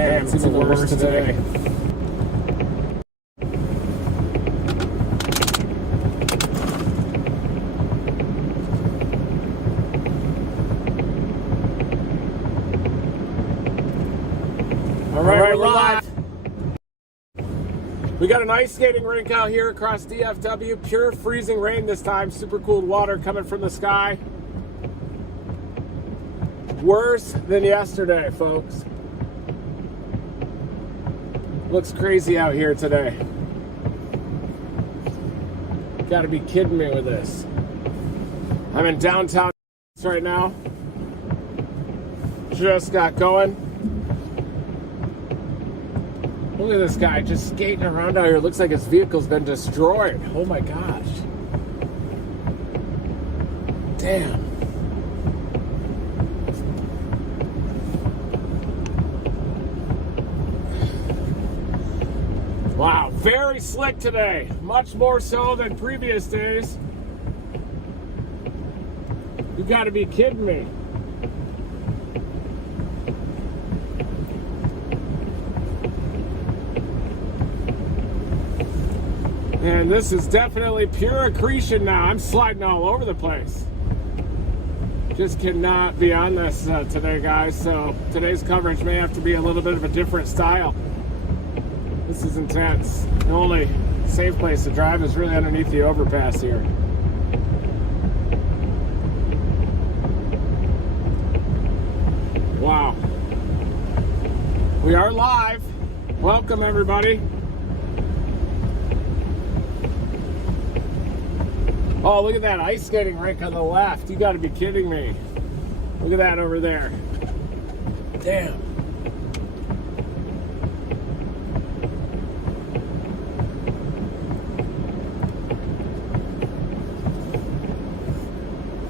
Damn, it's even worse today. All right, we're live. We got an ice skating rink out here across DFW. Pure freezing rain this time. Super cooled water coming from the sky. Worse than yesterday, folks. Looks crazy out here today. Gotta be kidding me with this. I'm in downtown right now. Just got going. Look at this guy just skating around out here. Looks like his vehicle's been destroyed. Oh my gosh. Damn. Wow, very slick today. Much more so than previous days. You gotta be kidding me. And this is definitely pure accretion now. I'm sliding all over the place. Just cannot be on this today, guys. So today's coverage may have to be a little bit of a different style. This is intense. The only safe place to drive is really underneath the overpass here. Wow. We are live. Welcome, everybody. Oh, look at that ice skating rink on the left. You gotta be kidding me. Look at that over there. Damn.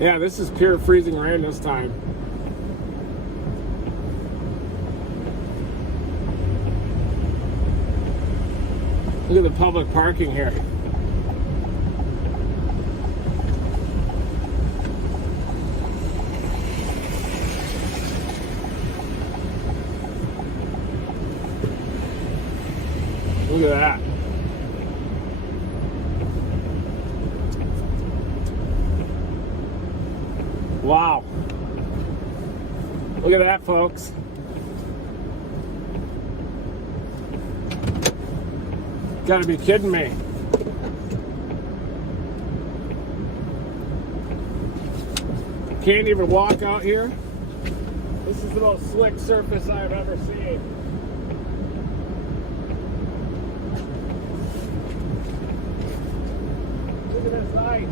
Yeah, this is pure freezing rain this time. Look at the public parking here. Look at that. Wow. Look at that, folks. Gotta be kidding me. Can't even walk out here. This is the most slick surface I've ever seen. Look at this ice.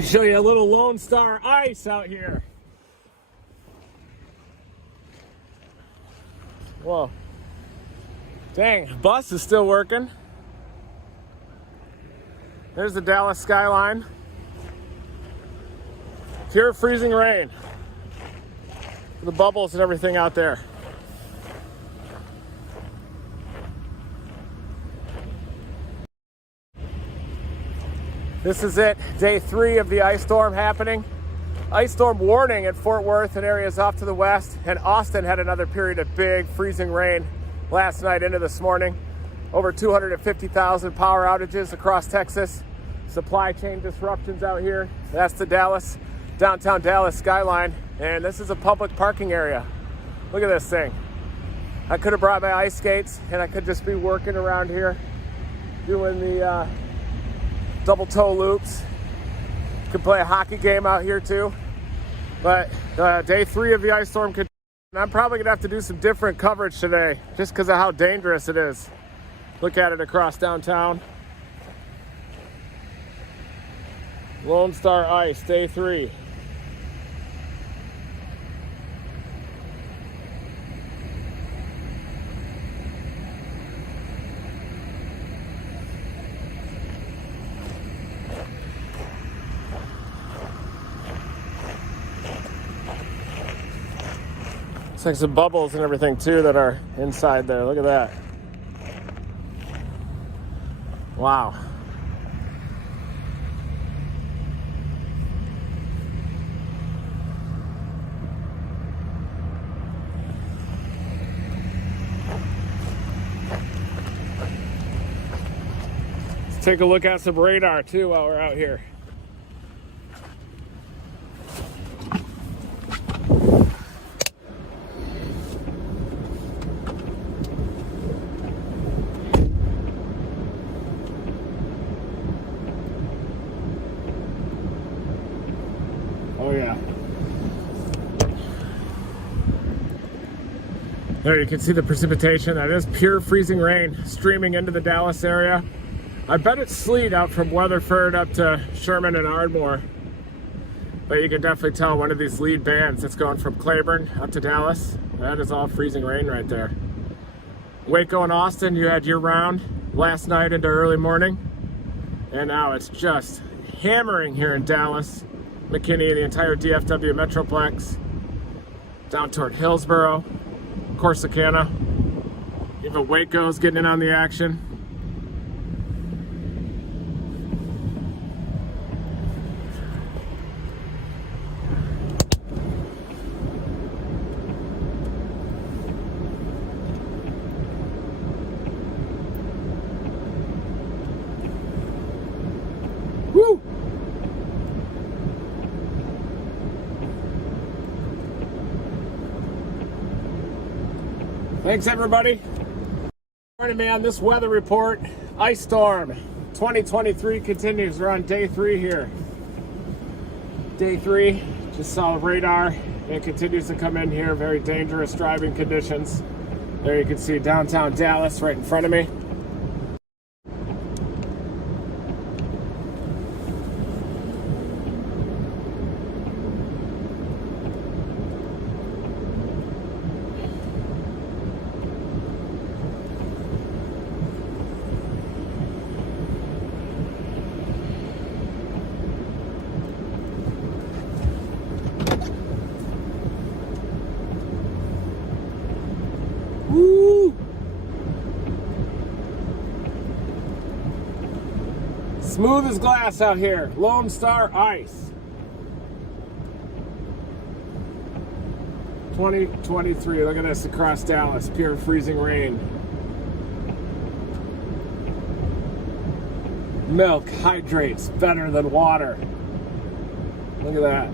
me show you a little Lone Star ice out here. Whoa. Dang, bus is still working. There's the Dallas skyline. Pure freezing rain. The bubbles and everything out there. This is it, day 3 of the ice storm happening. Ice storm warning at Fort Worth and areas off to the west, and Austin had another period of big freezing rain last night into this morning. Over 250,000 power outages across Texas. Supply chain disruptions out here. That's the Dallas, downtown Dallas skyline, and this is a public parking area. Look at this thing. I could have brought my ice skates and I could just be working around here doing the double toe loops. Could play a hockey game out here too. But day 3 of the ice storm continues. I'm probably gonna have to do some different coverage today just because of how dangerous it is. Look at it across downtown. Lone Star ice, day 3. It's like some bubbles and everything too that are inside there. Look at that. Wow. Let's take a look at some radar too while we're out here. Oh yeah. There you can see the precipitation. That is pure freezing rain streaming into the Dallas area. I bet it's sleet out from Weatherford up to Sherman and Ardmore. But you can definitely tell one of these lead bands that's going from Claiborne up to Dallas. That is all freezing rain right there. Waco and Austin, you had year round last night into early morning. And now it's just hammering here in Dallas. McKinney, the entire DFW Metroplex, down toward Hillsboro, Corsicana. Even Waco's getting in on the action. Woo! Thanks everybody. Joining me on this weather report. Ice storm 2023 continues. We're on day 3 here. Day 3, just saw radar. It continues to come in here. Very dangerous driving conditions. There you can see downtown Dallas right in front of me. Woo! Smooth as glass out here. Lone Star ice. 2023. Look at this across Dallas. Pure freezing rain. Milk hydrates better than water. Look at that.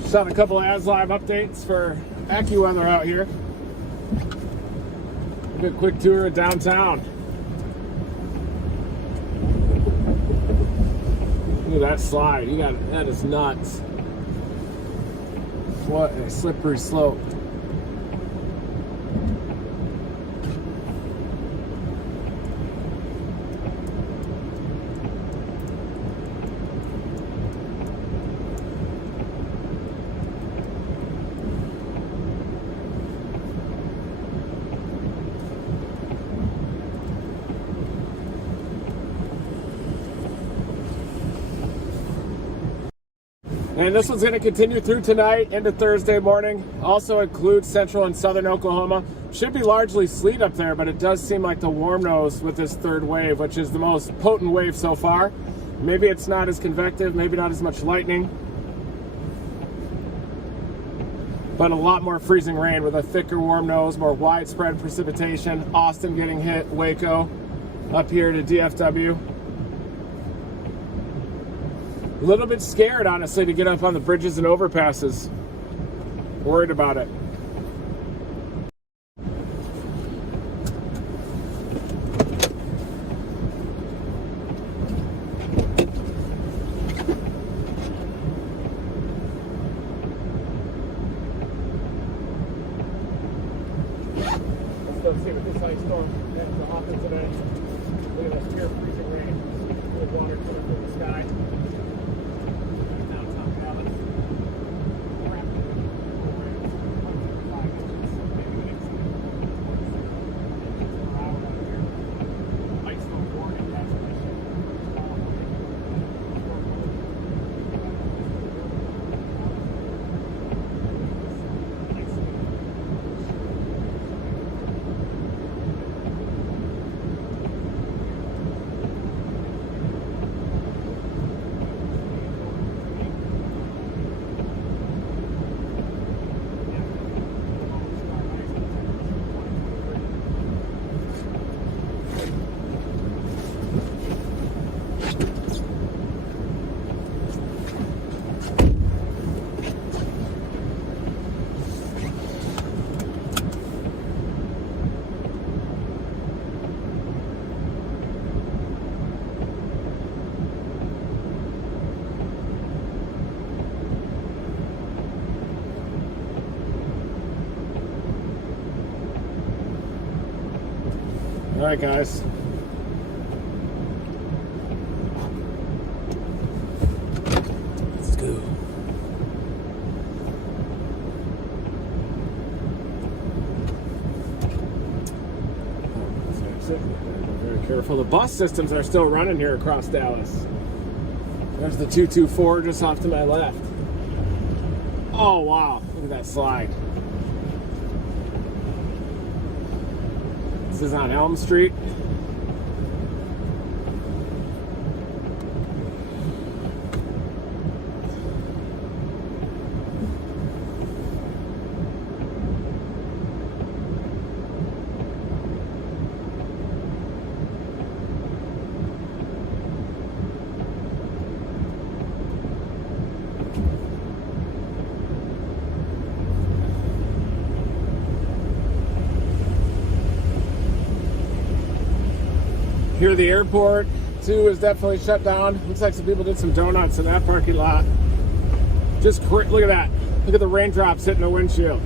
Just had a couple of AsLive updates for AccuWeather out here. A quick tour of downtown. Look at that slide. You got that is nuts. What a slippery slope. And this one's going to continue through tonight into Thursday morning. Also includes central and southern Oklahoma. Should be largely sleet up there, but it does seem like the warm nose with this third wave, which is the most potent wave so far. Maybe it's not as convective, maybe not as much lightning, but a lot more freezing rain with a thicker warm nose, more widespread precipitation. Austin getting hit, Waco, up here to DFW. A little bit scared, honestly, to get up on the bridges and overpasses. Worried about it. Let's go see what this ice storm has to happen today. Look at that pure freezing rain. Good water coming from the sky. All right, guys. Let's go. Very careful. The bus systems are still running here across Dallas. There's the 224 just off to my left. Oh, wow. Look at that slide. This is on Elm Street. Here, the airport too is definitely shut down. Looks like some people did some donuts in that parking lot. Just look at that. Look at the raindrops hitting the windshield.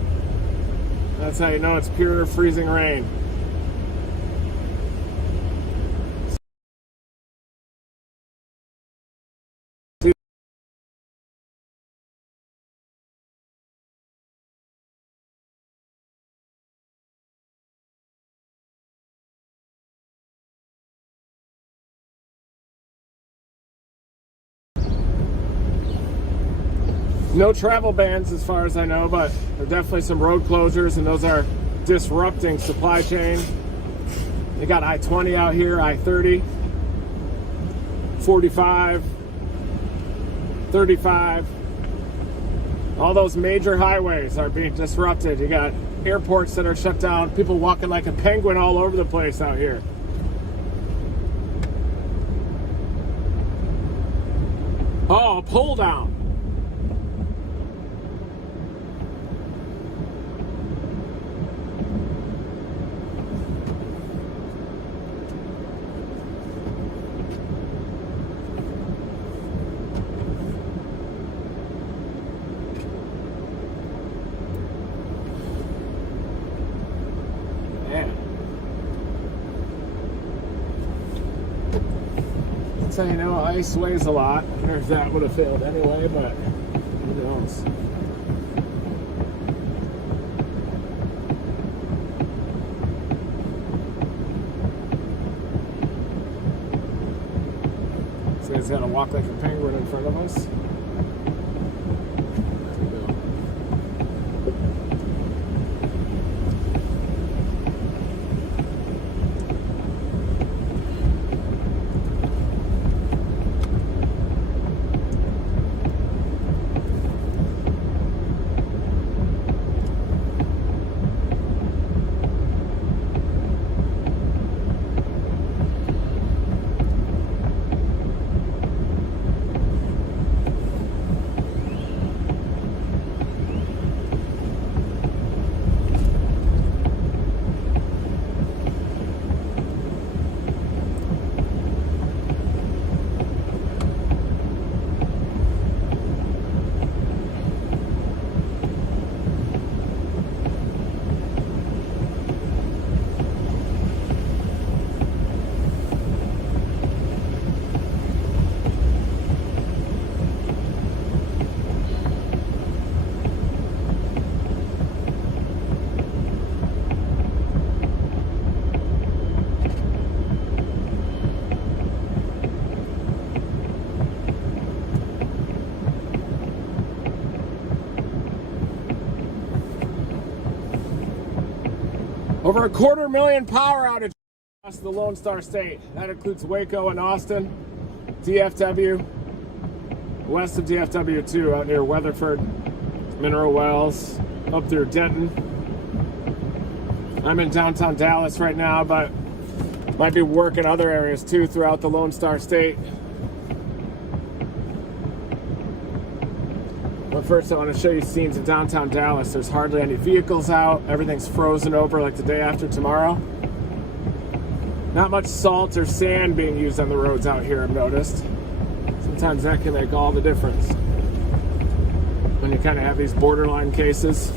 That's how you know it's pure freezing rain. No travel bans as far as I know, but there are definitely some road closures, and those are disrupting supply chain. They got I-20 out here, I-30, 45, 35. All those major highways are being disrupted. You got airports that are shut down, people walking like a penguin all over the place out here. Oh, a pull down. So, you know, ice weighs a lot. I wonder if that would have failed anyway, but who knows? So he's got to walk like a penguin in front of us. Over 250,000 power outage across the Lone Star State. That includes Waco and Austin, DFW, west of DFW too, out near Weatherford, Mineral Wells, up through Denton. I'm in downtown Dallas right now, but might be working other areas too throughout the Lone Star State. But first I want to show you scenes of downtown Dallas. There's hardly any vehicles out. Everything's frozen over like the day after tomorrow. Not much salt or sand being used on the roads out here, I've noticed. Sometimes that can make all the difference when you kind of have these borderline cases.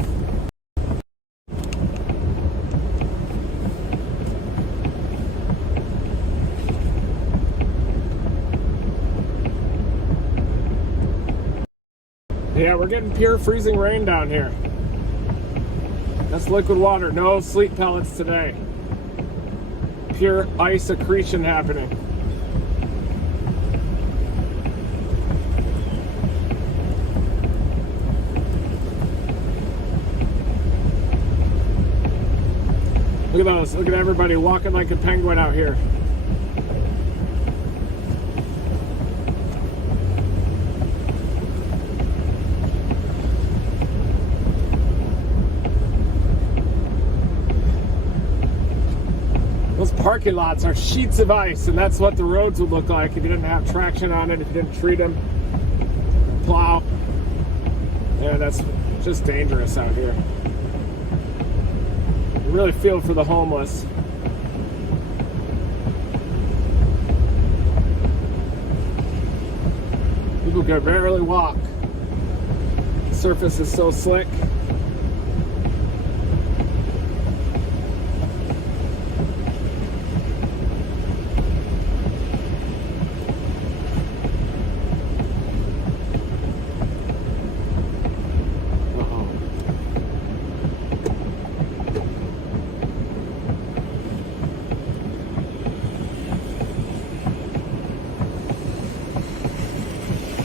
Yeah, we're getting pure freezing rain down here. That's liquid water, no sleet pellets today. Pure ice accretion happening. Look at those, look at everybody walking like a penguin out here. Those parking lots are sheets of ice, and that's what the roads would look like if you didn't have traction on it, if you didn't treat them, plow. Yeah, that's just dangerous out here. You really feel for the homeless. People can barely walk. The surface is so slick.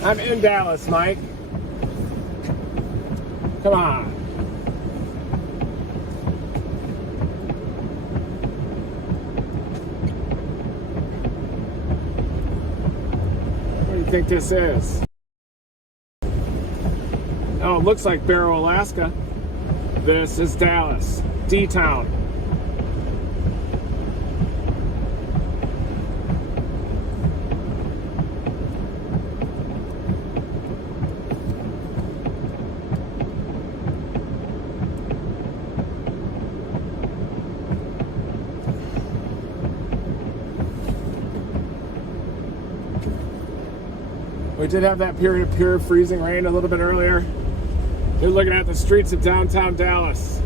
I'm in Dallas, Mike. Come on. What do you think this is? Oh, it looks like Barrow, Alaska. This is Dallas, D-Town. We did have that period of pure freezing rain a little bit earlier. You're looking at the streets of downtown Dallas.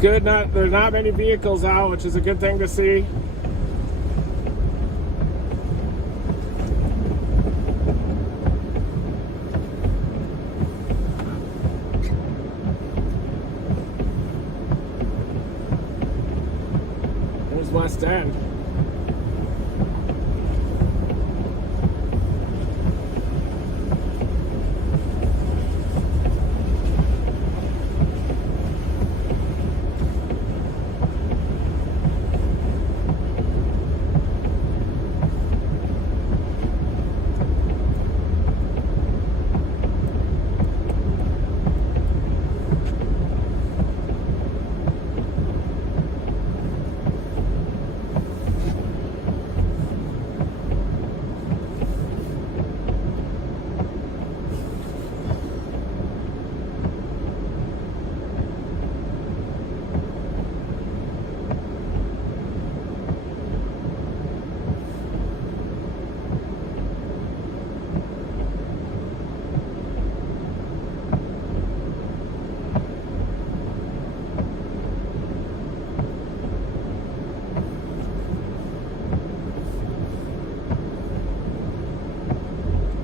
good. There's not many vehicles out, which is a good thing to see. There's West End.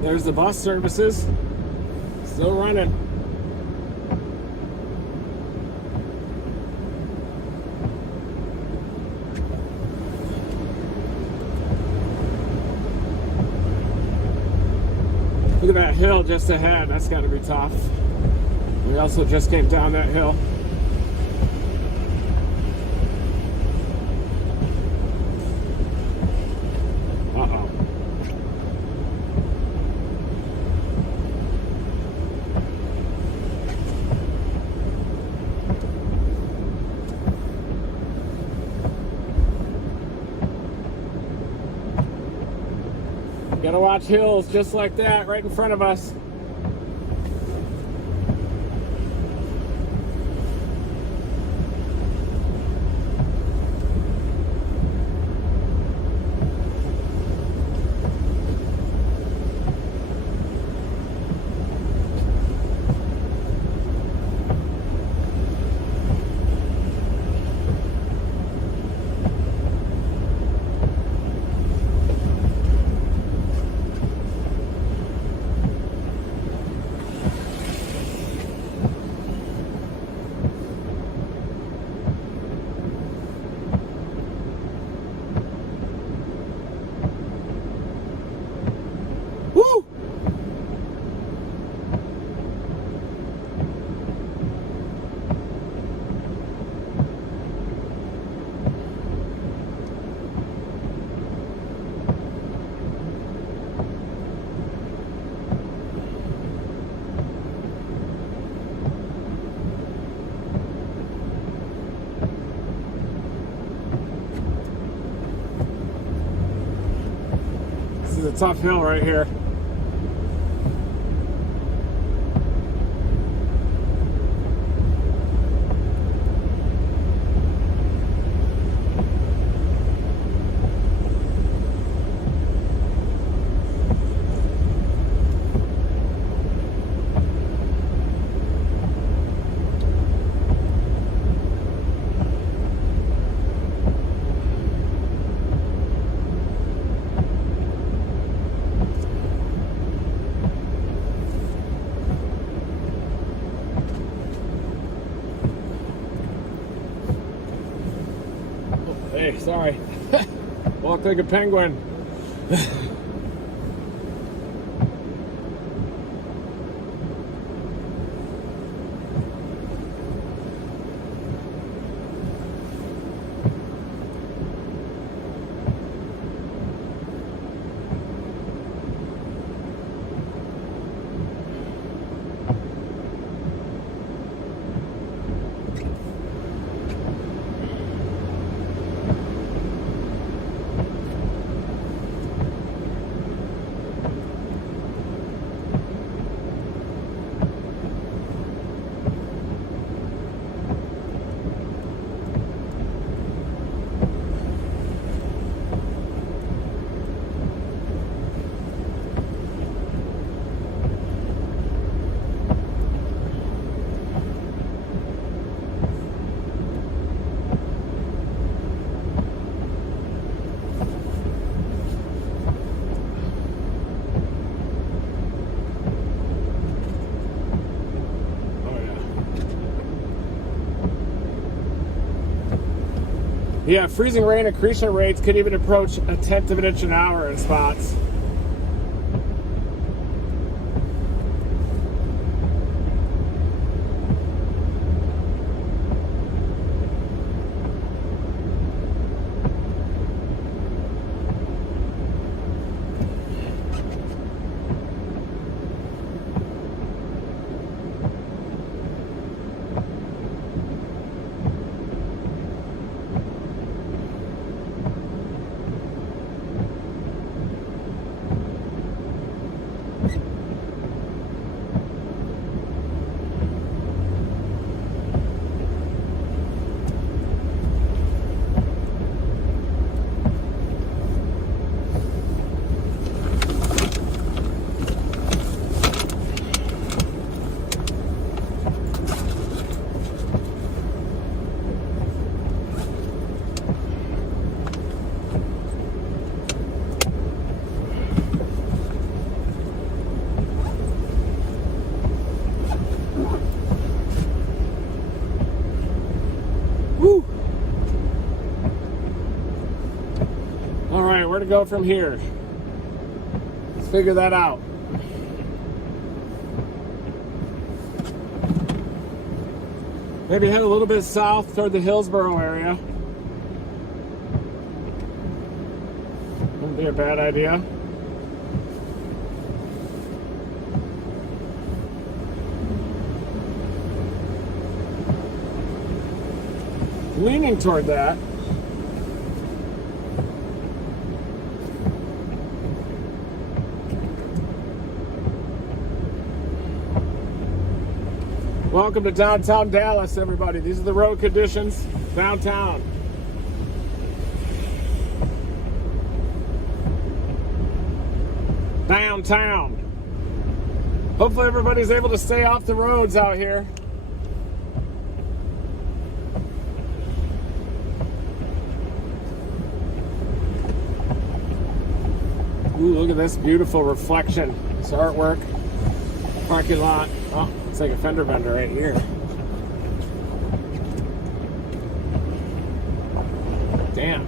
There's the bus services, still running. Look at that hill just ahead, that's gotta be tough. We also just came down that hill. Gotta watch hills just like that right in front of us. This is a tough hill right here. Hey, sorry. Walk like a penguin. Yeah, freezing rain accretion rates could even approach 1/10 of an inch an hour in spots. Woo! All right, where to go from here? Let's figure that out. Maybe head a little bit south toward the Hillsboro area. Wouldn't be a bad idea. Leaning toward that. Welcome to downtown Dallas, everybody. These are the road conditions downtown. Downtown. Hopefully everybody's able to stay off the roads out here. Ooh, look at this beautiful reflection. This artwork. Parking lot. Oh, it's like a fender bender right here. Damn.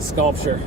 Sculpture.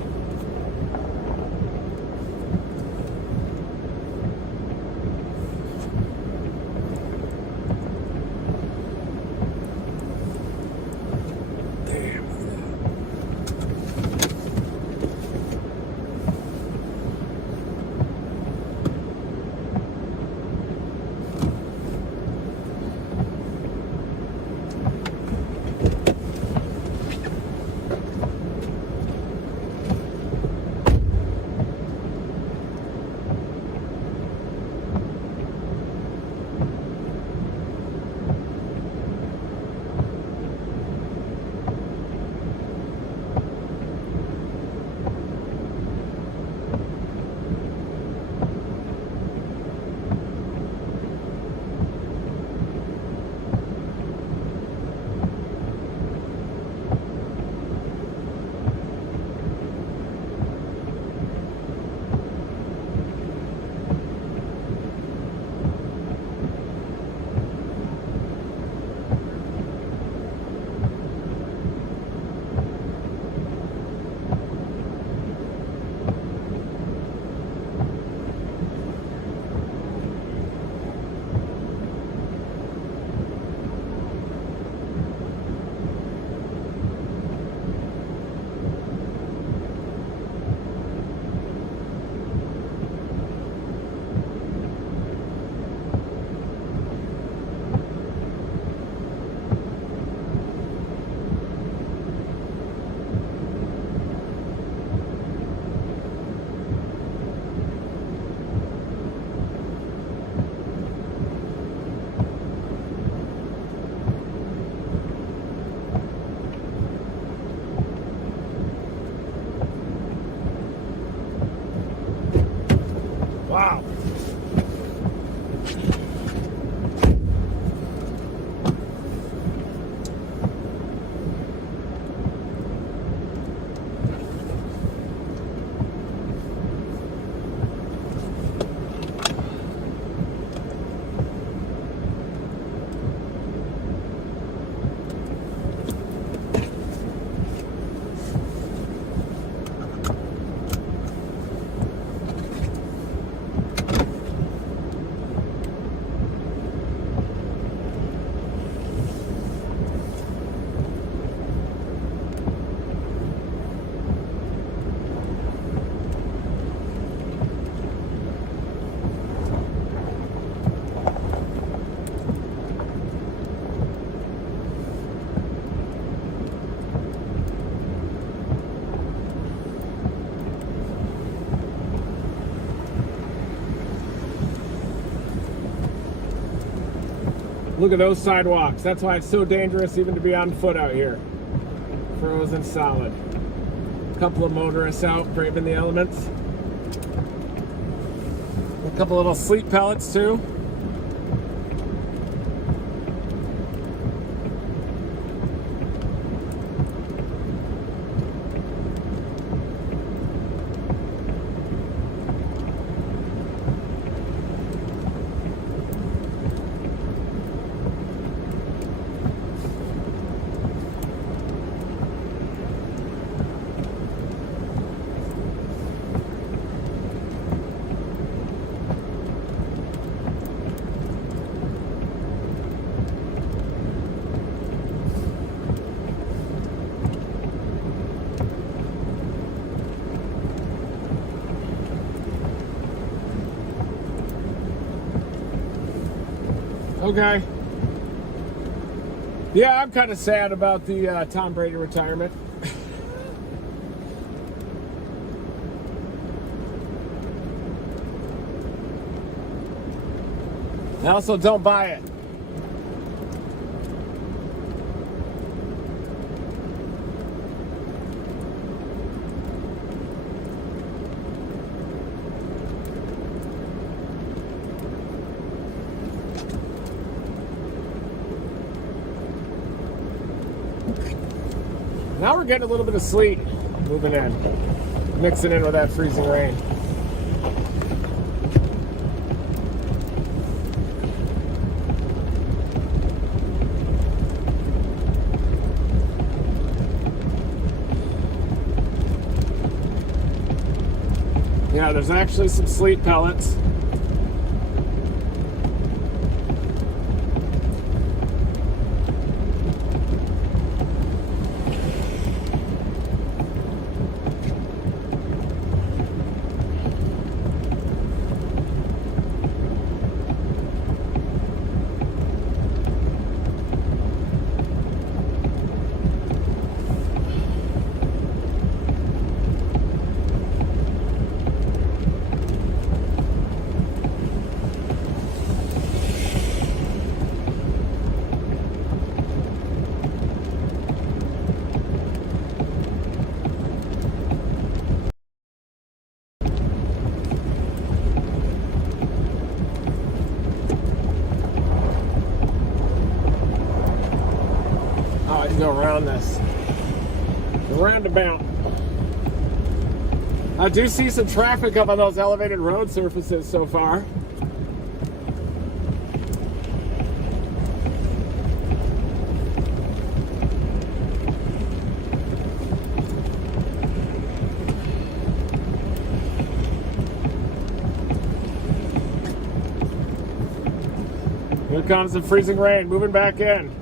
Look at those sidewalks. That's why it's so dangerous even to be on foot out here. Frozen solid. A couple of motorists out braving the elements. A couple little sleet pellets too. Okay. Yeah, I'm kind of sad about the Tom Brady retirement. I also don't buy it. Now we're getting a little bit of sleet moving in, mixing in with that freezing rain. Yeah, there's actually some sleet pellets. Go around this. The roundabout. I do see some traffic up on those elevated road surfaces so far. Here comes the freezing rain, moving back in.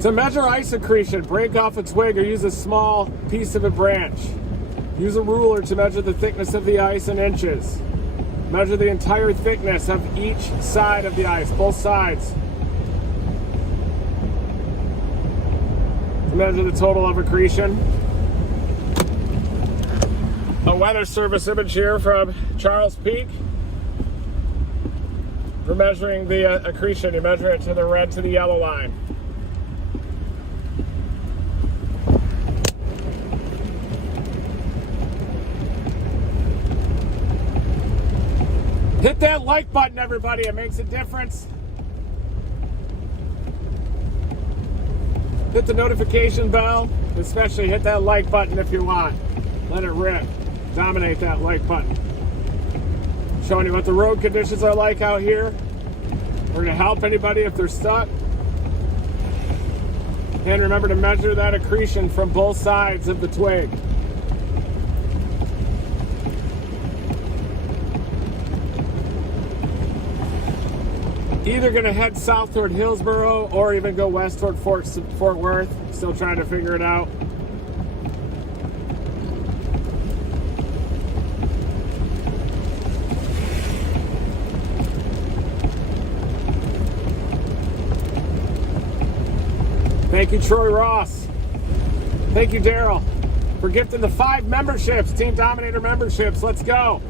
To measure ice accretion, break off a twig or use a small piece of a branch. Use a ruler to measure the thickness of the ice in inches. Measure the entire thickness of each side of the ice, both sides. To measure the total of accretion. A weather service image here from Charles Peak. For measuring the accretion, you measure it to the red to the yellow line. Hit that like button, everybody. It makes a difference. Hit the notification bell. Especially hit that like button if you want. Let it rip. Dominate that like button. Showing you what the road conditions are like out here. We're going to help anybody if they're stuck. And remember to measure that accretion from both sides of the twig. Either going to head south toward Hillsboro or even go west toward Fort Worth. Still trying to figure it out. Thank you, Troy Ross. Thank you, Daryl, for gifting the 5 memberships, Team Dominator memberships. Let's go.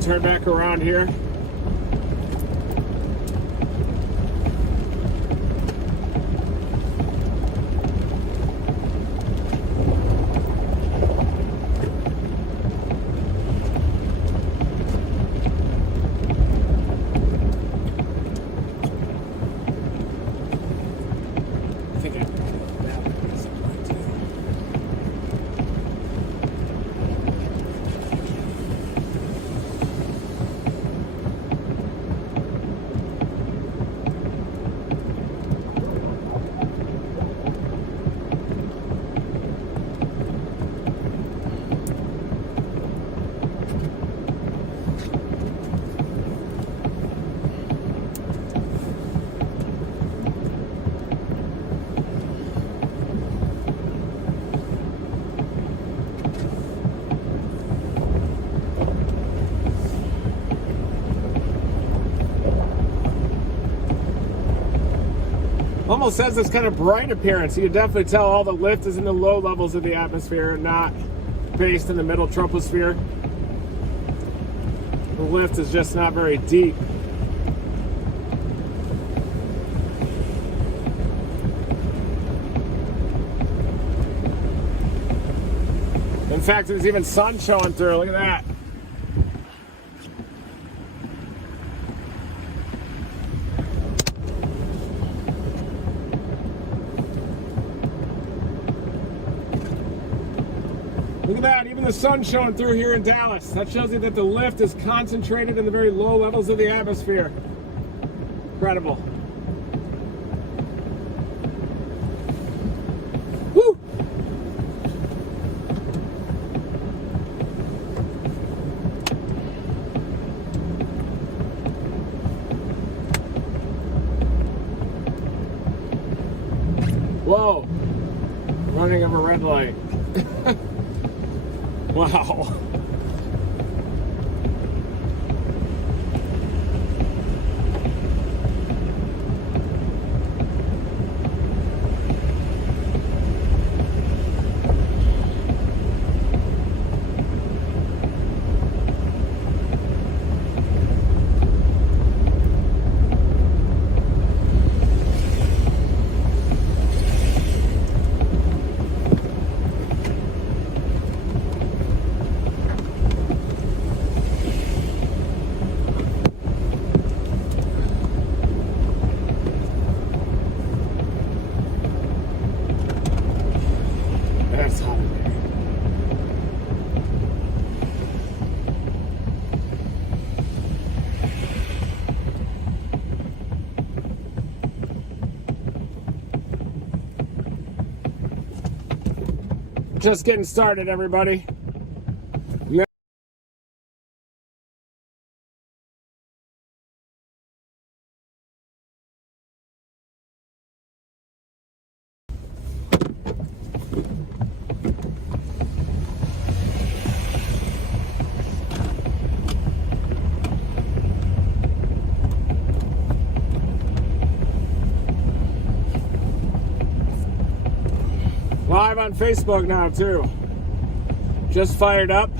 Turn back around here. Almost has this kind of bright appearance. You can definitely tell all the lift is in the low levels of the atmosphere, not based in the middle troposphere. The lift is just not very deep. In fact, there's even sun showing through. Look at that. Look at that, even the sun showing through here in Dallas. That shows you that the lift is concentrated in the very low levels of the atmosphere. Incredible. Woo! Whoa, running of a red light. Wow. Just getting started, everybody. Live on Facebook now, too. Just fired up.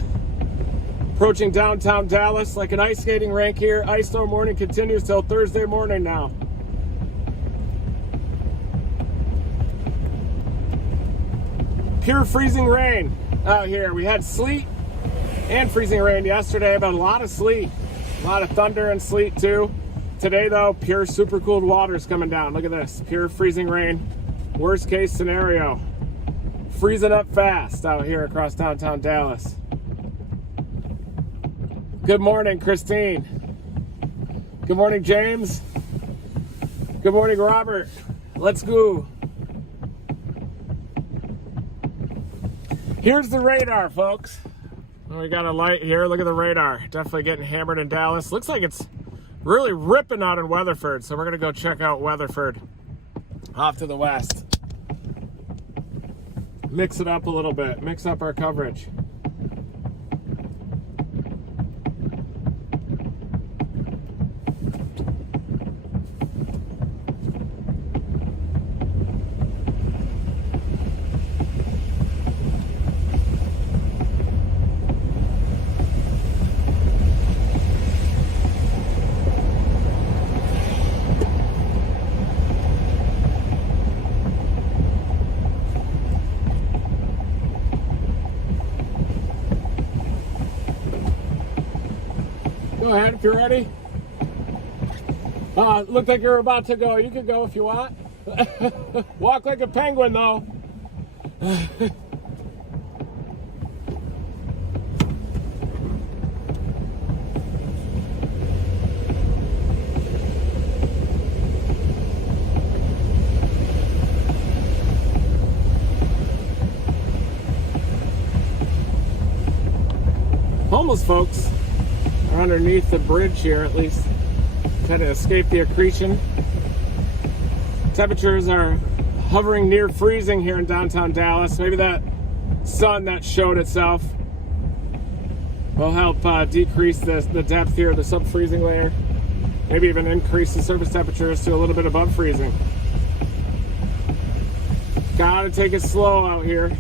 Approaching downtown Dallas like an ice skating rink here. Ice storm warning continues till Thursday morning now. Pure freezing rain out here. We had sleet and freezing rain yesterday, but a lot of sleet. A lot of thunder and sleet too. Today though, pure super cooled water is coming down. Look at this, pure freezing rain. Worst case scenario. Freezing up fast out here across downtown Dallas. Good morning, Christine. Good morning, James. Good morning, Robert. Let's go. Here's the radar, folks. We got a light here. Look at the radar. Definitely getting hammered in Dallas. Looks like it's really ripping out in Weatherford. So we're going to go check out Weatherford off to the west. Mix it up a little bit. Mix up our coverage. Go ahead if you're ready. Looked like you're about to go. You can go if you want. Walk like a penguin, though. Homeless folks are underneath the bridge here, at least, trying to escape the accretion. Temperatures are hovering near freezing here in downtown Dallas. Maybe that sun that showed itself will help decrease the depth here, the sub-freezing layer. Maybe even increase the surface temperatures to a little bit above freezing. Gotta take it slow out here.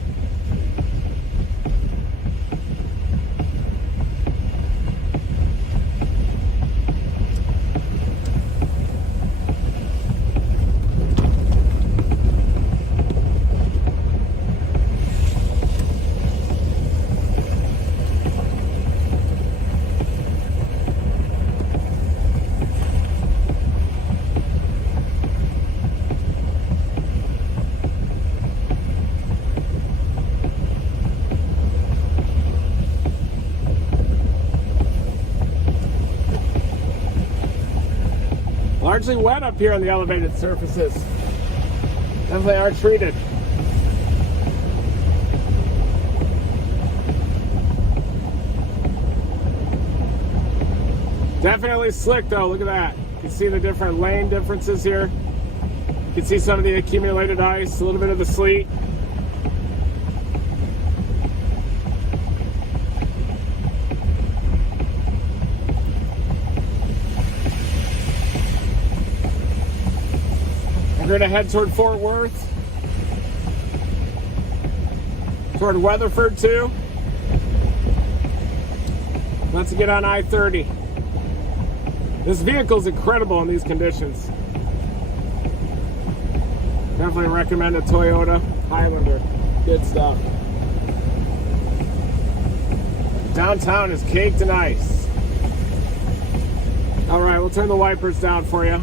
Largely wet up here on the elevated surfaces. Definitely are treated. Definitely slick though, look at that. You can see the different lane differences here. You can see some of the accumulated ice, a little bit of the sleet. We're going to head toward Fort Worth, toward Weatherford too. Let's get on I-30. This vehicle's incredible in these conditions. Definitely recommend a Toyota Highlander. Good stuff. Downtown is caked in ice. All right, we'll turn the wipers down for you.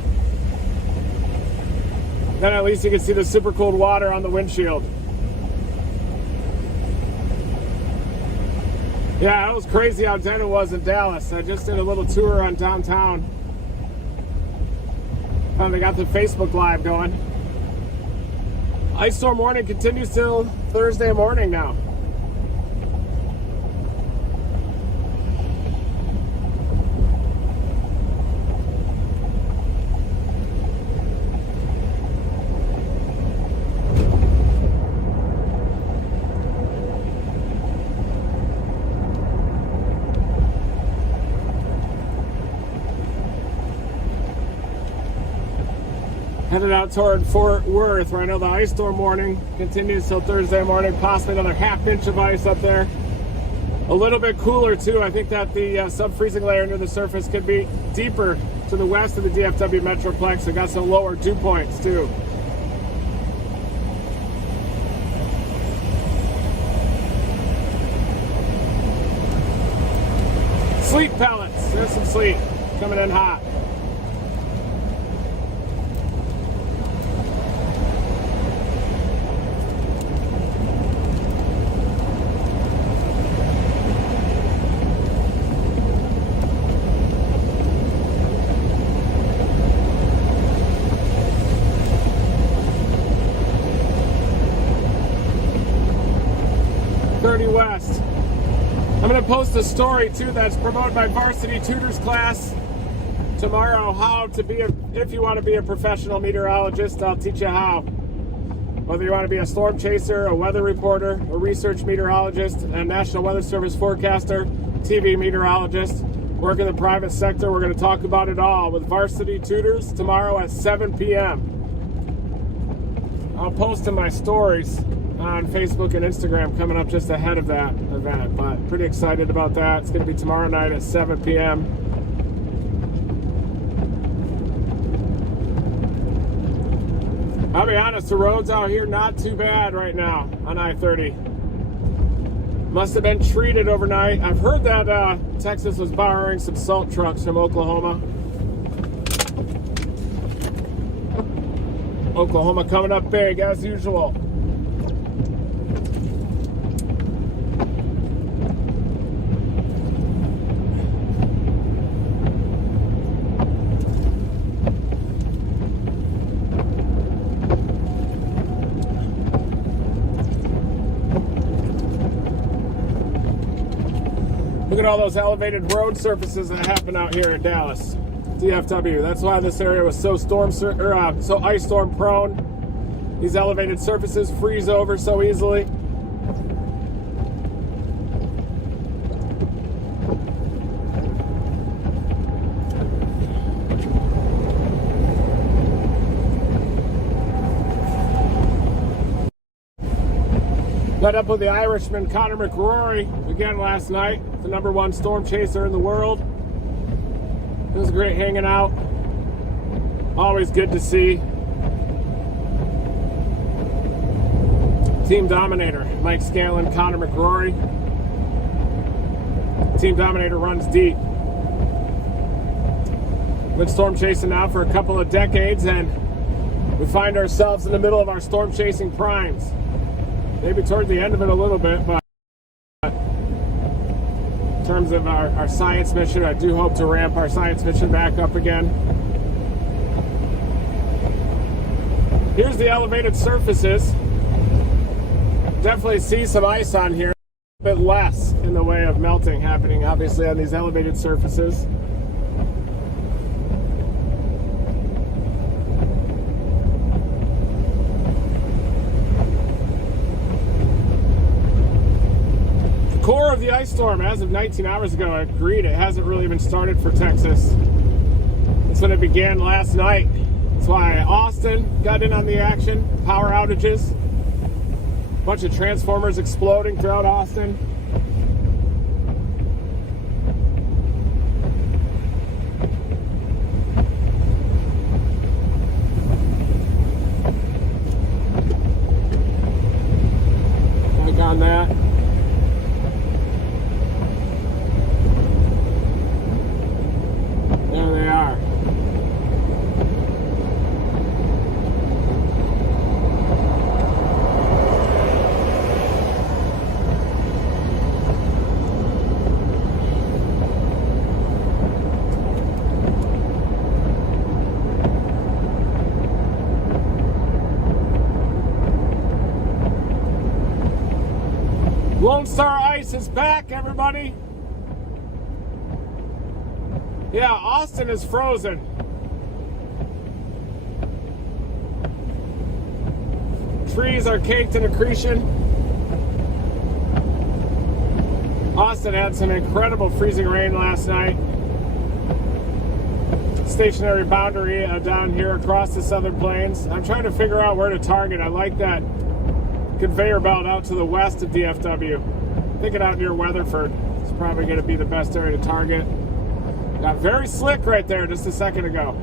Then at least you can see the super cold water on the windshield. Yeah, that was crazy how dead it was in Dallas. I just did a little tour on downtown. Finally got the Facebook Live going. Ice storm warning continues till Thursday morning now. Headed out toward Fort Worth, where I know the ice storm warning continues till Thursday morning. Possibly another half-inch of ice up there. A little bit cooler too. I think that the sub-freezing layer near the surface could be deeper to the west of the DFW Metroplex. We got some lower dew points too. Sleet pellets. There's some sleet coming in hot. West. I'm going to post a story too that's promoted by Varsity Tutors class tomorrow. How to be if you want to be a professional meteorologist, I'll teach you how. Whether you want to be a storm chaser, a weather reporter, a research meteorologist, a National Weather Service forecaster, TV meteorologist, work in the private sector, we're going to talk about it all with Varsity Tutors tomorrow at 7 p.m. I'll post in my stories on Facebook and Instagram coming up just ahead of that event, but pretty excited about that. It's going to be tomorrow night at 7 p.m. I'll be honest, the roads out here not too bad right now on I-30. Must have been treated overnight. I've heard that Texas was borrowing some salt trucks from Oklahoma. Oklahoma coming up big as usual. Look at all those elevated road surfaces that happen out here in Dallas, DFW. That's why this area was so so ice storm prone. These elevated surfaces freeze over so easily. Met up with the Irishman Conor McRory again last night, the #1 storm chaser in the world. It was great hanging out. Always good to see. Team Dominator, Mike Scanlon, Conor McRory. Team Dominator runs deep. Been storm chasing now for a couple of decades, and we find ourselves in the middle of our storm chasing primes. Maybe toward the end of it a little bit, but in terms of our science mission, I do hope to ramp our science mission back up again. Here's the elevated surfaces. Definitely see some ice on here, a bit less in the way of melting happening, obviously, on these elevated surfaces. Core of the ice storm, as of 19 hours ago, I agreed it hasn't really been started for Texas. That's when it began last night. That's why Austin got in on the action. Power outages. A bunch of transformers exploding throughout Austin. Back on that. There they are. Lone Star Ice is back, everybody. Yeah, Austin is frozen. Trees are caked in accretion. Austin had some incredible freezing rain last night. stationary boundary down here across the Southern Plains. I'm trying to figure out where to target. I like that conveyor belt out to the west of DFW. Thinking out near Weatherford. It's probably going to be the best area to target. Got very slick right there just a second ago.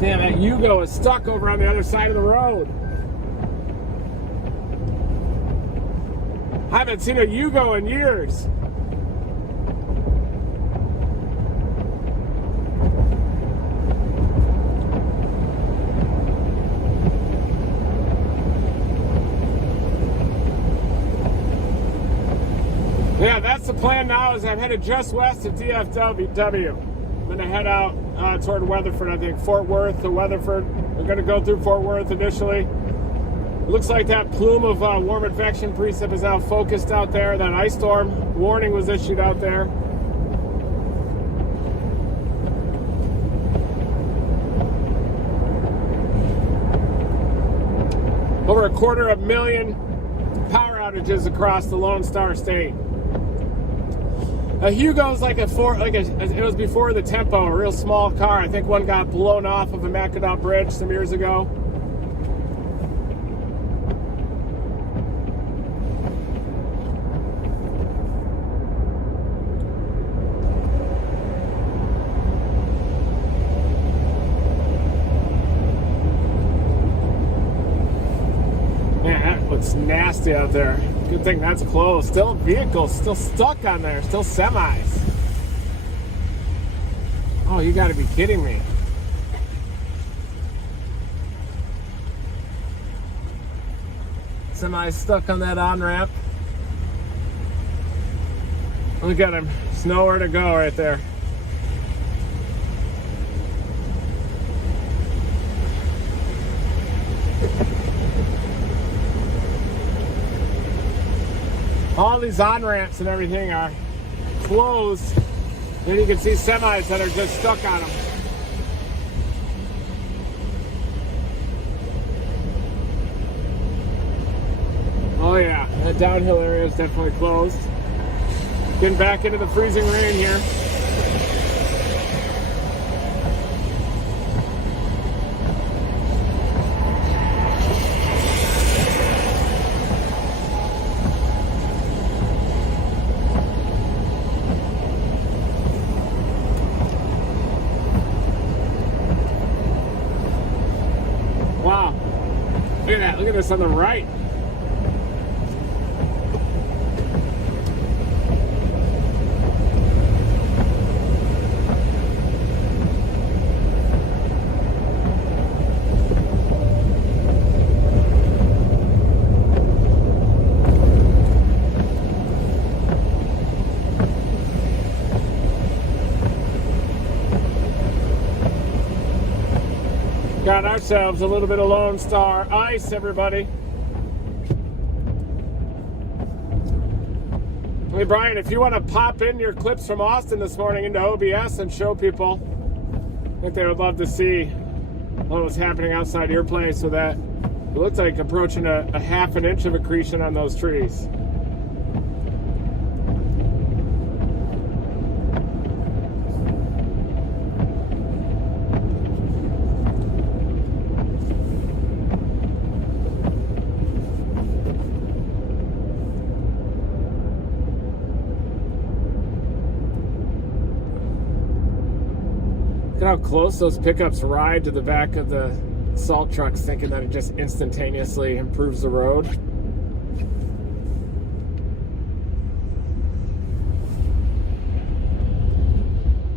Damn, that Yugo is stuck over on the other side of the road. I haven't seen a Yugo in years. Yeah, that's the plan now. Is I'm headed just west of DFW. I'm gonna head out toward Weatherford. I think Fort Worth to Weatherford. We're gonna go through Fort Worth initially. It looks like that plume of warm advection precip is now focused out there. That ice storm warning was issued out there. Over 250,000 power outages across the Lone Star State. A Hugo's it was before the Tempo, a real small car. I think one got blown off of a Mackinac Bridge some years ago. Man, that looks nasty out there. Good thing that's closed. Still vehicles still stuck on there. Still semis. Oh, you gotta be kidding me. Semis stuck on that on-ramp. Look at him. There's nowhere to go right there. All these on-ramps and everything are closed. Then you can see semis that are just stuck on them. Oh yeah, that downhill area is definitely closed. Getting back into the freezing rain here. Wow, look at that, look at this on the right. Got ourselves a little bit of Lone Star ice, everybody. Hey, Brian, if you want to pop in your clips from Austin this morning into OBS and show people, I think they would love to see what was happening outside your place with that. It looked like approaching a half an inch of accretion on those trees. Look at how close those pickups ride to the back of the salt trucks, thinking that it just instantaneously improves the road.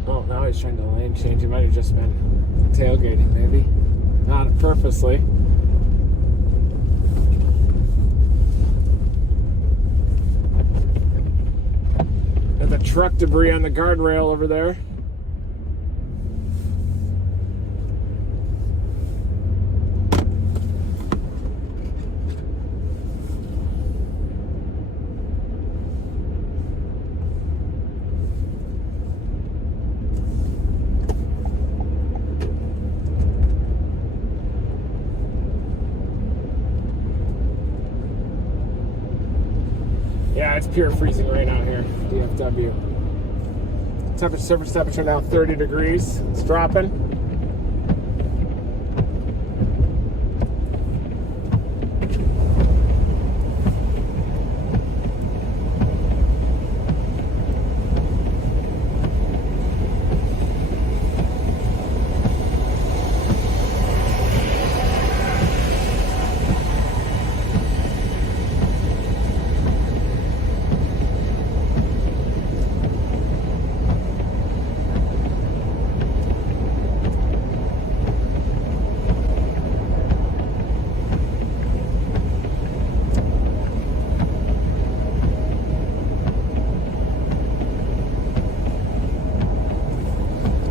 Oh, now he's trying to lane change. He might have just been tailgating, maybe. Not purposely. Got the truck debris on the guardrail over there. pure freezing rain out here, DFW. Surface temperature now 30 degrees. It's dropping.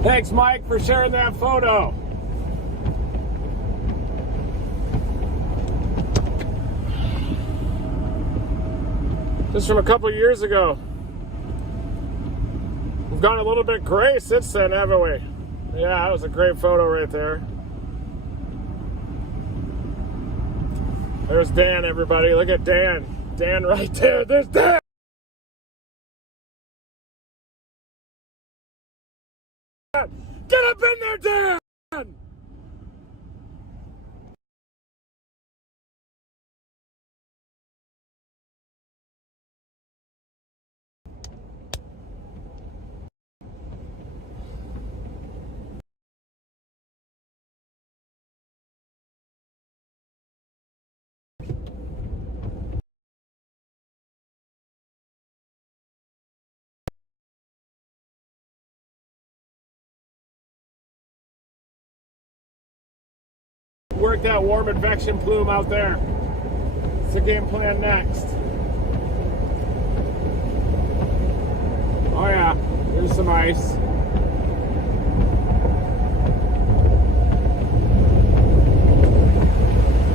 Thanks, Mike, for sharing that photo. Just from a couple years ago. We've gone a little bit gray since then, haven't we? Yeah, that was a great photo right there. There's Dan, everybody. Look at Dan. Dan right there. There's Dan! Get up in there, Dan! Work that warm advection plume out there. What's the game plan next? Oh yeah, here's some ice.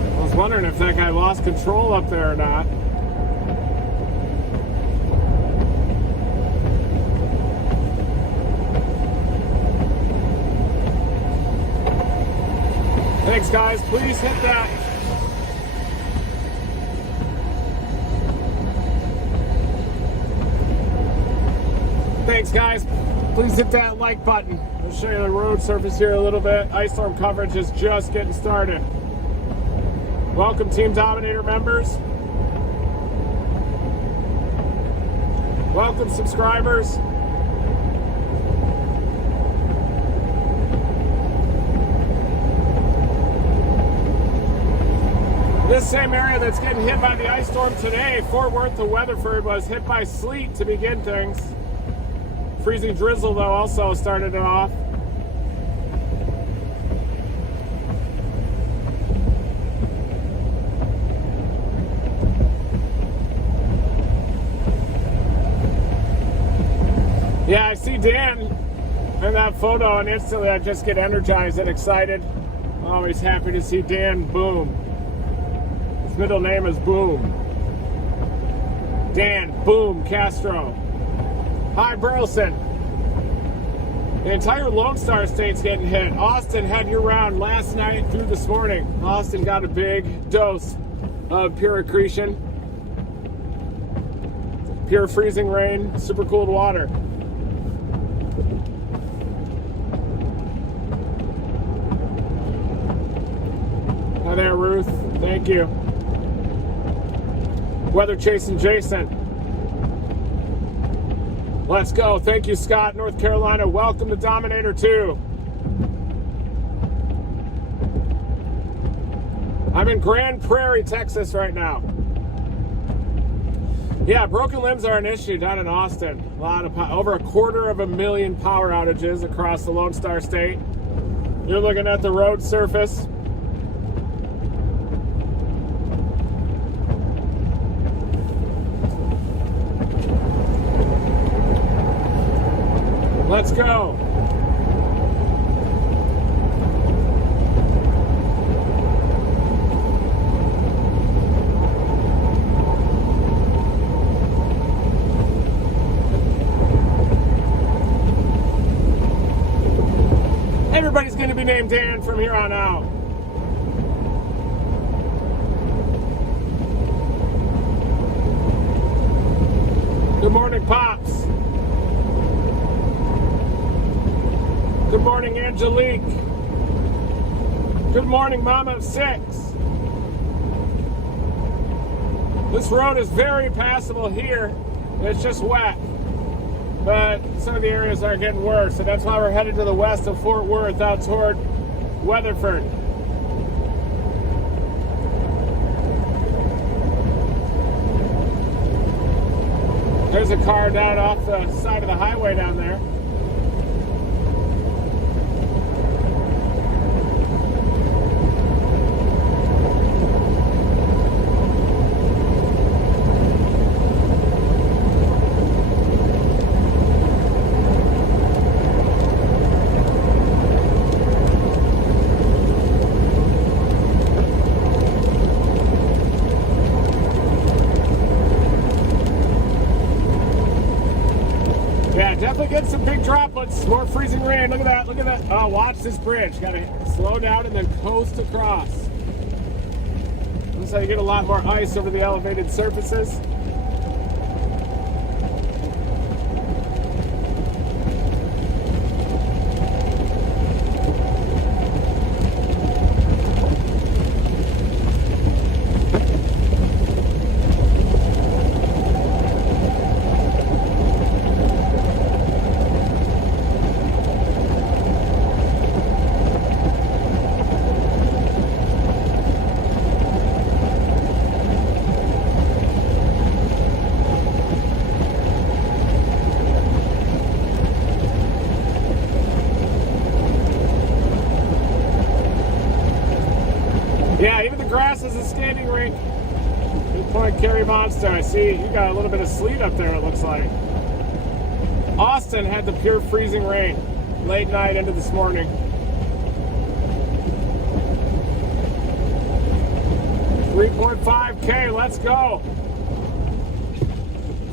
I was wondering if that guy lost control up there or not. Thanks, guys. Please hit that. Thanks, guys. Please hit that like button. I'll show you the road surface here a little bit. Ice storm coverage is just getting started. Welcome, Team Dominator members. Welcome, subscribers. This same area that's getting hit by the ice storm today, Fort Worth to Weatherford, was hit by sleet to begin things. Freezing drizzle, though, also started it off. Yeah, I see Dan in that photo, and instantly I just get energized and excited. Always happy to see Dan Boom. His middle name is Boom. Dan Boom Castro. Hi, Burleson. The entire Lone Star State's getting hit. Austin had year-round last night through this morning. Austin got a big dose of pure accretion. Pure freezing rain, super cooled water. Hi there, Ruth. Thank you. Weather chasing Jason. Let's go. Thank you, Scott, North Carolina. Welcome to Dominator 2. I'm in Grand Prairie, Texas right now. Yeah, broken limbs are an issue down in Austin. A lot of over 250,000 power outages across the Lone Star State. You're looking at the road surface. Let's go. Everybody's going to be named Dan from here on out. Good morning, Pops. Good morning, Angelique. Good morning, Mama of 6. This road is very passable here. It's just wet. But some of the areas are getting worse, and that's why we're headed to the west of Fort Worth out toward Weatherford. There's a car down off the side of the highway down there. Definitely get some big droplets, more freezing rain. Look at that, look at that. Oh, watch this bridge. Gotta slow down and then coast across. Looks like you get a lot more ice over the elevated surfaces. Yeah, even the grass is a skating rink. Good point, Kerry Monster. I see you got a little bit of sleet up there, it looks like. Austin had the pure freezing rain late night into this morning. $3.5K, let's go.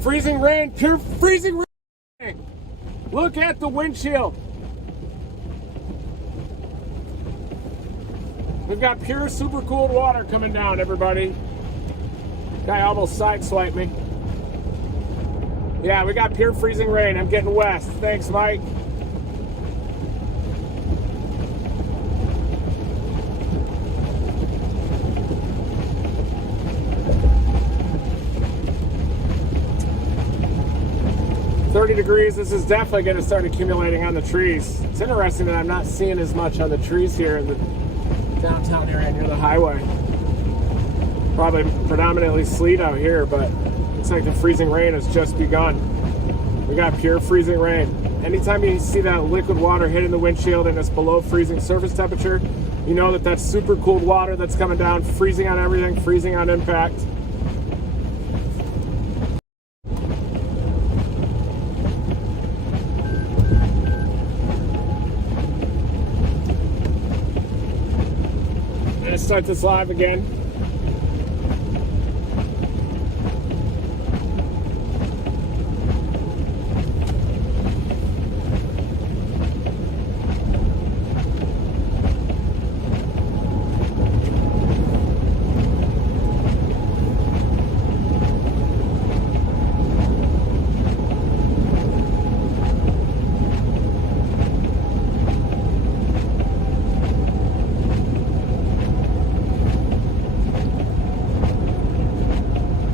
Freezing rain, pure freezing rain. Look at the windshield. We've got pure super cooled water coming down, everybody. Guy almost sideswiped me. Yeah, we got pure freezing rain. I'm getting west. Thanks, Mike. $30 degrees. This is definitely going to start accumulating on the trees. It's interesting that I'm not seeing as much on the trees here in the downtown area near the highway. Probably predominantly sleet out here, but looks like the freezing rain has just begun. We got pure freezing rain. Anytime you see that liquid water hitting the windshield and it's below freezing surface temperature, you know that that's super cooled water that's coming down, freezing on everything, freezing on impact. Start this live again.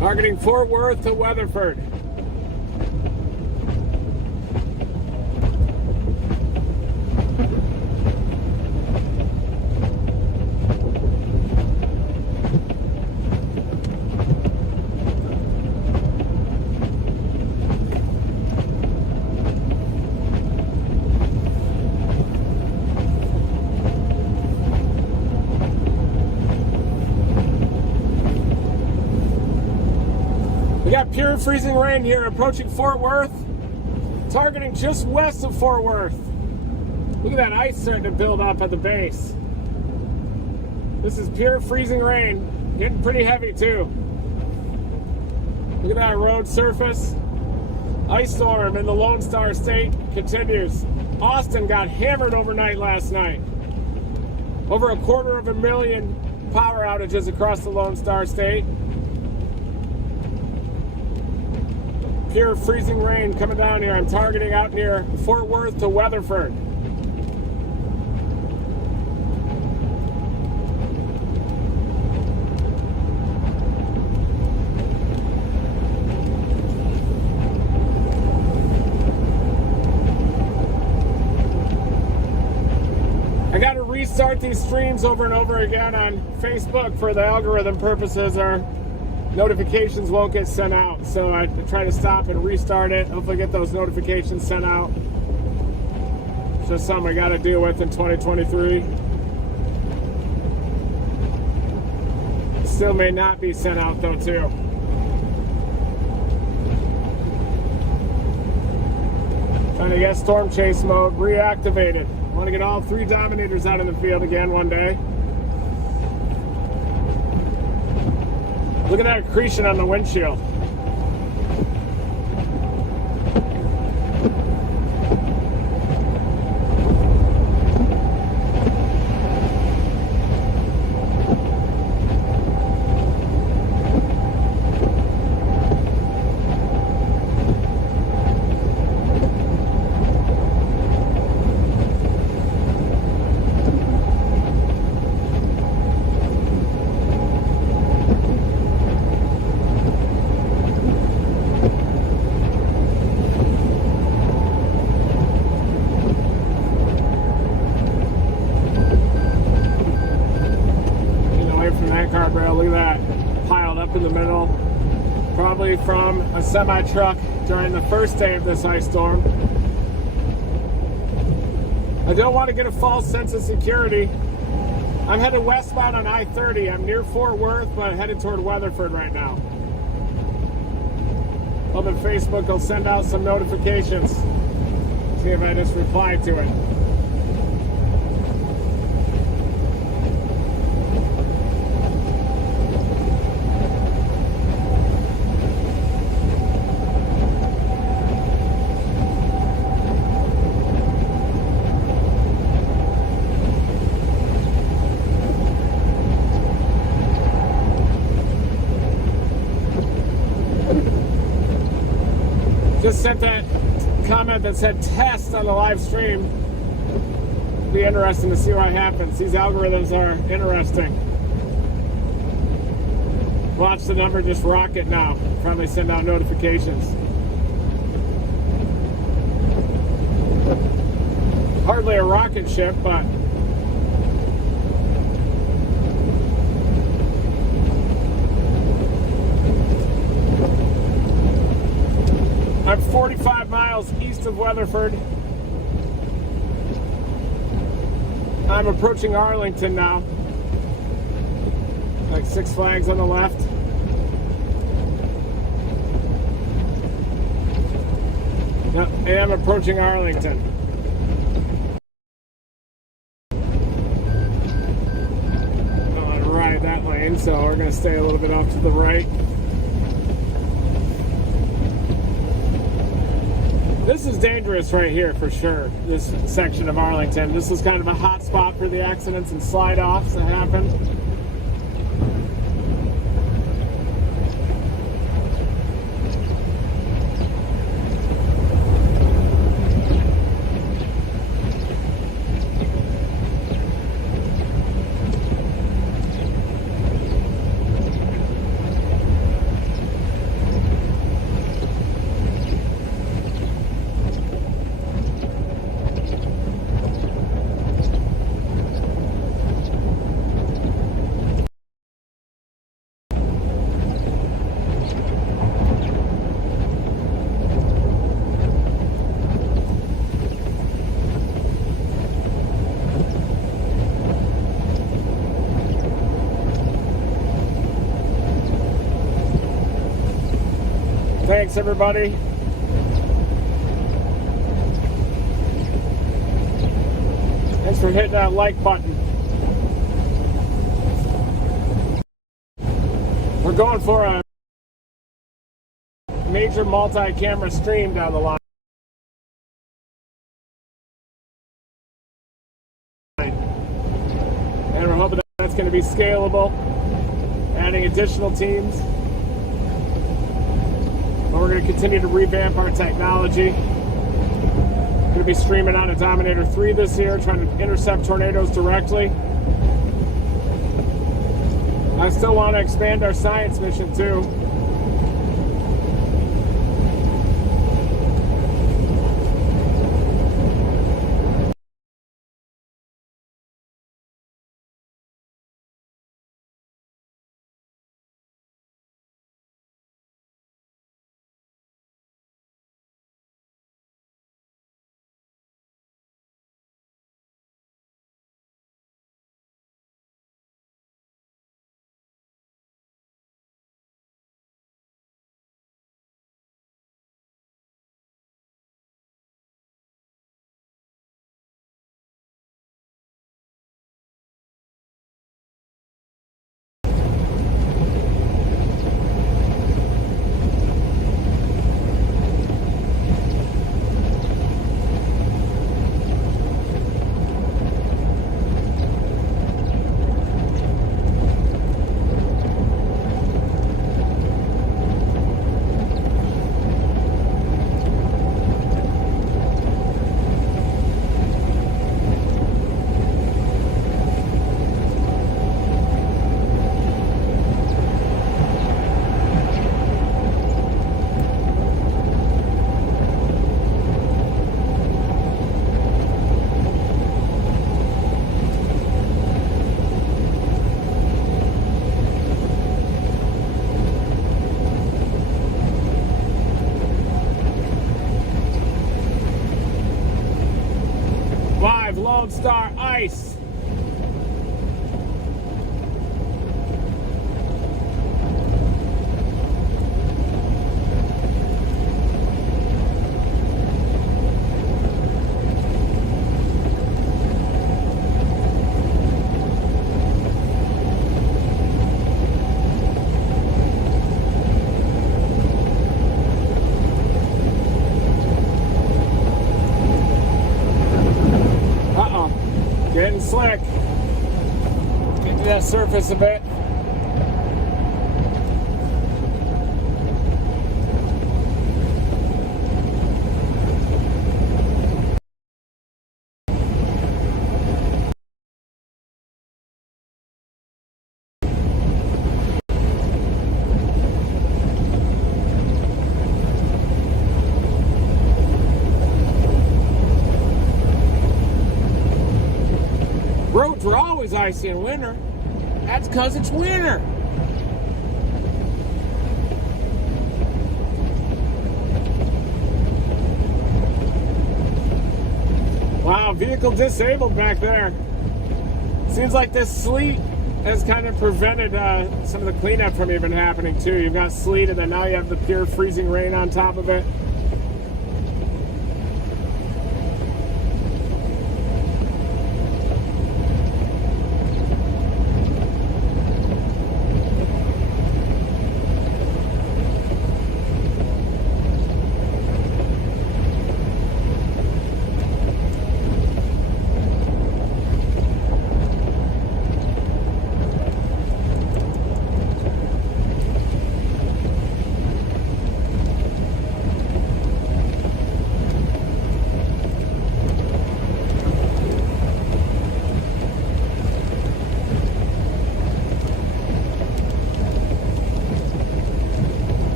Targeting Fort Worth to Weatherford. We got pure freezing rain here approaching Fort Worth, targeting just west of Fort Worth. Look at that ice starting to build up at the base. This is pure freezing rain, getting pretty heavy too. Look at that road surface. Ice storm in the Lone Star State continues. Austin got hammered overnight last night. Over 250,000 power outages across the Lone Star State. pure freezing rain coming down here. I'm targeting out near Fort Worth to Weatherford. I got to restart these streams over and over again on Facebook for the algorithm purposes. Our notifications won't get sent out, so I try to stop and restart it. Hopefully get those notifications sent out. It's just something we got to deal with in 2023. Still may not be sent out though too. Trying to get storm chase mode reactivated. I want to get all 3 Dominators out in the field again one day. Look at that accretion on the windshield. Guardrail, look at that, piled up in the middle, probably from a semi-truck during the first day of this ice storm. I don't want to get a false sense of security. I'm headed westbound on I-30. I'm near Fort Worth, but headed toward Weatherford right now. Hoping Facebook will send out some notifications. See if I just reply to it. Just sent that comment that said test on the live stream. It'll be interesting to see what happens. These algorithms are interesting. Watch the number just rocket now. Probably send out notifications. Hardly a rocket ship, but I'm 45 miles east of Weatherford. I'm approaching Arlington now. Like Six Flags on the left. Yep, I am approaching Arlington. I want to ride that lane, so we're going to stay a little bit off to the right. This is dangerous right here for sure, this section of Arlington. This is kind of a hot spot for the accidents and slide-offs that happen. Thanks, everybody. Thanks for hitting that like button. We're going for a major multi-camera stream down the line. And we're hoping that's going to be scalable, adding additional teams. But we're going to continue to revamp our technology. Going to be streaming on a Dominator 3 this year, trying to intercept tornadoes directly. I still want to expand our science mission too. Lone Star Ice. Getting slick. Get to that surface a bit. Roads are always icy in winter. That's because it's winter. Wow, vehicle disabled back there. Seems like this sleet has kind of prevented some of the cleanup from even happening too. You've got sleet and then now you have the pure freezing rain on top of it.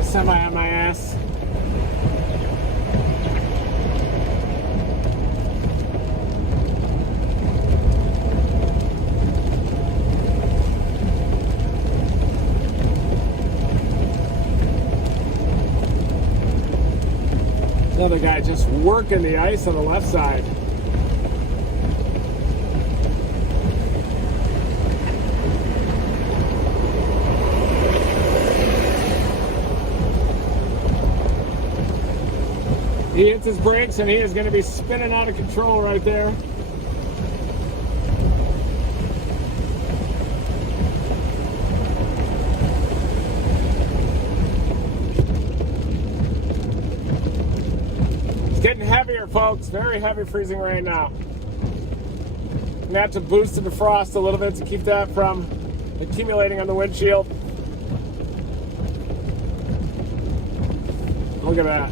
Semi on my ass. Another guy just working the ice on the left side. He hits his brakes and he is going to be spinning out of control right there. It's getting heavier, folks. Very heavy freezing rain now. And that to boost the defrost a little bit to keep that from accumulating on the windshield. Look at that.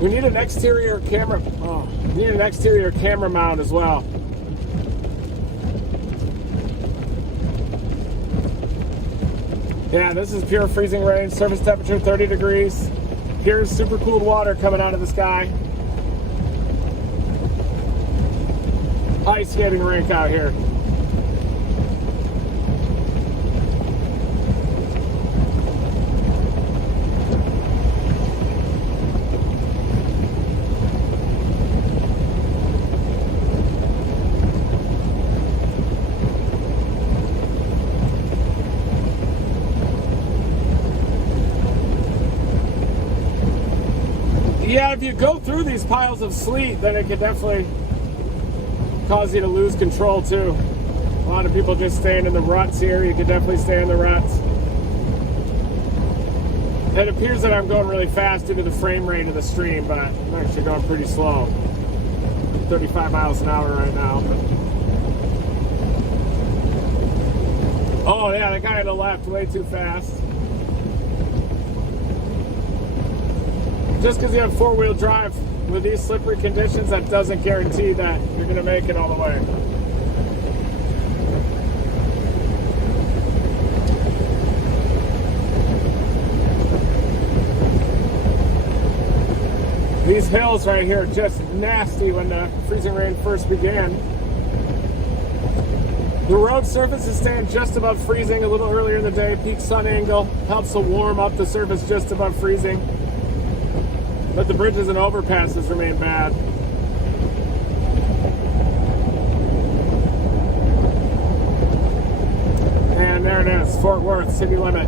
We need an exterior camera. Oh, we need an exterior camera mount as well. Yeah, this is pure freezing rain. Surface temperature 30 degrees. Pure super cooled water coming out of the sky. Ice skating rink out here. Yeah, if you go through these piles of sleet, then it could definitely cause you to lose control too. A lot of people just staying in the ruts here. You could definitely stay in the ruts. It appears that I'm going really fast due to the frame rate of the stream, but I'm actually going pretty slow. 35 miles an hour right now. Oh yeah, the guy on the left, way too fast. Just because you have four-wheel drive with these slippery conditions, that doesn't guarantee that you're going to make it all the way. These hills right here are just nasty when the freezing rain first began. The road surface is staying just above freezing a little earlier in the day. Peak sun angle helps to warm up the surface just above freezing. But the bridges and overpasses remain bad. And there it is, Fort Worth, city limit.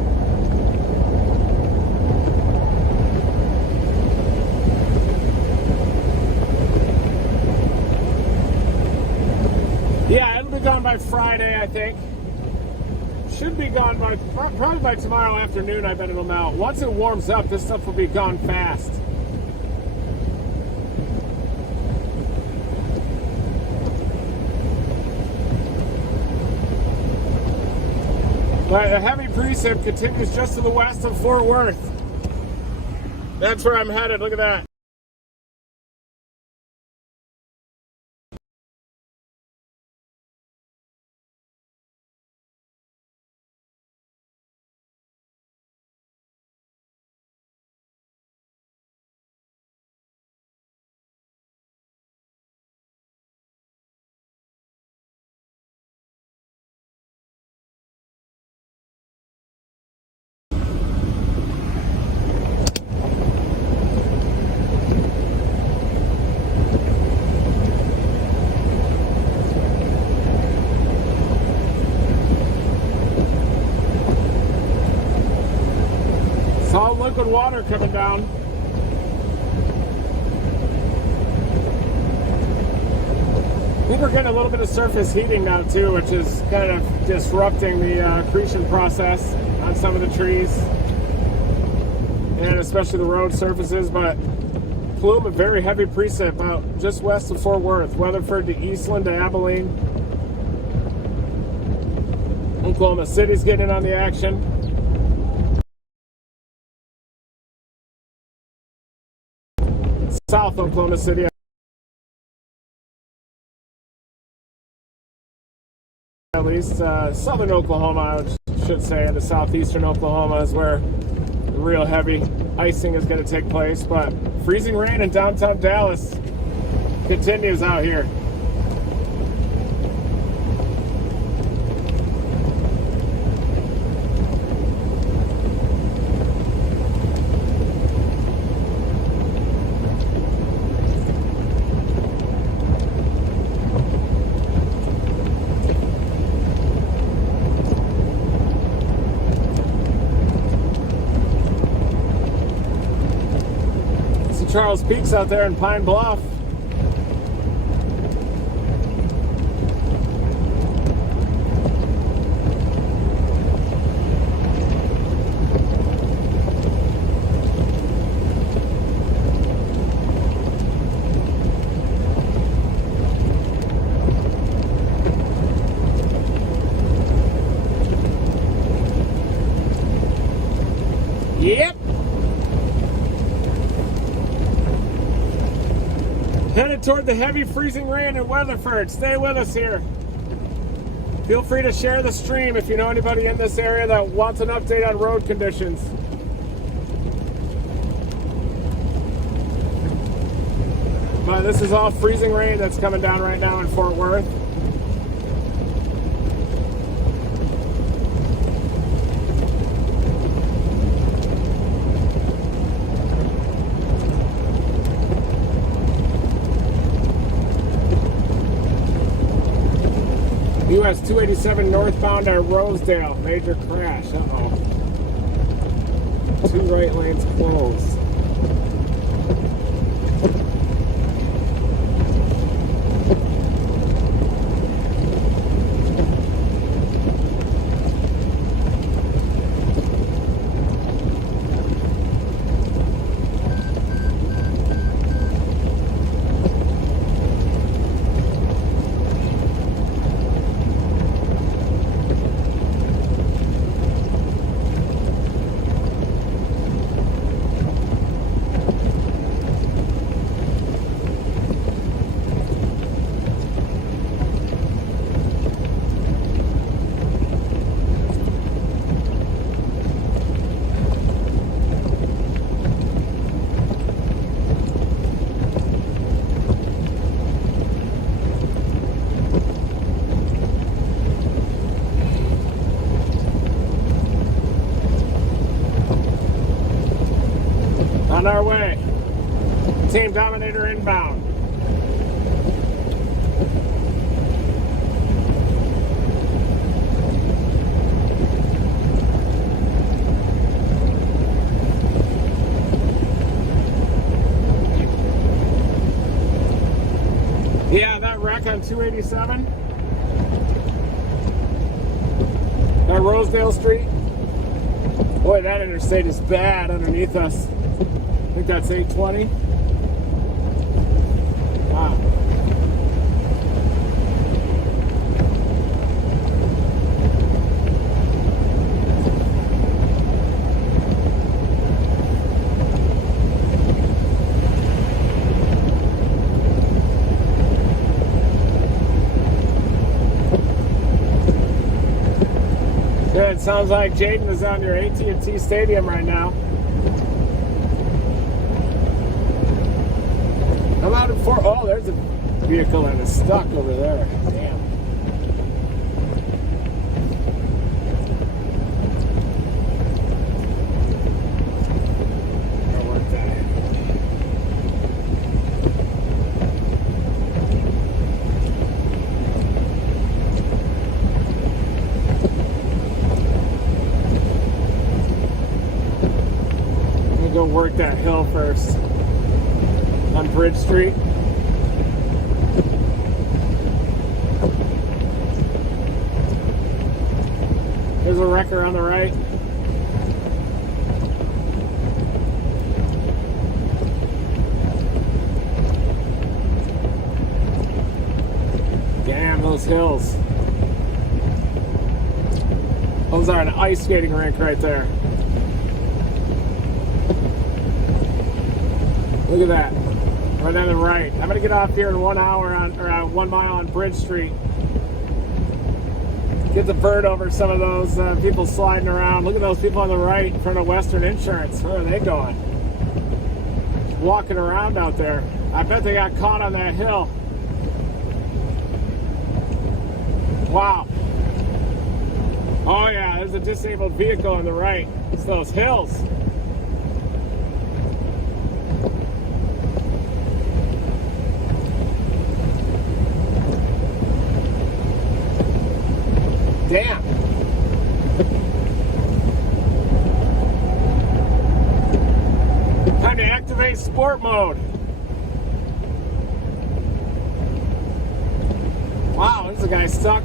Yeah, it'll be gone by Friday, I think. Should be gone by, probably by tomorrow afternoon, I bet it'll melt. Once it warms up, this stuff will be gone fast. The heavy precip continues just to the west of Fort Worth. That's where I'm headed. Look at that. Liquid water coming down. I think we're getting a little bit of surface heating now too, which is kind of disrupting the accretion process on some of the trees and especially the road surfaces. But plume of very heavy precip out just west of Fort Worth, Weatherford to Eastland to Abilene. Oklahoma City's getting in on the action. South Oklahoma City, at least southern Oklahoma, I should say, into southeastern Oklahoma is where the real heavy icing is going to take place. But freezing rain in downtown Dallas continues out here. Charles Peaks out there in Pine Bluff. headed toward the heavy freezing rain in Weatherford. Stay with us here. Feel free to share the stream if you know anybody in this area that wants an update on road conditions. But this is all freezing rain that's coming down right now in Fort Worth. US 287 northbound at Rosedale. Major crash. Uh-oh. 2 right lanes closed. On our way. Team Dominator inbound. Yeah, that wreck on 287 on Rosedale Street. Boy, that interstate is bad underneath us. I think that's 820. Wow. Yeah, it sounds like Jaden is on your AT&T Stadium right now. I'm out in Fort. Oh, there's a vehicle that is stuck over there. Damn. I'll work that in. Let me go work that hill first. On Bridge Street. There's a wrecker on the right. Damn, those hills. Those are an ice skating rink right there. Look at that. Right on the right. I'm gonna get off here in 1 hour on, or 1 mile on Bridge Street. Get the bird over some of those people sliding around. Look at those people on the right in front of Western Insurance. Where are they going? Walking around out there. I bet they got caught on that hill. Wow. Oh yeah, there's a disabled vehicle on the right. It's those hills. Damn. Time to activate sport mode. Wow, there's a guy stuck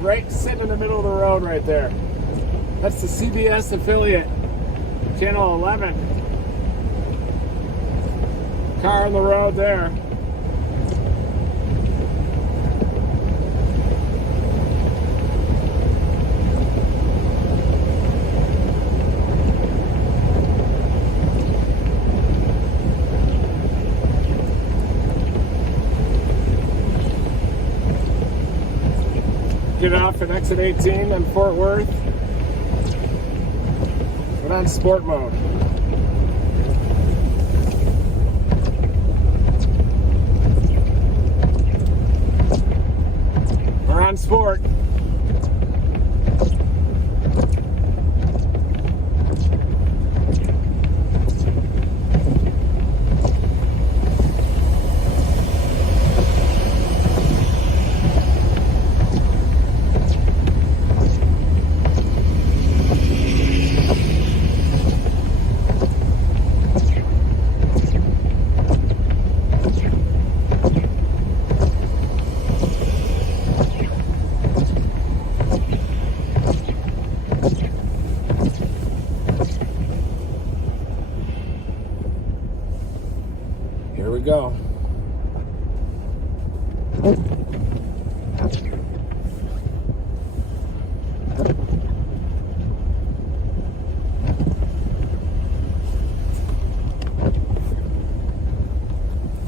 right sitting in the middle of the road right there. That's the CBS affiliate, Channel 11. Car on the road there. Get off at exit 18 in Fort Worth. We're on sport mode. We're on sport. Here we go.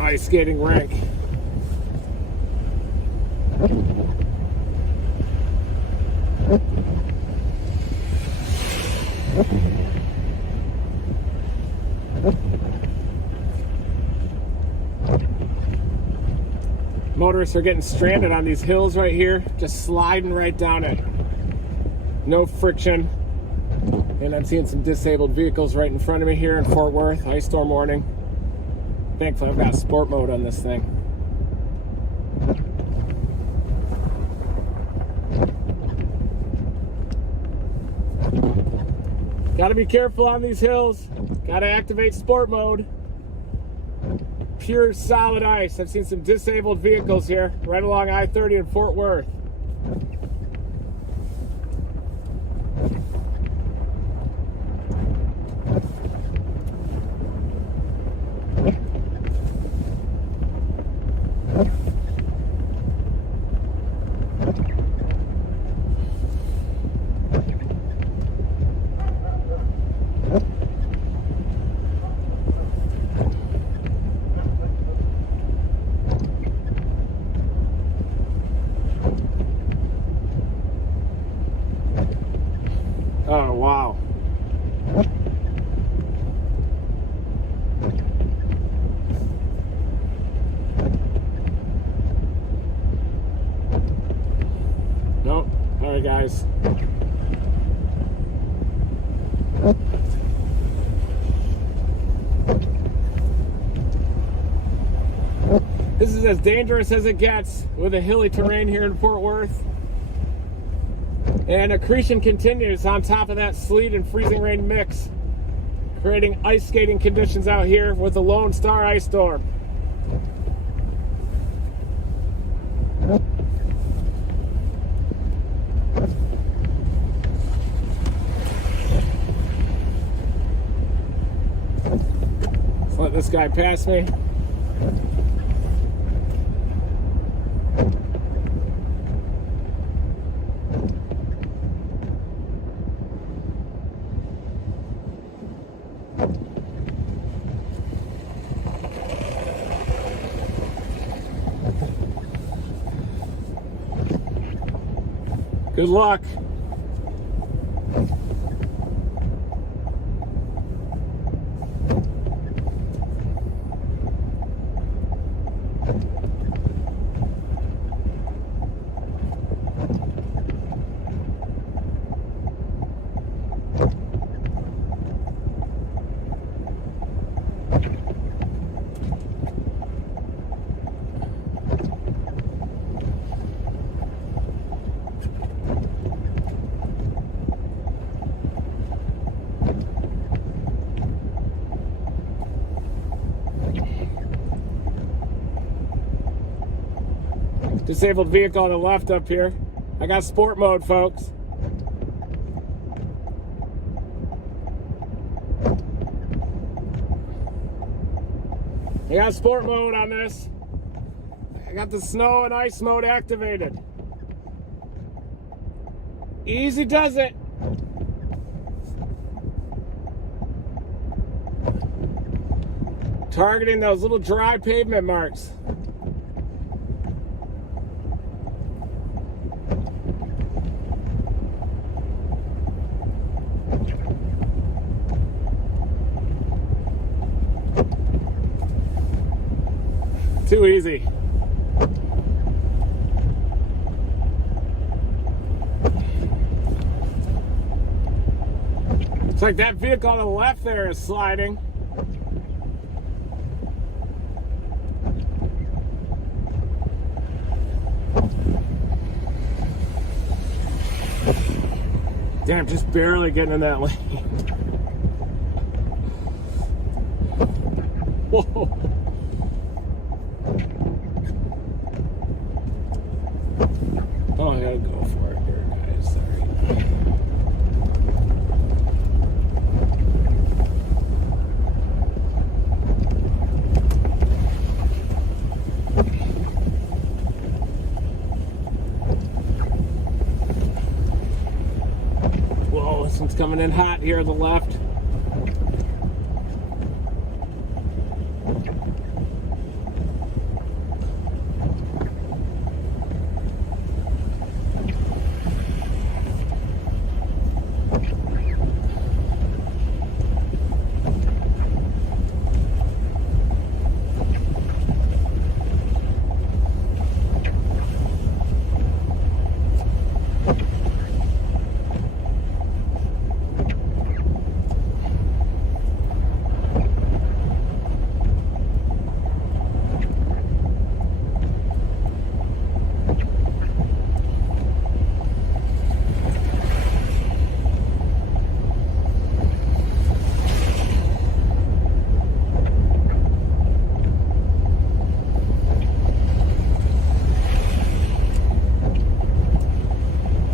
Ice skating rink. Motorists are getting stranded on these hills right here, just sliding right down it. No friction. And I'm seeing some disabled vehicles right in front of me here in Fort Worth, ice storm warning. Thankfully I've got sport mode on this thing. Gotta be careful on these hills. Gotta activate sport mode. Pure solid ice. I've seen some disabled vehicles here right along I-30 in Fort Worth. Oh, wow. Nope. All right, guys. This is as dangerous as it gets with the hilly terrain here in Fort Worth. And accretion continues on top of that sleet and freezing rain mix, creating ice skating conditions out here with the Lone Star ice storm. Let's let this guy pass me. Good luck. Disabled vehicle on the left up here. I got sport mode, folks. I got sport mode on this. I got the snow and ice mode activated. Easy does it. Targeting those little dry pavement marks. too easy. It's like that vehicle on the left there is sliding. Damn, just barely getting in that lane. Whoa. Oh, I gotta go for it here, guys. Sorry. Whoa, this one's coming in hot here on the left.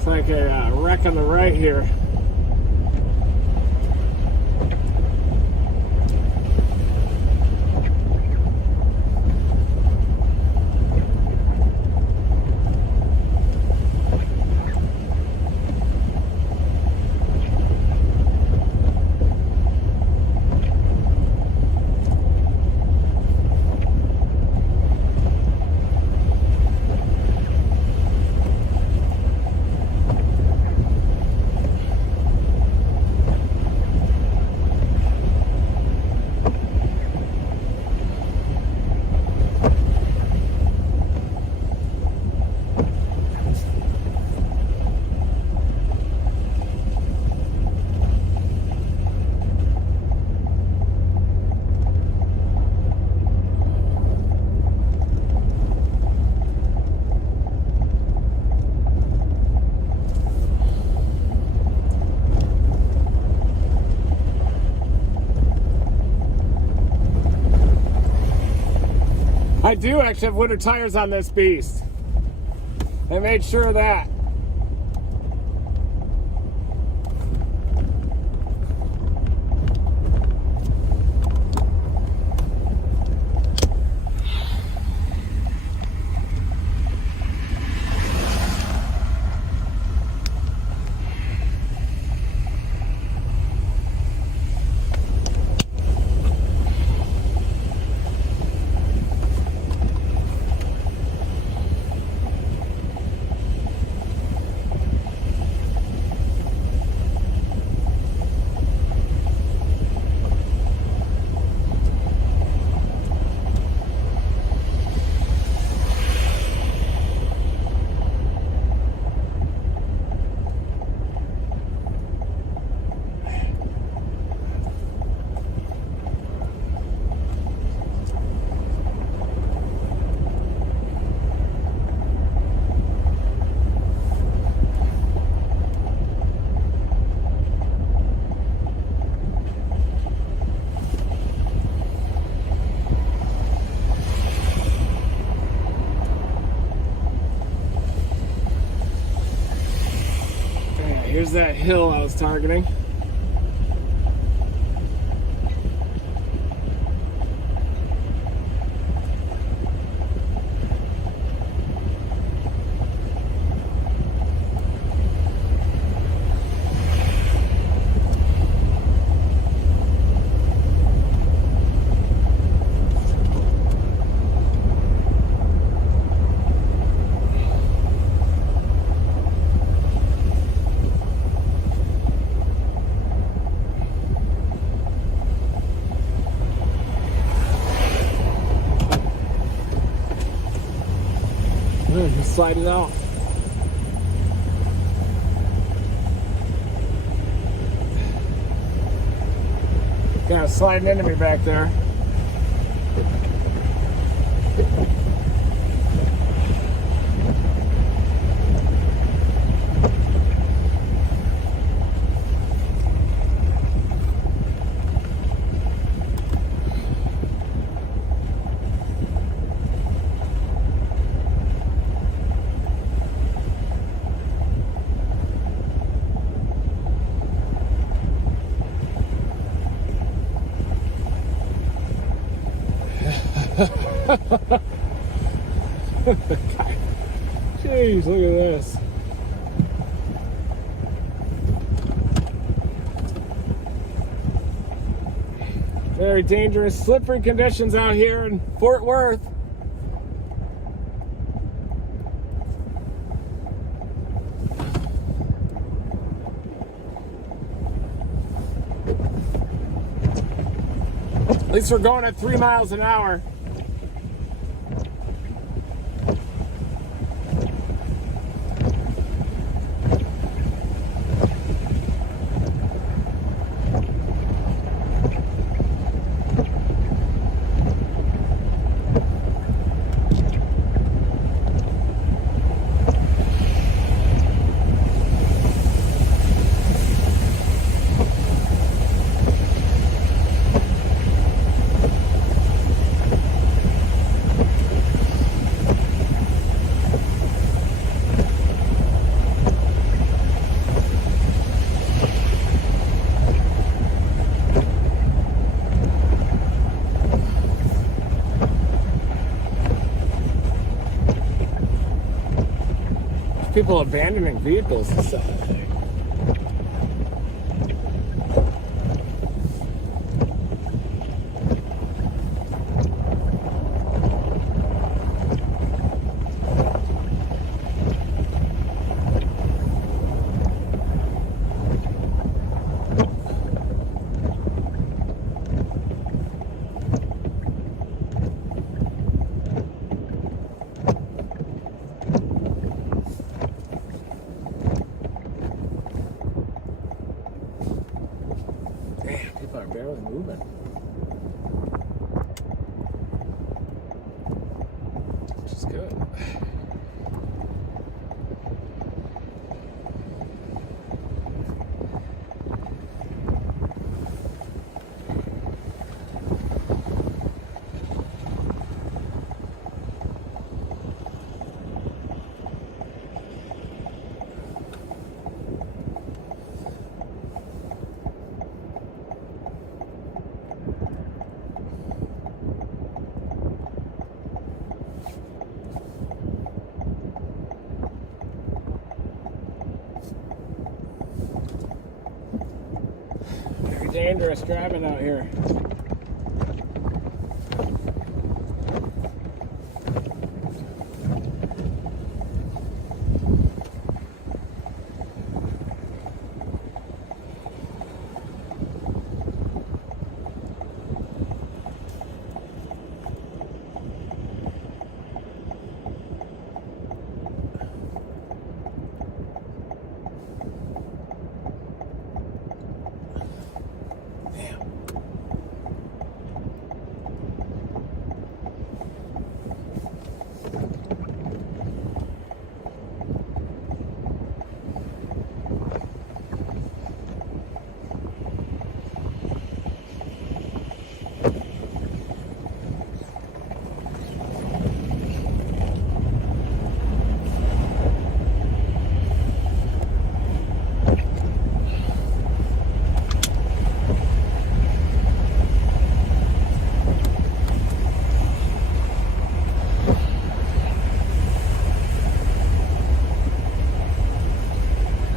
Like a wreck on the right here. I do actually have winter tires on this beast. I made sure of that. Here's that hill I was targeting. sliding out. Kind of sliding into me back there. Jeez, look at this. Very dangerous, slippery conditions out here in Fort Worth. At least we're going at 3 miles an hour. People abandoning vehicles and stuff. People are barely moving. Which is good. Very dangerous driving out here.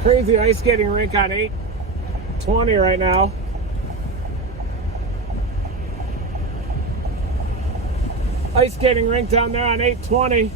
Crazy ice skating rink on 820 right now. Ice skating rink down there on 820.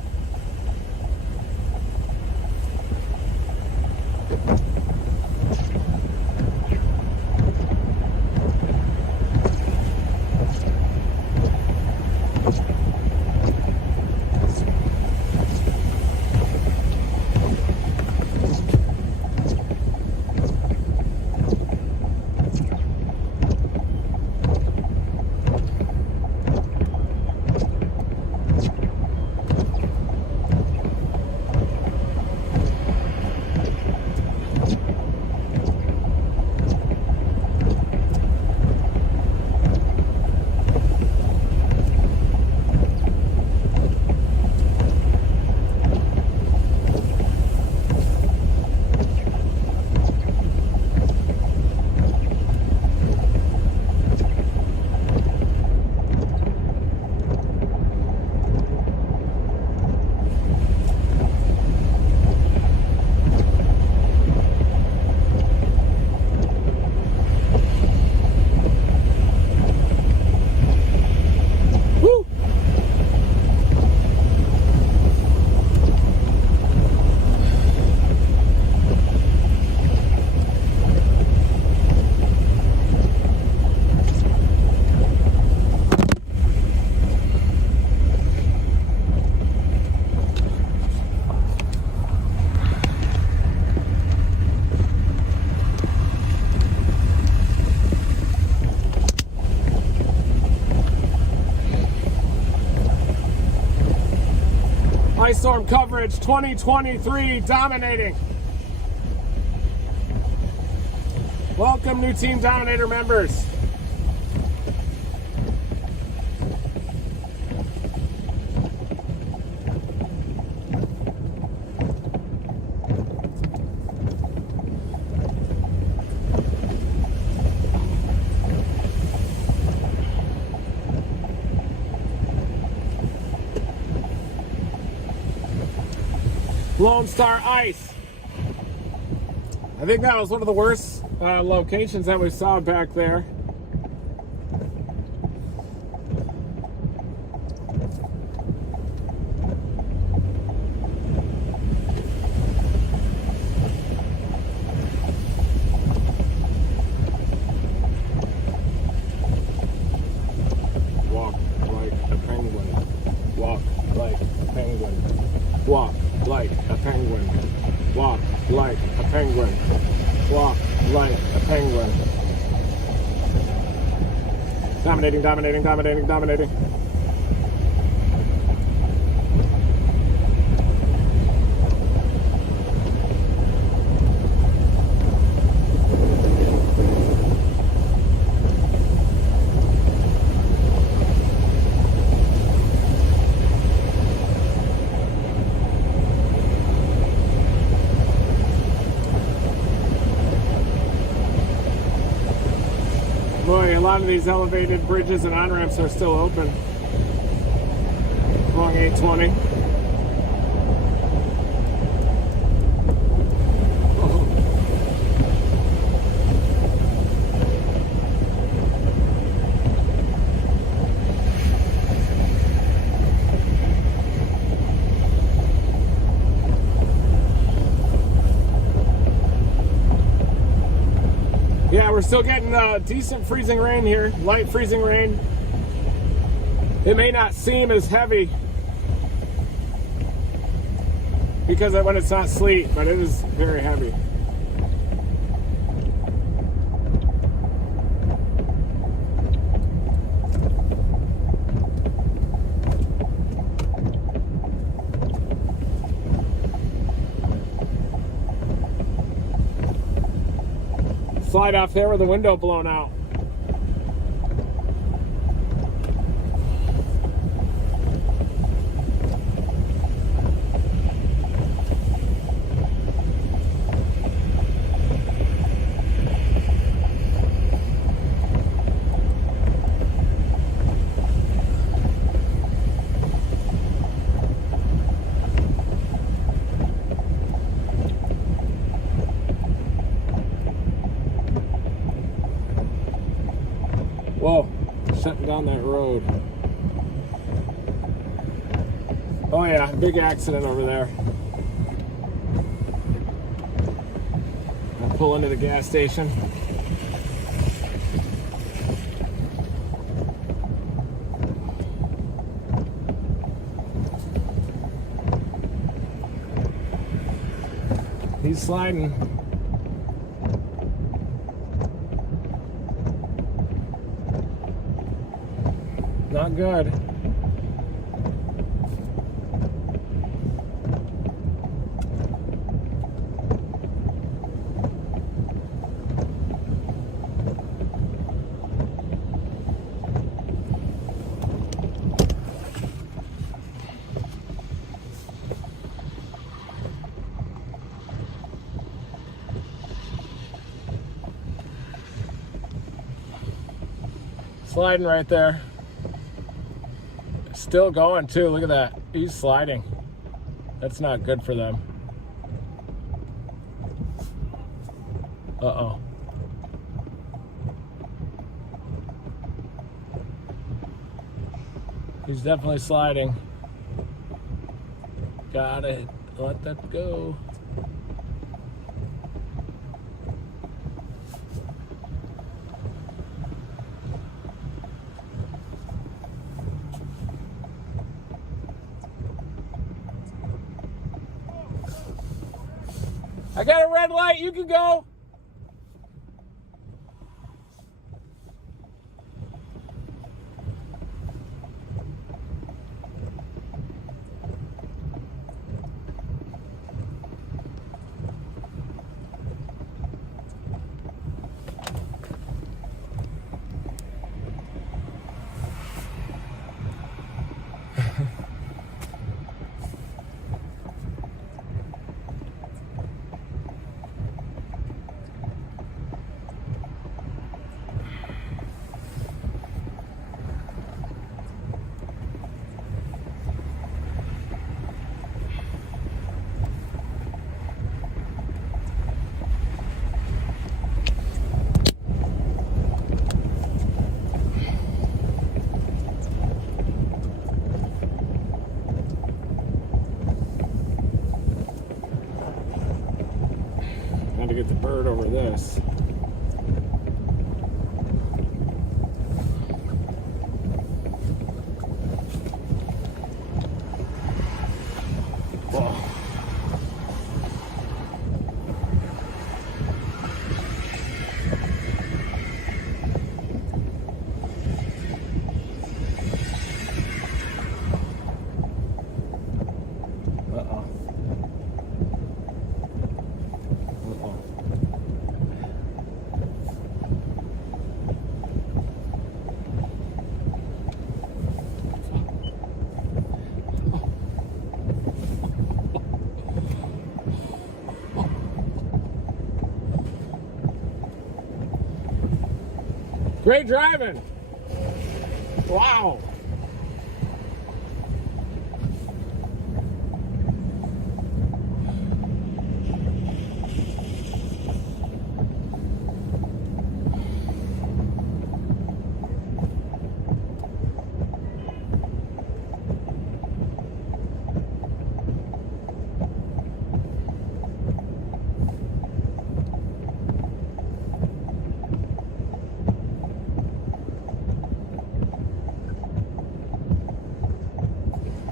Ice storm coverage 2023 dominating. Welcome new Team Dominator members. Lone Star Ice. I think that was one of the worst locations that we saw back there. Walk like a penguin. Walk like a penguin. Walk like a penguin. Walk like a penguin. Walk like a penguin. Dominating, dominating, dominating, dominating. Boy, a lot of these elevated bridges and on-ramps are still open along 820. Yeah, we're still getting decent freezing rain here, light freezing rain. It may not seem as heavy because when it's not sleet, but it is very heavy. Slide off there with the window blown out. Whoa, shutting down that road. Oh yeah, big accident over there. I'll pull into the gas station. He's sliding. Not good. Sliding right there. Still going too, look at that. He's sliding. That's not good for them. Uh-oh. He's definitely sliding. Got it. Let that go. I got a red light, you can go. to get the bird over this. Whoa. Great driving. Wow.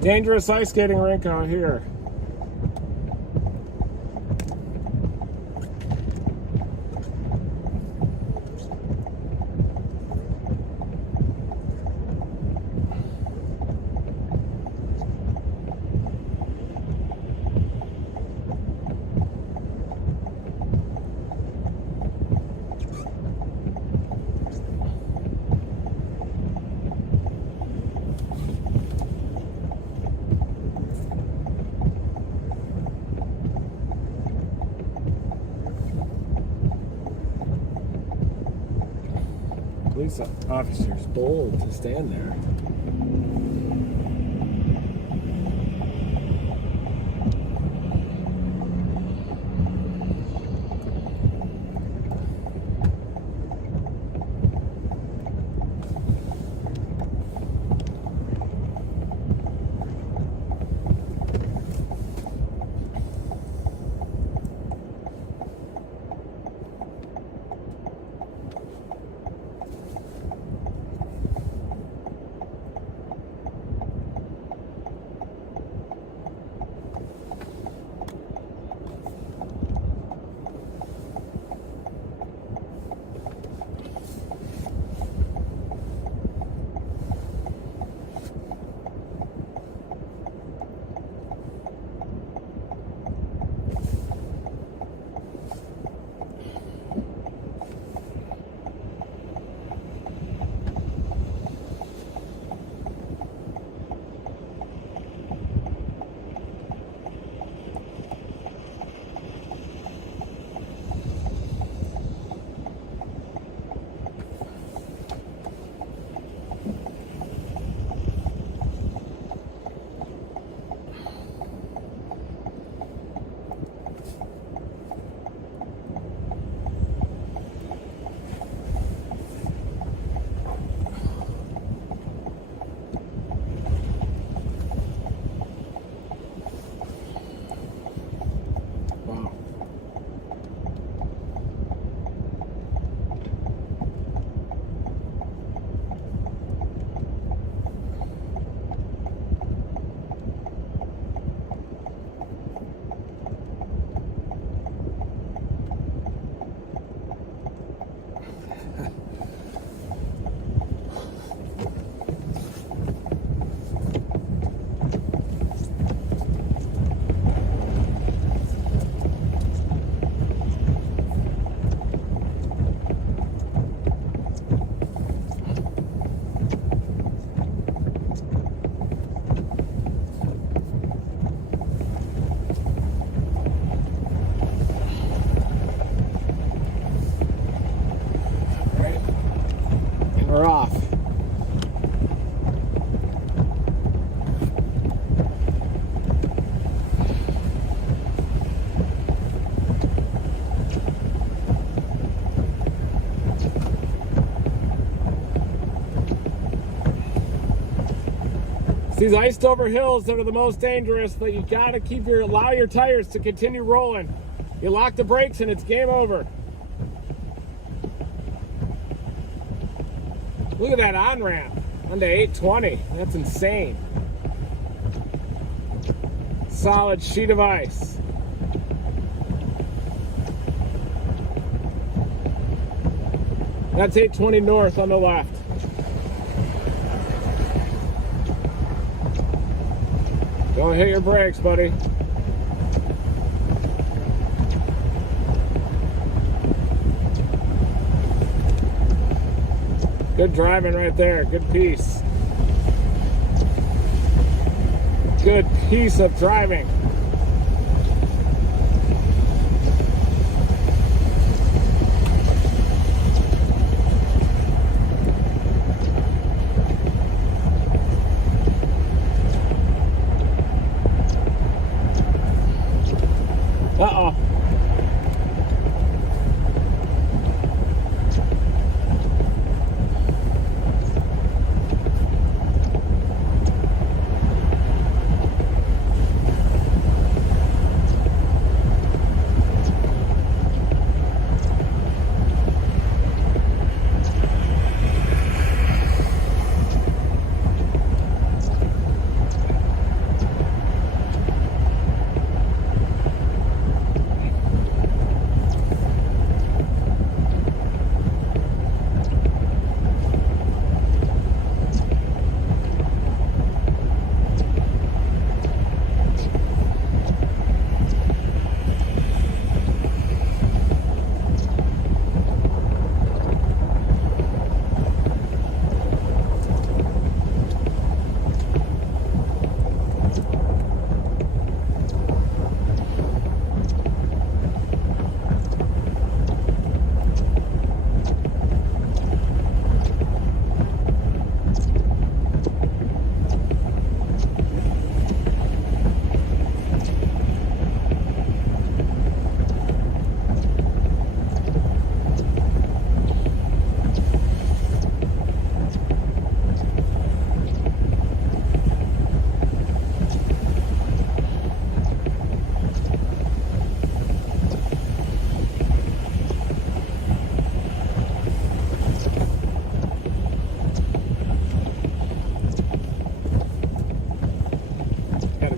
Dangerous ice skating rink out here. Police officers bold to stand there. We're off. It's these iced over hills that are the most dangerous, that you gotta allow your tires to continue rolling. You lock the brakes and it's game over. Look at that on-ramp onto 820. That's insane. Solid sheet of ice. That's 820 north on the left. Don't hit your brakes, buddy. Good driving right there. Good piece. Good piece of driving. Uh-oh.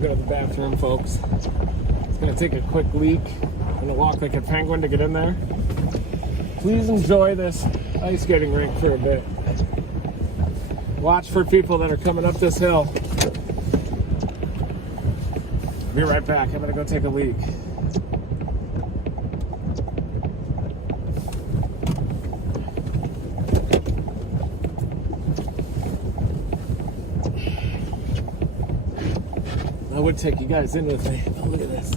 Go to the bathroom, folks. It's gonna take a quick leak. I'm gonna walk like a penguin to get in there. Please enjoy this ice skating rink for a bit. Watch for people that are coming up this hill. Be right back. I'm gonna go take a leak. I would take you guys in with me. Oh, look at this.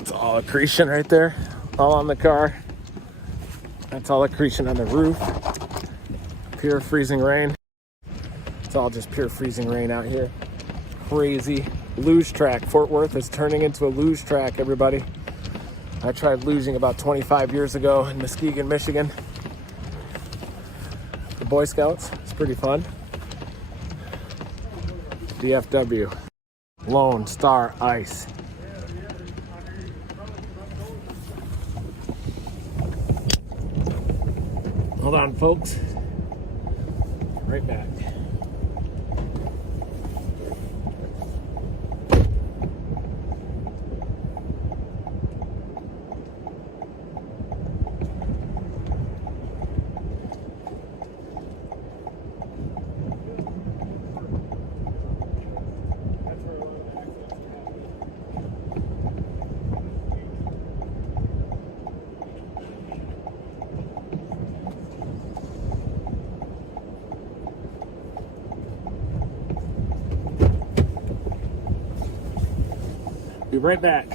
It's all accretion right there, all on the car. That's all accretion on the roof. Pure freezing rain. It's all just pure freezing rain out here. Crazy. Luge track. Fort Worth is turning into a luge track, everybody. I tried luging about 25 years ago in Muskegon, Michigan. The Boy Scouts. It's pretty fun. DFW. Lone Star Ice. Hold on, folks. Right back. Be right back.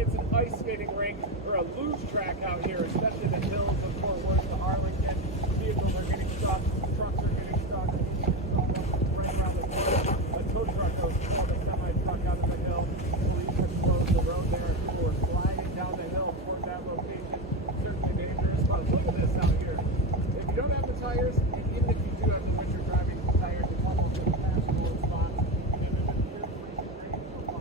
it's an ice skating rink or a luge track out here, especially the hills of Fort Worth to Arlington. Vehicles are getting stuck, trucks are getting stuck. Right around the corner, a tow truck goes pulled a semi-truck out of the hill. Police have closed the road there. People were sliding down the hill toward that location. Certainly dangerous, but look at this out here. If you don't have the tires, and even if you do have the winter driving tires, it's almost an impassable spot. And then it's pure freezing rain so far.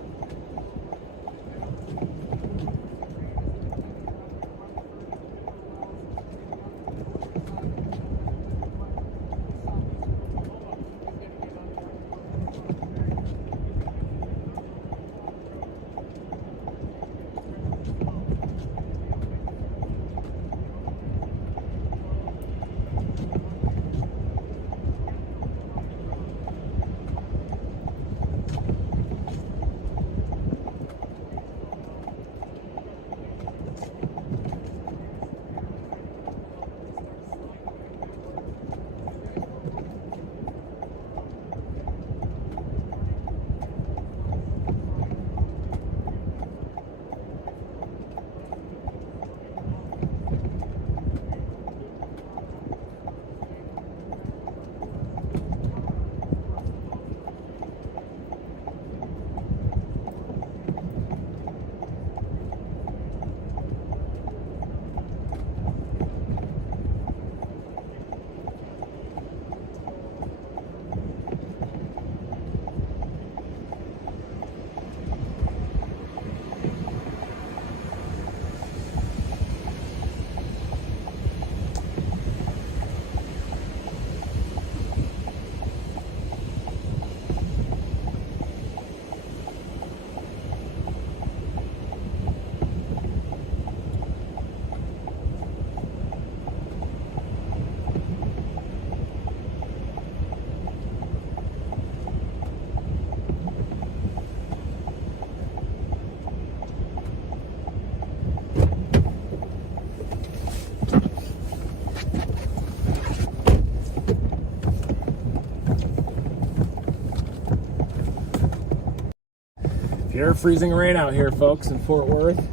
Pure freezing rain out here, folks, in Fort Worth.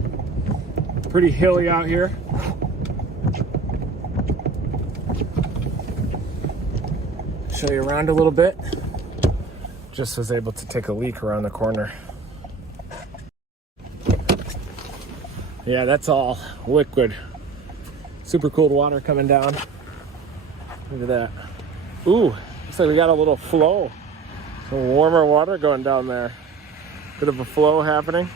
Pretty hilly out here. Show you around a little bit. Just was able to take a leak around the corner. Yeah, that's all liquid. Super cold water coming down. Look at that. Ooh, looks like we got a little flow. Some warmer water going down there. Bit of a flow happening.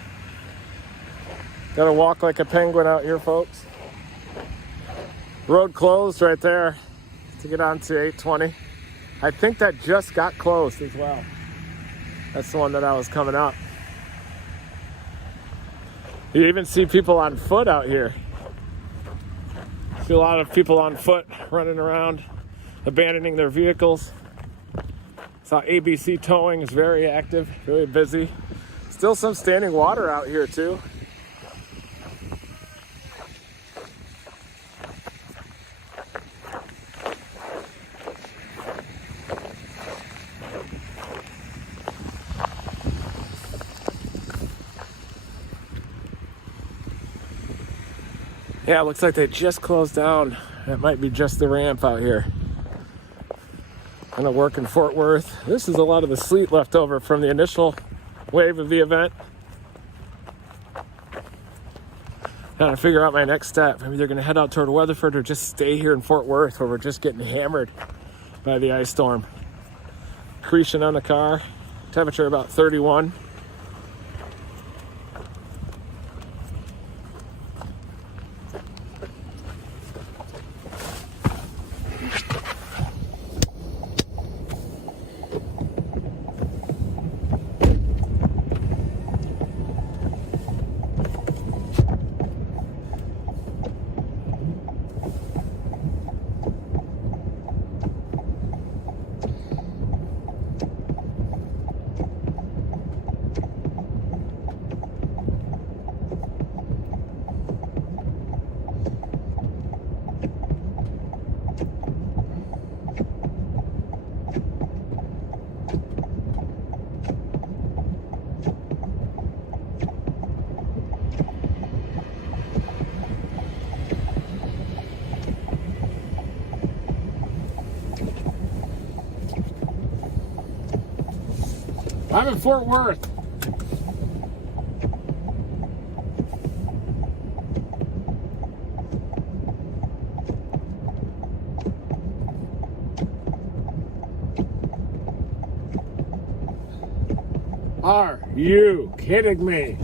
Gotta walk like a penguin out here, folks. Road closed right there to get onto 820. I think that just got closed as well. That's the one that I was coming up. You even see people on foot out here. See a lot of people on foot running around, abandoning their vehicles. Saw ABC Towing is very active, really busy. Still some standing water out here too. Yeah, it looks like they just closed down. That might be just the ramp out here. Gonna work in Fort Worth. This is a lot of the sleet left over from the initial wave of the event. Gotta figure out my next step. I'm either gonna head out toward Weatherford or just stay here in Fort Worth where we're just getting hammered by the ice storm. Accretion on the car, temperature about 31. I'm in Fort Worth. Are you kidding me?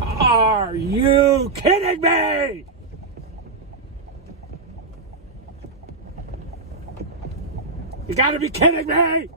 Are you kidding me? You gotta be kidding me!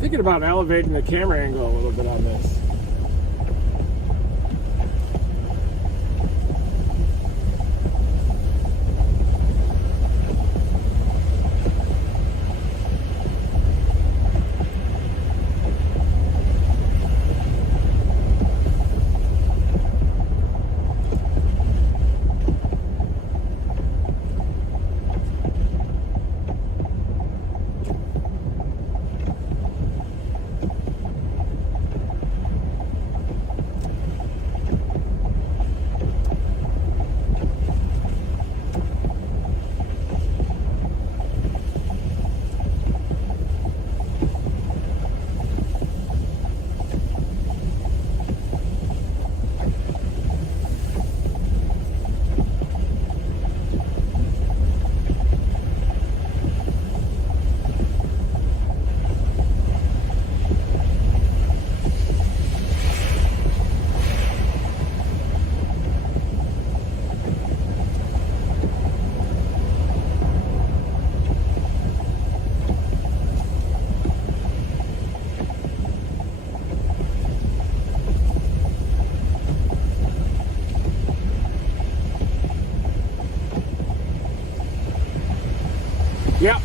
Thinking about elevating the camera angle a little bit on this. Yep.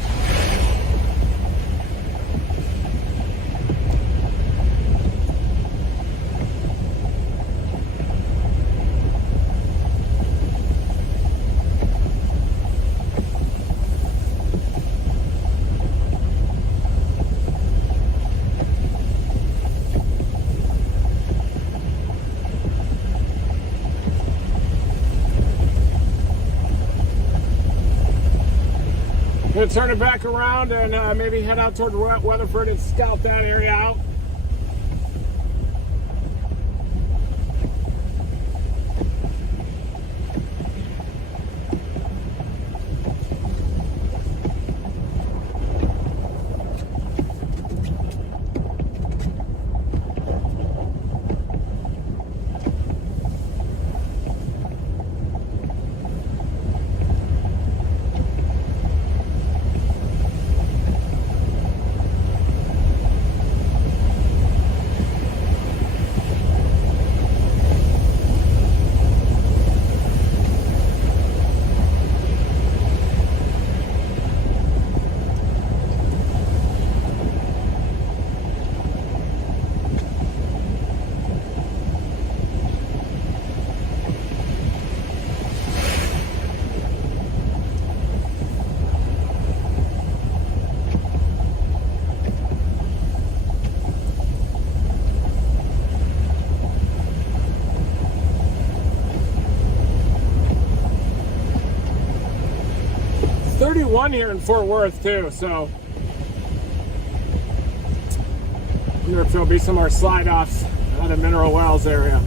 Gonna turn it back around and maybe head out toward Weatherford and scout that area out. One here in Fort Worth too, so I wonder if there'll be some more slide offs out of Mineral Wells area.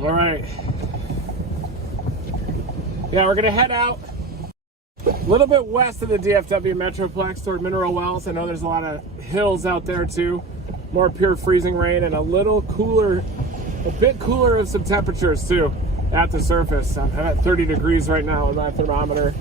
All right. Yeah, we're gonna head out a little bit west of the DFW Metroplex toward Mineral Wells. I know there's a lot of hills out there too. More pure freezing rain and a little cooler, a bit cooler of some temperatures too at the surface. I'm at 30 degrees right now with my thermometer.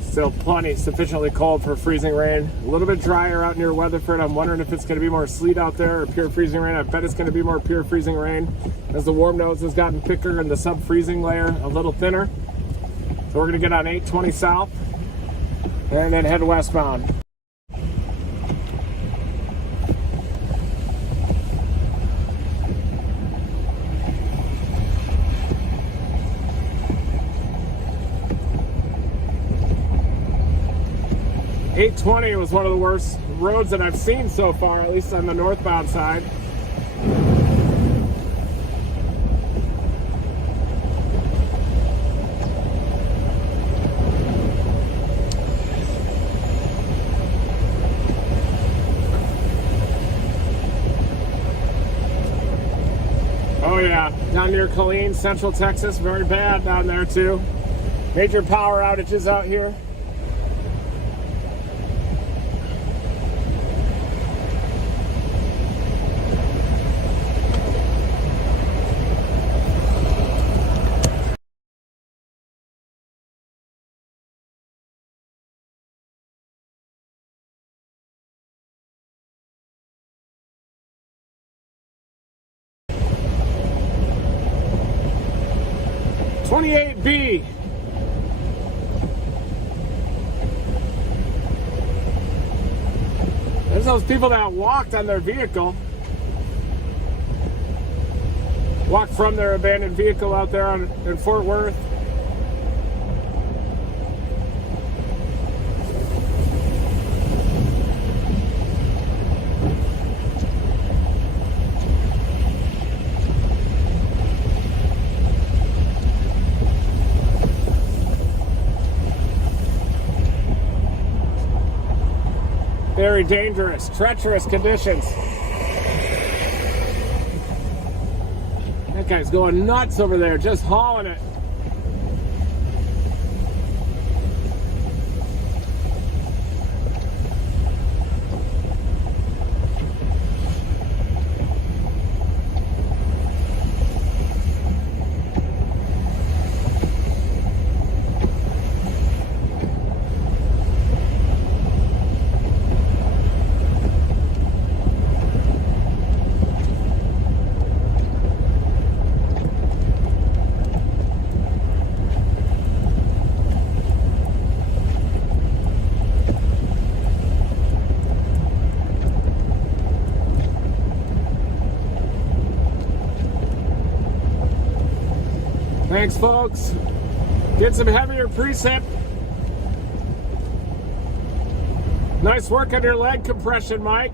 Still sufficiently cold for freezing rain. A little bit drier out near Weatherford. I'm wondering if it's going to be more sleet out there or pure freezing rain. I bet it's going to be more pure freezing rain as the warm nose has gotten thicker and the sub-freezing layer a little thinner. So we're going to get on 820 south and then head westbound. .820 was one of the worst roads that I've seen so far, at least on the northbound side. Oh yeah, down near Killeen, Central Texas, very bad down there too. Major power outages out here. .28B. There's those people that walked on their vehicle. Walked from their abandoned vehicle out there in Fort Worth. Very dangerous, treacherous conditions. That guy's going nuts over there, just hauling it. Thanks, folks. Get some heavier precip. Nice work on your leg compression, Mike.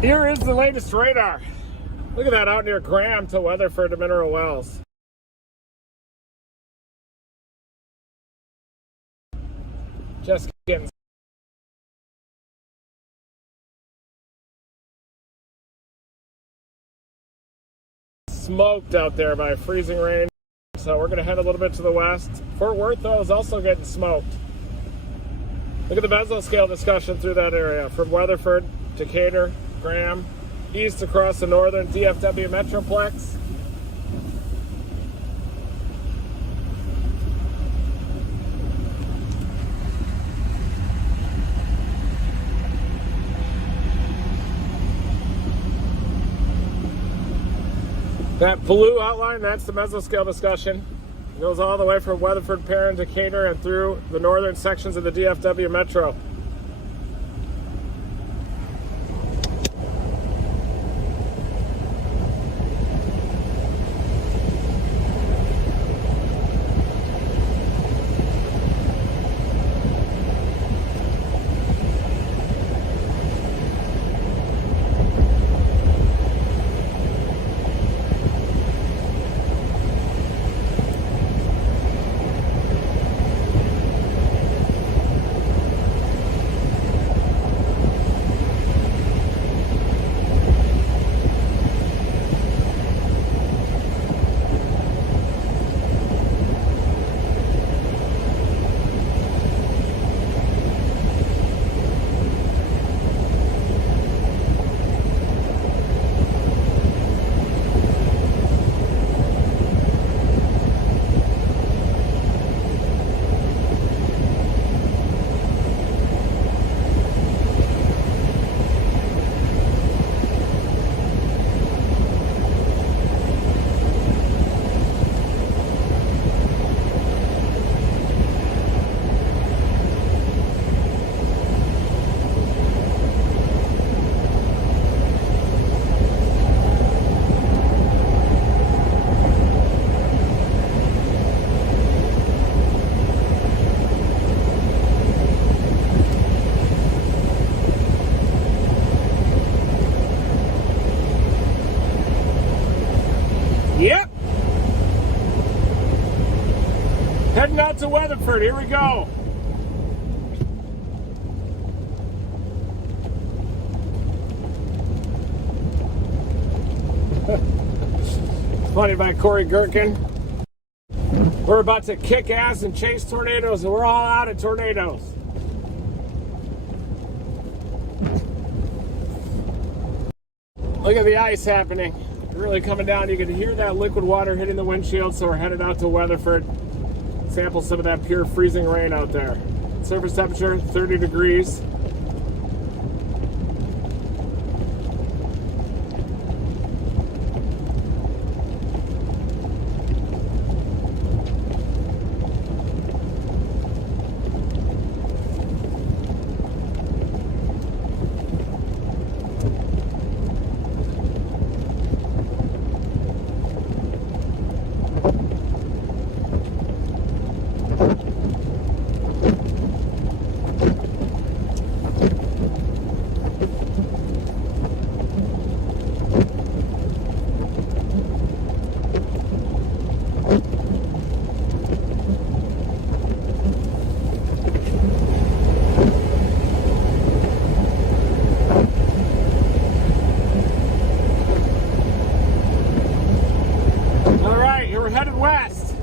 Here is the latest radar. Look at that out near Graham to Weatherford to Mineral Wells. Just getting smoked out there by freezing rain. So we're going to head a little bit to the west. Fort Worth, though, is also getting smoked. Look at the mesoscale discussion through that area. From Weatherford, Decatur, Graham, east across the northern DFW Metroplex. That blue outline, that's the mesoscale discussion. It goes all the way from Weatherford, Perrin, Decatur, and through the northern sections of the DFW Metro. out to Weatherford. Here we go. Funded by Corey Gherkin. We're about to kick ass and chase tornadoes, and we're all out of tornadoes. Look at the ice happening. Really coming down. You can hear that liquid water hitting the windshield, so we're headed out to Weatherford. Sample some of that pure freezing rain out there. Surface temperature, 30 degrees. West.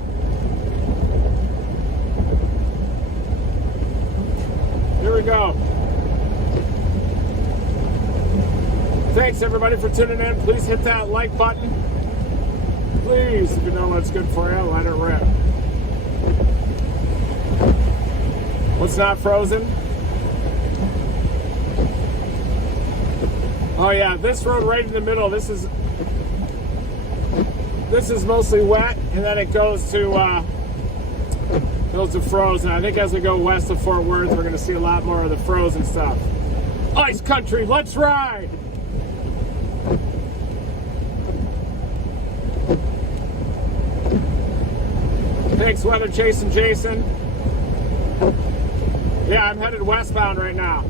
Here we go. Thanks everybody for tuning in. Please hit that like button. Please, if you know what's good for you, let it rip. What's not frozen? Oh yeah, this road right in the middle, this is mostly wet, and then it goes to frozen. I think as we go west of Fort Worth, we're going to see a lot more of the frozen stuff. Ice country, let's ride! Thanks, Weather Chasing Jason. Yeah, I'm headed westbound right now.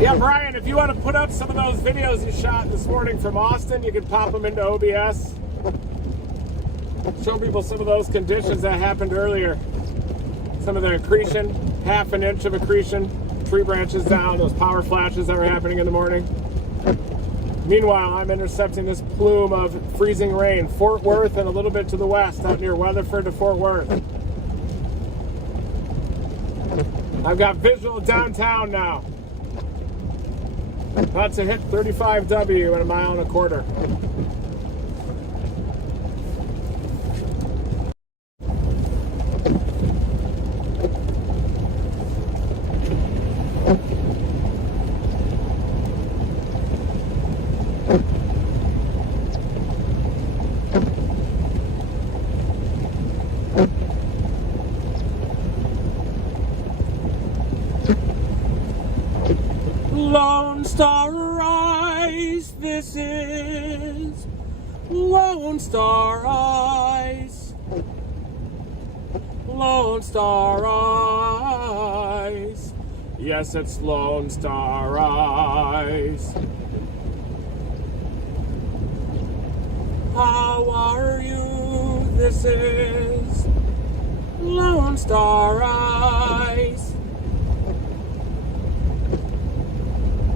Yeah, Brian, if you want to put up some of those videos you shot this morning from Austin, you can pop them into OBS. Show people some of those conditions that happened earlier. Some of the accretion, half an inch of accretion, tree branches down, those power flashes that were happening in the morning. Meanwhile, I'm intercepting this plume of freezing rain, Fort Worth and a little bit to the west, out near Weatherford to Fort Worth. I've got visual downtown now. About to hit 35W in a mile and a quarter. Lone Star Ice, this is Lone Star Ice. Lone Star Ice. Yes, it's Lone Star Ice. How are you? This is Lone Star Ice.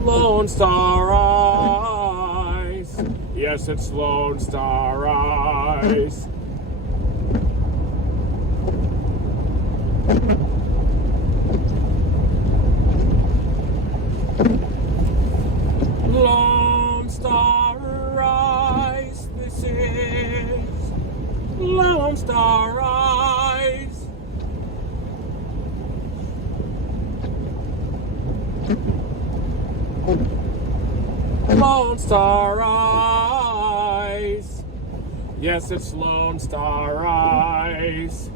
Lone Star Ice. Yes, it's Lone Star Ice. Lone Star Ice. This is Lone Star Ice. Lone Star Ice. Yes, it's Lone Star Ice.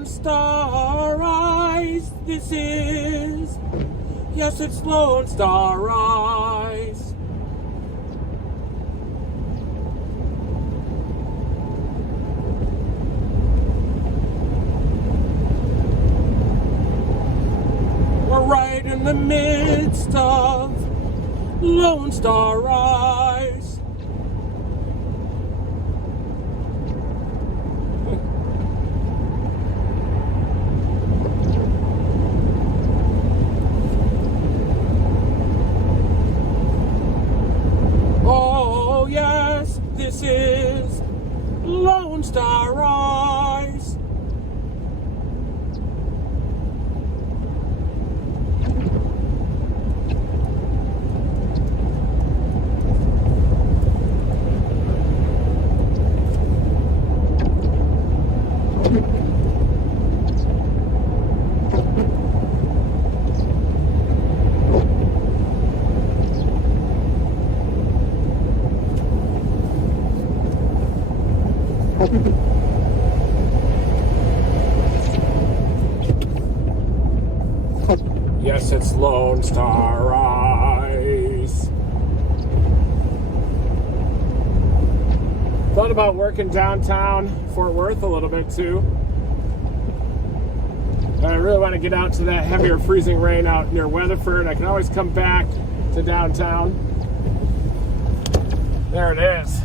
Lone Star Ice. This is, yes, it's Lone Star Ice. We're right in the midst of Lone Star Ice. Oh yes, this is Lone Star Ice. Yes, it's Lone Star Ice. Thought about working downtown Fort Worth a little bit too. I really want to get out to that heavier freezing rain out near Weatherford. I can always come back to downtown. There it is.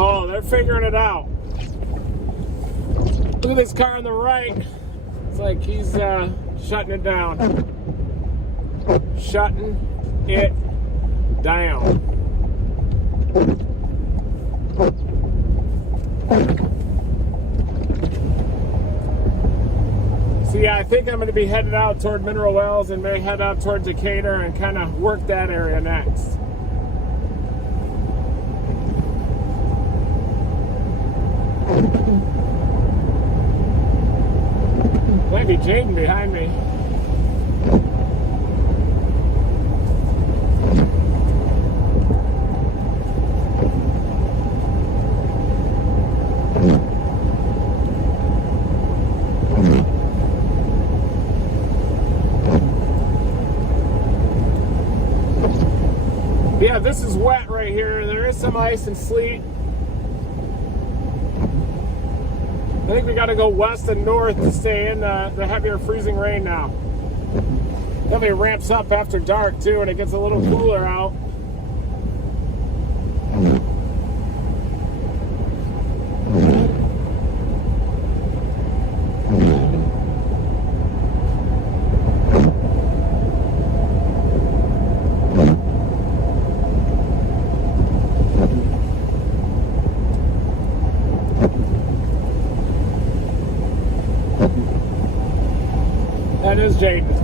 Oh, they're figuring it out. Look at this car on the right. It's like he's shutting it down. Shutting it down. So yeah, I think I'm going to be headed out toward Mineral Wells and may head out toward Decatur and kind of work that area next. Might be Jaden behind me. Yeah, this is wet right here. There is some ice and sleet. I think we got to go west and north to stay in the heavier freezing rain now. Definitely ramps up after dark too, and it gets a little cooler out. That is Jaden.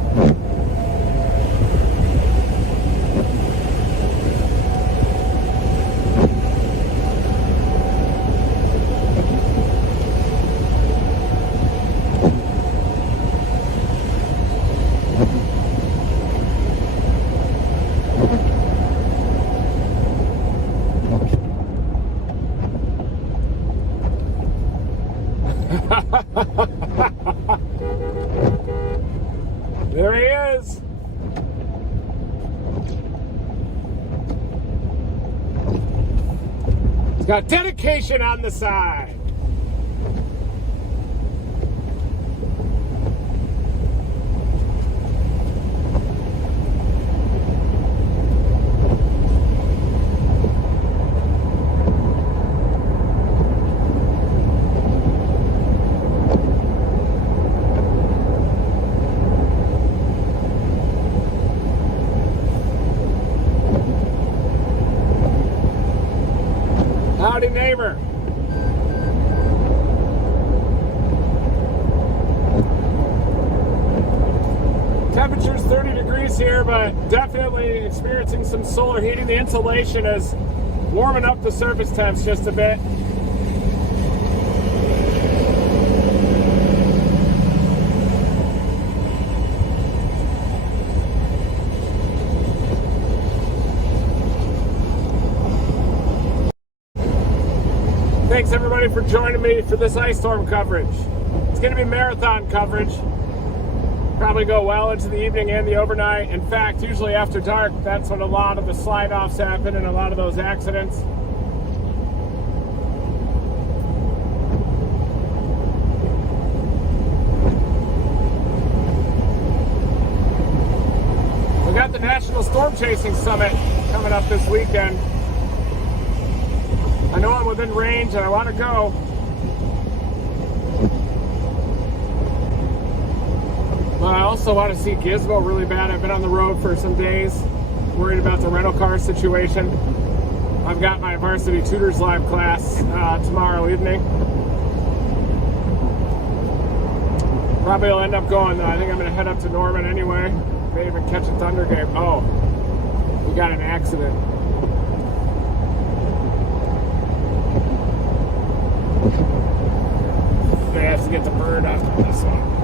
There he is. He's got dedication on the side. neighbor. Temperature's 30 degrees here, but definitely experiencing some solar heating. The insulation is warming up the surface temps just a bit. Thanks everybody for joining me for this ice storm coverage. It's going to be marathon coverage. Probably go well into the evening and the overnight. In fact, usually after dark, that's when a lot of the slide-offs happen and a lot of those accidents. We got the National Storm Chasing Summit coming up this weekend. I know I'm within range and I want to go. But I also want to see Gizmo really bad. I've been on the road for some days, worried about the rental car situation. I've got my Varsity Tutors Live class tomorrow evening. Probably will end up going though. I think I'm going to head up to Norman anyway. May even catch a Thunder game. Oh, we got an accident. They have to get the bird after this one.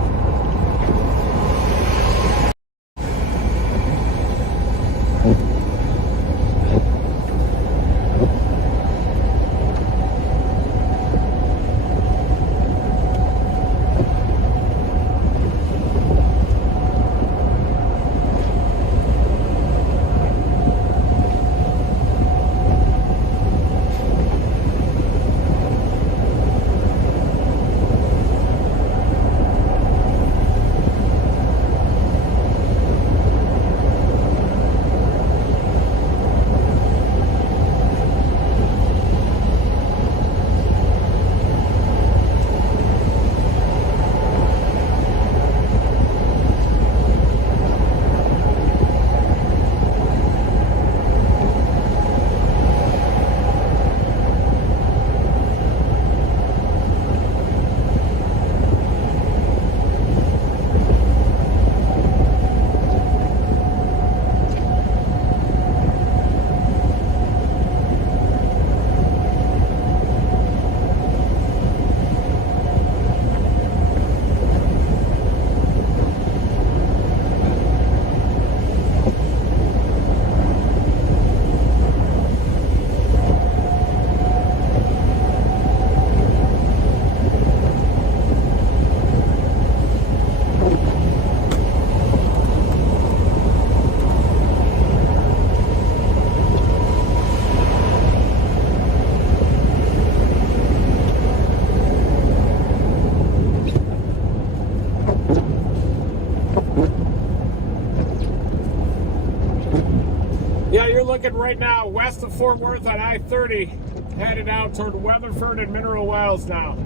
Looking right now west of Fort Worth on I-30, headed out toward Weatherford and Mineral Wells now.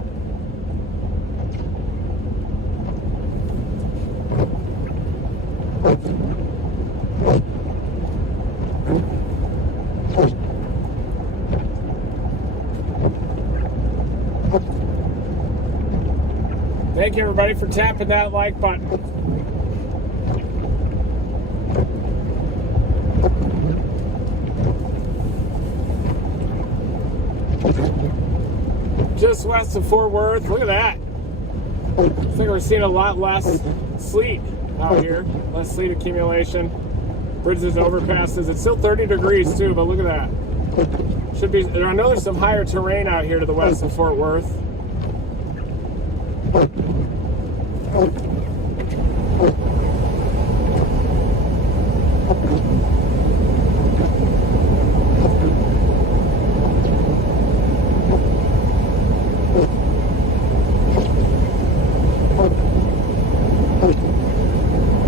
Thank you everybody for tapping that like button. Just west of Fort Worth. Look at that. I think we're seeing a lot less sleet out here. Less sleet accumulation. Bridges and overpasses. It's still 30 degrees too, but look at that. Should be. I know there's some higher terrain out here to the west of Fort Worth.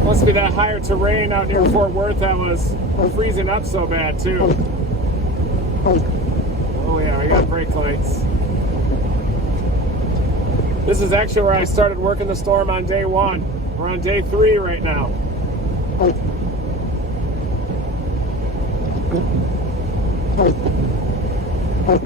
Must be that higher terrain out near Fort Worth that was freezing up so bad too. Oh yeah, I got brake lights. This is actually where I started working the storm on day 1. We're on day 3 right now. There's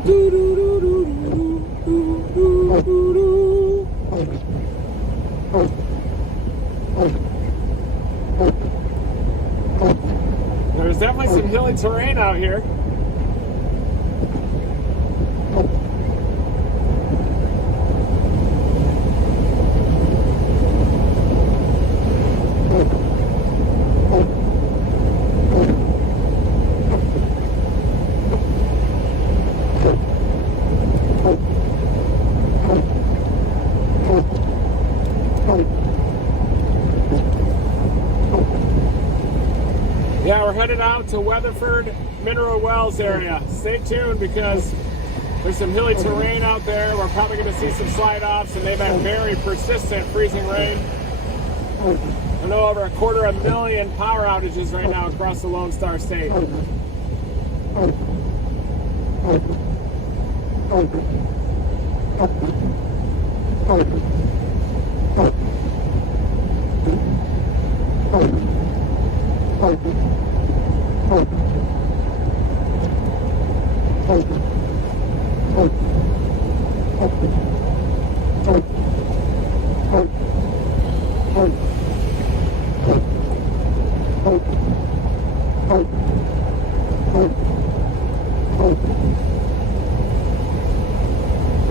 definitely some hilly terrain out here. Yeah, we're headed out to Weatherford Mineral Wells area. Stay tuned because there's some hilly terrain out there. We're probably going to see some slide-offs, and they've had very persistent freezing rain. I know over 250,000 power outages right now across the Lone Star State.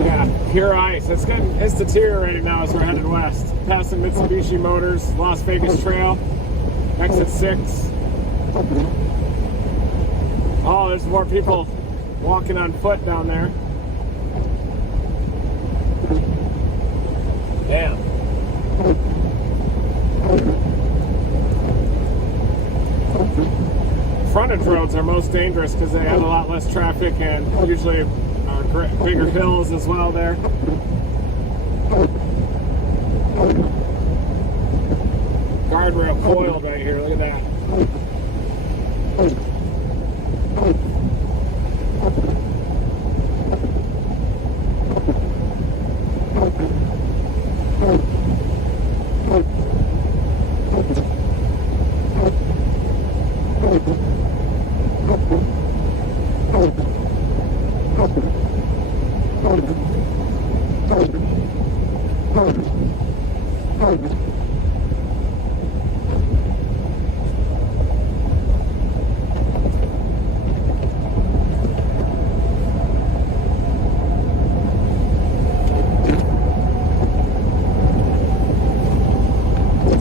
Yeah, pure ice. It's deteriorating now as we're headed west. Passing Mitsubishi Motors, Las Vegas Trail, exit 6. Oh, there's more people walking on foot down there. Damn. Frontage roads are most dangerous because they have a lot less traffic and usually bigger hills as well there. Guardrail coiled right here, look at that.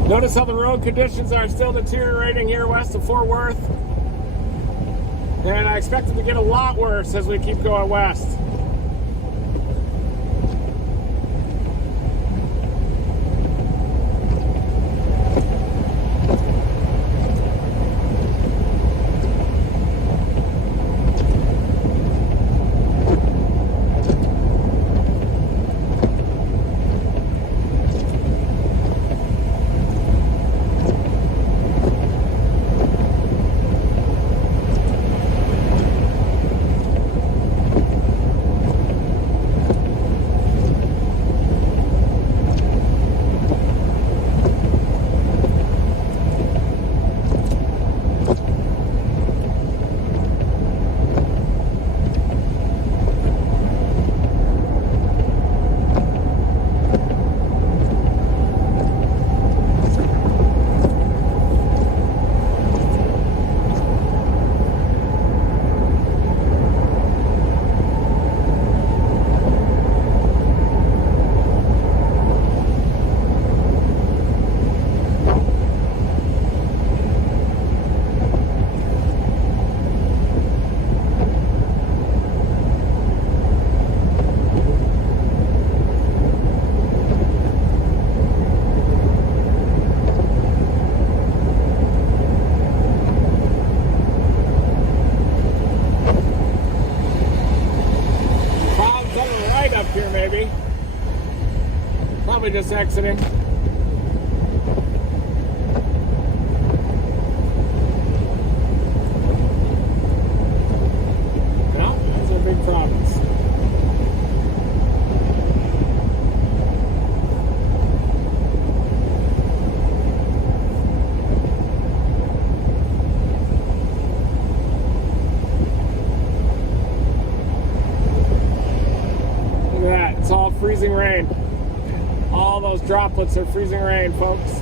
Notice how the road conditions are still deteriorating here west of Fort Worth. And I expect it to get a lot worse as we keep going west. Probably just exiting. Well, that's a big province. freezing rain. All those droplets are freezing rain, folks.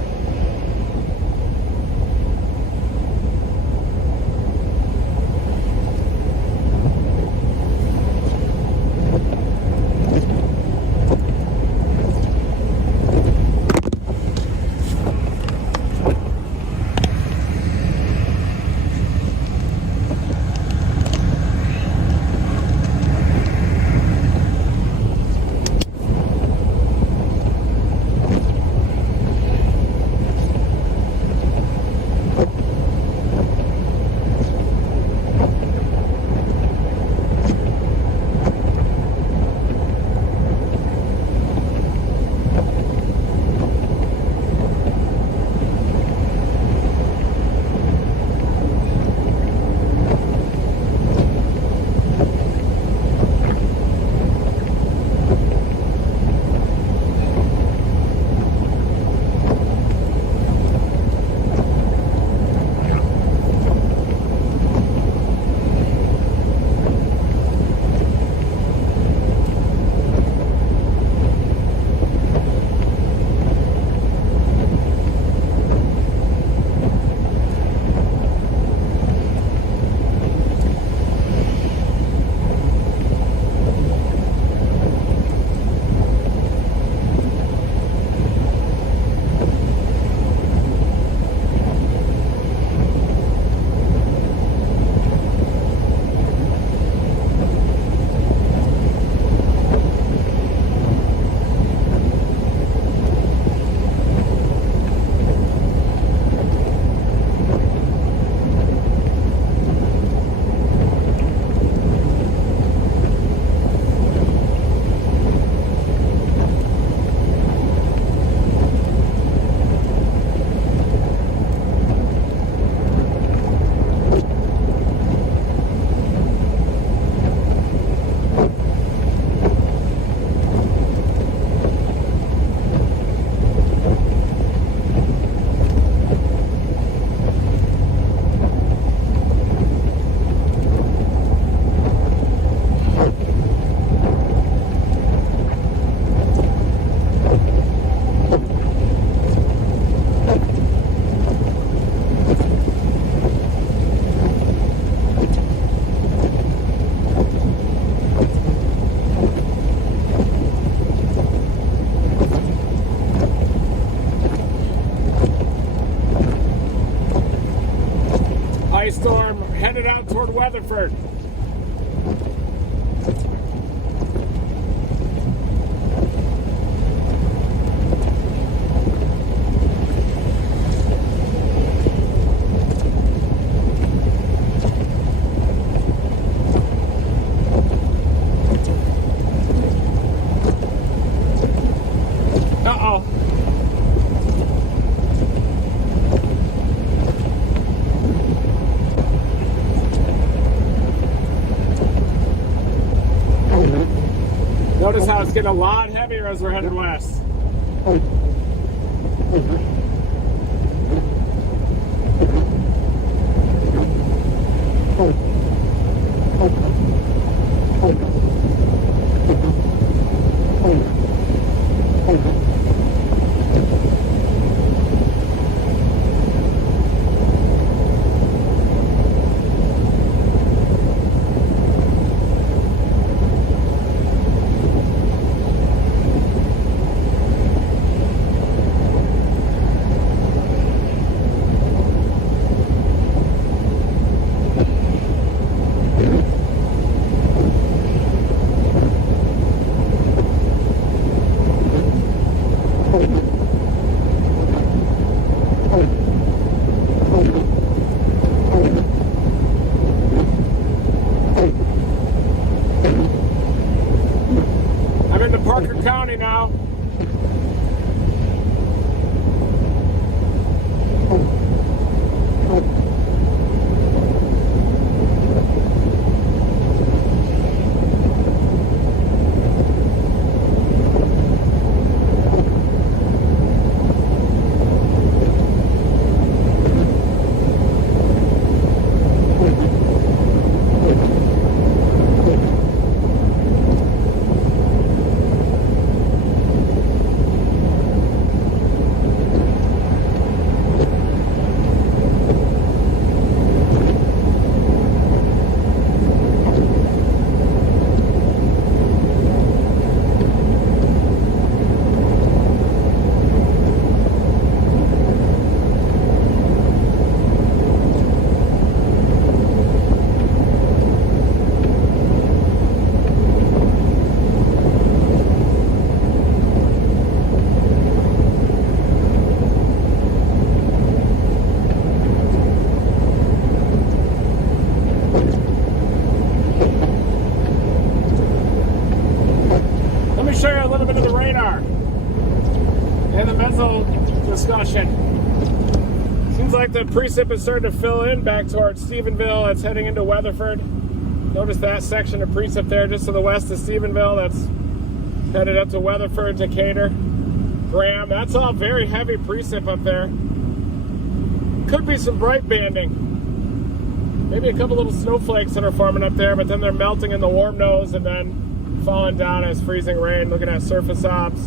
Ice storm headed out toward Weatherford. Uh-oh. Notice how it's getting a lot heavier as we're headed west. I'm into Parker County now. bezel discussion. Seems like the precip is starting to fill in back towards Stephenville. It's heading into Weatherford. Notice that section of precip there just to the west of Stephenville. That's headed up to Weatherford, Decatur, Graham. That's all very heavy precip up there. Could be some bright banding. Maybe a couple little snowflakes that are forming up there, but then they're melting in the warm nose and then falling down as freezing rain. Looking at surface ops.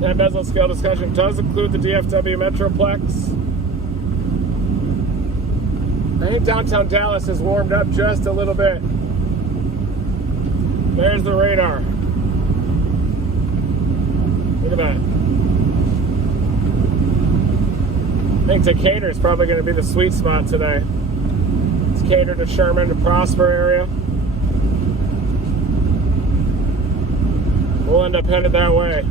That bezel scale discussion does include the DFW Metroplex. I think downtown Dallas has warmed up just a little bit. There's the radar. Look at that. I think Decatur is probably going to be the sweet spot today. It's catered to Sherman, to Prosper area. We'll end up headed that way.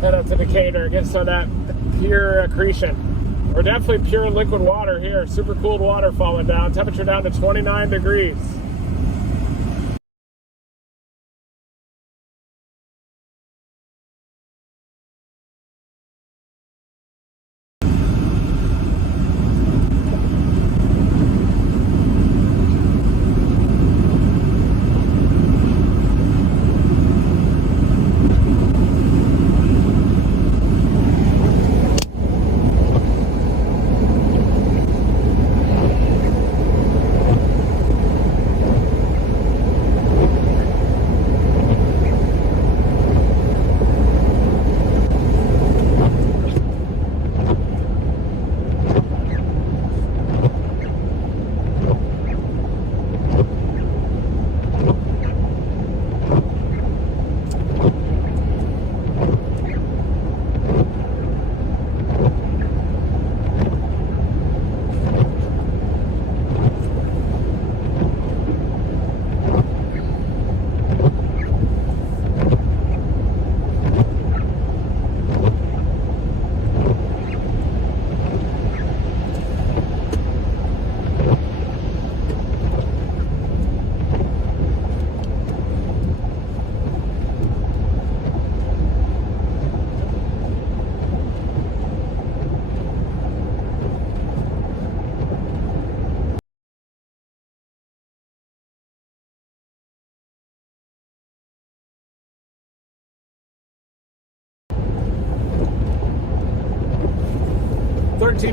Head up to Decatur, get some of that pure accretion. Or definitely pure liquid water here. Super cooled water falling down. Temperature down to 29 degrees.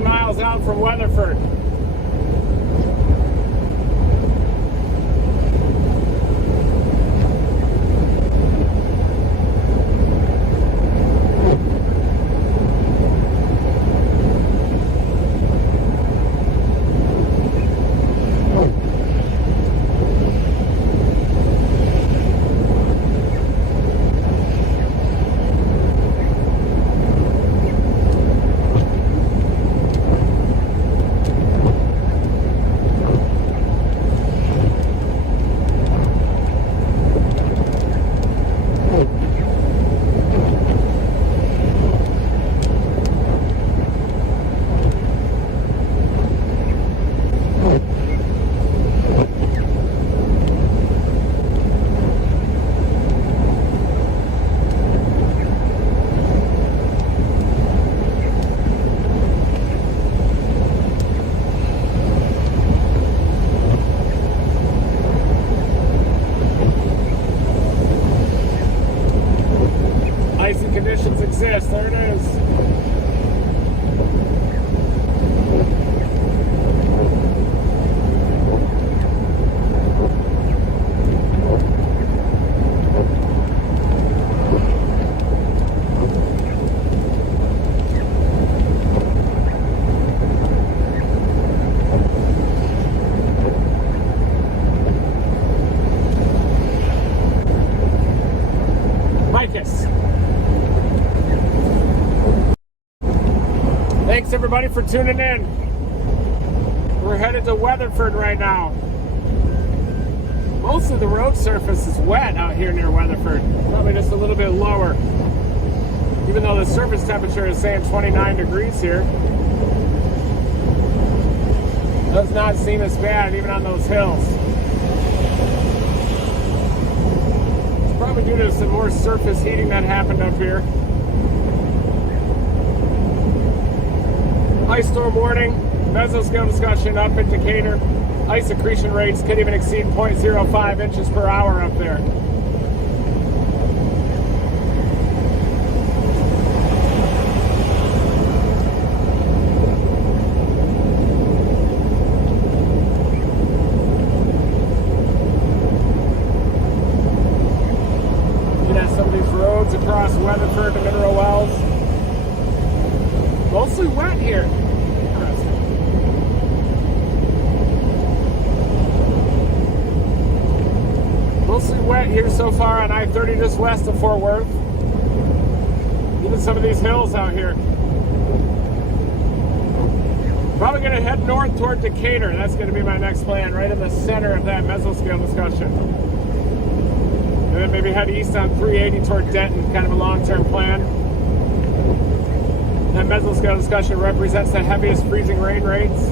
Miles out from Weatherford. Conditions exist. There it is. Thanks everybody for tuning in. We're headed to Weatherford right now. Most of the road surface is wet out here near Weatherford. Probably just a little bit lower. Even though the surface temperature is saying 29 degrees here. Does not seem as bad even on those hills. It's probably due to some more surface heating that happened up here. Ice storm warning, mesoscale discussion up in Decatur. Ice accretion rates could even exceed 0.05 inches per hour up there. Across Weatherford to Mineral Wells. Mostly wet here. Interesting. Mostly wet here so far on I-30 just west of Fort Worth. Even some of these hills out here. Probably going to head north toward Decatur. That's going to be my next plan, right in the center of that mesoscale discussion. And then maybe head east on 380 toward Denton, kind of a long-term plan. That mesoscale discussion represents the heaviest freezing rain rates.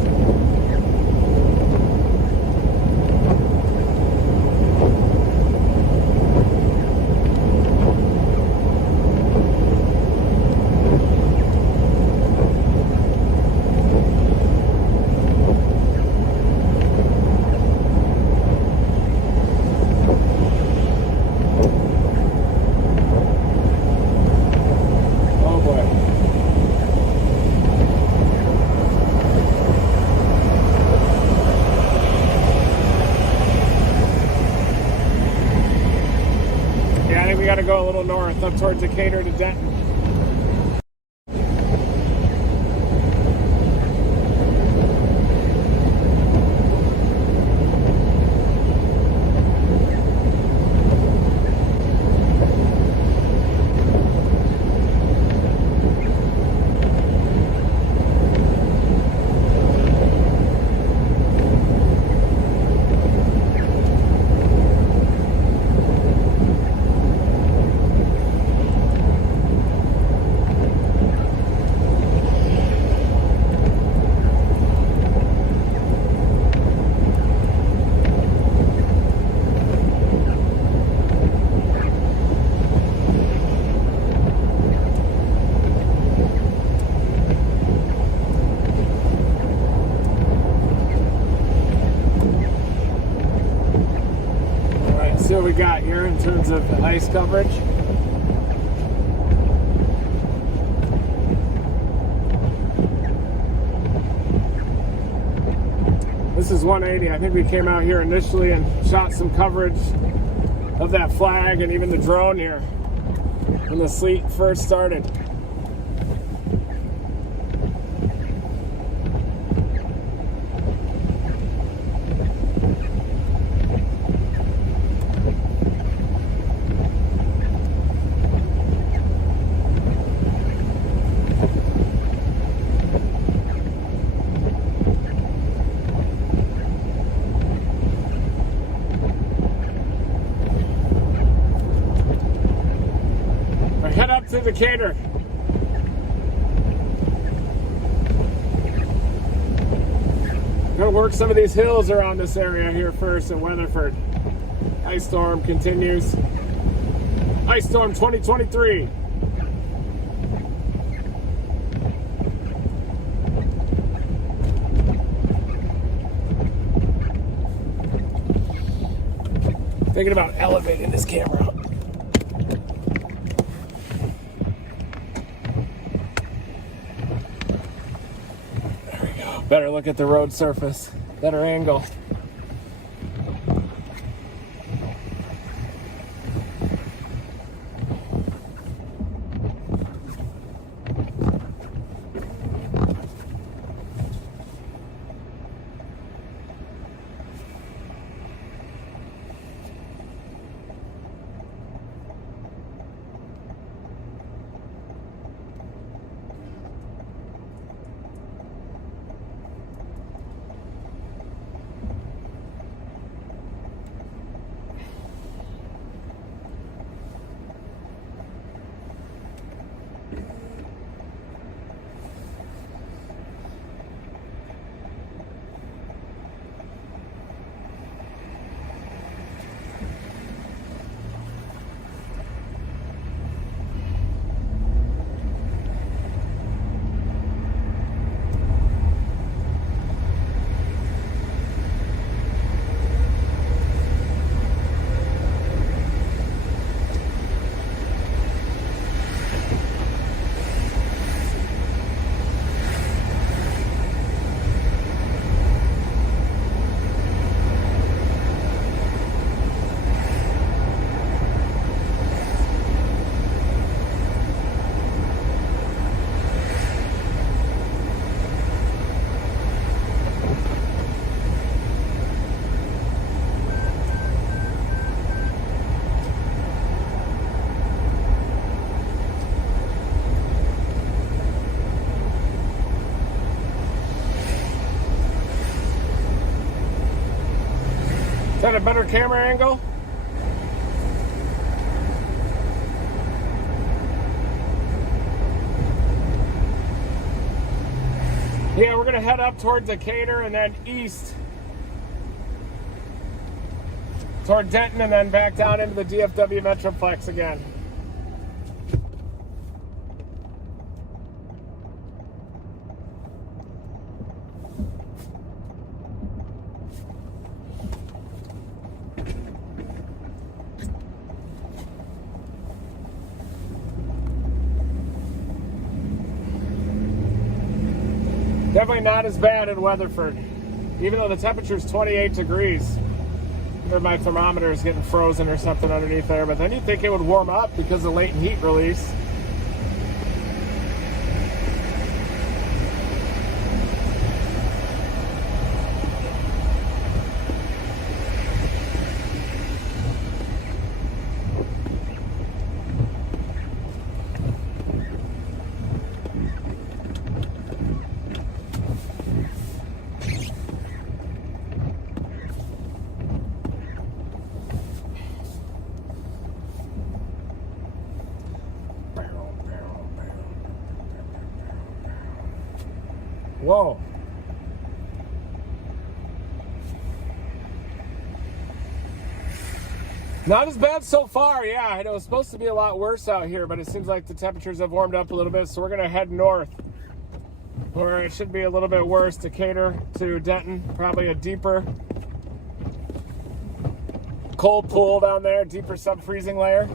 We got to go a little north up towards Decatur to Denton. See what we got here in terms of the ice coverage. This is 180. I think we came out here initially and shot some coverage of that flag and even the drone here when the sleet first started. Head up to Decatur. Gonna work some of these hills around this area here first in Weatherford. Ice storm continues. Ice storm 2023. Thinking about elevating this camera up. Better look at the road surface, better angle. get a better camera angle? Yeah, we're going to head up towards Decatur and then east toward Denton and then back down into the DFW Metroplex again. Definitely not as bad in Weatherford, even though the temperature is 28 degrees. My thermometer is getting frozen or something underneath there, but then you'd think it would warm up because of latent heat release. Whoa. Not as bad so far, yeah. It was supposed to be a lot worse out here, but it seems like the temperatures have warmed up a little bit, so we're going to head north, where it should be a little bit worse. Decatur to Denton, probably a deeper cold pool down there, deeper sub-freezing layer.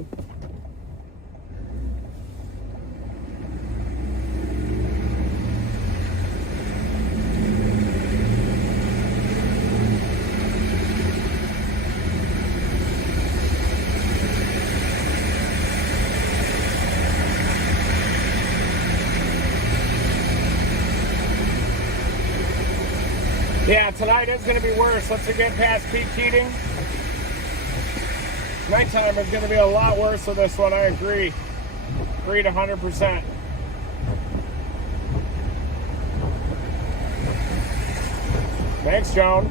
Yeah, tonight is going to be worse once we get past peak heating. Nighttime is going to be a lot worse with this one, I agree. Agreed 100%. Thanks, Joan.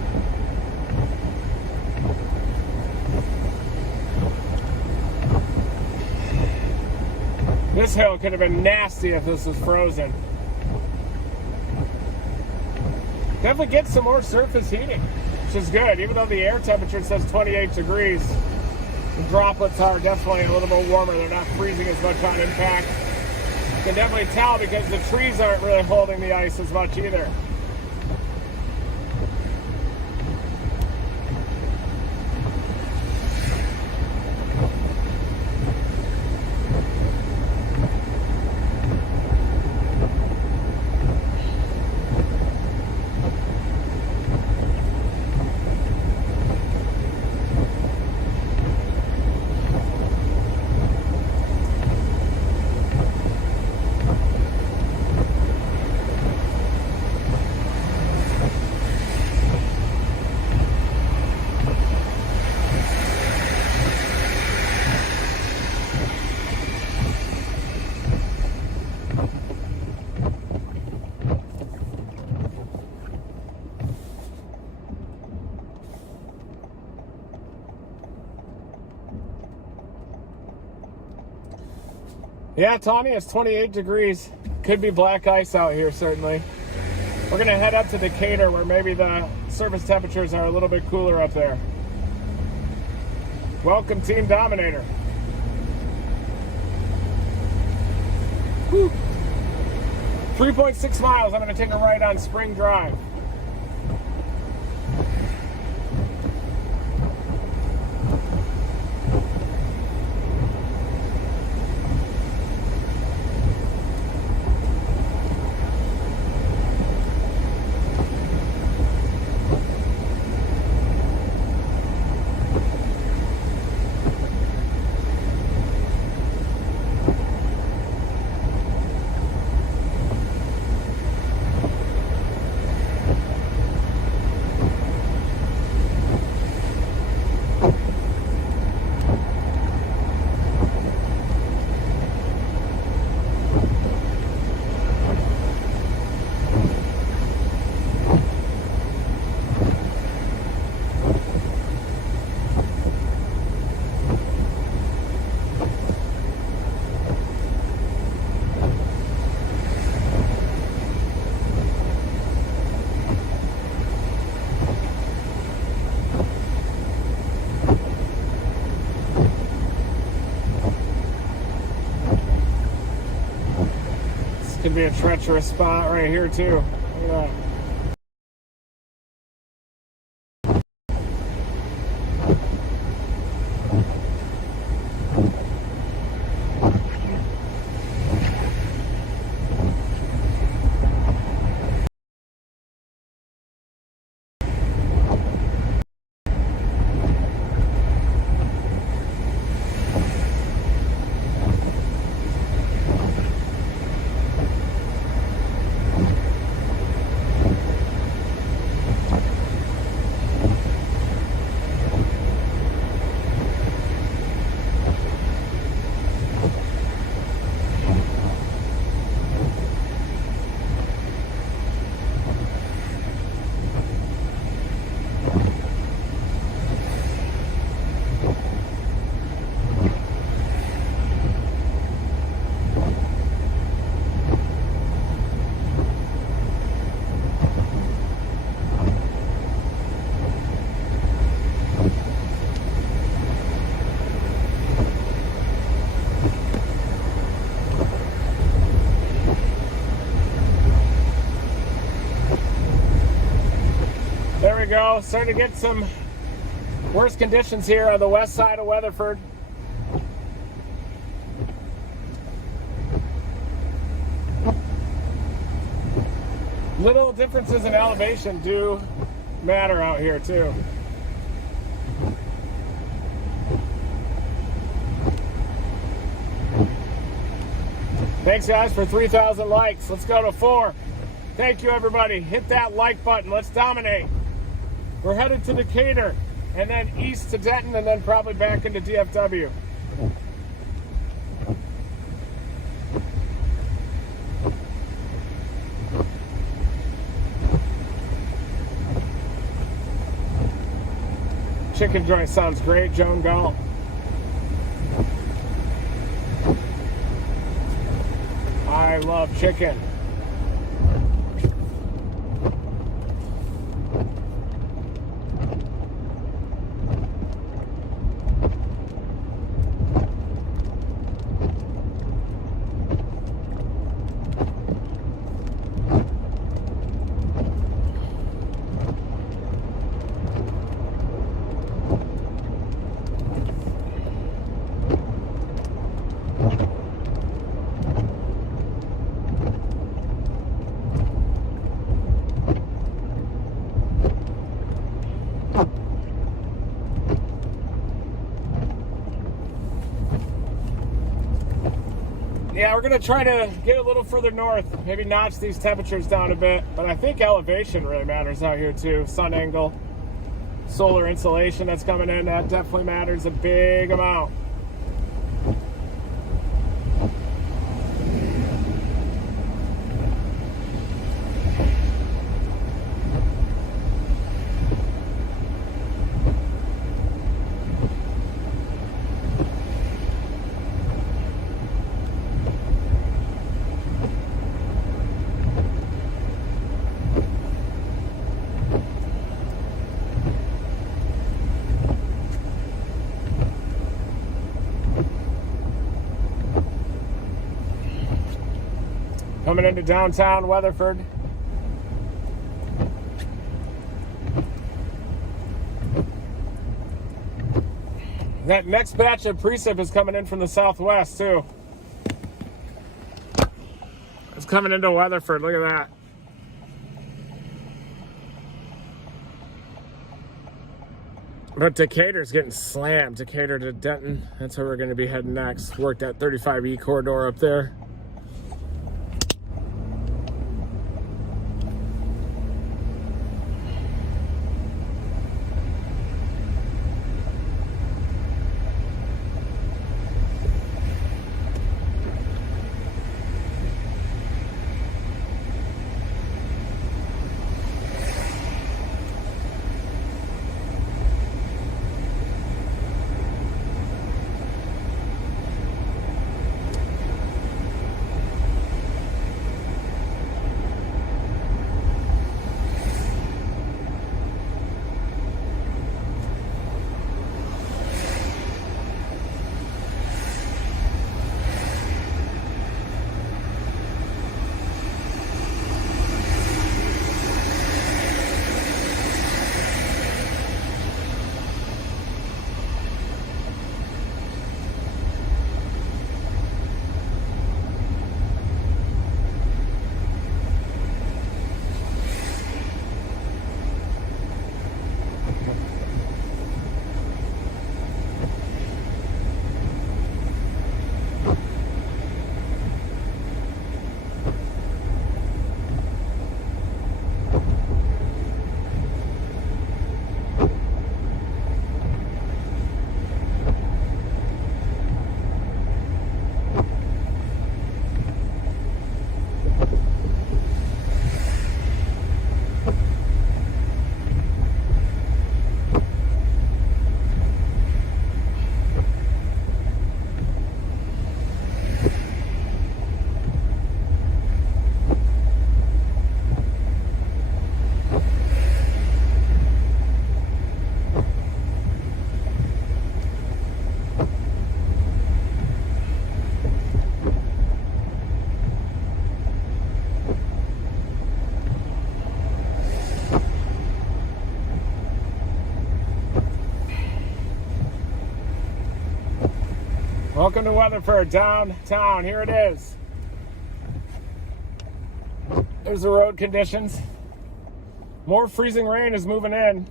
This hill could have been nasty if this was frozen. Definitely get some more surface heating, which is good. Even though the air temperature says 28 degrees, the droplets are definitely a little bit warmer. They're not freezing as much on impact. You can definitely tell because the trees aren't really holding the ice as much either. Yeah, Tawny, it's 28 degrees. Could be black ice out here, certainly. We're going to head up to Decatur, where maybe the surface temperatures are a little bit cooler up there. Welcome, Team Dominator. Whew. 3.6 miles. I'm going to take a right on Spring Drive. could be a treacherous spot right here too. Look at that. There we go. Starting to get some worse conditions here on the west side of Weatherford. Little differences in elevation do matter out here too. Thanks guys for 3,000 likes. Let's go to 4. Thank you everybody. Hit that like button. Let's dominate. We're headed to Decatur and then east to Denton and then probably back into DFW. Chicken joint sounds great, Joan Gall. I love chicken. Yeah, we're going to try to get a little further north, maybe notch these temperatures down a bit, but I think elevation really matters out here too. Sun angle, solar insolation that's coming in, that definitely matters a big amount. Coming into downtown Weatherford. That next batch of precip is coming in from the southwest too. It's coming into Weatherford, look at that. But Decatur's getting slammed. Decatur to Denton, that's where we're gonna be heading next. Work that 35E corridor up there. Welcome to Weatherford downtown. Here it is. There's the road conditions. More freezing rain is moving in.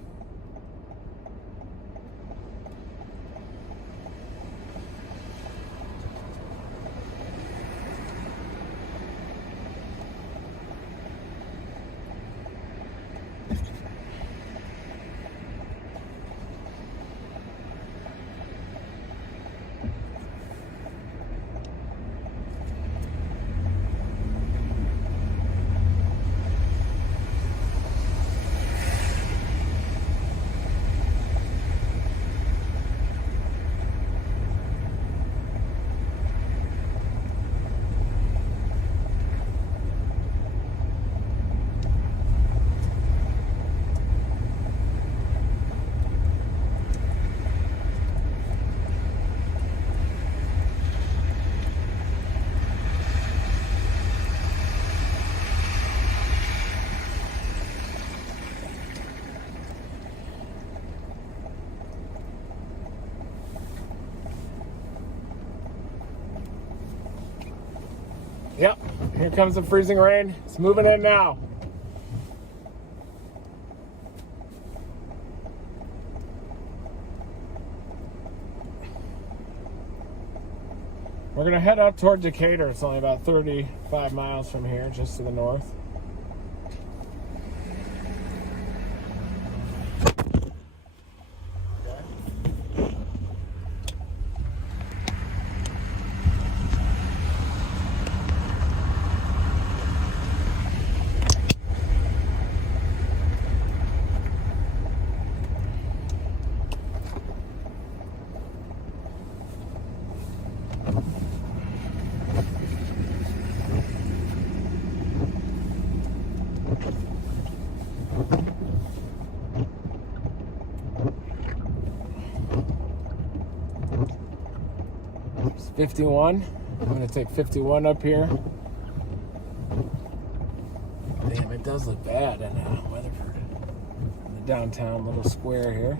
Yep, here comes the freezing rain. It's moving in now. We're gonna head up toward Decatur. It's only about 35 miles from here, just to the north. It's 51. I'm going to take 51 up here. Damn, it does look bad in Weatherford. In the downtown little square here.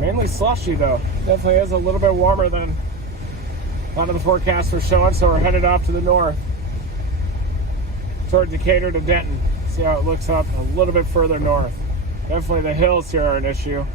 Mainly slushy though. Definitely is a little bit warmer than a lot of the forecasts are showing, so we're headed off to the north toward Decatur to Denton. See how it looks up a little bit further north. Definitely the hills here are an issue.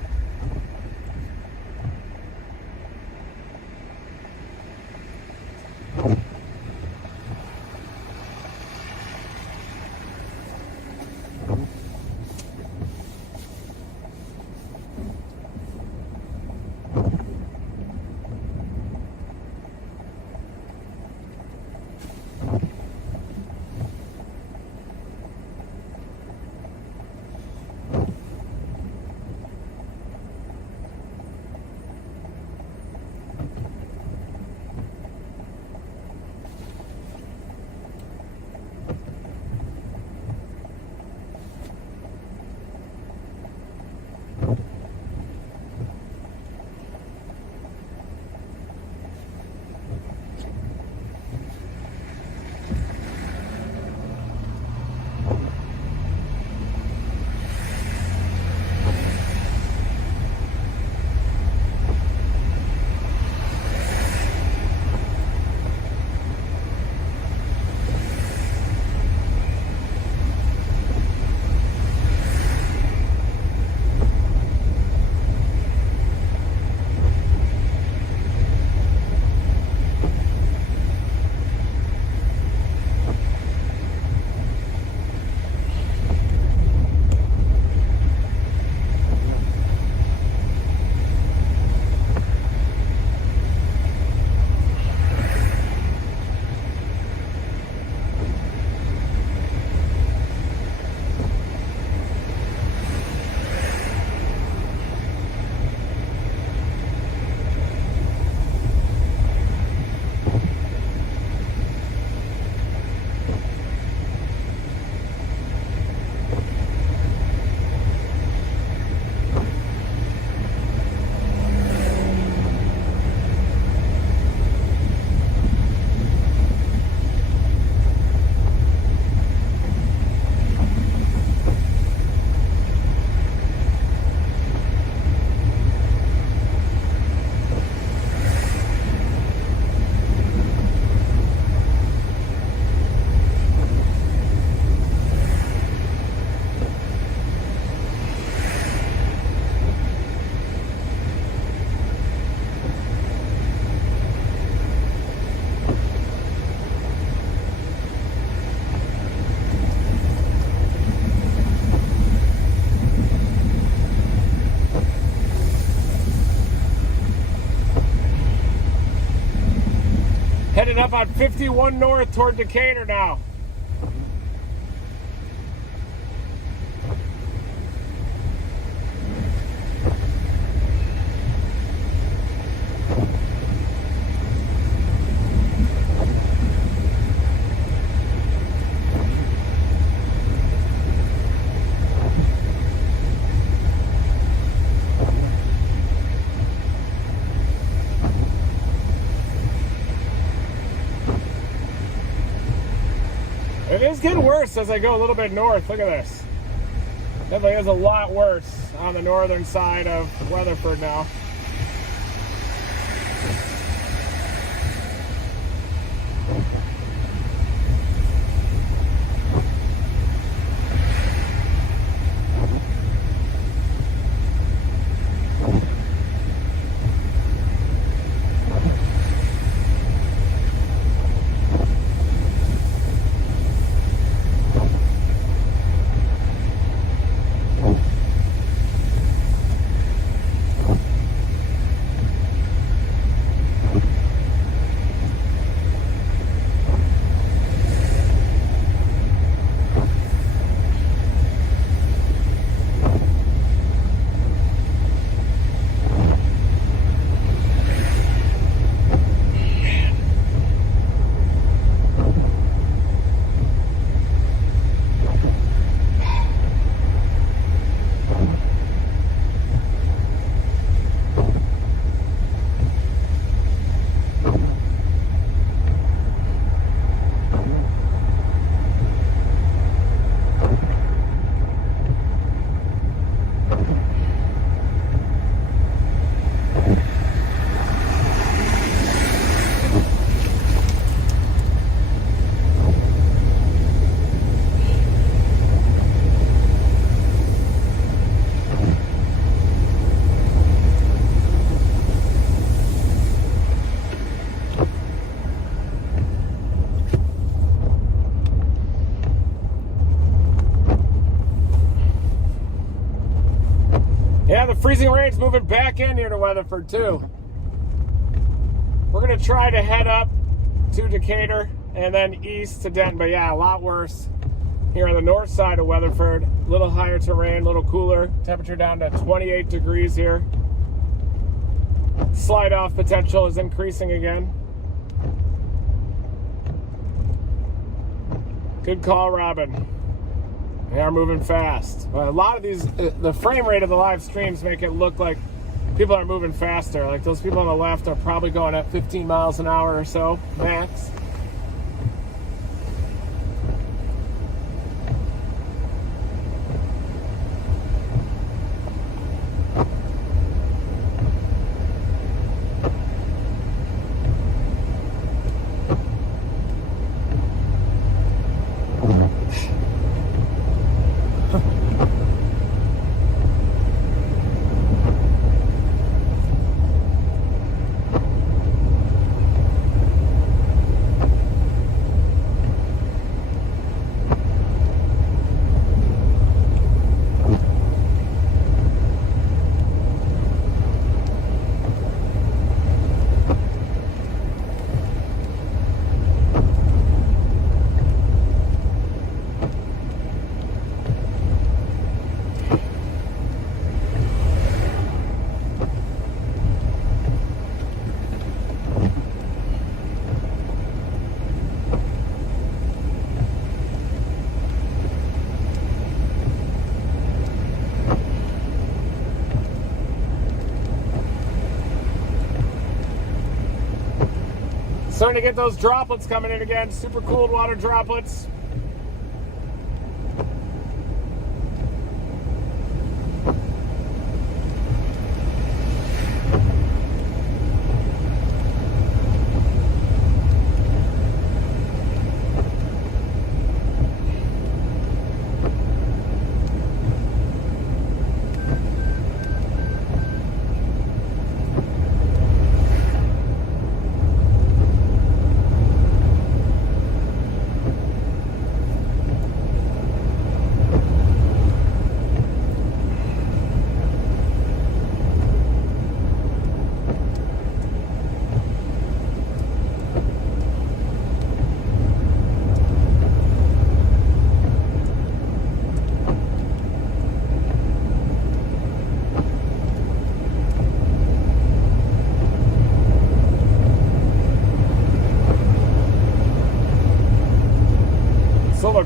Headed up on 51 north toward Decatur now. It is getting worse as I go a little bit north. Look at this. Definitely is a lot worse on the northern side of Weatherford now. Yeah, the freezing rain's moving back in here to Weatherford too. We're gonna try to head up to Decatur and then east to Denton, but yeah, a lot worse here on the north side of Weatherford. A little higher terrain, a little cooler. Temperature down to 28 degrees here. Slide off potential is increasing again. Good call, Robin. They are moving fast. But a lot of these, the frame rate of the live streams make it look like people are moving faster. Like those people on the left are probably going at 15 miles an hour or so, max. Starting to get those droplets coming in again, super cooled water droplets.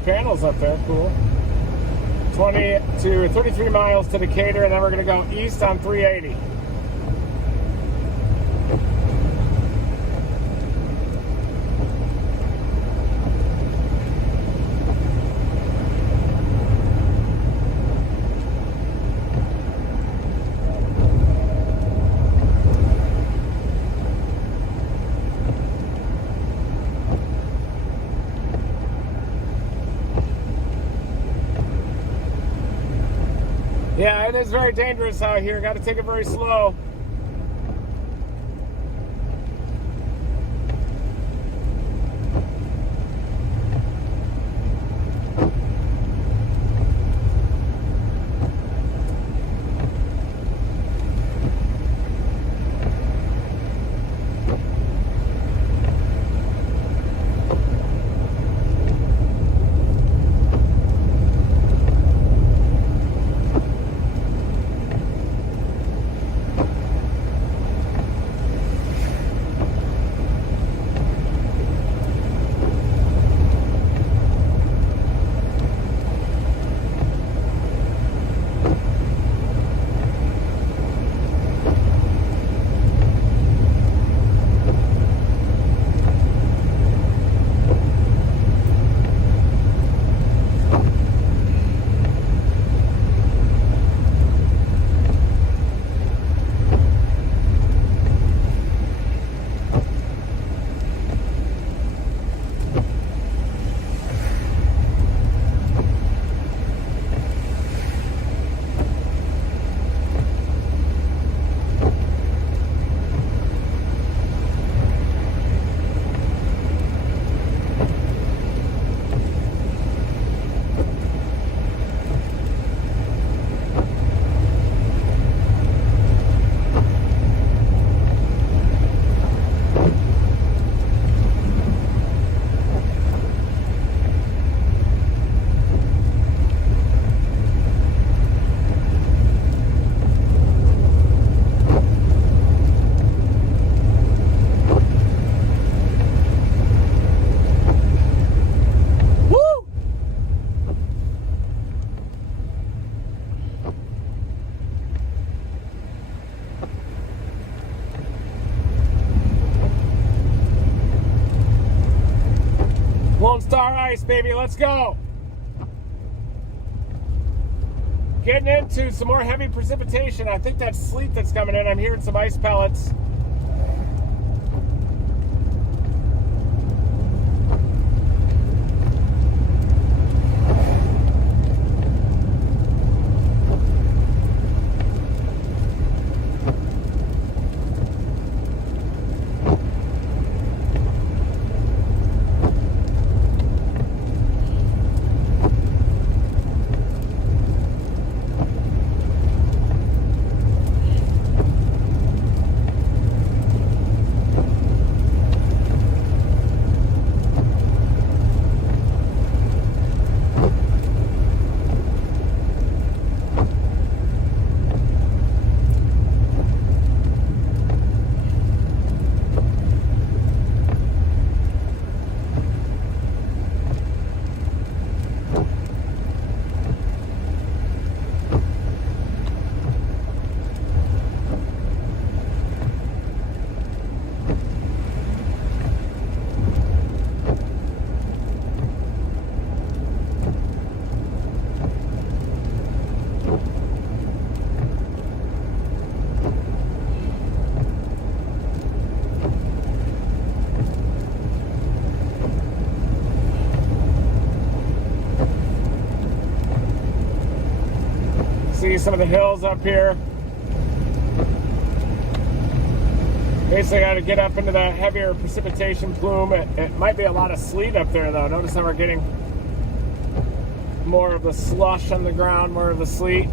panels up there. Cool. 20 to 33 miles to Decatur, and then we're going to go east on 380. Yeah, it is very dangerous out here. Got to take it very slow. Lone Star Ice, baby, let's go. Getting into some more heavy precipitation. I think that's sleet that's coming in. I'm hearing some ice pellets. See some of the hills up here. Basically got to get up into that heavier precipitation plume. It might be a lot of sleet up there though. Notice how we're getting more of the slush on the ground, more of the sleet.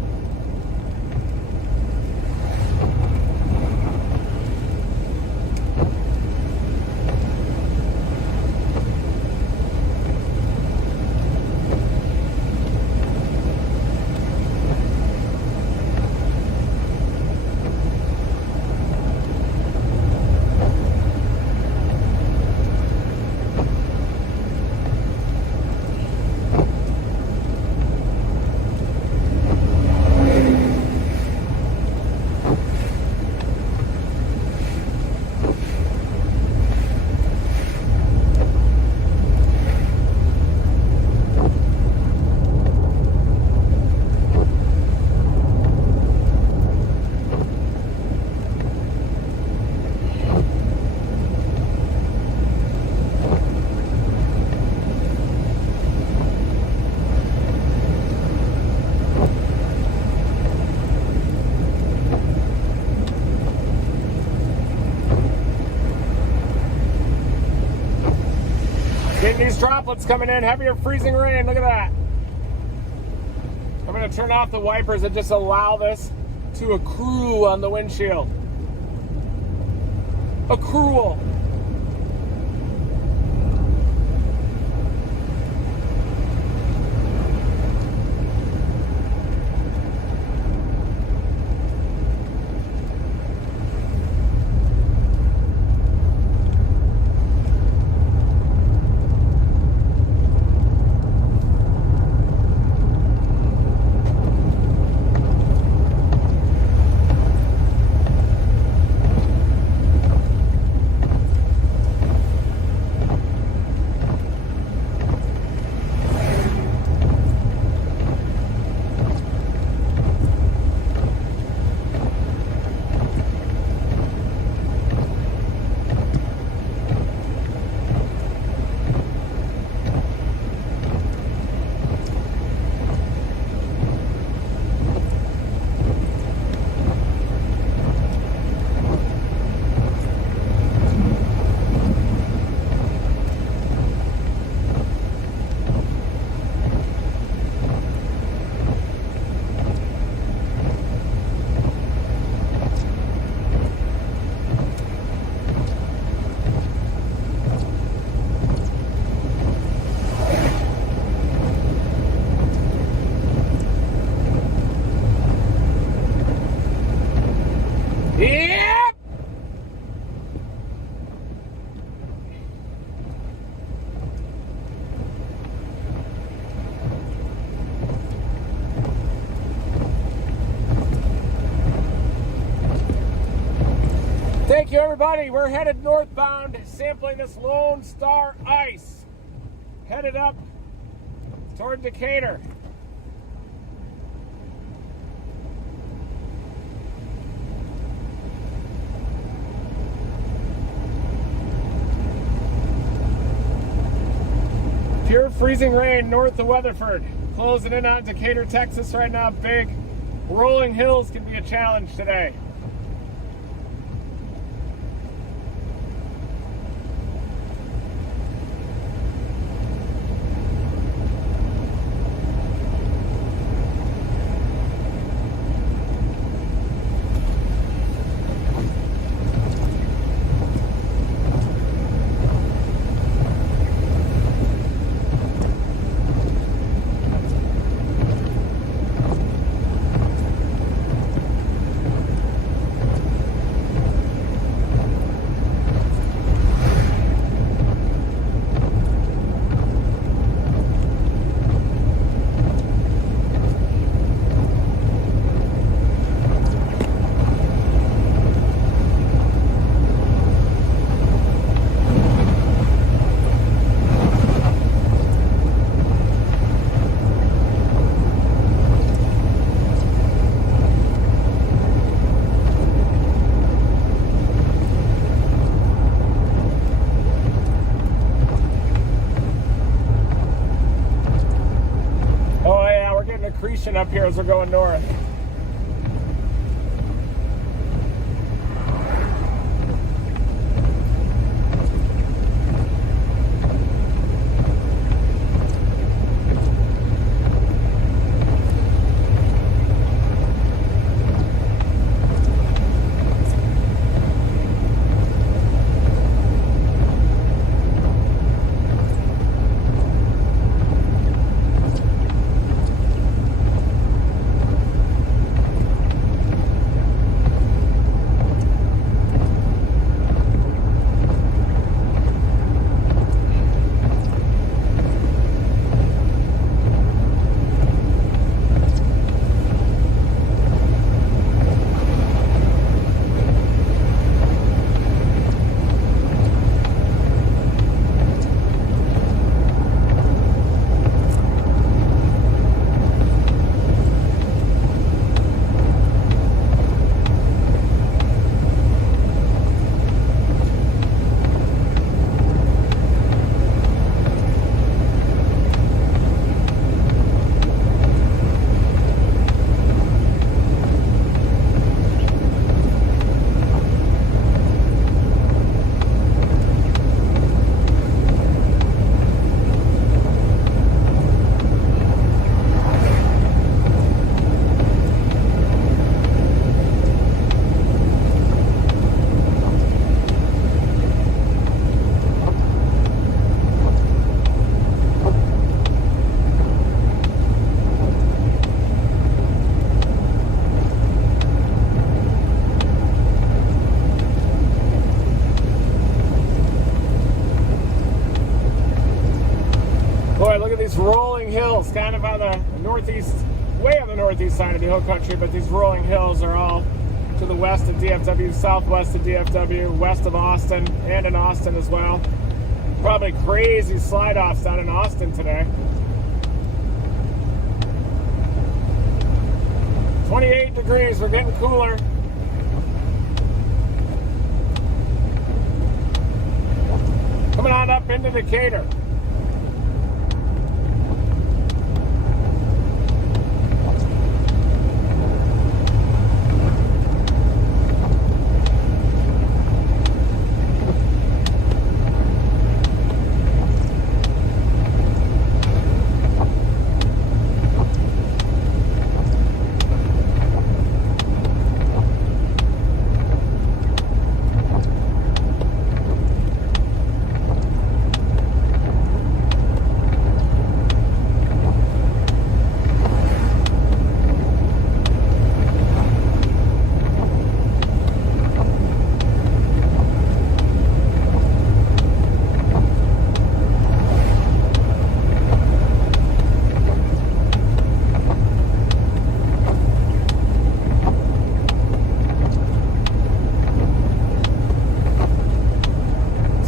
getting these droplets coming in. Heavier freezing rain. Look at that. I'm going to turn off the wipers and just allow this to accrue on the windshield. Accrual. Yep! Thank you, everybody. We're headed northbound, sampling this Lone Star ice. Headed up toward Decatur. Pure freezing rain north of Weatherford. Closing in on Decatur, Texas right now. Big rolling hills can be a challenge today. Accretion up here as we're going north. these rolling hills, kind of on the northeast, way on the northeast side of the hill country, but these rolling hills are all to the west of DFW, southwest of DFW, west of Austin, and in Austin as well. Probably crazy slide-offs down in Austin today. 28 degrees, we're getting cooler. Coming on up into Decatur.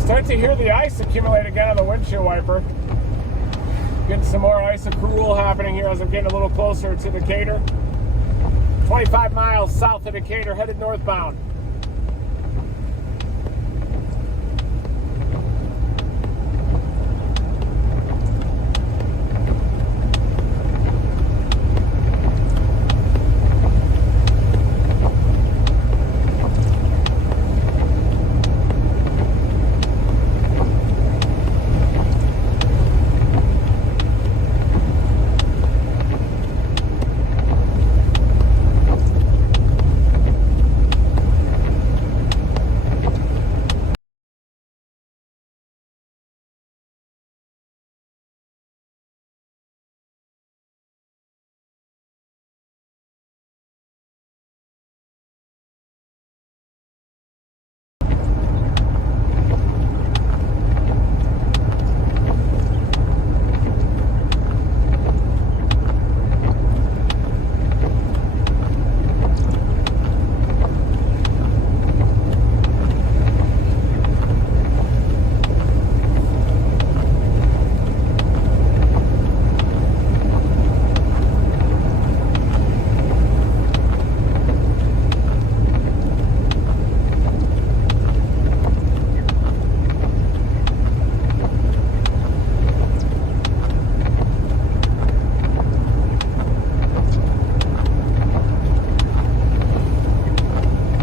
Start to hear the ice accumulate again on the windshield wiper. Getting some more ice accrual happening here as I'm getting a little closer to Decatur. 25 miles south of Decatur, headed northbound.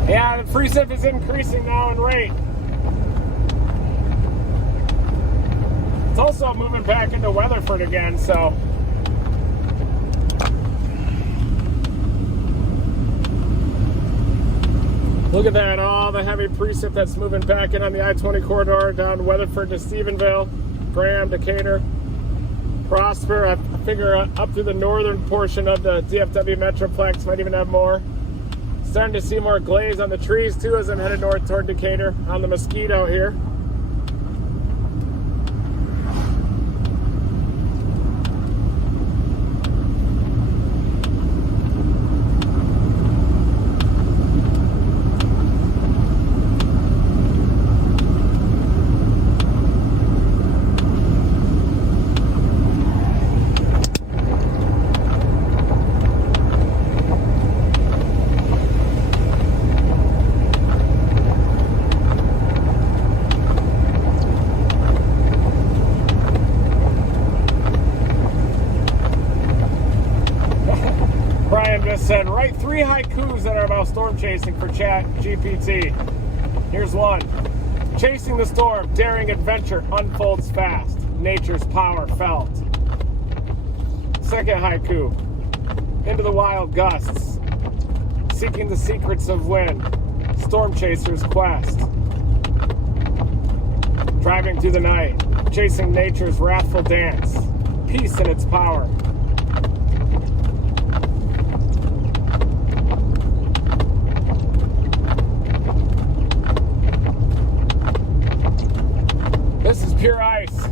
Yeah, the precip is increasing now in rate. It's also moving back into Weatherford again, so. Look at that, all the heavy precip that's moving back in on the I-20 corridor down Weatherford to Stephenville, Graham, Decatur, Prosper. I figure up through the northern portion of the DFW Metroplex, might even have more. Starting to see more glaze on the trees too as I'm headed north toward Decatur on the Mosquito here. Said, write 3 haikus that are about storm chasing for Chat GPT. Here's one. Chasing the storm, daring adventure unfolds fast. Nature's power felt. Second haiku. Into the wild gusts. Seeking the secrets of wind. Storm chaser's quest. Driving through the night. Chasing nature's wrathful dance. Peace in its power. This is pure ice.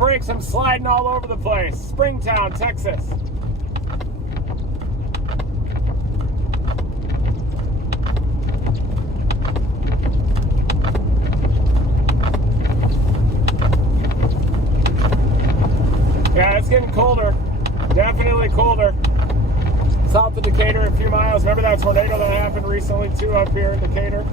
brakes, I'm sliding all over the place. Springtown, Texas. Yeah, it's getting colder. Definitely colder. South of Decatur, a few miles. Remember that tornado that happened recently too up here in Decatur?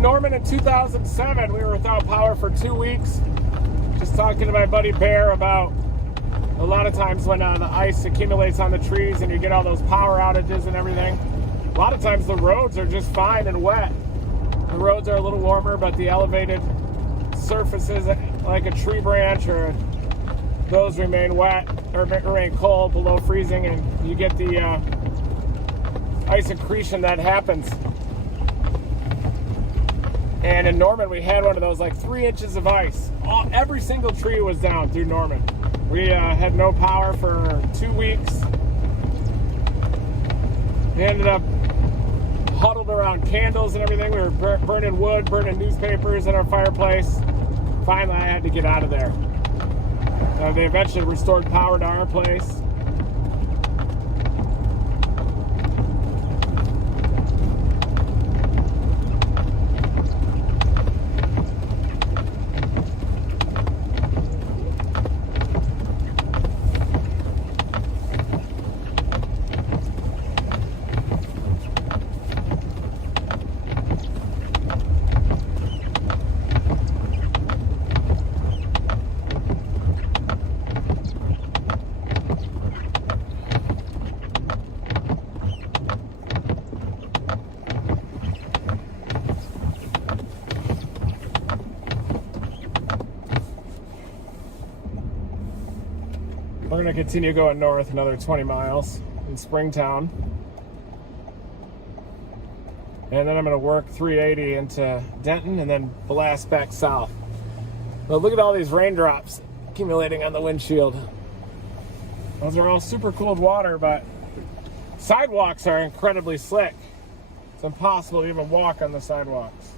Norman, in 2007, we were without power for 2 weeks. Just talking to my buddy Bear about a lot of times when the ice accumulates on the trees and you get all those power outages and everything. A lot of times the roads are just fine and wet. The roads are a little warmer, but the elevated surfaces like a tree branch or those remain wet or remain cold below freezing, and you get the ice accretion that happens. And in Norman, we had one of those, like 3 inches of ice. Every single tree was down through Norman. We had no power for 2 weeks. We ended up huddled around candles and everything. We were burning wood, burning newspapers in our fireplace. Finally, I had to get out of there. They eventually restored power to our place. We're going to continue going north another 20 miles in Springtown. And then I'm going to work 380 into Denton and then blast back south. But look at all these raindrops accumulating on the windshield. Those are all super cold water, but sidewalks are incredibly slick. It's impossible to even walk on the sidewalks.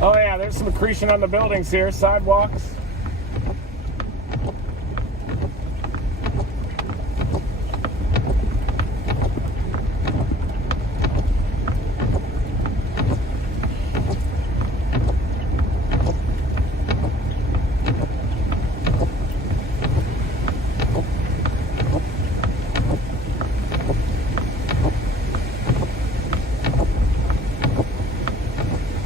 Oh yeah, there's some accretion on the buildings here, sidewalks.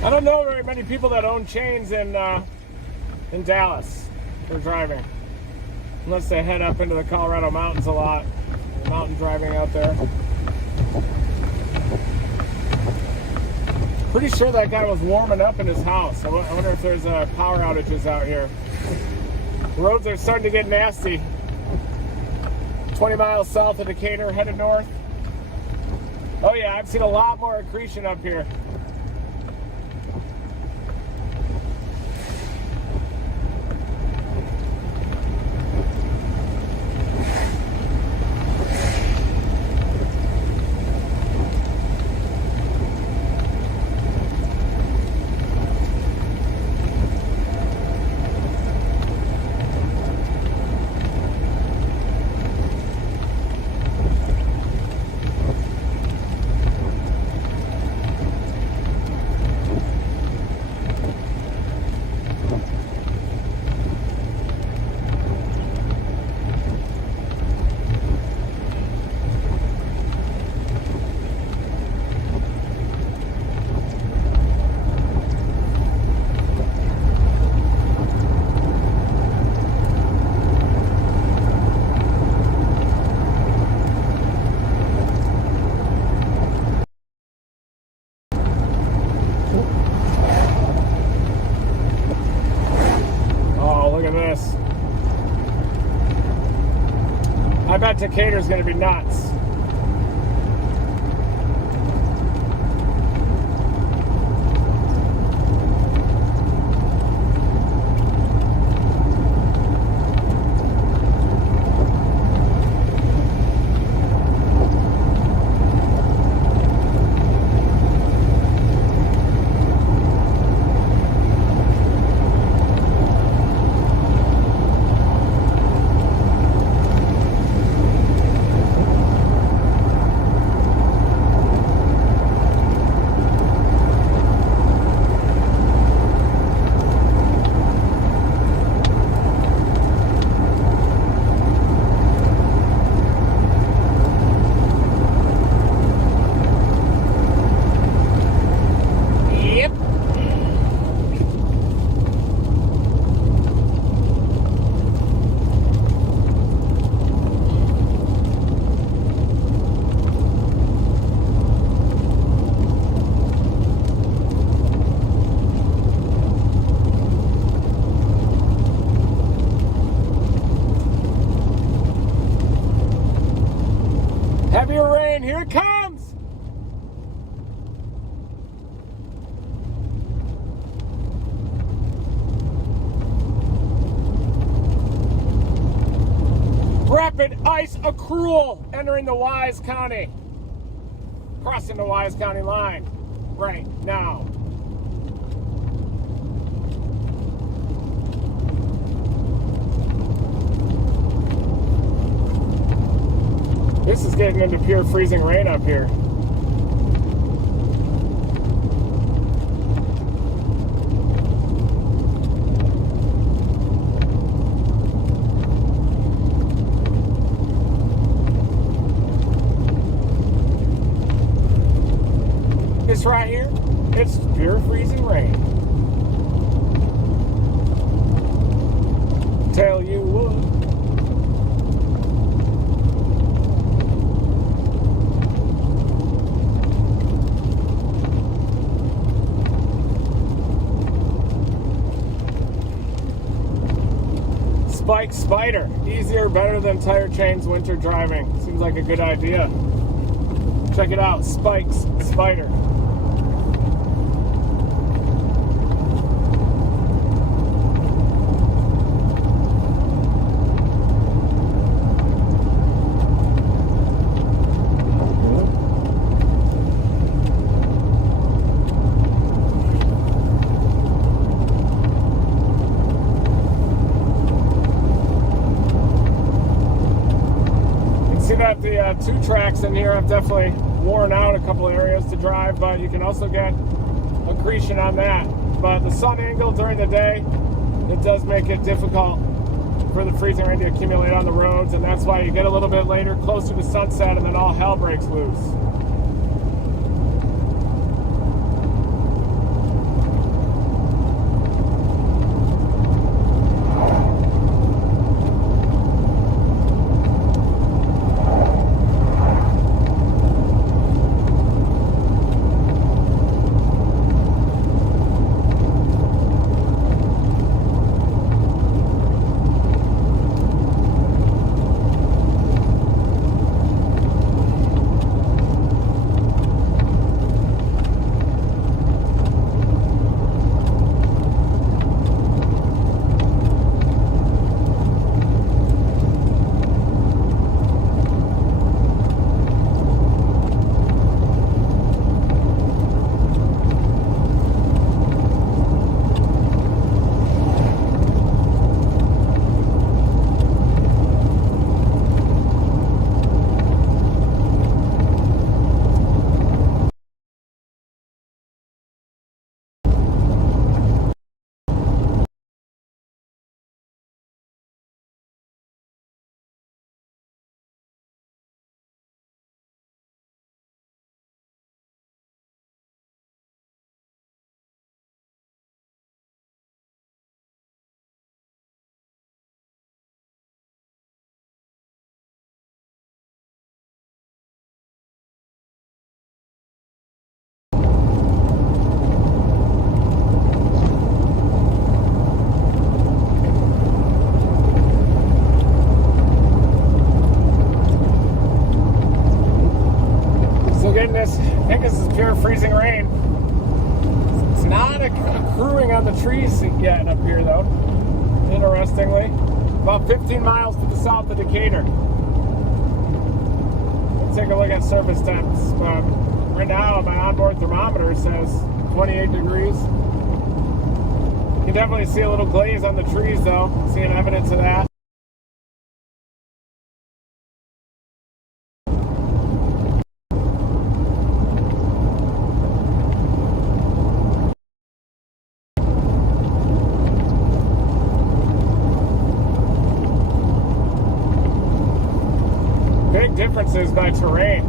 I don't know very many people that own chains in Dallas for driving, unless they head up into the Colorado mountains a lot. Mountain driving out there. Pretty sure that guy was warming up in his house. I wonder if there's power outages out here. Roads are starting to get nasty. 20 miles south of Decatur, headed north. Oh yeah, I've seen a lot more accretion up here. I bet Decatur's going to be nuts. Heavier rain, here it comes! Rapid ice accrual entering the Wise County. Crossing the Wise County line right now. This is getting into pure freezing rain up here. This right here, it's pure freezing rain. Tell you what. Spike Spider. Easier, better than tire chains winter driving. Seems like a good idea. Check it out, Spike's Spider. That the two tracks in here have definitely worn out a couple areas to drive, but you can also get accretion on that. But the sun angle during the day, it does make it difficult for the freezing rain to accumulate on the roads, and that's why you get a little bit later, closer to sunset, and then all hell breaks loose. crewing on the trees yet up here, though. Interestingly, about 15 miles to the south of Decatur. Let's take a look at surface temps. Right now, my onboard thermometer says 28 degrees. You can definitely see a little glaze on the trees, though. Seeing evidence of that. Big differences by terrain.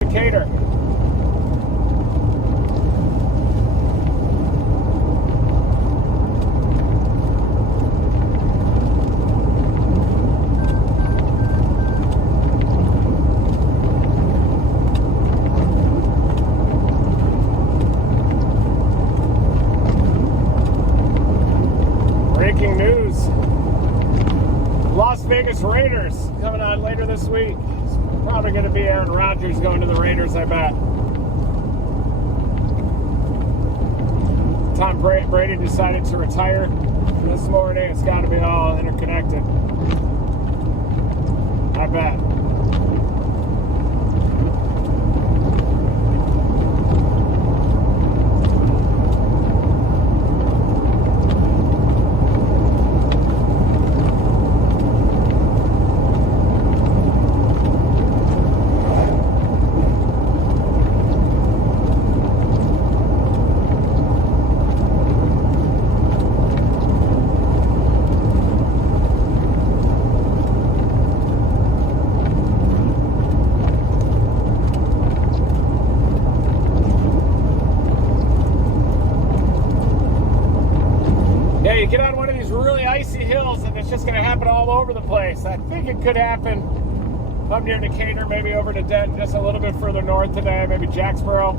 Decatur. Breaking news. Las Vegas Raiders coming on later this week. It's probably going to be Aaron Rodgers going to the Raiders, I bet. Tom Brady decided to retire this morning. It's got to be all interconnected. I bet. You get on one of these really icy hills and it's just going to happen all over the place. I think it could happen up near Decatur, maybe over to Denton, just a little bit further north today, maybe Jacksboro.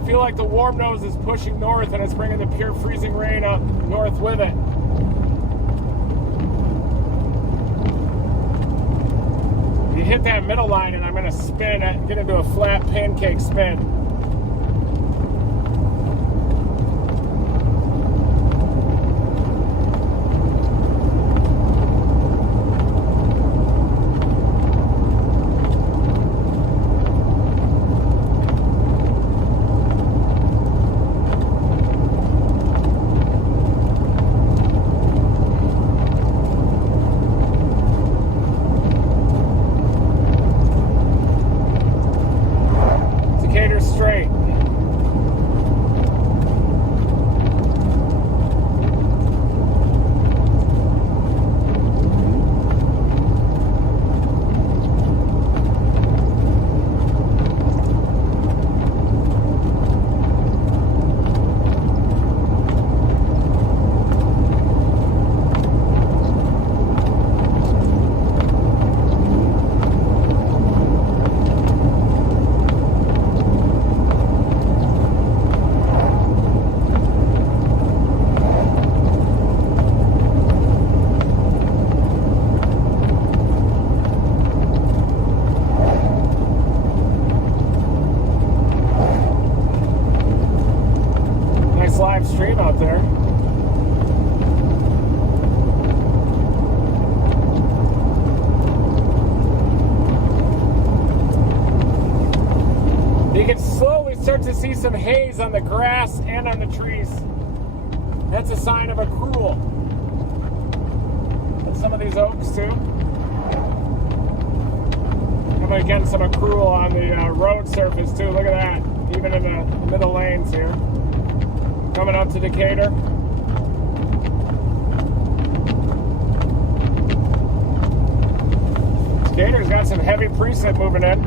I feel like the warm nose is pushing north and it's bringing the pure freezing rain up north with it. You hit that middle line and I'm going to spin it, get into a flat pancake spin. Straight. Live stream out there. You can slowly start to see some haze on the grass and on the trees. That's a sign of accrual. And some of these oaks too. Coming again, some accrual on the road surface too. Look at that. Even in the middle lanes here. Coming up to Decatur. Decatur's got some heavy precip moving in.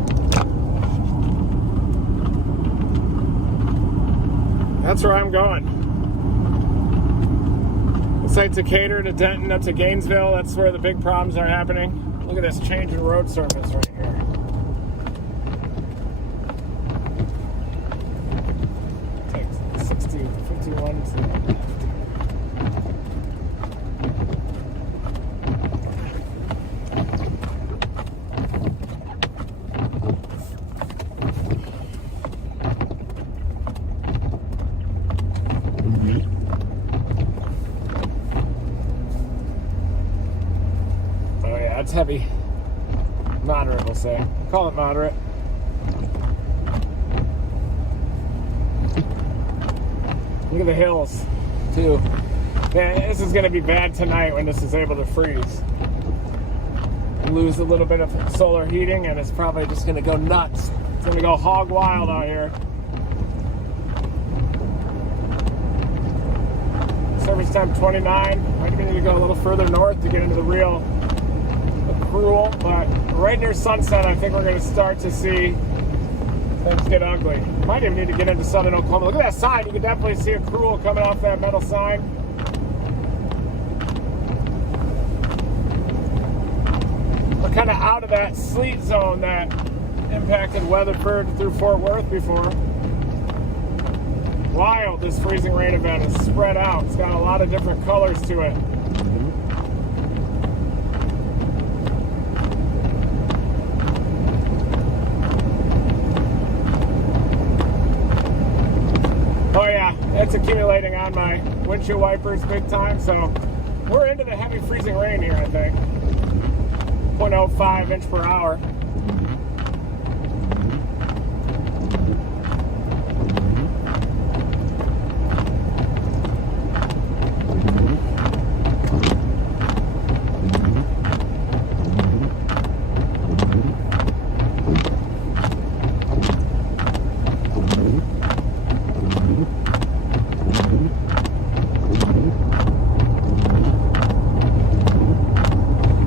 That's where I'm going. It's like Decatur to Denton up to Gainesville. That's where the big problems are happening. Look at this change in road surface right here. Takes 60, 51 to... It's heavy. Moderate, we'll say. Call it moderate. Look at the hills, too. Man, this is going to be bad tonight when this is able to freeze. Lose a little bit of solar heating, and it's probably just going to go nuts. It's going to go hog wild out here. Service time 29. Might even need to go a little further north to get into the real cruel, but right near sunset, I think we're going to start to see things get ugly. Might even need to get into southern Oklahoma. Look at that sign. You can definitely see a cruel coming off that metal sign. We're kind of out of that sleet zone that impacted Weatherford through Fort Worth before. Wild, this freezing rain event is spread out. It's got a lot of different colors to it. Oh yeah, it's accumulating on my windshield wipers big time, so we're into the heavy freezing rain here, I think. 0.05 inch per hour.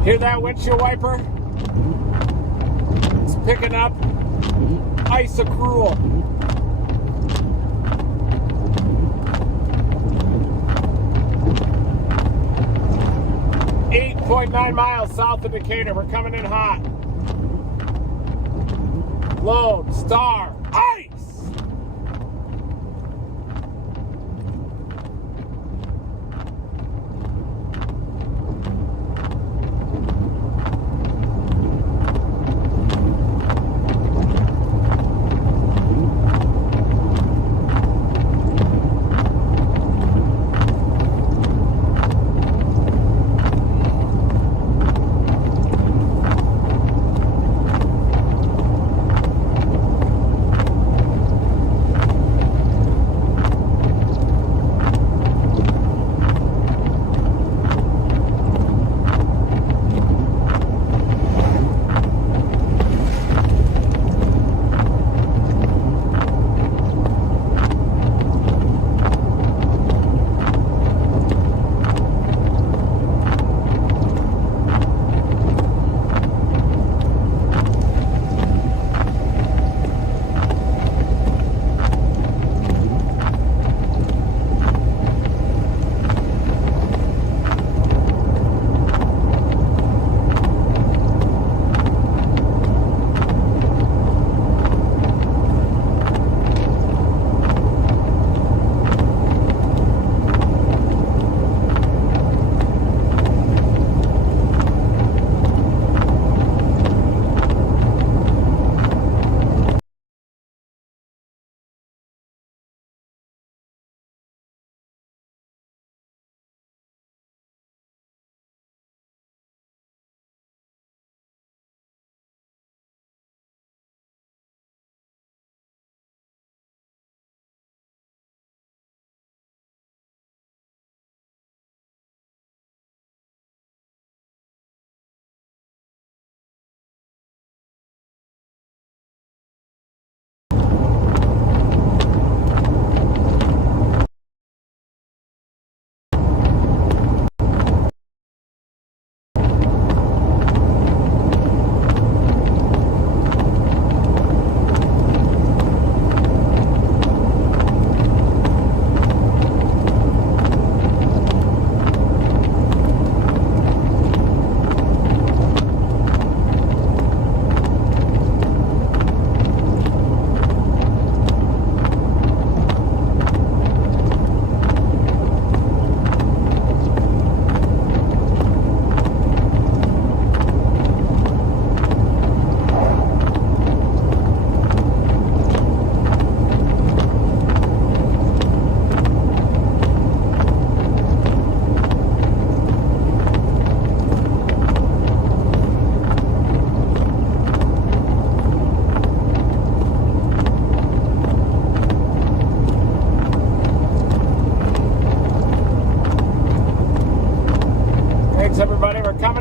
Hear that windshield wiper? It's picking up ice accrual. 8.9 miles south of Decatur. We're coming in hot. Lone Star ice.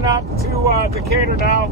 up to Decatur now.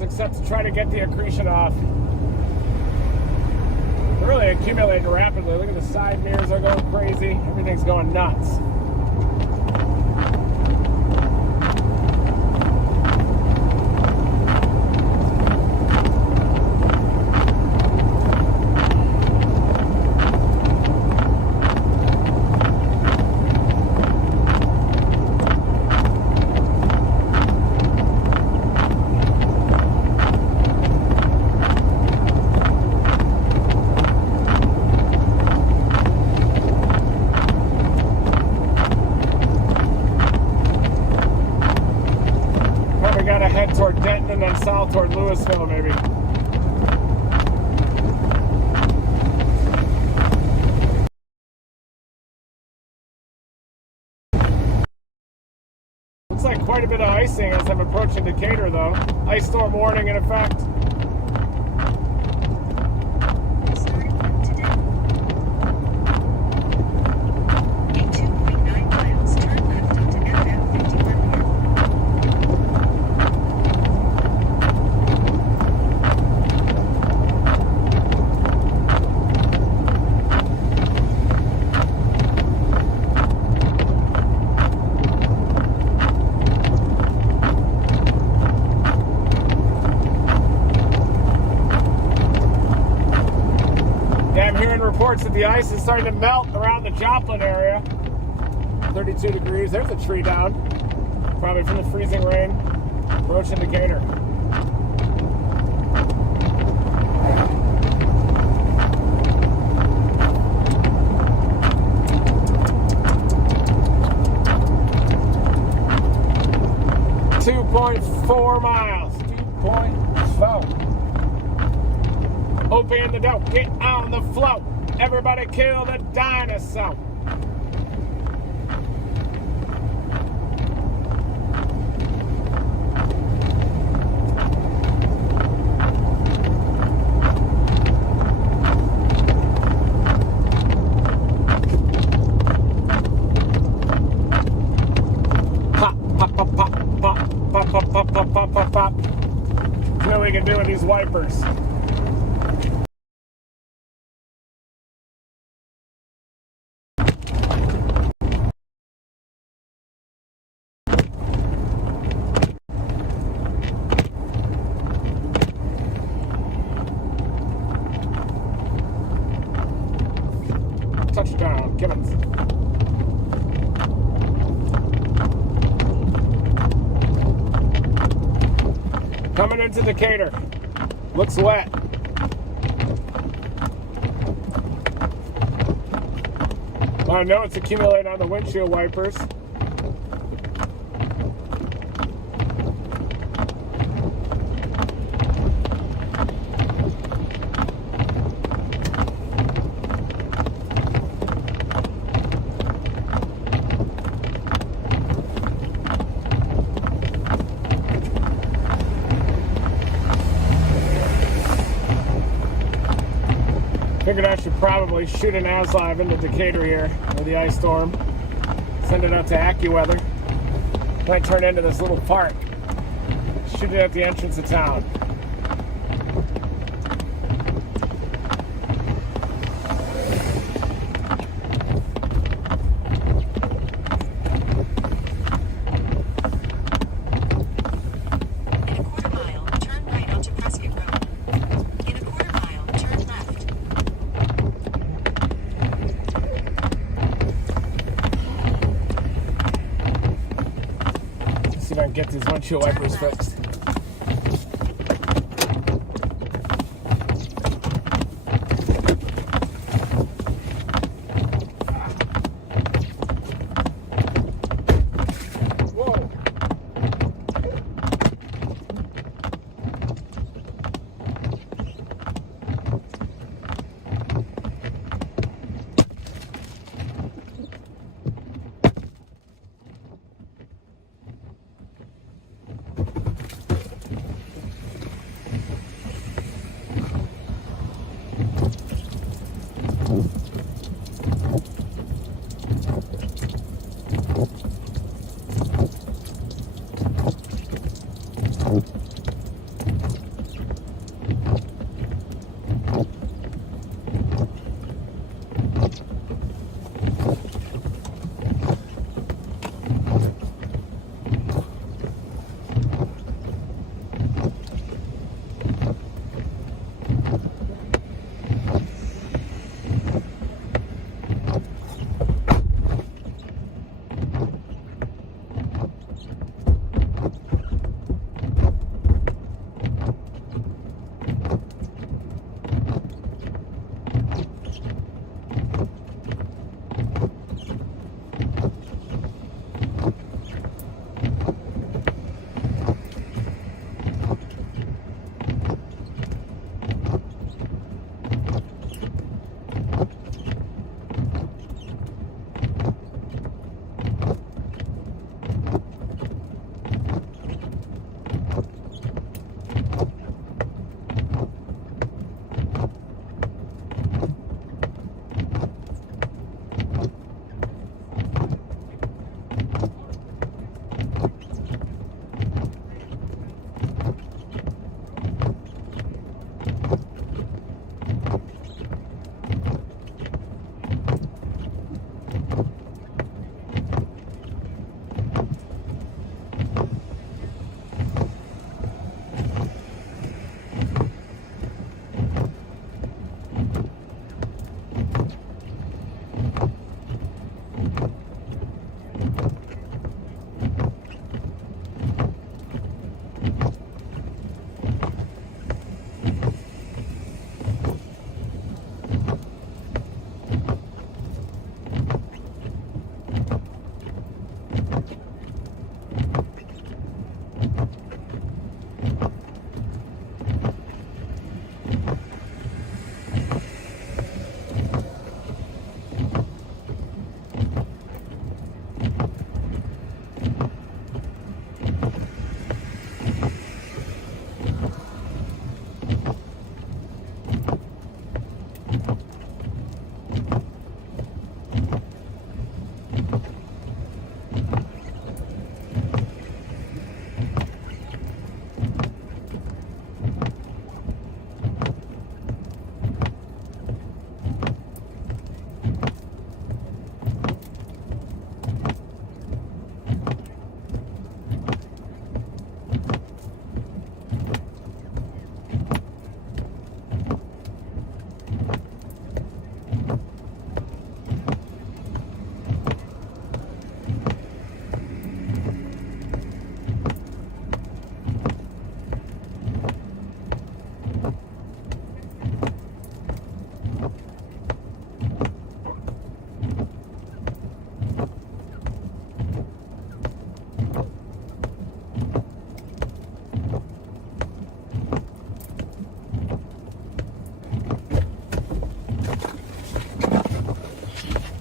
Except to try to get the accretion off. They're really accumulating rapidly. Look at the side mirrors are going crazy. Everything's going nuts. Toward Denton and then south toward Louisville, maybe. Looks like quite a bit of icing as I'm approaching Decatur, though. Ice storm warning in effect. Reports that the ice is starting to melt around the Joplin area. 32 degrees. There's a tree down. Probably from the freezing rain. Approaching Decatur. 4 miles. 2.4. Open the door. Get on the float. Everybody kill the dinosaur. Pop. See what we can do with these wipers. Touchdown, Gibbons. Coming into Decatur. Looks wet. I know it's accumulating on the windshield wipers. Figured I should probably shoot an ASLive into Decatur here with the ice storm. Send it out to AccuWeather. Might turn into this little park. Shoot it at the entrance of town. See if I can get these windshield wipers fixed. Whoa.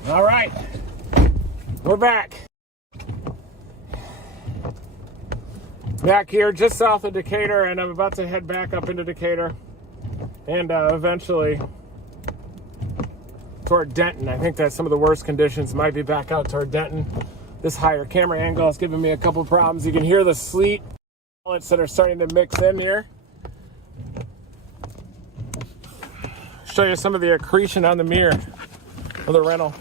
All right, we're back. Back here just south of Decatur, and I'm about to head back up into Decatur and eventually toward Denton. I think that some of the worst conditions might be back out toward Denton. This higher camera angle is giving me a couple problems. You can hear the sleet pellets that are starting to mix in here. Show you some of the accretion on the mirror of the rental.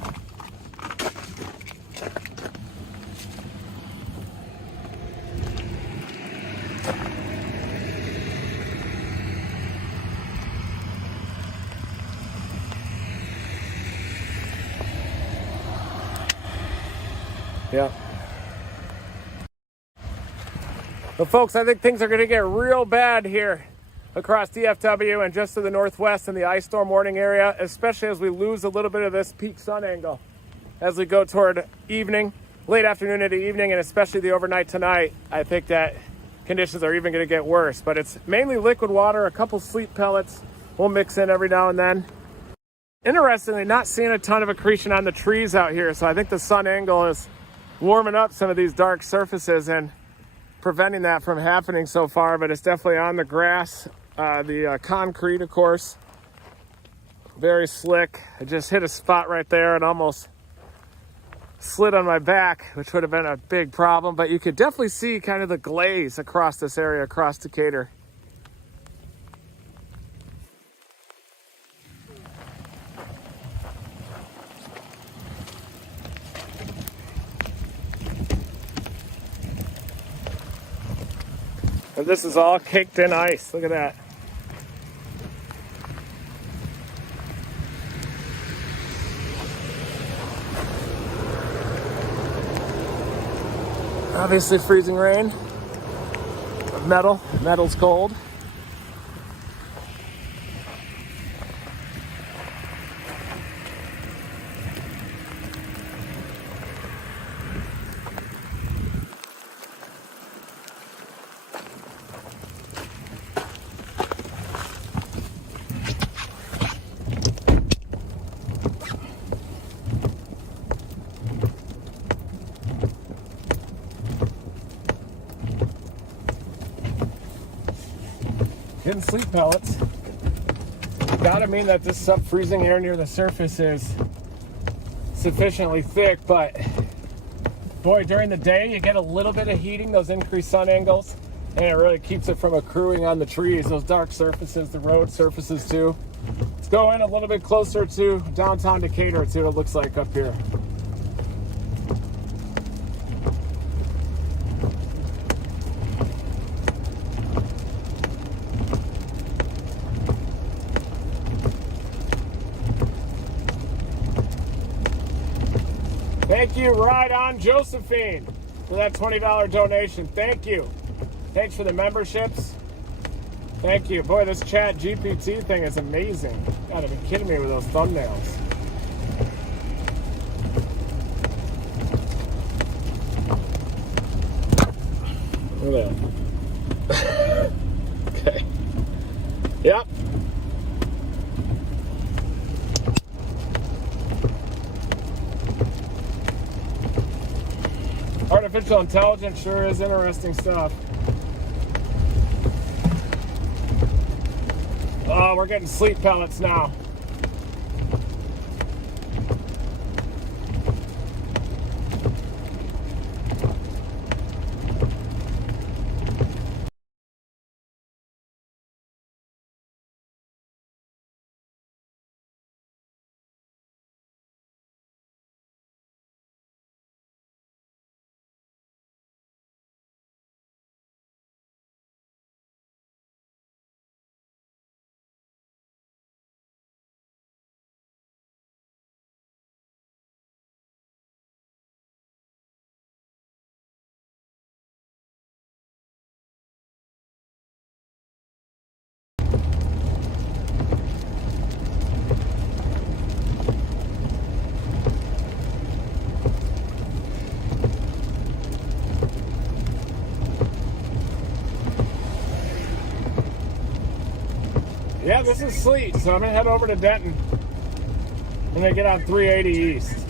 Yeah. But folks, I think things are going to get real bad here across DFW and just to the northwest in the ice storm warning area, especially as we lose a little bit of this peak sun angle as we go toward evening, late afternoon into evening, and especially the overnight tonight. I think that conditions are even going to get worse, but it's mainly liquid water. A couple sleet pellets will mix in every now and then. Interestingly, not seeing a ton of accretion on the trees out here, so I think the sun angle is warming up some of these dark surfaces and preventing that from happening so far, but it's definitely on the grass, the concrete, of course, very slick. I just hit a spot right there and almost slid on my back, which would have been a big problem, but you could definitely see kind of the glaze across this area, across Decatur. And this is all caked in ice. Look at that. Obviously freezing rain. Metal. Metal's cold. Getting sleep pellets. Gotta mean that this sub-freezing air near the surface is sufficiently thick, but boy, during the day you get a little bit of heating, those increased sun angles, and it really keeps it from accruing on the trees, those dark surfaces, the road surfaces too. Let's go in a little bit closer to downtown Decatur and see what it looks like up here. Thank you, Ride On Josephine, for that $20 donation. Thank you. Thanks for the memberships. Thank you. Boy, this Chat GPT thing is amazing. Gotta be kidding me with those thumbnails. Look at that. Okay. Yep. Artificial intelligence sure is interesting stuff. Oh, we're getting sleep pellets now. Yeah, this is sleet, so I'm gonna head over to Denton. I'm gonna get on 380 East.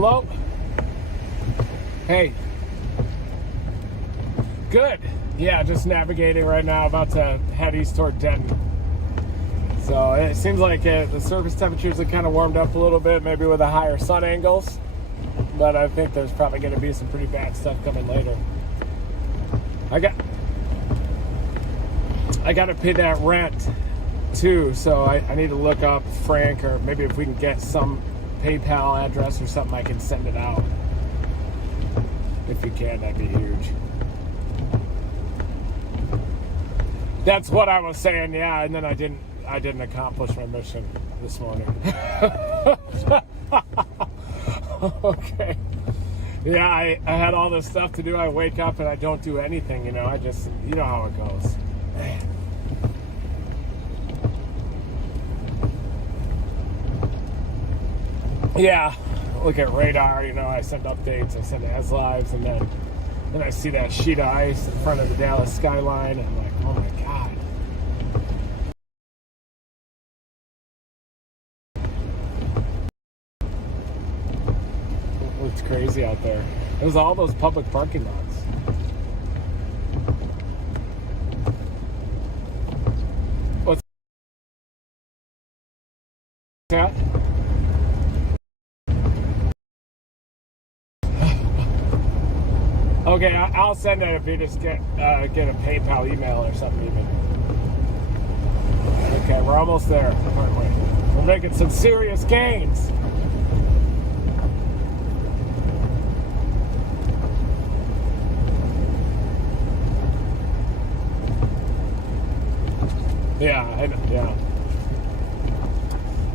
Hello? Hey. Good. Yeah, just navigating right now, about to head east toward Denton. So it seems like the surface temperatures have kind of warmed up a little bit, maybe with the higher sun angles. But I think there's probably going to be some pretty bad stuff coming later. I got to pay that rent too, so I need to look up Frank, or maybe if we can get some PayPal address or something, I can send it out. If you can, that'd be huge. That's what I was saying, yeah, and then I didn't accomplish my mission this morning. Okay. Yeah, I had all this stuff to do. I wake up and I don't do anything, you know. You know how it goes. Man. Yeah, look at radar, you know, I send updates, I send as lives, and then I see that sheet of ice in front of the Dallas skyline, and I'm like, oh my God. It looks crazy out there. It was all those public parking lots. What's that? Okay, I'll send it if you just get a PayPal email or something even. Okay, we're almost there. Wait. We're making some serious gains.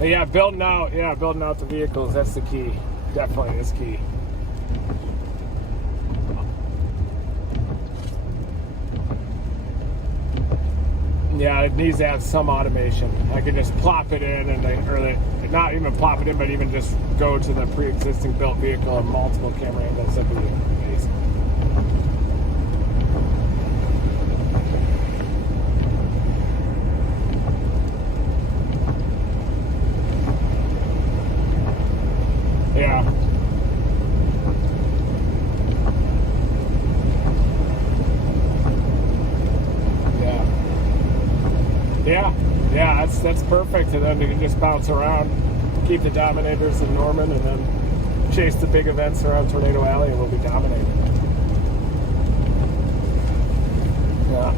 Yeah, building out the vehicles, that's the key. Definitely is key. Yeah, it needs to have some automation. I could just plop it in, and not even plop it in, but even just go to the pre-existing built vehicle and multiple camera angles. That'd be amazing. Yeah, that's perfect. And then you can just bounce around, keep the Dominators in Norman, and then chase the big events around Tornado Alley, and we'll be dominating. Yeah.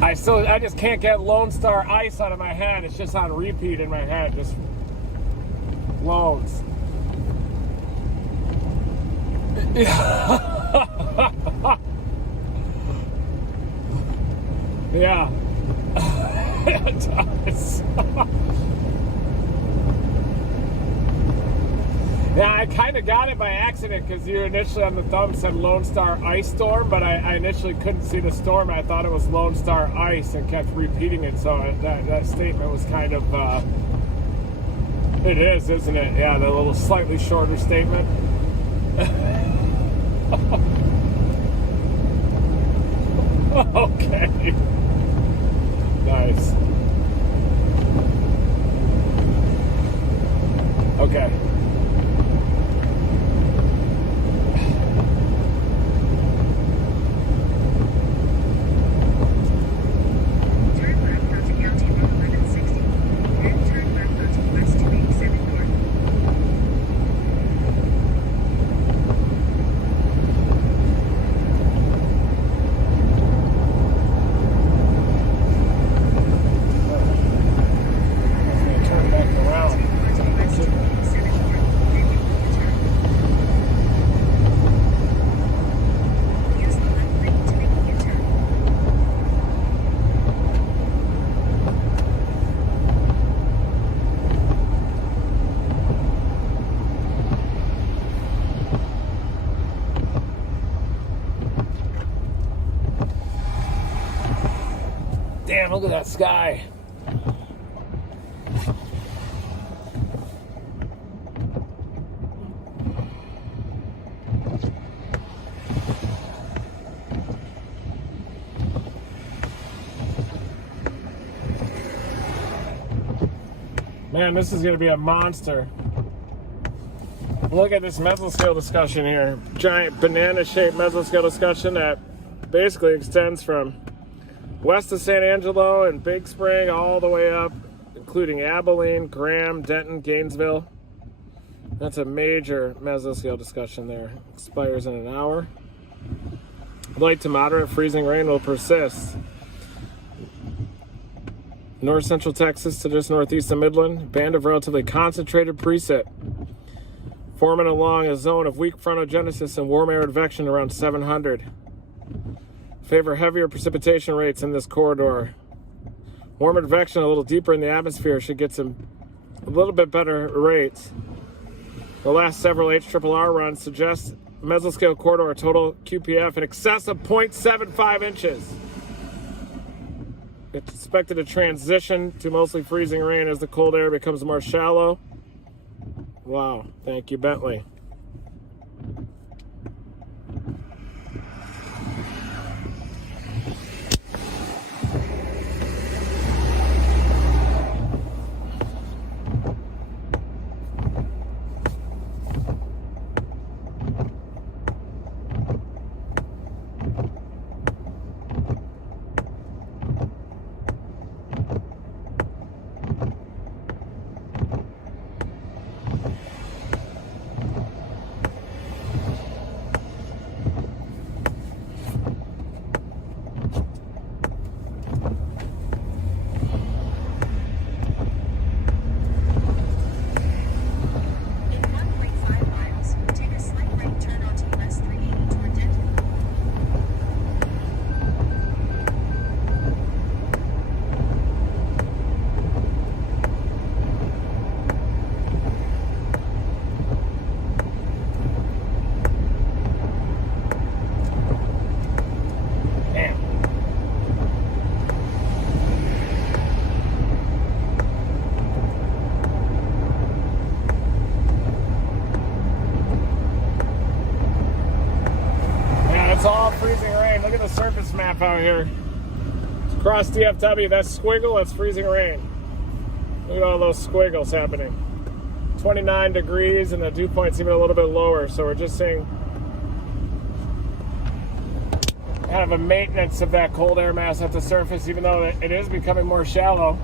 I just can't get Lone Star Ice out of my head. It's just on repeat in my head. Just loans. Yeah. It does. Yeah, I kind of got it by accident because you initially on the thumb said Lone Star Ice Storm, but I initially couldn't see the storm. I thought it was Lone Star Ice and kept repeating it, so that statement was kind of, it is, isn't it? Yeah, the little slightly shorter statement. Okay. Nice. Okay. Turn left onto County Road 1160, then turn left onto West 287 North. Turn back around. West 287 North, then make a U-turn. Use the left lane to make a U-turn. Damn, look at that sky. Man, this is going to be a monster. Look at this mesoscale discussion here. Giant banana-shaped mesoscale discussion that basically extends from west of San Angelo and Big Spring all the way up, including Abilene, Graham, Denton, Gainesville. That's a major mesoscale discussion there. Expires in an hour. Light to moderate freezing rain will persist. North central Texas to just northeast of Midland. Band of relatively concentrated precip forming along a zone of weak frontogenesis and warm air advection around 700. Favor heavier precipitation rates in this corridor. Warm advection a little deeper in the atmosphere should get some a little bit better rates. The last several HRRR runs suggest mesoscale corridor total QPF in excess of 0.75 inches. It's expected to transition to mostly freezing rain as the cold air becomes more shallow. Wow, thank you, Bentley. It's all freezing rain. Look at the surface map out here. It's across DFW. That's squiggle, that's freezing rain. Look at all those squiggles happening. 29 degrees and the dew point's even a little bit lower. So we're just seeing kind of a maintenance of that cold air mass at the surface, even though it is becoming more shallow.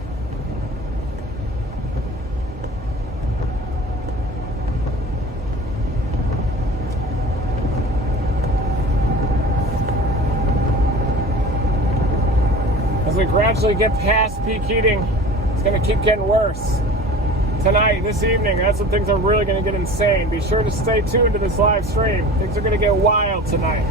As we gradually get past peak heating, it's going to keep getting worse. Tonight, this evening, that's when things are really going to get insane. Be sure to stay tuned to this live stream. Things are going to get wild tonight.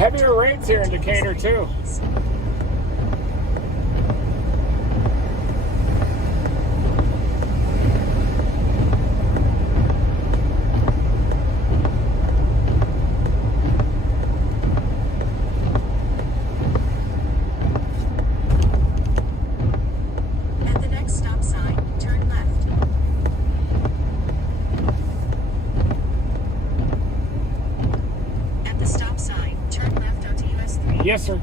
Heavier rains here in Decatur too. At the next stop sign, turn left. At the stop sign, turn left onto US 3. Yes, sir.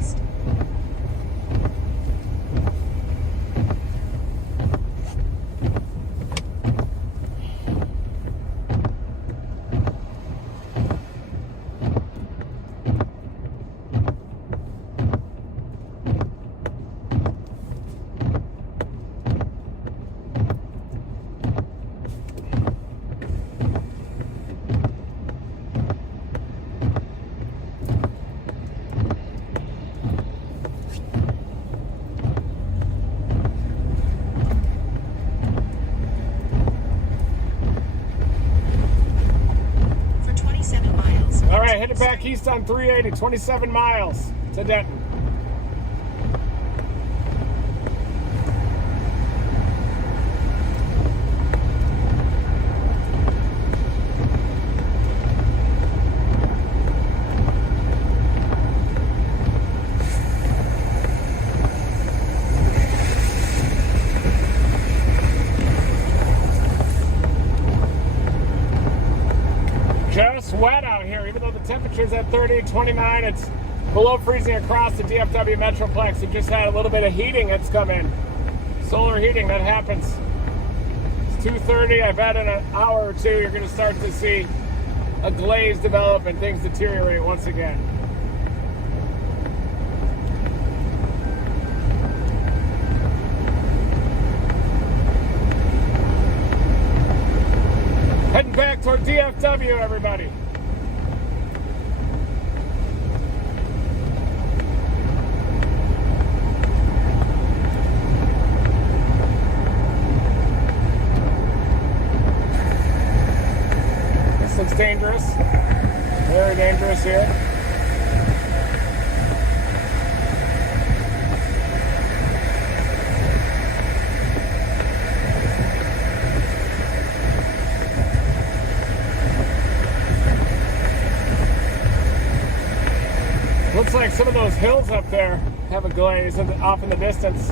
For 27 miles. All right, headed back east on 380, 27 miles to Denton. 30, 29. It's below freezing across the DFW Metroplex. We just had a little bit of heating that's come in. Solar heating, that happens. It's 2:30. I bet in an hour or two you're going to start to see a glaze develop and things deteriorate once again. Heading back toward DFW, everybody. This looks dangerous. Very dangerous here. Looks like some of those hills up there have a glaze off in the distance.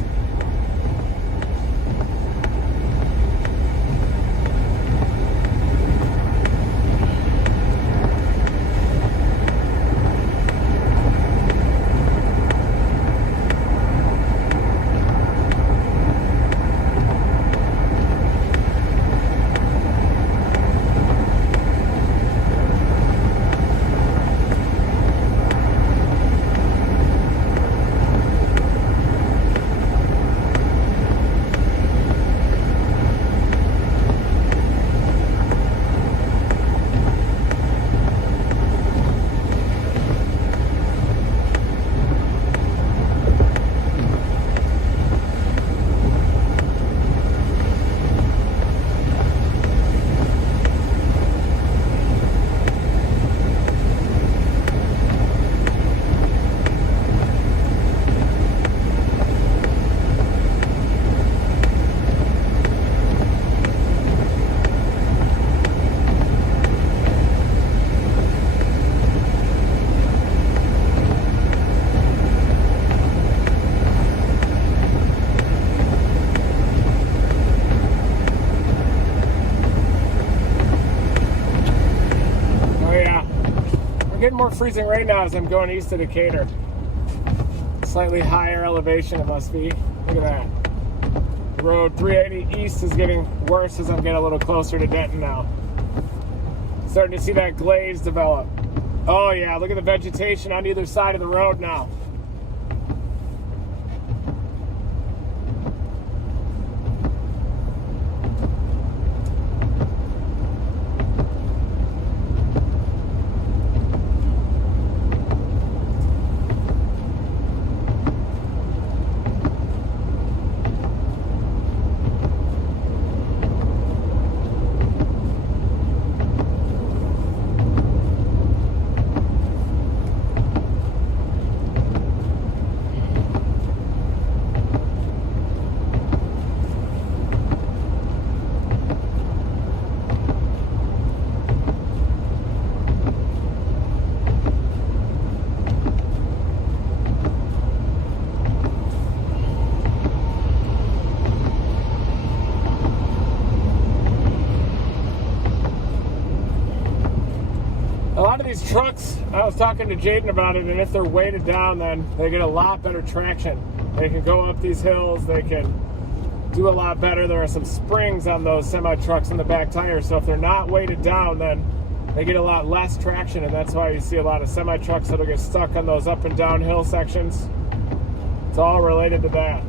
Getting more freezing right now as I'm going east of Decatur. Slightly higher elevation it must be. Look at that. Road 380 east is getting worse as I'm getting a little closer to Denton now. Starting to see that glaze develop. Oh yeah, look at the vegetation on either side of the road now. A lot of these trucks, I was talking to Jaden about it, and if they're weighted down, then they get a lot better traction. They can go up these hills, they can do a lot better. There are some springs on those semi-trucks in the back tires, so if they're not weighted down, then they get a lot less traction, and that's why you see a lot of semi-trucks that'll get stuck on those up and down hill sections. It's all related to that.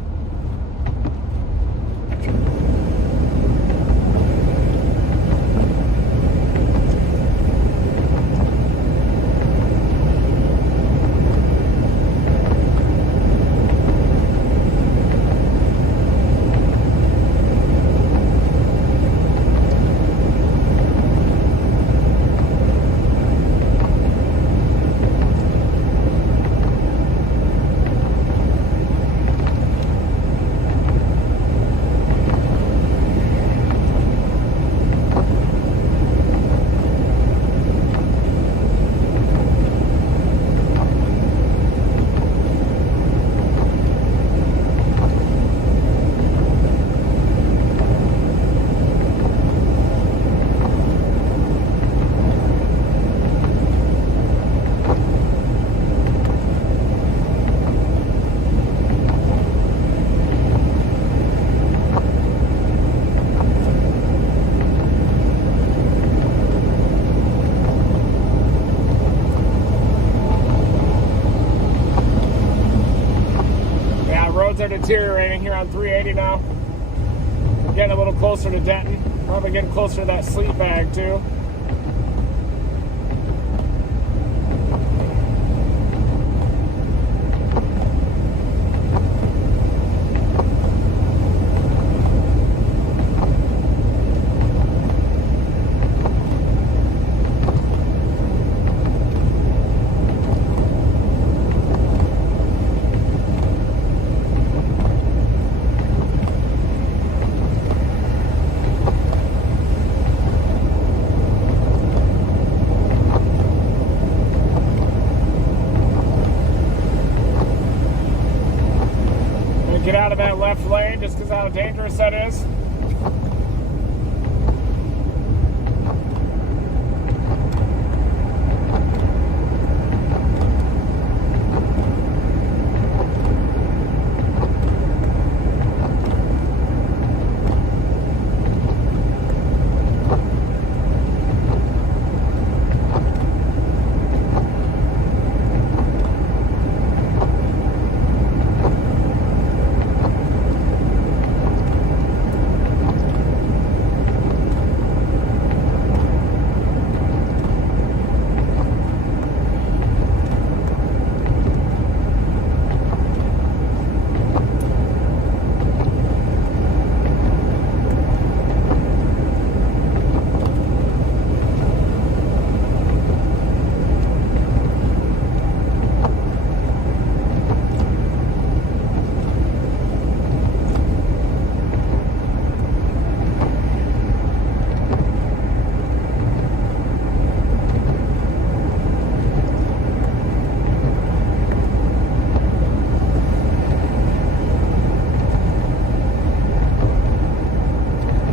are deteriorating here on 380 now. We're getting a little closer to Denton. Probably getting closer to that sleep bag too. Get out of that left lane just because how dangerous that is.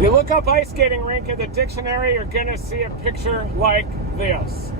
You look up ice skating rink in the dictionary, you're gonna see a picture like this.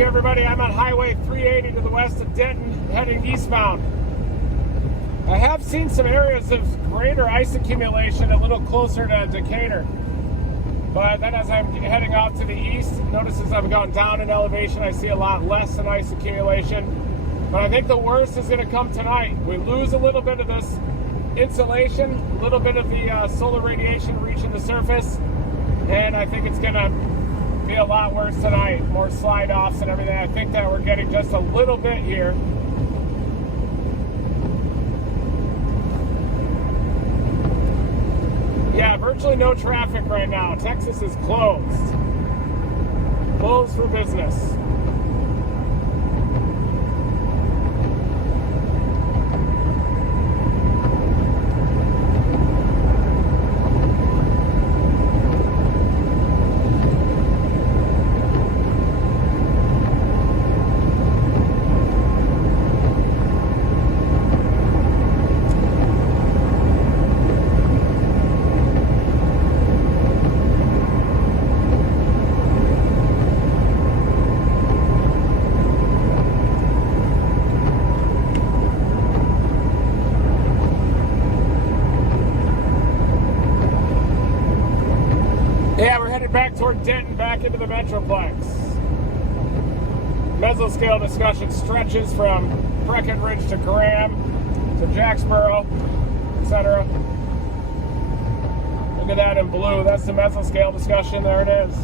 you, everybody. I'm on Highway 380 to the west of Denton, heading eastbound. I have seen some areas of greater ice accumulation a little closer to Decatur. But then as I'm heading off to the east, notice as I've gone down in elevation, I see a lot less in ice accumulation. But I think the worst is going to come tonight. We lose a little bit of this insulation, a little bit of the solar radiation reaching the surface, and I think it's going to be a lot worse tonight. More slide-offs and everything. I think that we're getting just a little bit here. Yeah, virtually no traffic right now. Texas is closed. Closed for business. from Denton back into the Metroplex. Mesoscale discussion stretches from Breckenridge to Graham to Jacksboro, etc. Look at that in blue. That's the mesoscale discussion. There it is.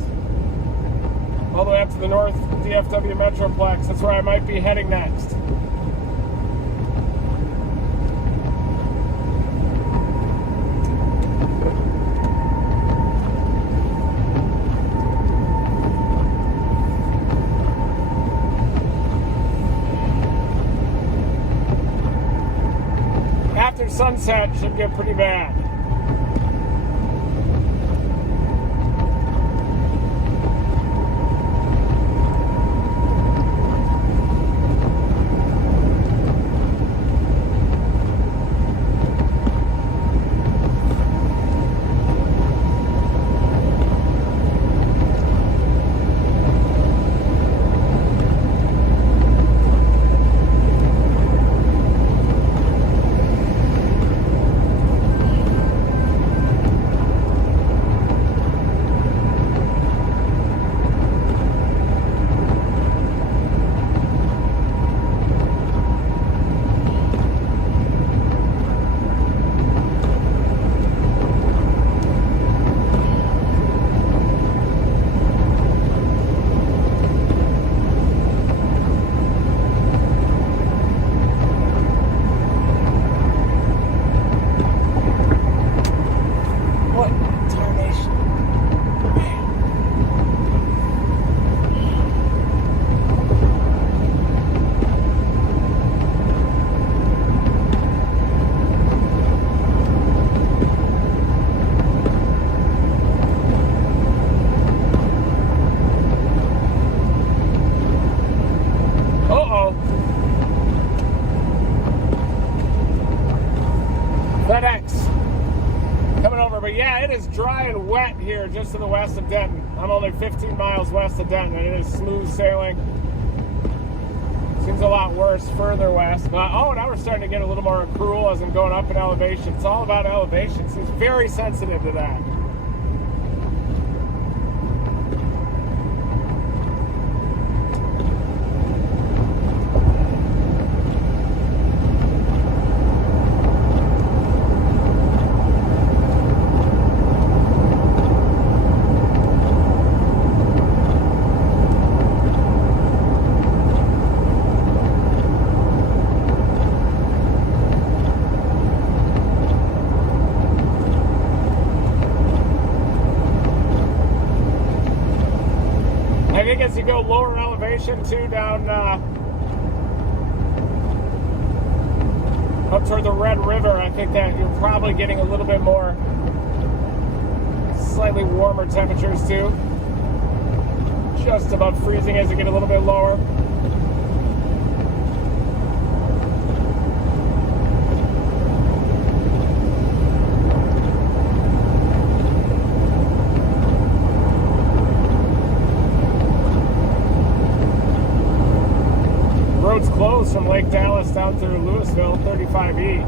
All the way up to the North DFW Metroplex. That's where I might be heading next. After sunset, should get pretty bad. Dry and wet here just to the west of Denton. I'm only 15 miles west of Denton, and it is smooth sailing. Seems a lot worse further west, but oh, now we're starting to get a little more accrual as I'm going up in elevation. It's all about elevation. Seems very sensitive to that. As you go lower elevation too, down up toward the Red River, I think that you're probably getting a little bit more slightly warmer temperatures too. Just above freezing as you get a little bit lower. Road's closed from Lake Dallas down through Louisville, 35E.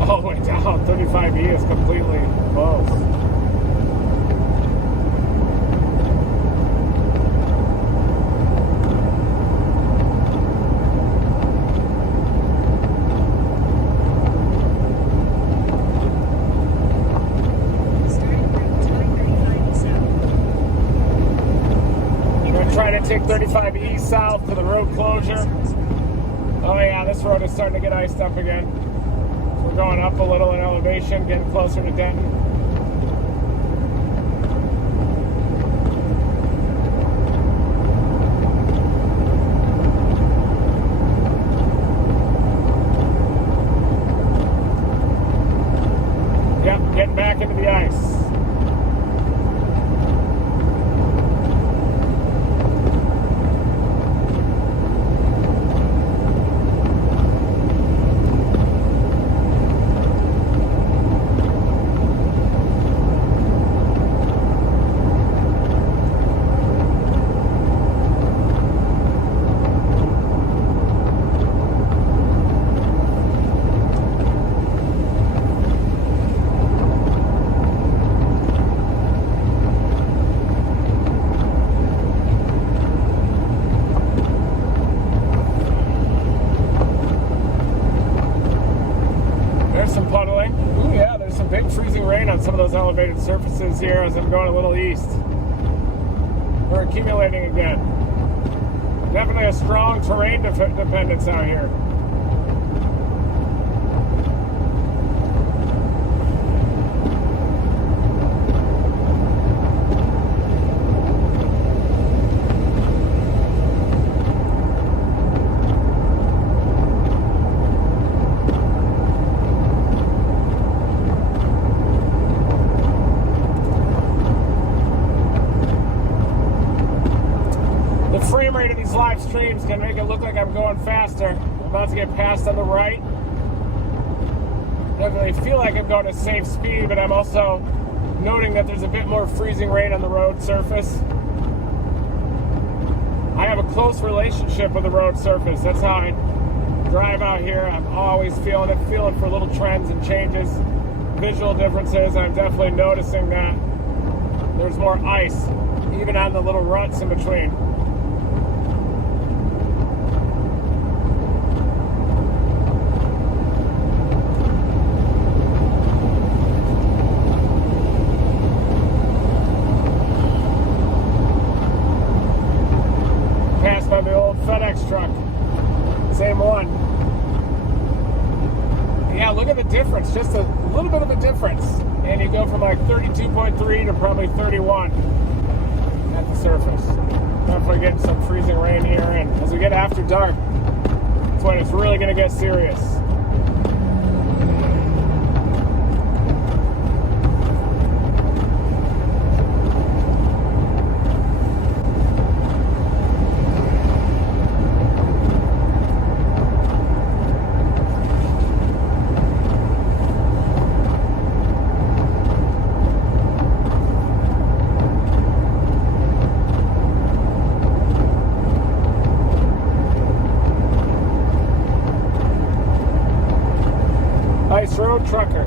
All the way down, 35E is completely closed. Trying to take 35E south to the road closure. Oh yeah, this road is starting to get iced up again. So we're going up a little in elevation, getting closer to Denton. Yep, getting back into the ice. on some of those elevated surfaces here as I'm going a little east. We're accumulating again. Definitely a strong terrain dependence out here. Frame rate of these live streams can make it look like I'm going faster. I'm about to get passed on the right. Definitely feel like I'm going at safe speed, but I'm also noting that there's a bit more freezing rain on the road surface. I have a close relationship with the road surface. That's how I drive out here. I'm always feeling for little trends and changes, visual differences. I'm definitely noticing that there's more ice, even on the little ruts in between. By the old FedEx truck. Same one. Yeah, look at the difference. Just a little bit of a difference. And you go from like 32.3 to probably 31 at the surface. Definitely getting some freezing rain here. And as we get after dark, that's when it's really going to get serious. Ice road trucker.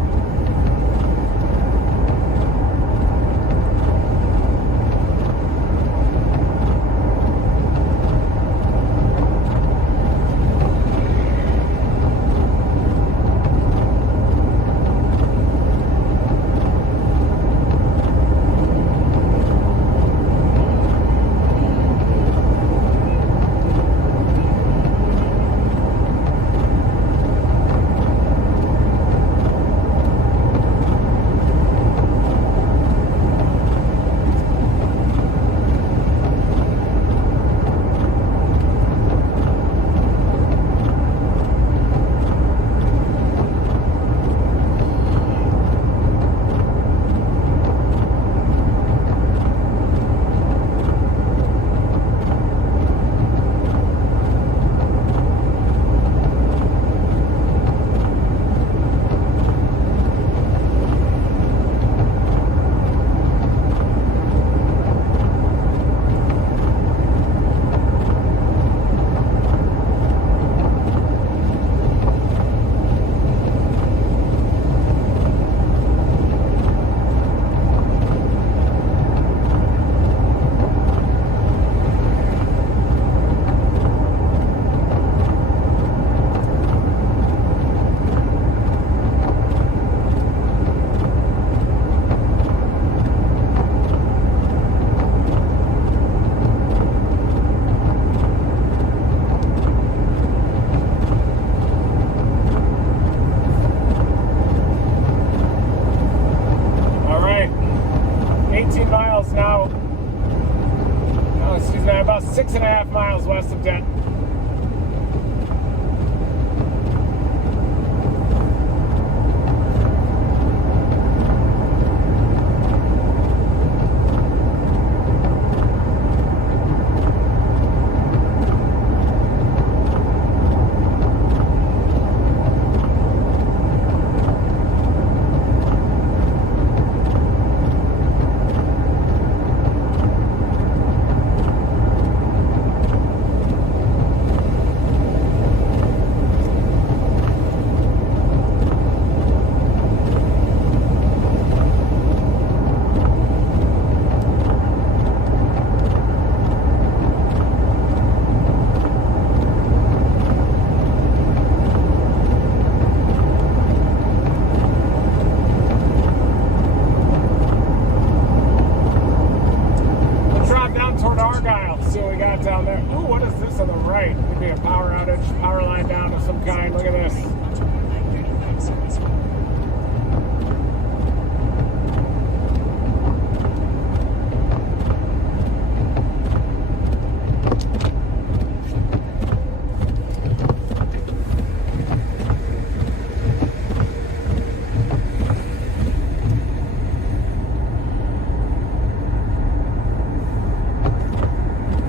be a power outage, power line down of some kind. Look at this.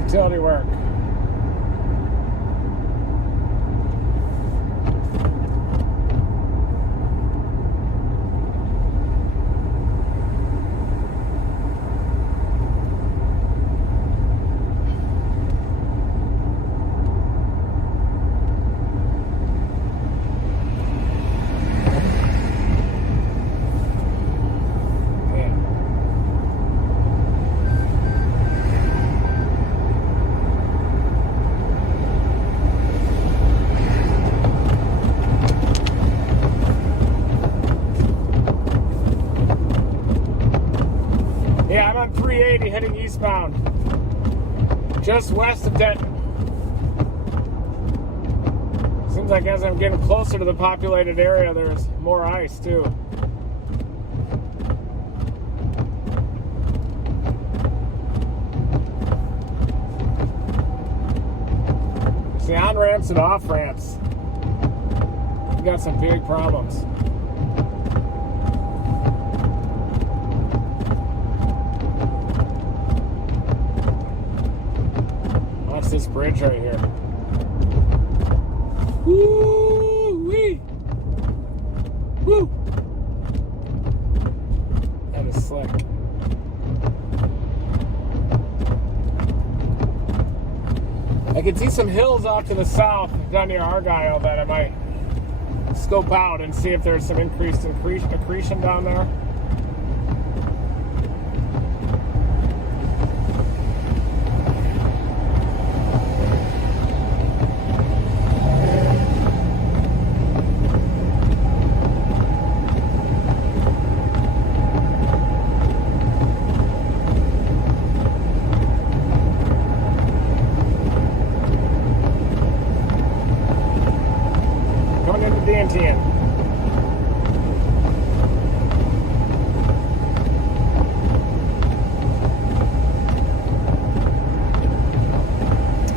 Utility work. Yeah, I'm on 380 heading eastbound, just west of Denton. Seems like as I'm getting closer to the populated area, there's more ice too. See, on-ramps and off-ramps, we got some big problems. Watch this bridge right here. Woo-wee! Woo! That is slick. I can see some hills off to the south down near Argyle that I might scope out and see if there's some increased accretion down there. Coming into DNTN.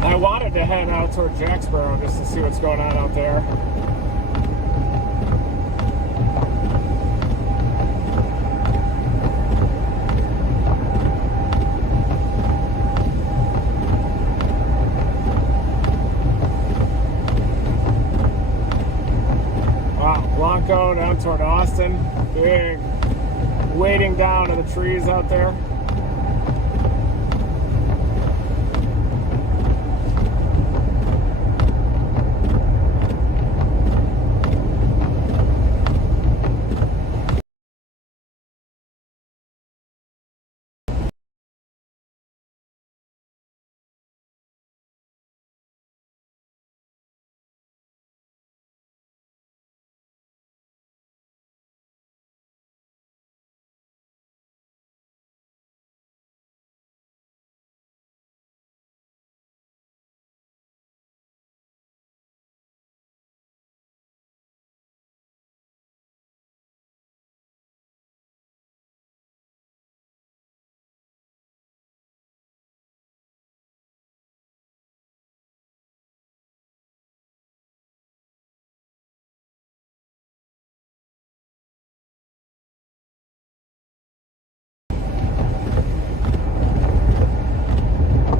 I wanted to head out toward Jacksboro just to see what's going on out there. Waco down toward Austin. Big wading down to the trees out there.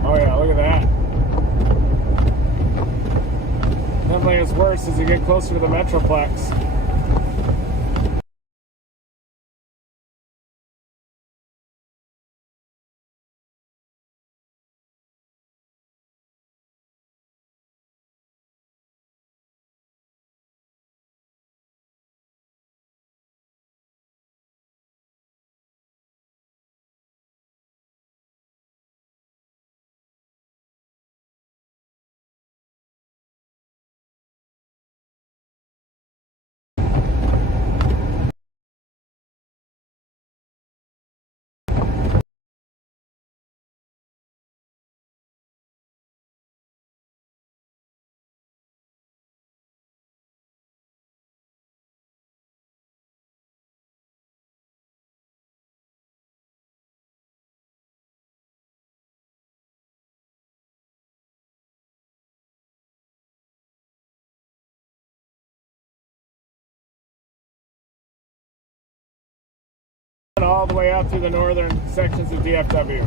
Oh yeah, look at that. Definitely is worse as you get closer to the Metroplex. all the way up through the northern sections of DFW.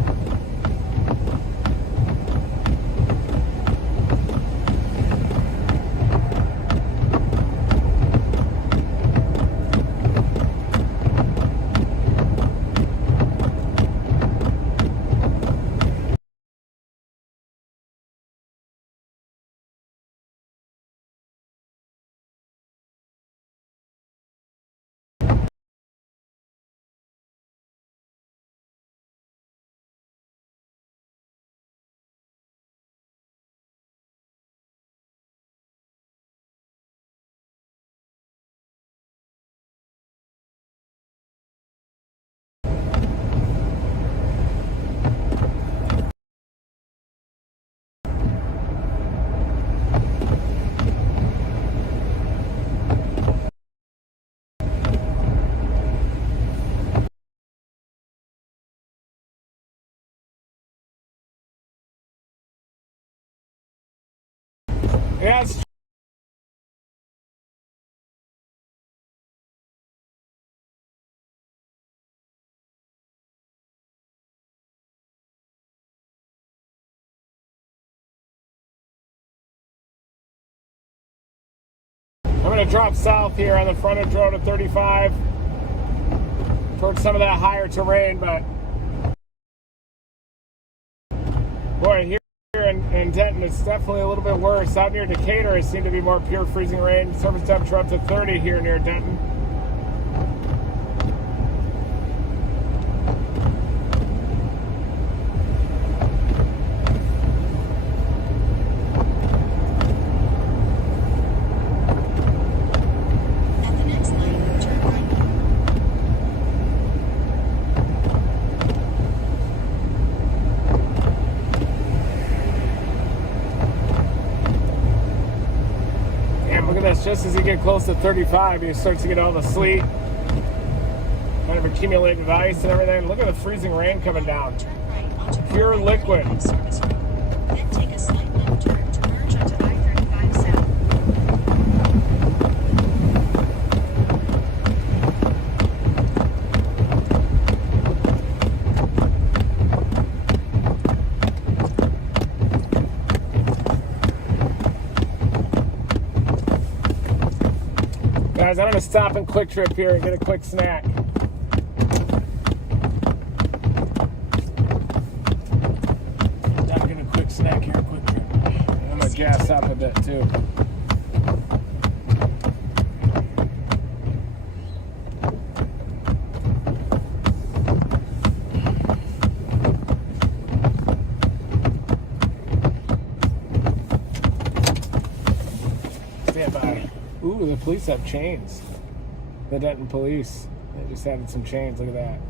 Yes. I'm going to drop south here on the frontage road at 35 towards some of that higher terrain, but boy, here in Denton, it's definitely a little bit worse. Out near Decatur, it seemed to be more pure freezing rain. Surface temperature up to 30 here near Denton. At the next line, turn right. And look at this, just as you get close to 35, you start to get all the sleet, kind of accumulated ice and everything. Look at the freezing rain coming down. Turn right onto Pure liquid. Service road. Then take a slight left turn to merge onto I-35 South. Guys, I'm going to stop and quick trip here and get a quick snack. Gotta get a quick snack here, quick trip. I'm going to gas up a bit too. Stand by. Ooh, the police have chains. The Denton police. They just added some chains. Look at that.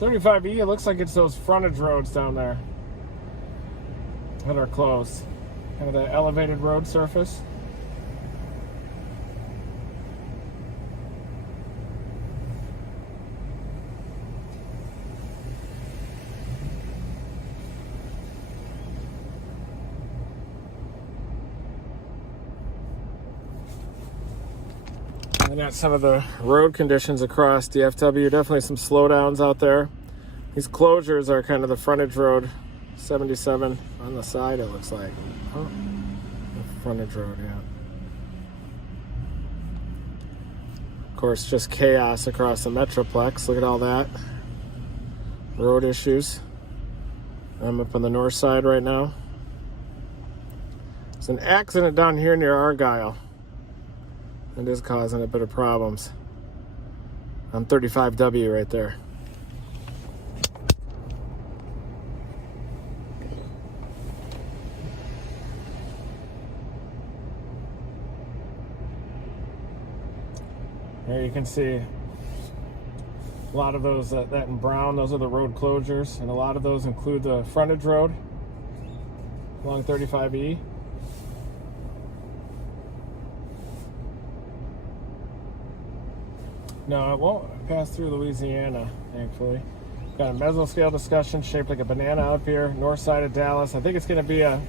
.35E, it looks like it's those frontage roads down there that are closed. Kind of the elevated road surface. And got some of the road conditions across DFW. Definitely some slowdowns out there. These closures are kind of the frontage road, 77 on the side, it looks like. Oh, the frontage road, yeah. Of course, just chaos across the Metroplex. Look at all that. Road issues. I'm up on the north side right now. There's an accident down here near Argyle. It is causing a bit of problems. On 35W right there. There you can see A lot of those, that in brown, those are the road closures, and a lot of those include the frontage road along 35E. No, it won't pass through Louisiana, thankfully. Got a mesoscale discussion shaped like a banana up here, north side of Dallas. I think it's going to be a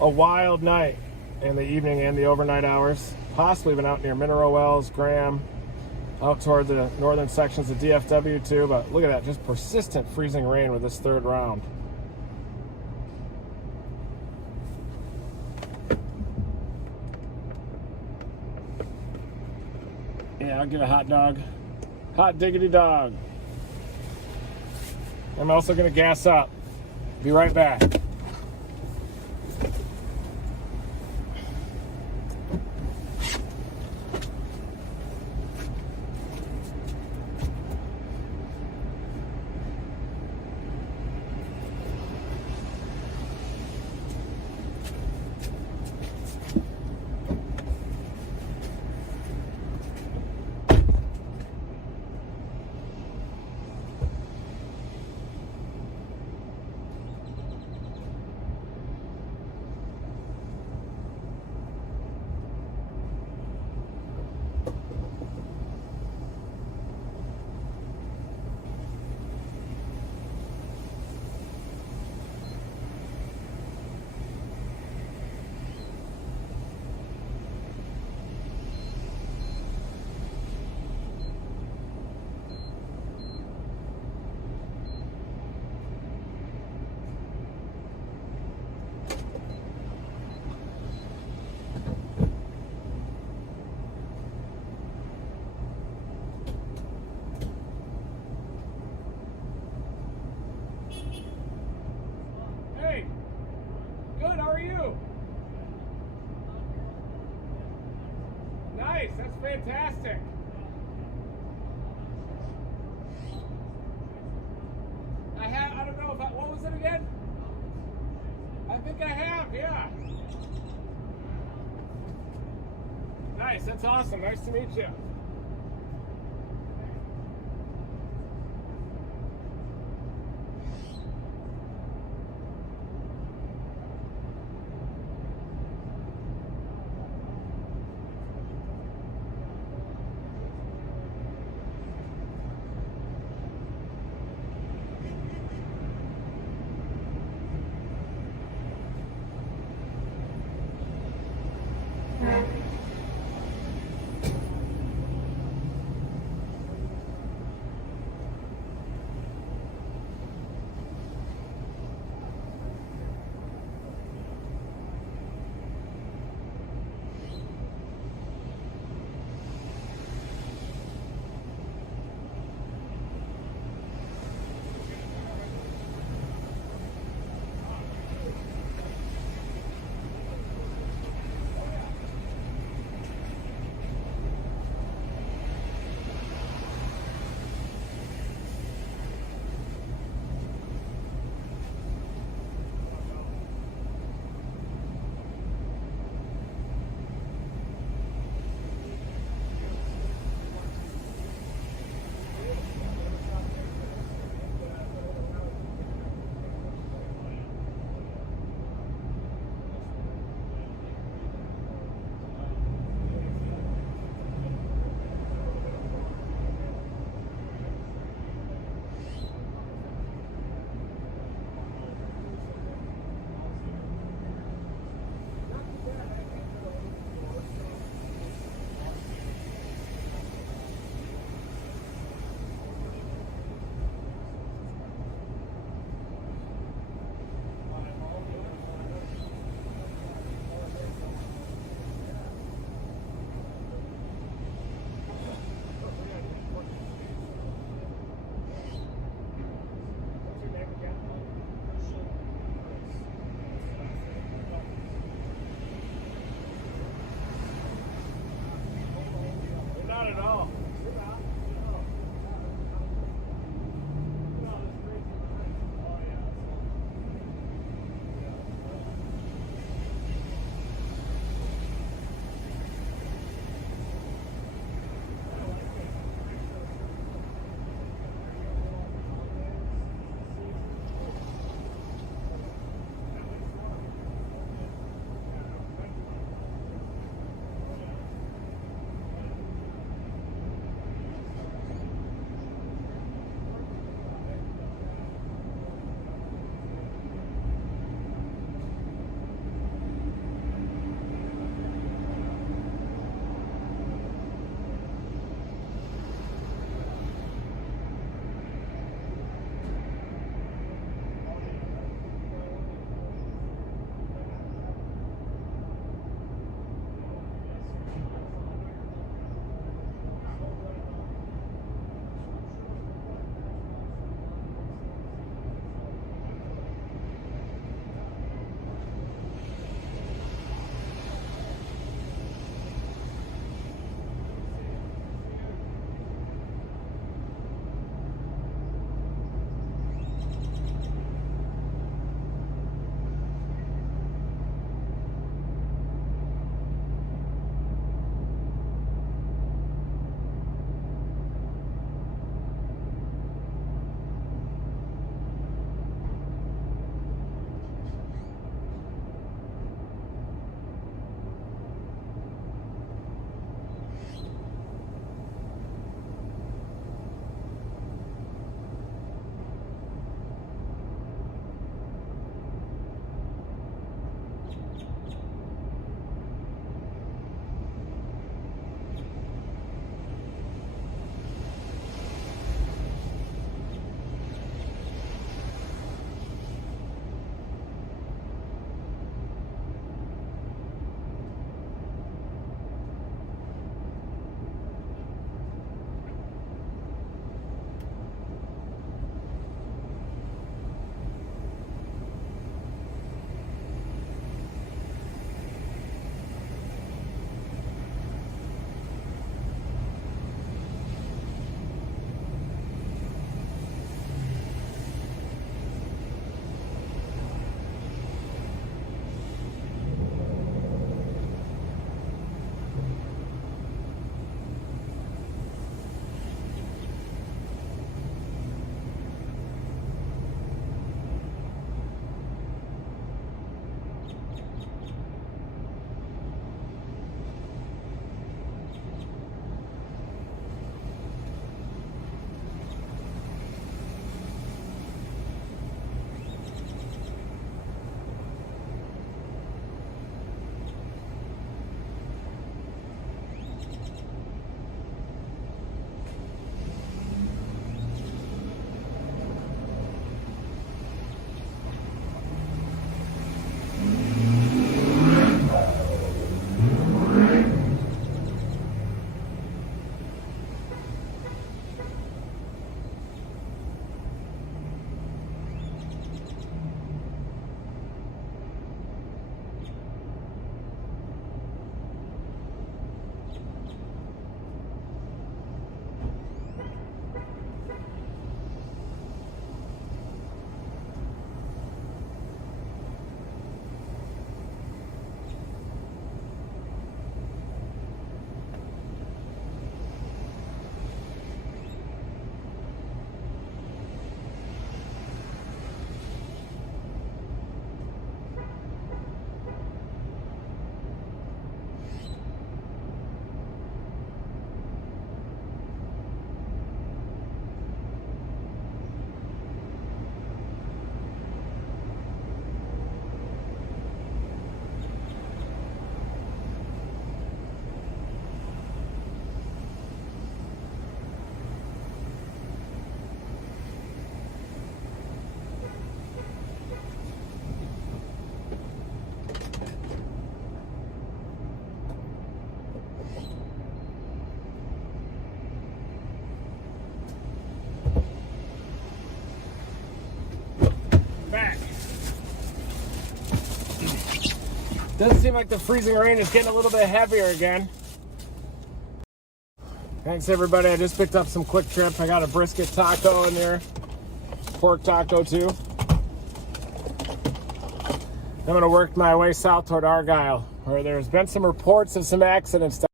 wild night in the evening and the overnight hours. Possibly even out near Mineral Wells, Graham, out toward the northern sections of DFW too. But look at that, just persistent freezing rain with this third round. Yeah, I'll get a hot dog. Hot diggity dog. I'm also going to gas up. Be right back. Hey, good, how are you? Nice, that's fantastic. I don't know if what was it again? I think I have, yeah. Nice, that's awesome, nice to meet you. Doesn't seem like the freezing rain is getting a little bit heavier again. Thanks everybody. I just picked up some Quick Trip. I got a brisket taco in there. Pork taco too. I'm going to work my way south toward Argyle, where there's been some reports of some accidents.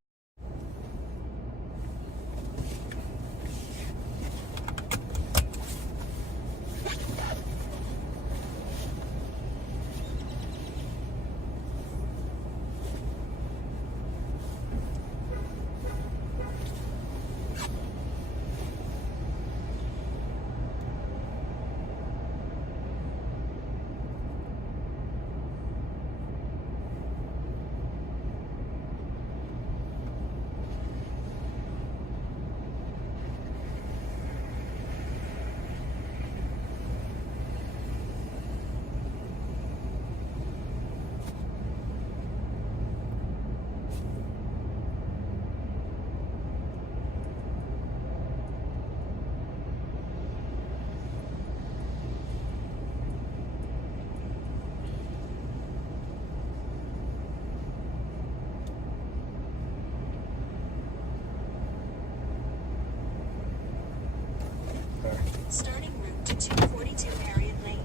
Starting route to 242 Harriet Lane.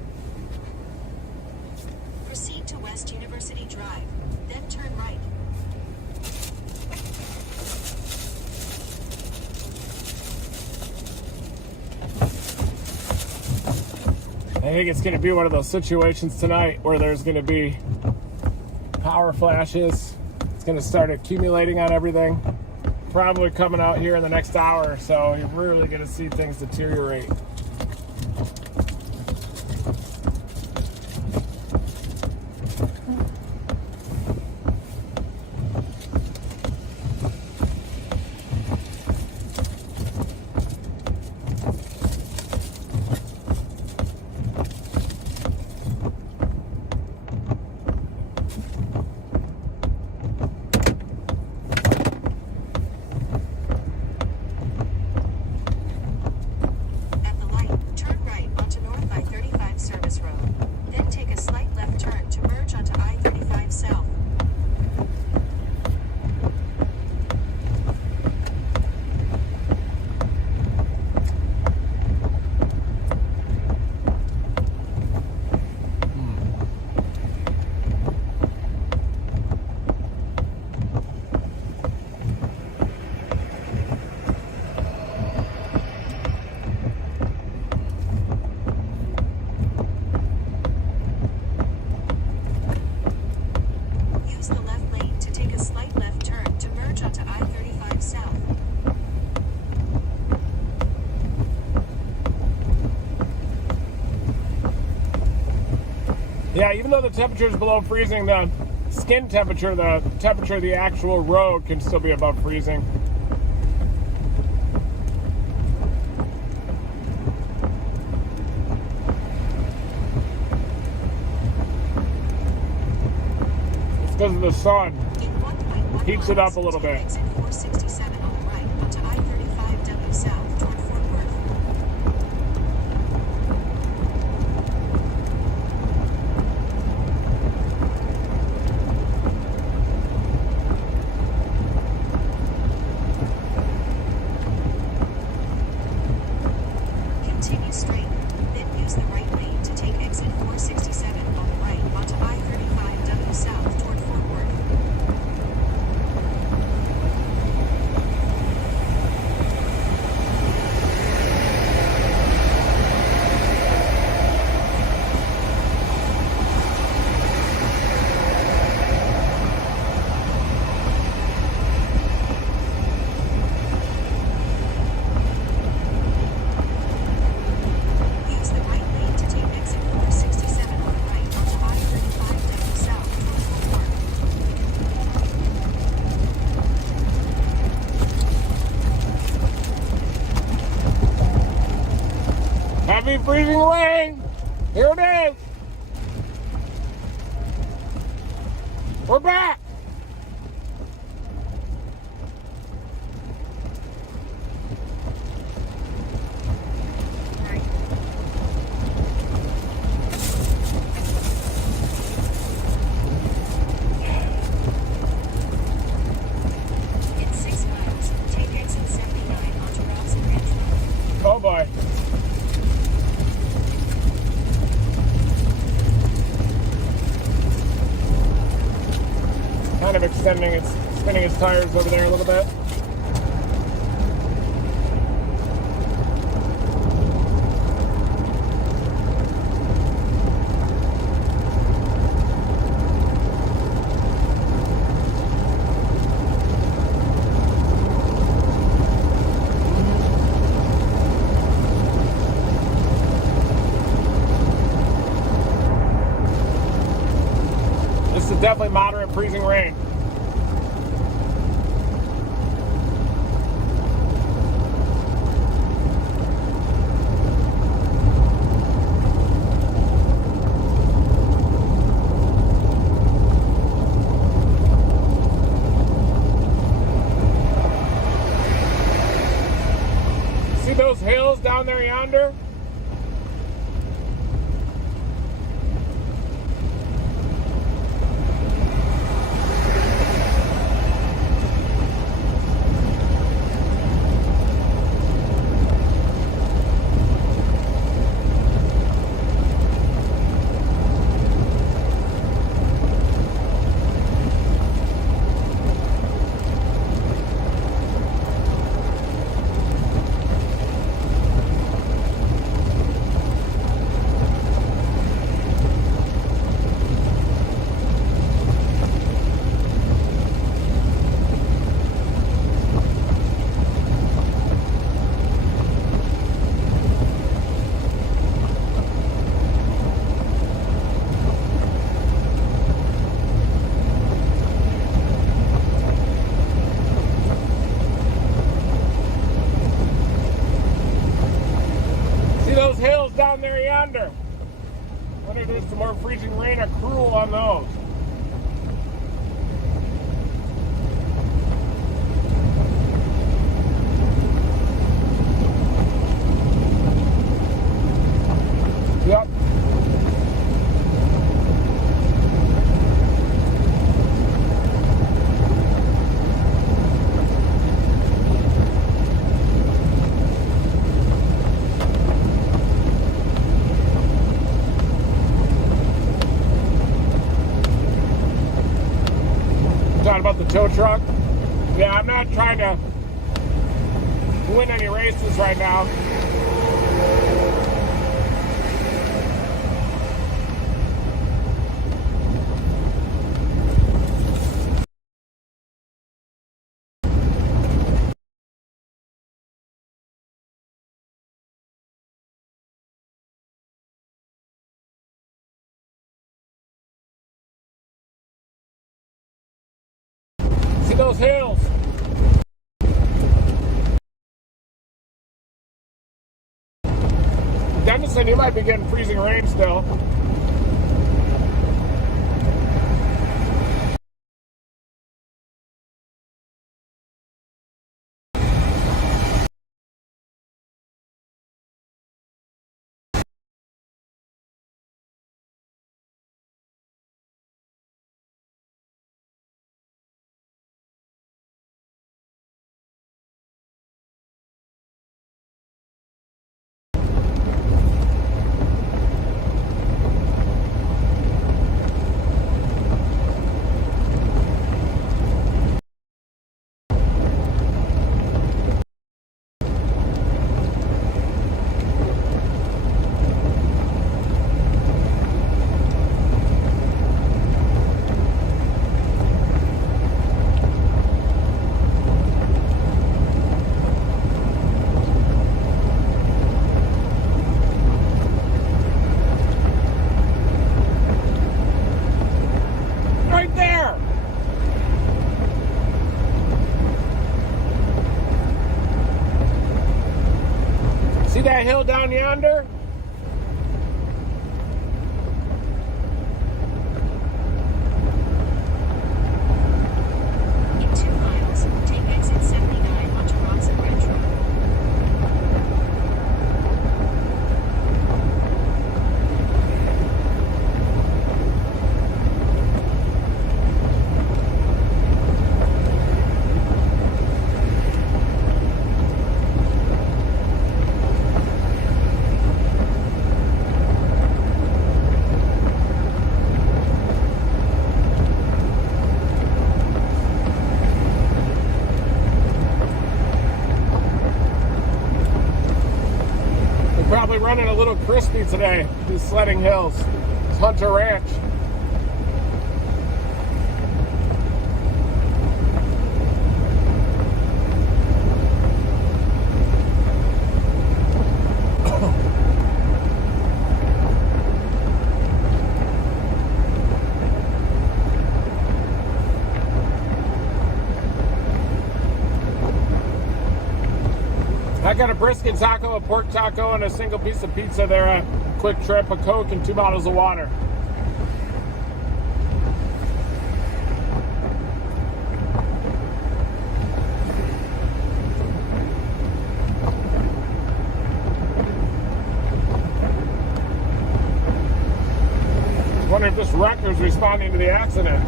Proceed to West University Drive, then turn right. I think it's going to be one of those situations tonight where there's going to be power flashes. It's going to start accumulating on everything. Probably coming out here in the next hour or so. You're really going to see things deteriorate. Yeah, even though the temperature is below freezing, the skin temperature, the temperature of the actual road can still be above freezing. It's because of the sun. Heats it up a little bit. Exit 467 on the right onto I-35W south toward Fort Worth. Continue straight, then use the right lane to take exit 467 on the right onto I-35W south toward Fort Worth. Use the right lane to take exit 467 on the right onto I-35W south toward Fort Worth. Heavy freezing rain! Here it is! We're back! spinning its tires over there a little bit. This is definitely moderate freezing rain. See those hills down there yonder? Hills down there yonder. Wonder if there's some more freezing rain accrual on those. Yep. Talking about the tow truck. Yeah, I'm not trying to win any races right now. See those hills? Dennison, you might be getting freezing rain still. See that hill down yonder? In 2 miles, take exit 79 onto Roxon Ridge Road. probably running a little crispy today, these sledding hills. It's Hunter Ranch. I got a brisket taco, a pork taco, and a single piece of pizza there, a Quick Trip, a Coke, and 2 bottles of water. I wonder if this wrecker is responding to the accident.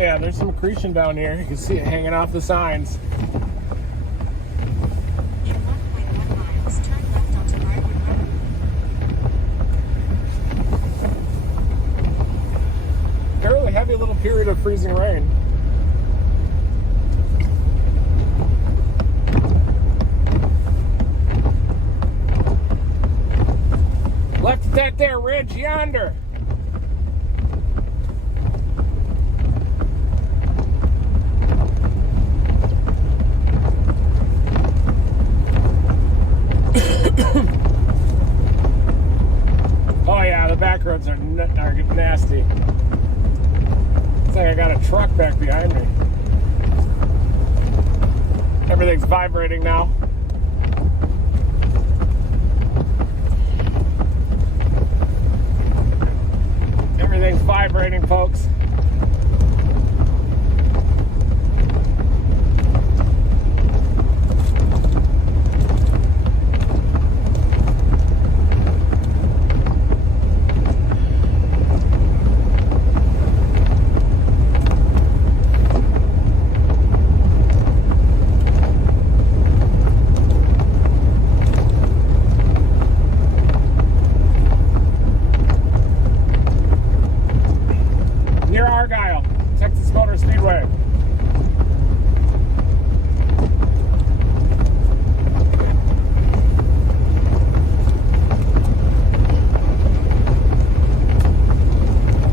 Yeah, there's some accretion down here. You can see it hanging off the signs. In 1.1 miles, turn left onto Briarwood Road. Fairly heavy little period of freezing rain. Left at that there ridge yonder. Oh yeah, the back roads are nasty. It's like I got a truck back behind me. Everything's vibrating now. Everything's vibrating, folks. Speedway.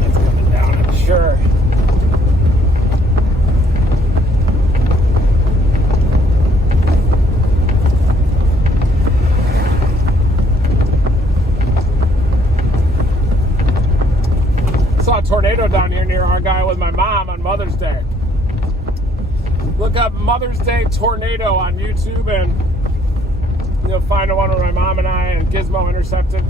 It's coming down, I'm sure. Saw a tornado down here near Argyle with my mom on Mother's Day. Look up Mother's Day tornado on YouTube and you'll find the one where my mom and I and Gizmo intercepted.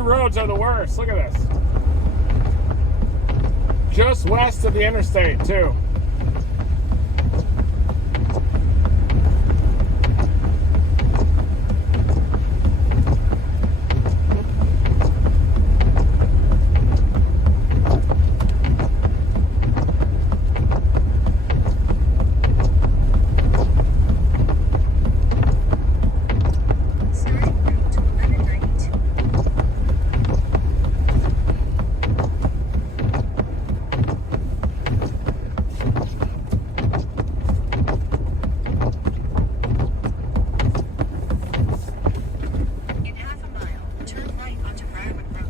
two roads are the worst. Look at this. Just west of the interstate, too. Starting route to 1192. In half a mile, turn right onto Broward Road.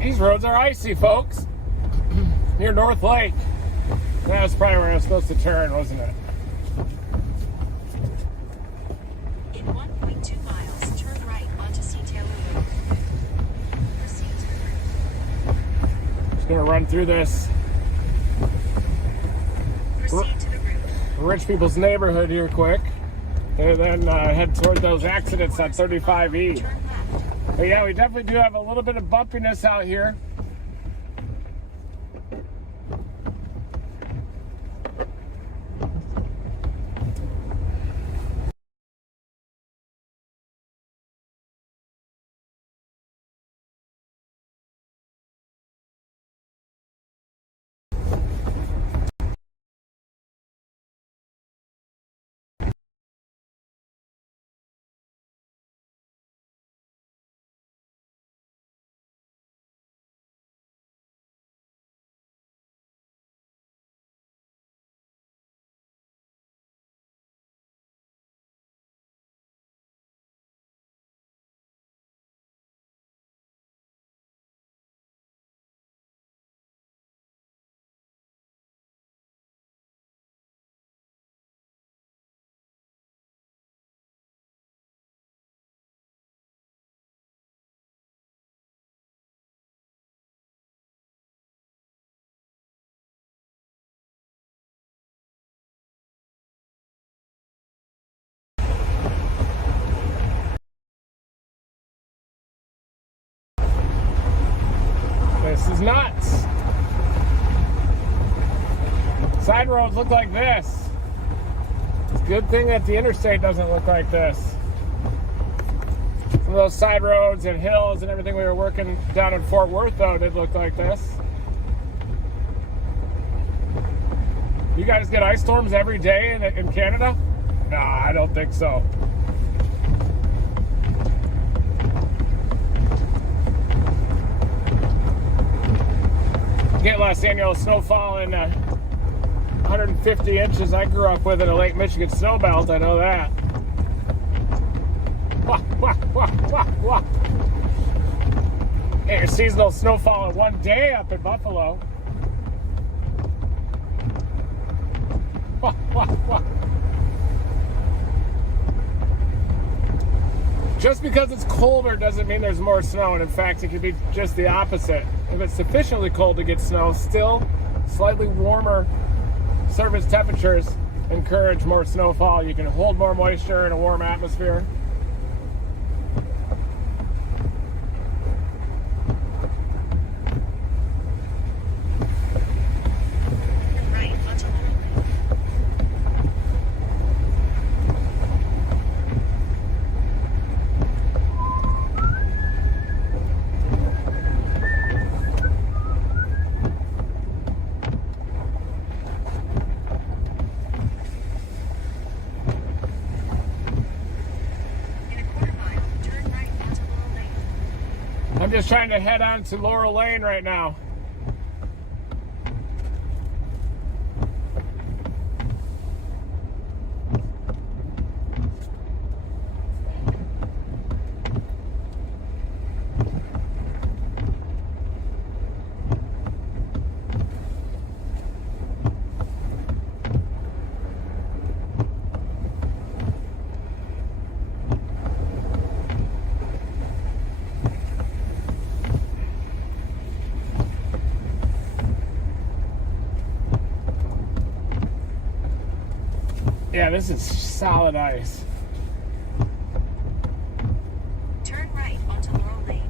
These roads are icy, folks. Near North Lake. That's probably where I was supposed to turn, wasn't it? In 1.2 miles, turn right onto C. Taylor Road. Proceed to the route. Just gonna run through this Proceed to the route. rich people's neighborhood here quick. And then head toward those accidents on 35E. Turn left. But yeah, we definitely do have a little bit of bumpiness out here. This is nuts. Side roads look like this. It's a good thing that the interstate doesn't look like this. Some of those side roads and hills and everything we were working down in Fort Worth, though, did look like this. You guys get ice storms every day in Canada? No, I don't think so. Get Los Angeles snowfall in 150 inches. I grew up with in a Lake Michigan snow belt. I know that. Wah, wah, wah, wah, wah. Hey, seasonal snowfall in one day up in Buffalo. Wah, wah, wah. Just because it's colder doesn't mean there's more snow, and in fact, it could be just the opposite. If it's sufficiently cold to get snow, still slightly warmer surface temperatures encourage more snowfall. You can hold more moisture in a warm atmosphere. Right onto Laurel Lane. In a quarter mile, turn right onto Laurel Lane. I'm just trying to head on to Laurel Lane right now. Yeah, this is solid ice. Turn right onto Laurel Lane.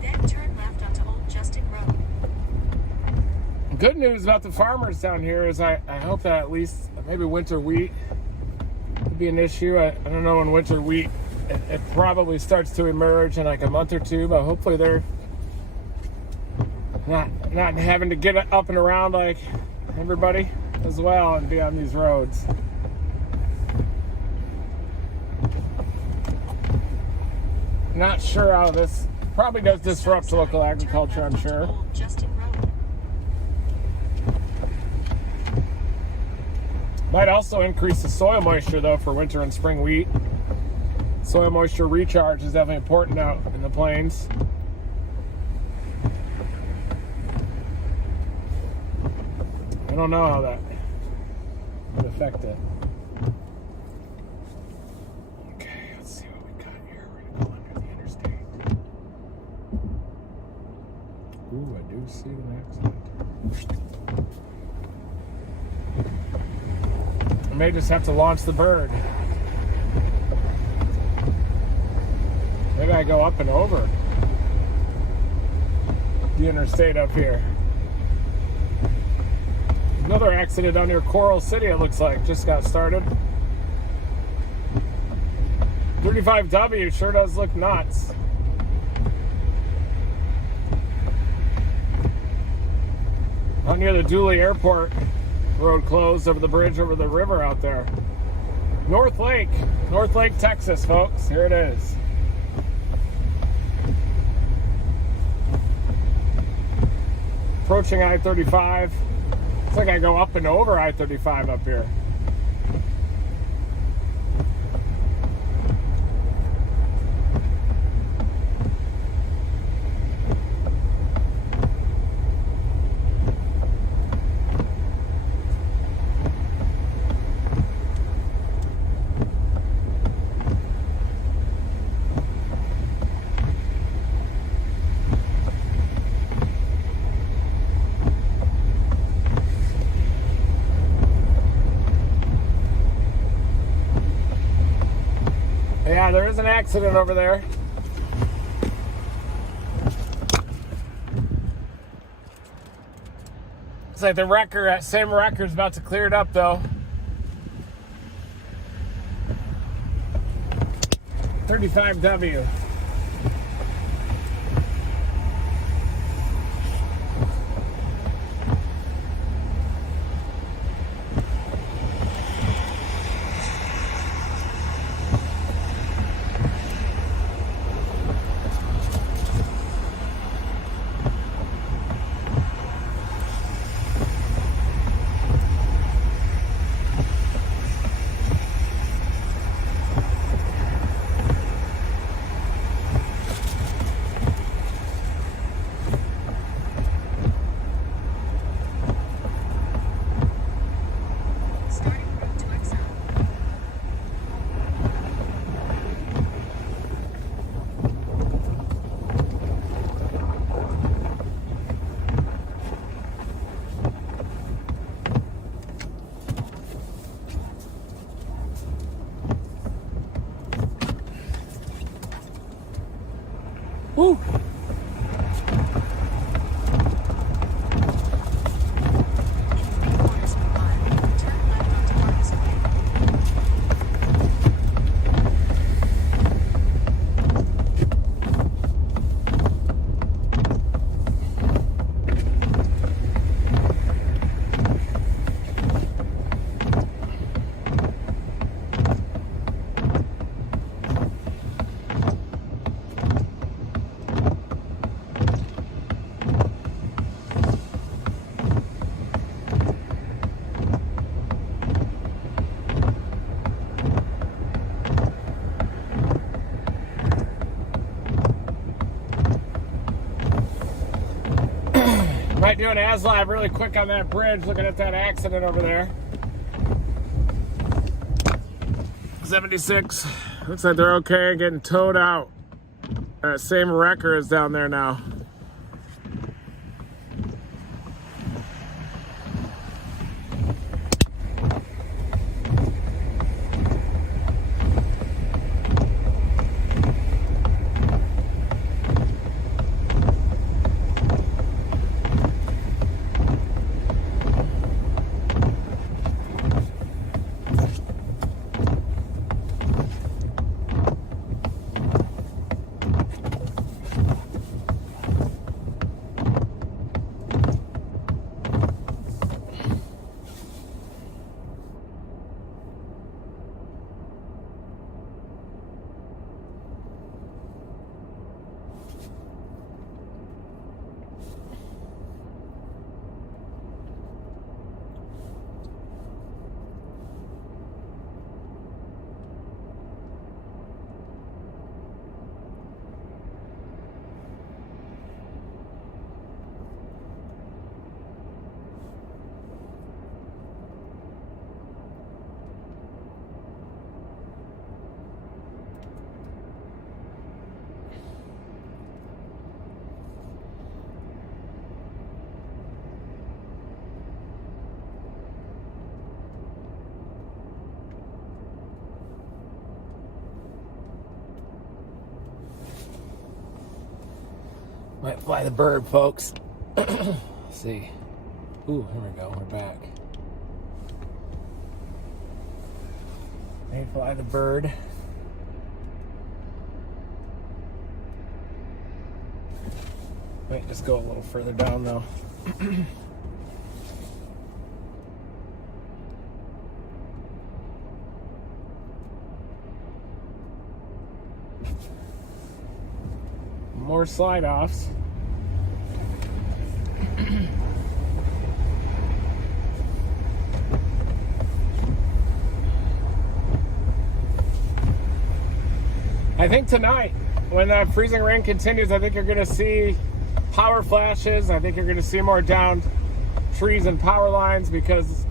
Then turn left onto Old Justin Road. Good news about the farmers down here is I hope that at least maybe winter wheat could be an issue. I don't know when winter wheat, it probably starts to emerge in like a month or two, but hopefully they're not having to get up and around like everybody as well and be on these roads. Not sure how this probably does disrupt local agriculture, I'm sure. Old Justin Road. Might also increase the soil moisture though for winter and spring wheat. Soil moisture recharge is definitely important out in the plains. I don't know how that would affect it. Okay, let's see what we got here. We're gonna go under the interstate. Ooh, I do see an accident. I may just have to launch the bird. Maybe I go up and over the interstate up here. Another accident down near Coral City, it looks like, just got started. 35W sure does look nuts. Out near the Dooley Airport, road closed over the bridge over the river out there. North Lake, Texas, folks. Here it is. Approaching I-35. Looks like I go up and over I-35 up here. Yeah, there is an accident over there. It's like the wrecker, same wrecker's about to clear it up though. 35W. Might do an as-live really quick on that bridge, looking at that accident over there. 76. Looks like they're okay, getting towed out. Same wrecker is down there now. Might fly the bird, folks. Let's see. Ooh, here we go. We're back. May fly the bird. Might just go a little further down, though. More slide offs. I think tonight, when that freezing rain continues, I think you're going to see power flashes. I think you're going to see more downed trees and power lines, because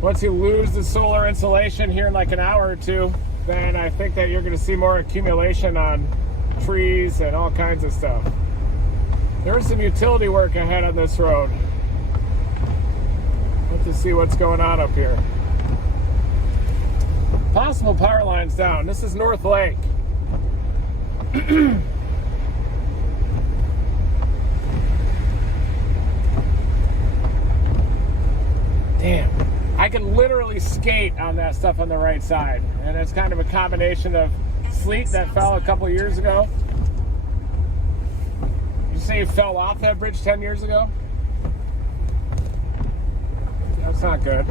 once you lose the solar insulation here in like an hour or two, then I think that you're going to see more accumulation on trees and all kinds of stuff. There's some utility work ahead on this road. Let's see what's going on up here. Possible power lines down. This is North Lake. Damn. I can literally skate on that stuff on the right side. And it's kind of a combination of sleet that fell a couple years ago. You say you fell off that bridge 10 years ago? That's not good.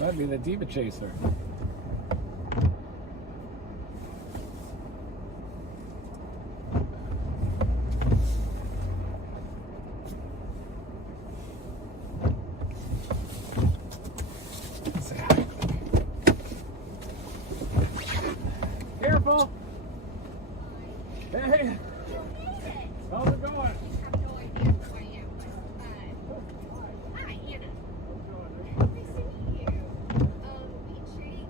That'd be the Diva Chaser. Careful! Hey! How's it going? Hi, Anna. Nice to meet you. We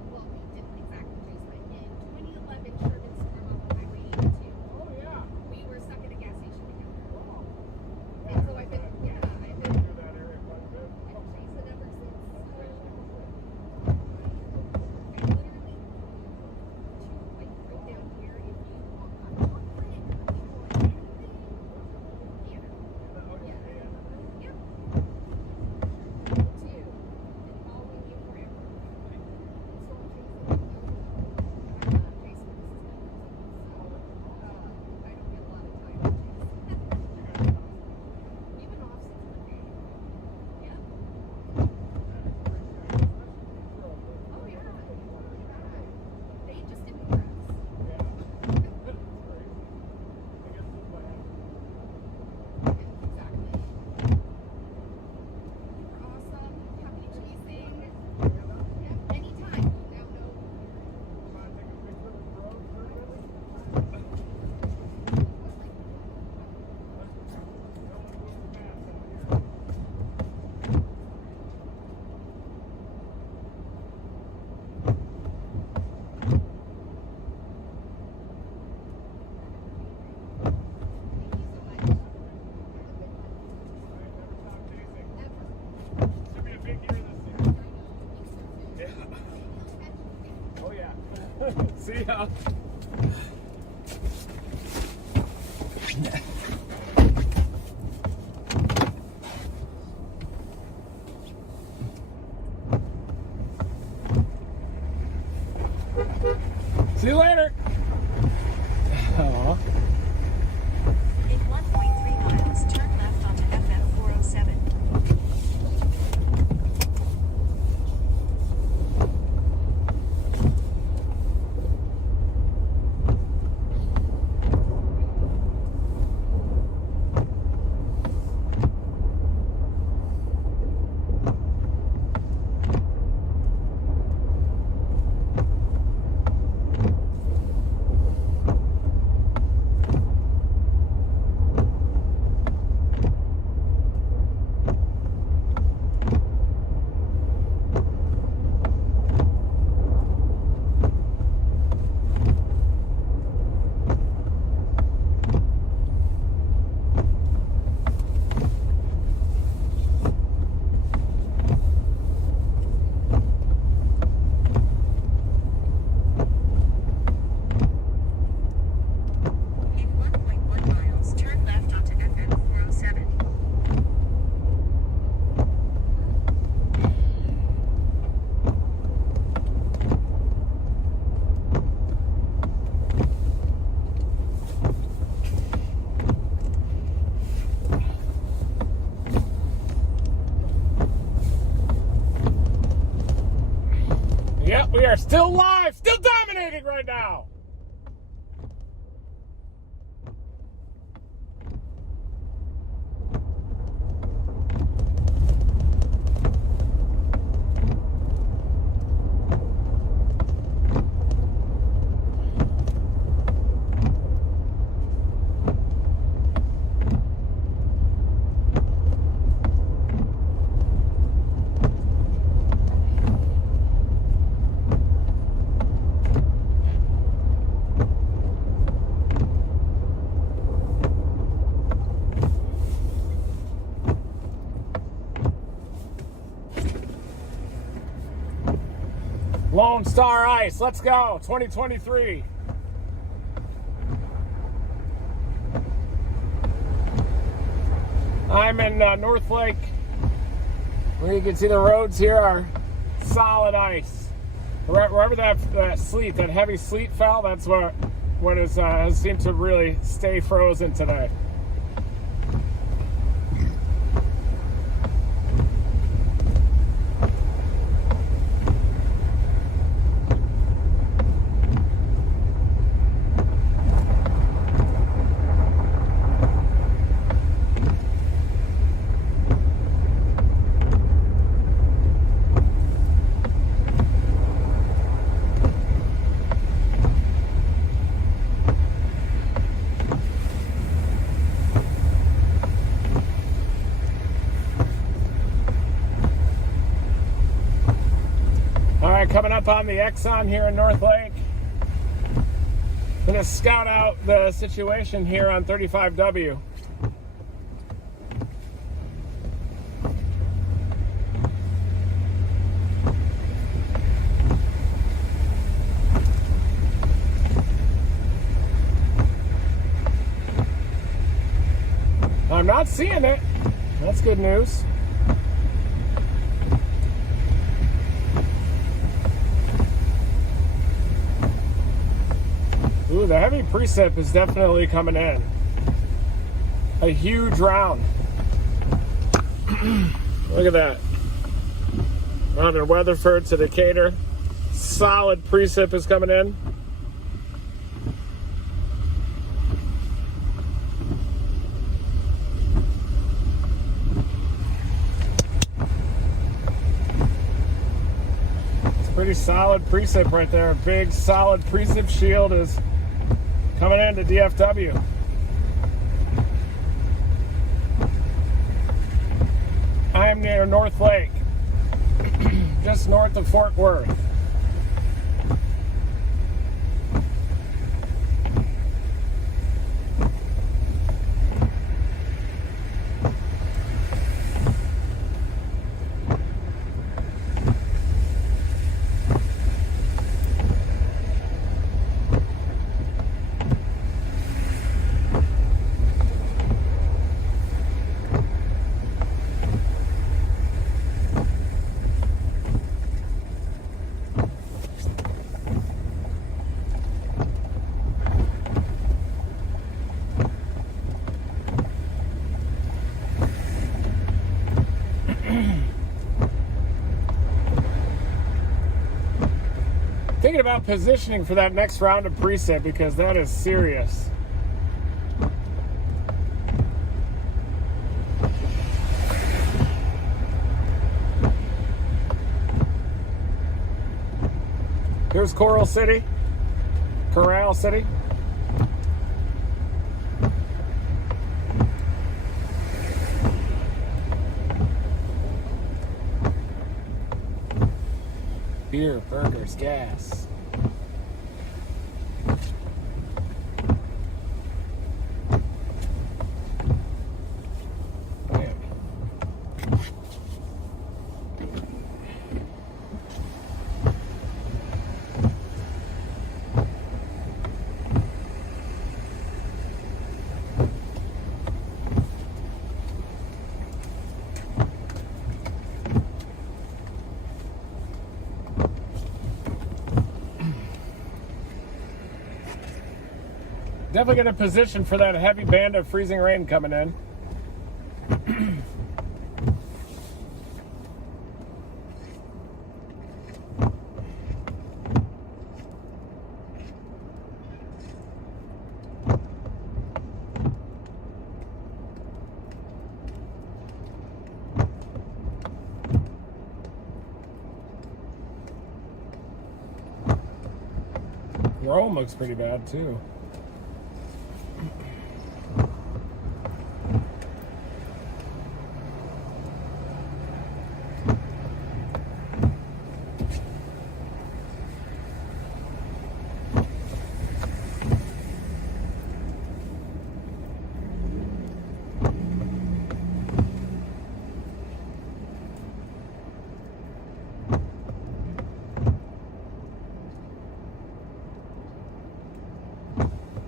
See ya. See you later. Aw. In 1.3 miles, turn left onto FM 407. In 1.1 miles, turn left onto FM 407. Yep, we are still live, still dominating right now. Lone Star Ice, let's go, 2023. I'm in North Lake, where you can see the roads here are solid ice. Wherever that sleet, that heavy sleet fell, that's what has seemed to really stay frozen today. Coming up on the Exxon here in North Lake. Gonna scout out the situation here on 35W. I'm not seeing it. That's good news. Ooh, the heavy precip is definitely coming in. A huge round. Look at that. On in Weatherford to Decatur. Solid precip is coming in. It's pretty solid precip right there. A big solid precip shield is coming into DFW. I am near North Lake, just north of Fort Worth. thinking about positioning for that next round of preset because that is serious. Here's Coral City, Corral City. Beer, burgers, gas. Man. Definitely going to position for that heavy band of freezing rain coming in. Rome looks pretty bad too.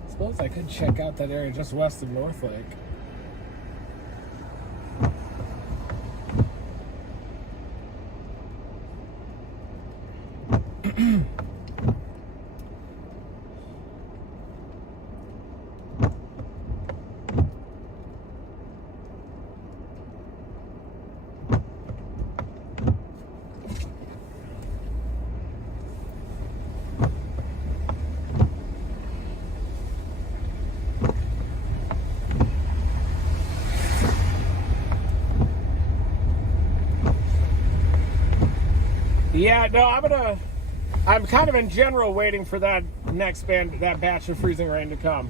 Suppose I could check out that area just west of North Lake. Yeah, no, I'm kind of in general waiting for that next that batch of freezing rain to come.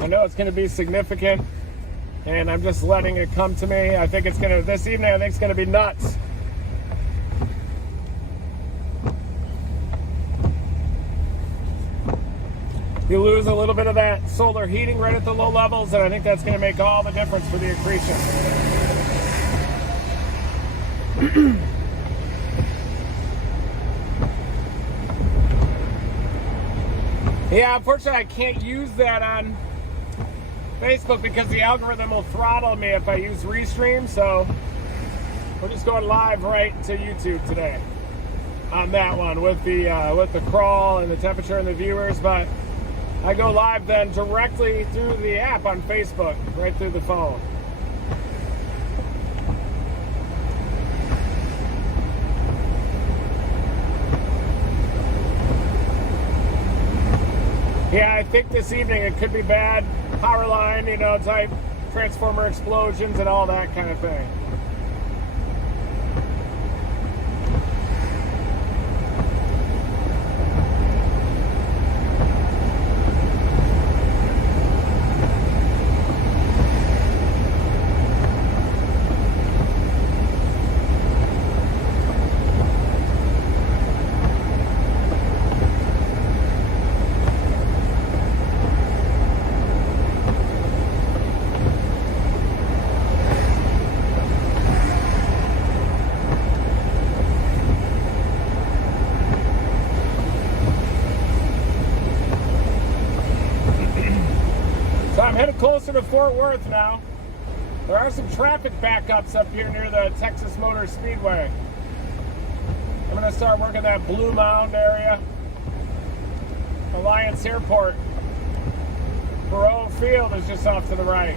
I know it's gonna be significant and I'm just letting it come to me. I think this evening I think it's gonna be nuts. You lose a little bit of that solar heating right at the low levels, and I think that's gonna make all the difference for the accretion. Yeah, unfortunately I can't use that on Facebook because the algorithm will throttle me if I use Restream, so we're just going live right to YouTube today on that one with the crawl and the temperature and the viewers, but I go live then directly through the app on Facebook, right through the phone. Yeah, I think this evening it could be bad. Power line, type transformer explosions and all that kind of thing. I'm headed closer to Fort Worth now. There are some traffic backups up here near the Texas Motor Speedway. I'm going to start working that Blue Mound area. Alliance Airport. Barrow Field is just off to the right.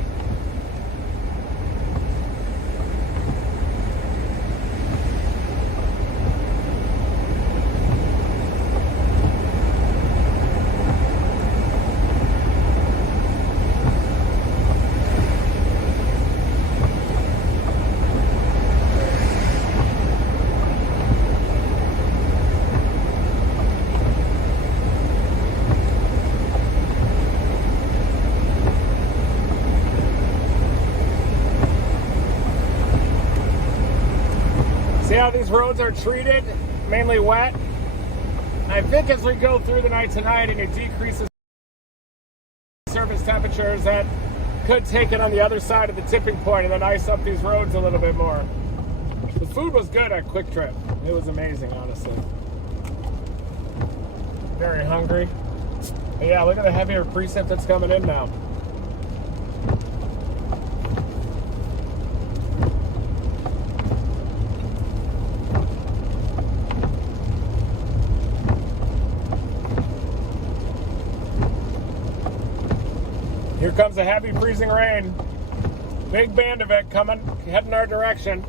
See how these roads are treated? Mainly wet. I think as we go through the night tonight and it decreases surface temperatures, that could take it on the other side of the tipping point and then ice up these roads a little bit more. The food was good at Quick Trip. It was amazing, honestly. Very hungry. But yeah, look at the heavier precip that's coming in now. Here comes a heavy freezing rain. Big band of it coming, heading our direction.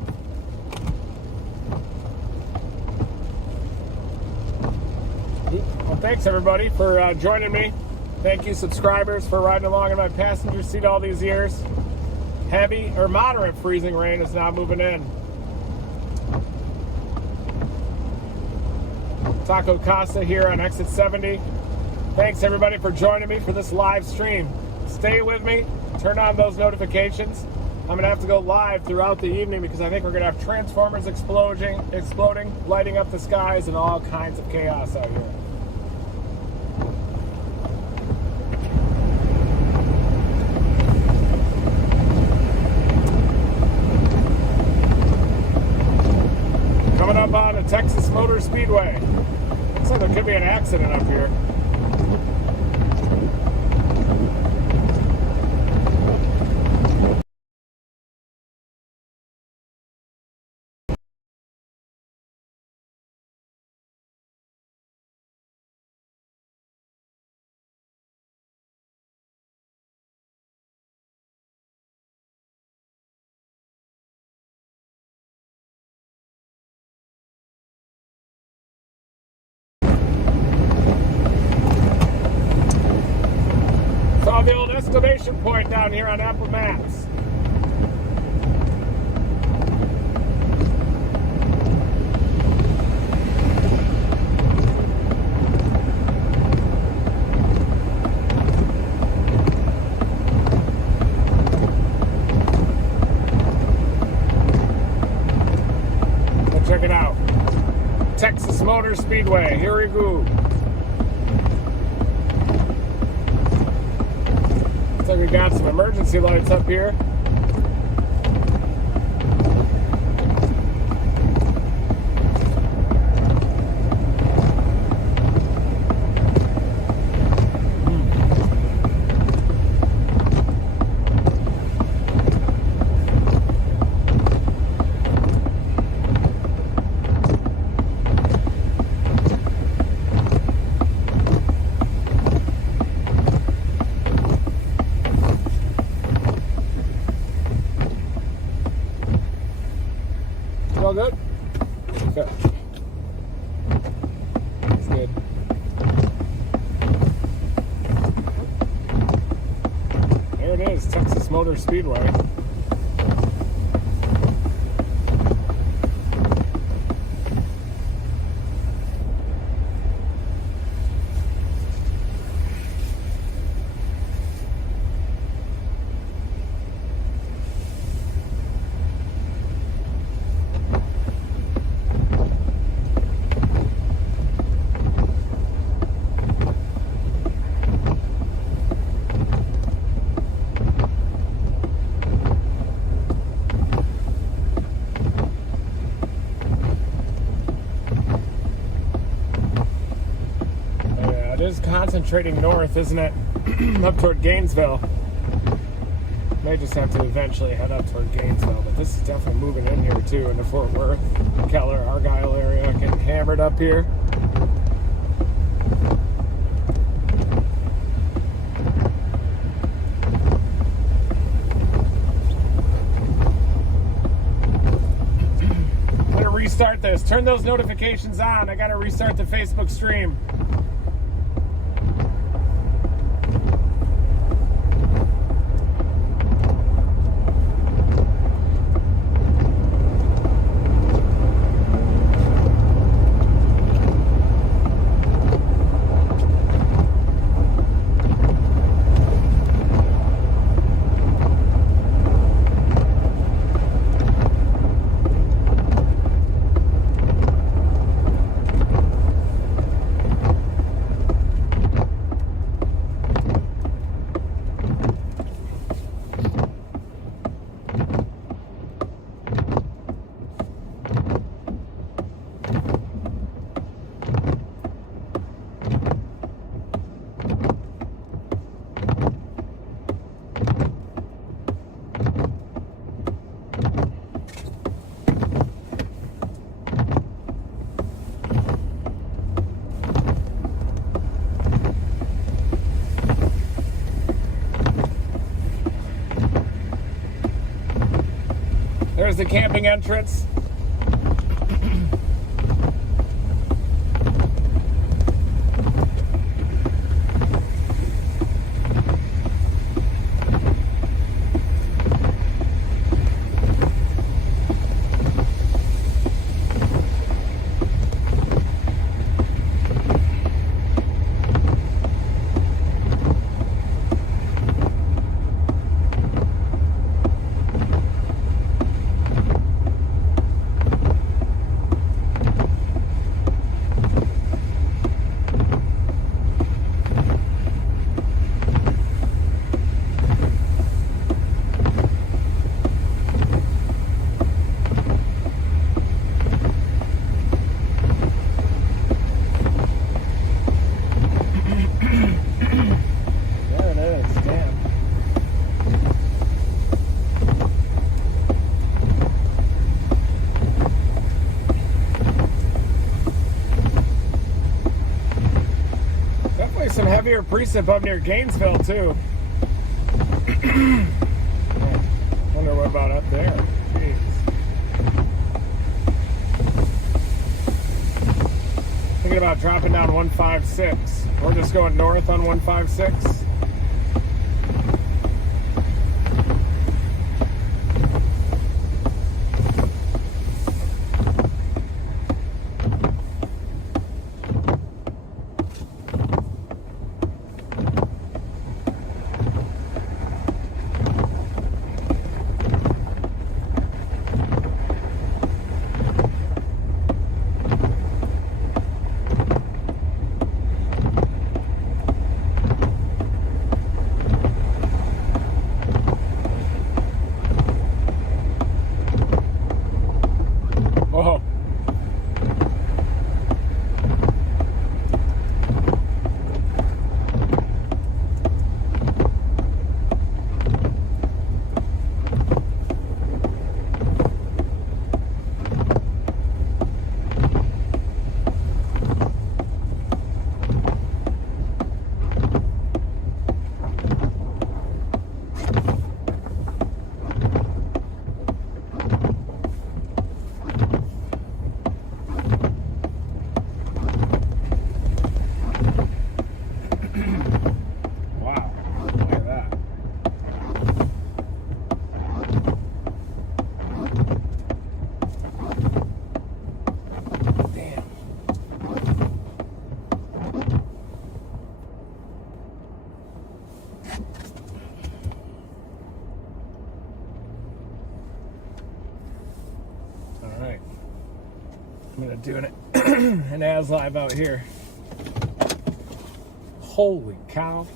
Well, thanks everybody for joining me. Thank you subscribers for riding along in my passenger seat all these years. Heavy or moderate freezing rain is now moving in. Taco Casa here on exit 70. Thanks everybody for joining me for this live stream. Stay with me, turn on those notifications. I'm gonna have to go live throughout the evening because I think we're gonna have transformers exploding, lighting up the skies, and all kinds of chaos out here. Coming up on the Texas Motor Speedway. Looks like there could be an accident up here. Saw the old exclamation point down here on Apple Maps. Well, check it out. Texas Motor Speedway. Here we go. Looks like we got some emergency lights up here. All good? Okay. That's good. There it is, Texas Motor Speedway. Is concentrating north, isn't it? Up toward Gainesville. May just have to eventually head up toward Gainesville, but this is definitely moving in here too, into Fort Worth, Keller, Argyle area, getting hammered up here. I'm gonna restart this. Turn those notifications on. I gotta restart the Facebook stream. There's the camping entrance. Some heavier precip up near Gainesville too. Wonder what about up there. Jeez. Thinking about dropping down 156. We're just going north on 156. Whoa. Wow, look at that. Damn. All right. I'm gonna do an as live out here. Holy cow.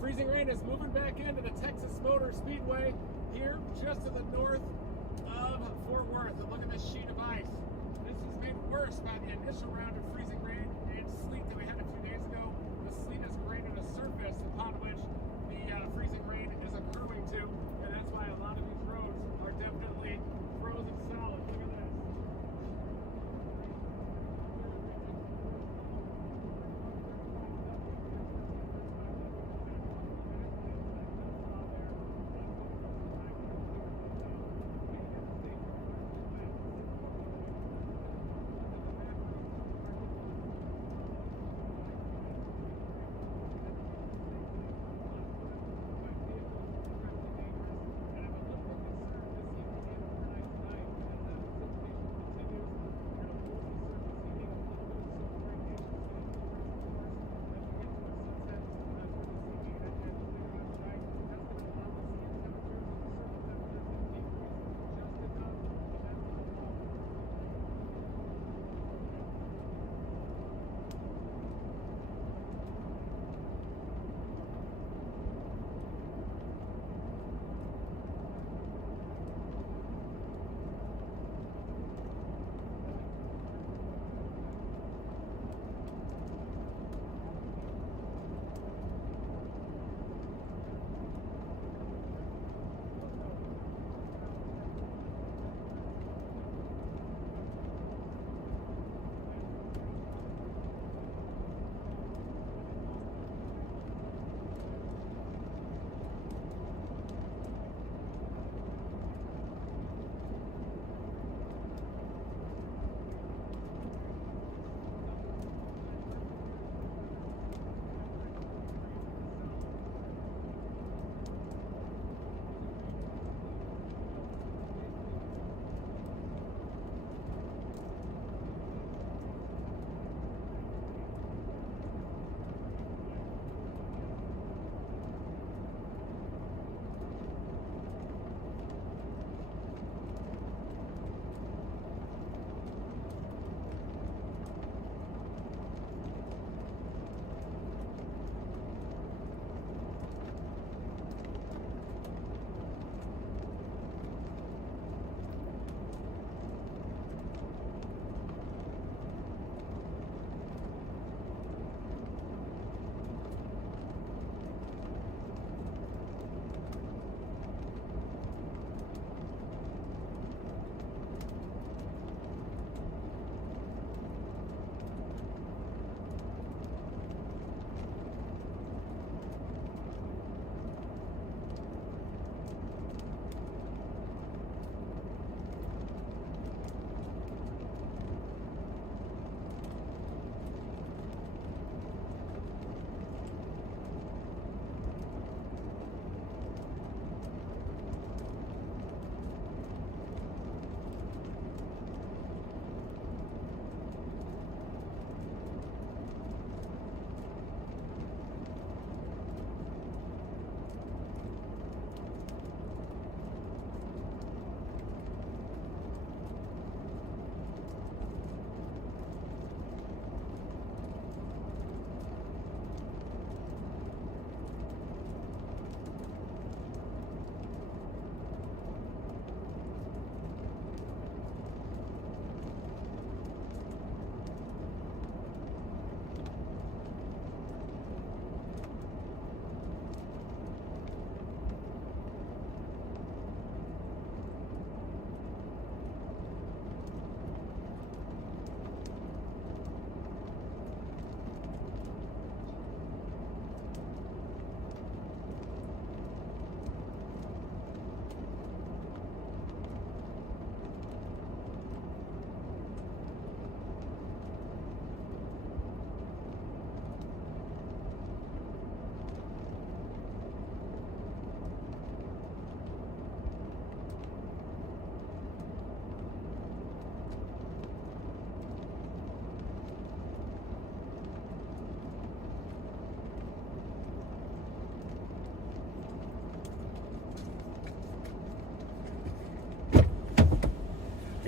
Freezing Rain is moving back into the Texas Motor Speedway here just to the north of Fort Worth. And look at this sheet of ice. This was made worse by the initial round of freezing rain and sleet that we had a few days ago. The sleet has created a surface upon which the freezing rain is occurring to, and that's why a lot of these roads are definitely frozen solid. Look at this.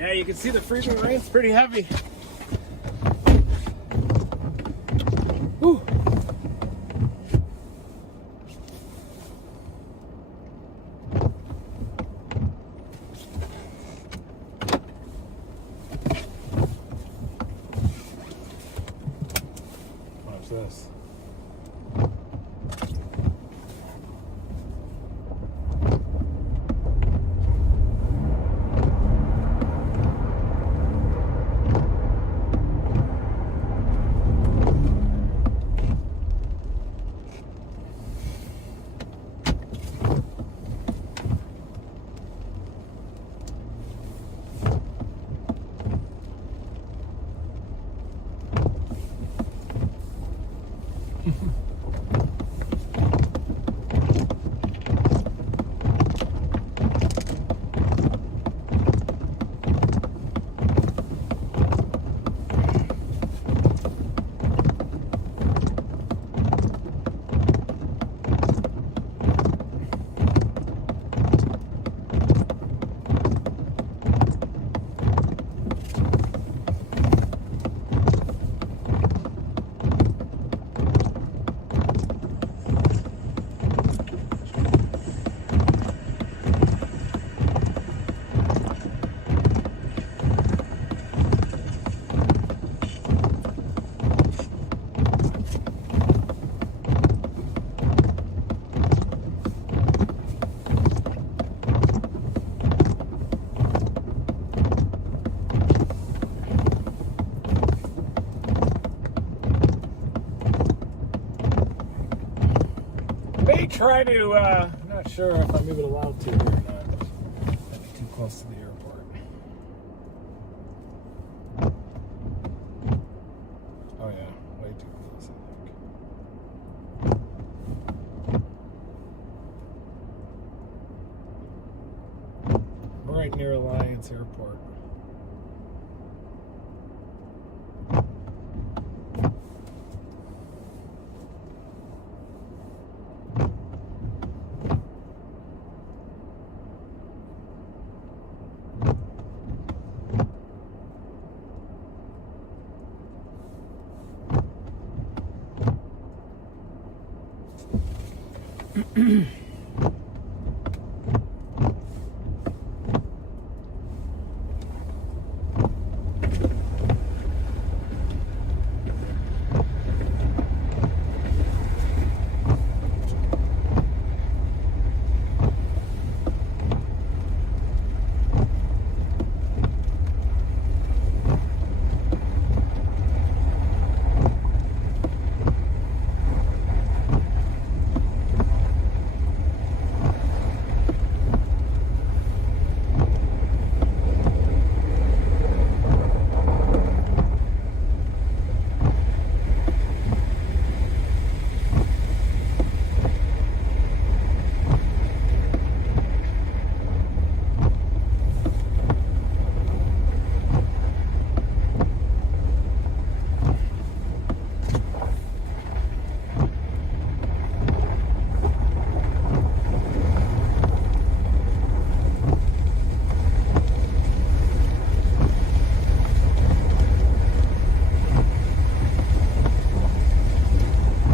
Yeah, you can see the freezing rain's pretty heavy. Whew. Watch this. May try to, I'm not sure if I'm even allowed to here or not. Might be too close to the airport. Oh yeah, way too close, I think. We're right near Alliance Airport.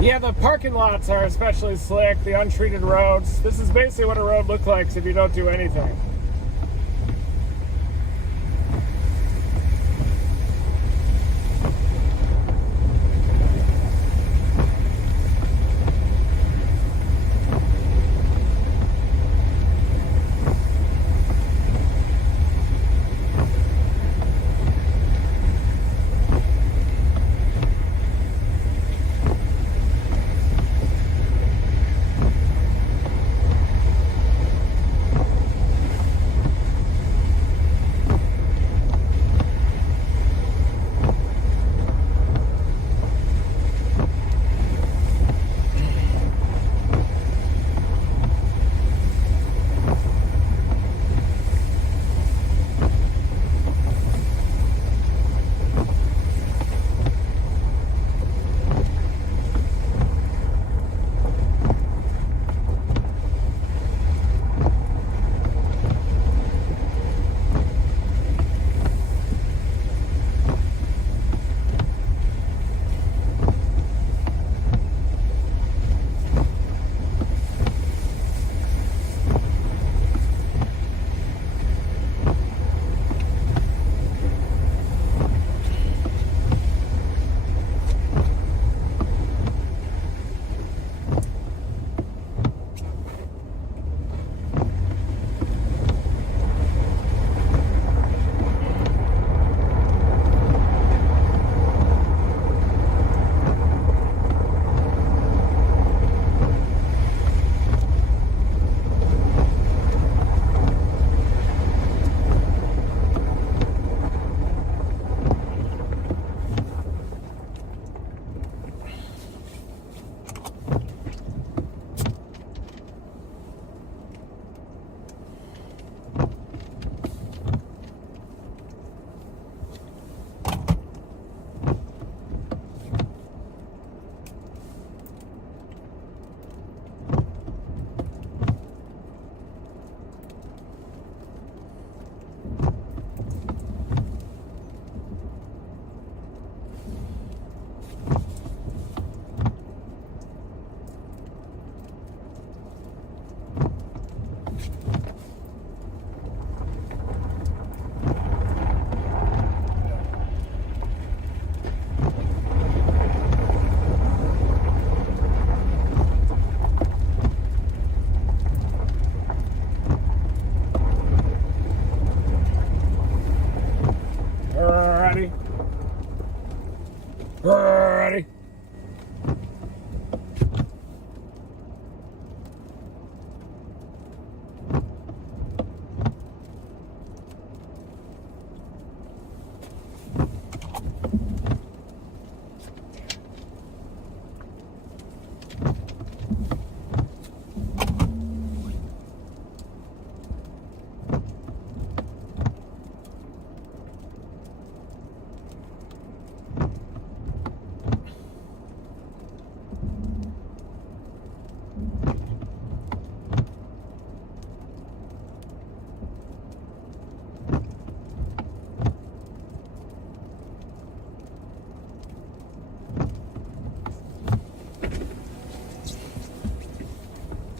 Yeah, the parking lots are especially slick, the untreated roads. This is basically what a road looks like if you don't do anything. Ready?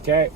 Okay.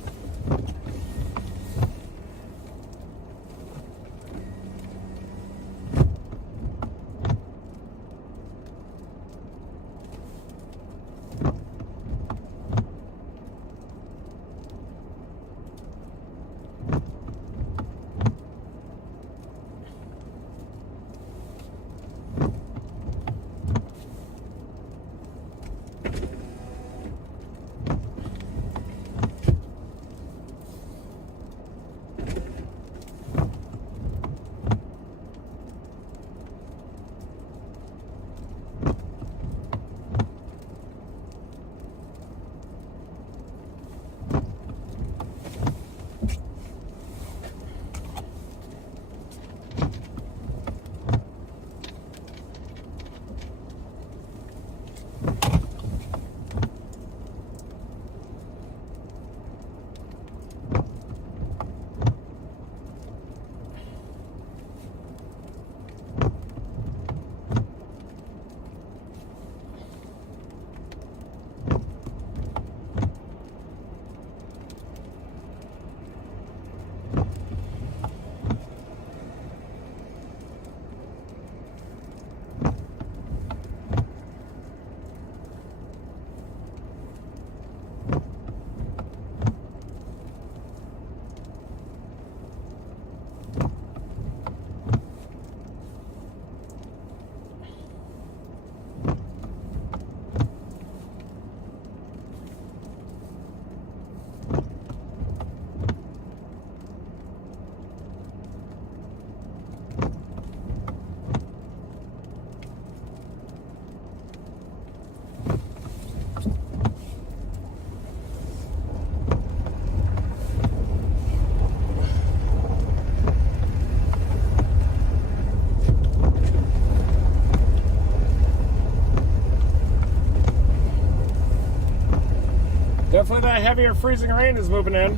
Definitely that heavier freezing rain is moving in.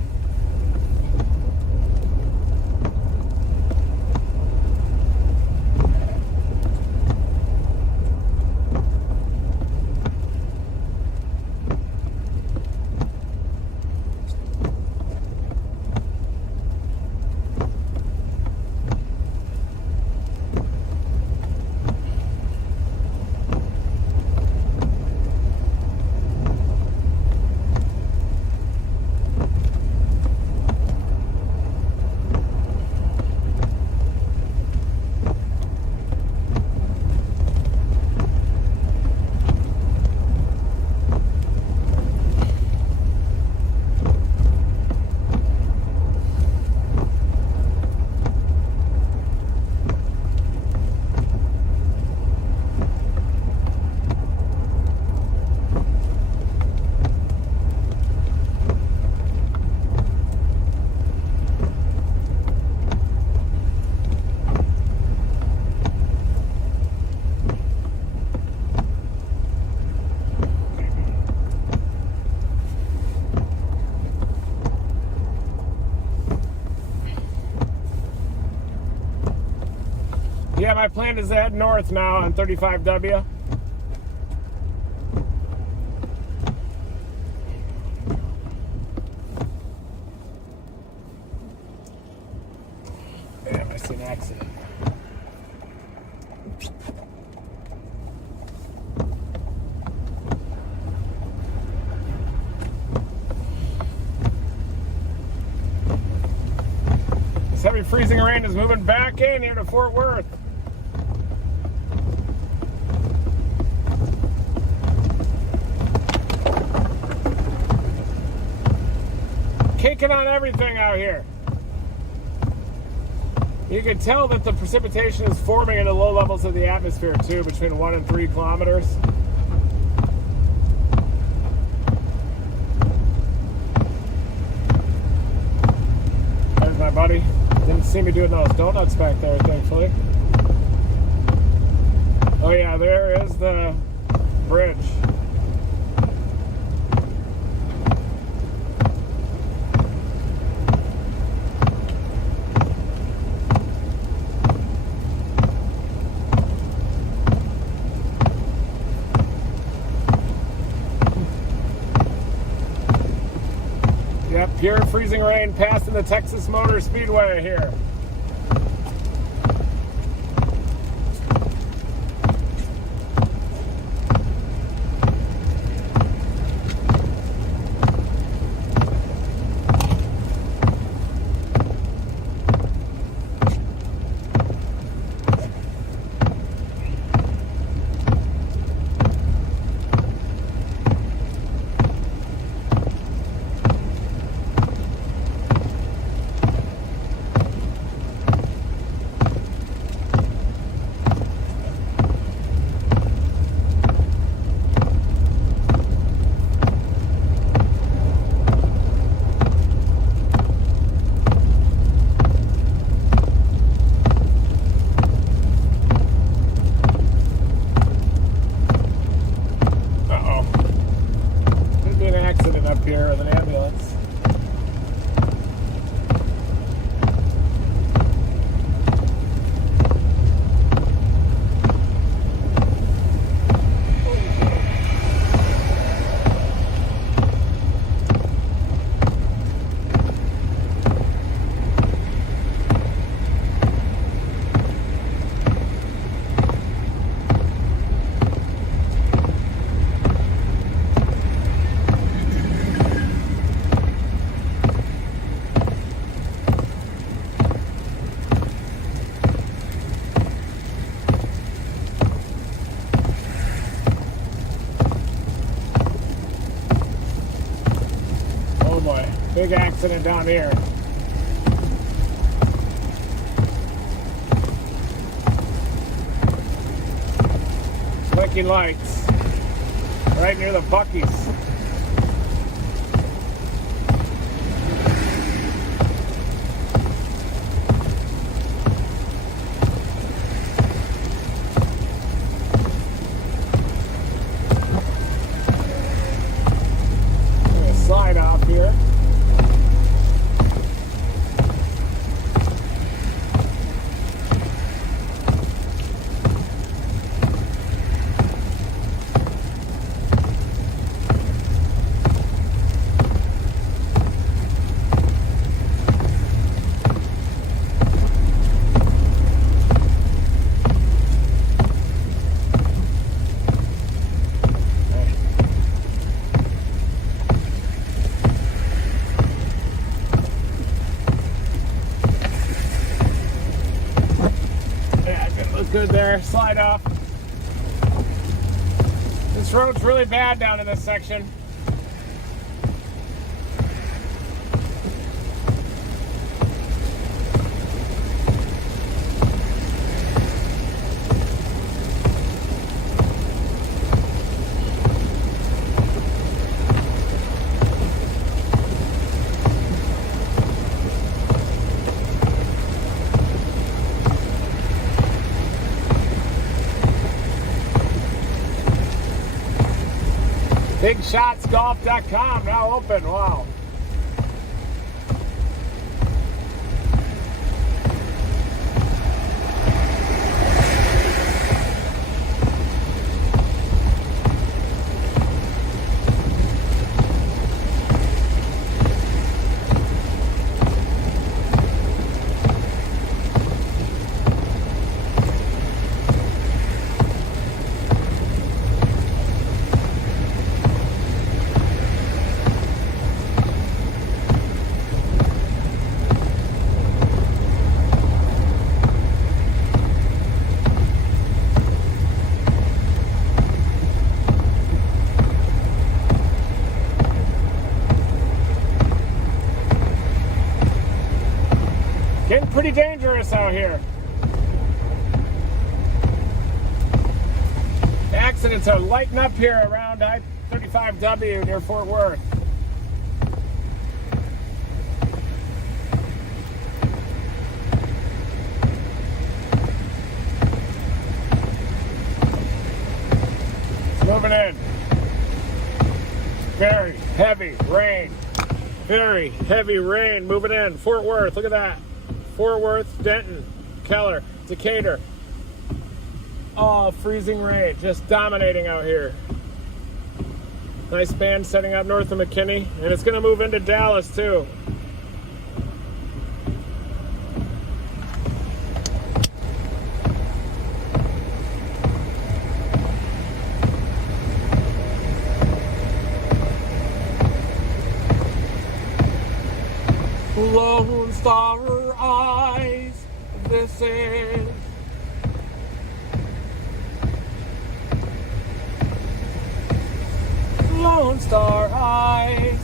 Yeah, my plan is to head north now on 35W. Damn, I see an accident. This heavy freezing rain is moving back in here to Fort Worth. caking on everything out here. You can tell that the precipitation is forming in the low levels of the atmosphere too, between 1 and 3 kilometers. There's my buddy. Didn't see me doing those donuts back there, thankfully. Oh yeah, there is the bridge. Yep, pure freezing rain passing the Texas Motor Speedway here. Up here with an ambulance. Big accident down here. Blinking lights right near the Buc-ee's. Slide off here. Good there, slide off. This road's really bad down in this section. BigShotsGolf.com now open. Wow. pretty dangerous out here. Accidents are lighting up here around I-35W near Fort Worth. Moving in. Very heavy rain. Very heavy rain moving in. Fort Worth, look at that. Fort Worth, Denton, Keller, Decatur. Oh, freezing rain. Just dominating out here. Nice band setting up north of McKinney. And it's going to move into Dallas, too. Lone Star Eyes, this is Lone Star Eyes.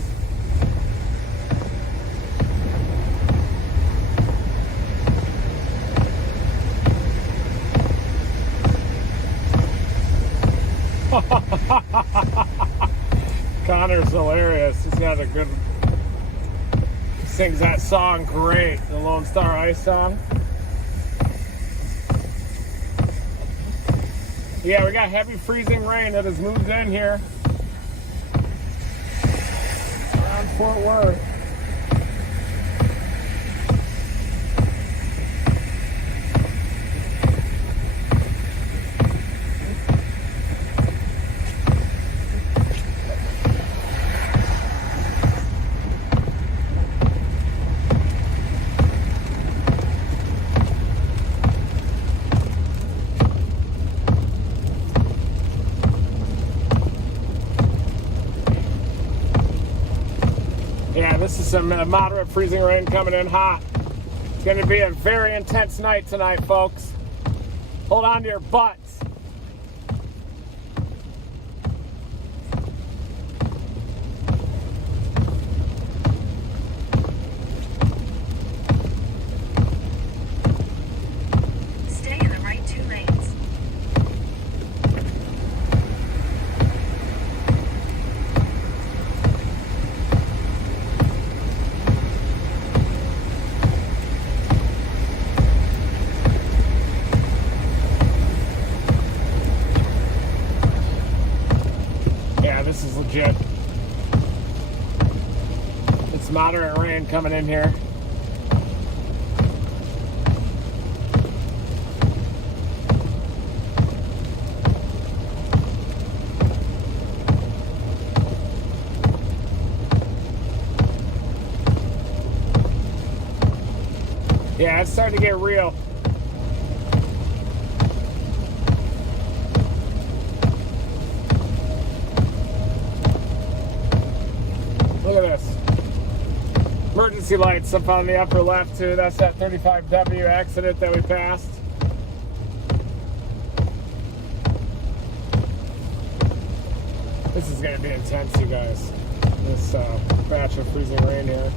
Connor's hilarious. He's got a good. Sings that song great, the Lone Star Ice song. Yeah, we got heavy freezing rain that has moved in here around Fort Worth. Yeah, this is some moderate freezing rain coming in hot. It's going to be a very intense night tonight, folks. Hold on to your butts. Stay in the right 2 lanes. This is legit. It's moderate rain coming in here. Yeah, it's starting to get real. Look at this. Emergency lights up on the upper left too. That's that 35W accident that we passed. This is going to be intense, you guys. This batch of freezing rain here.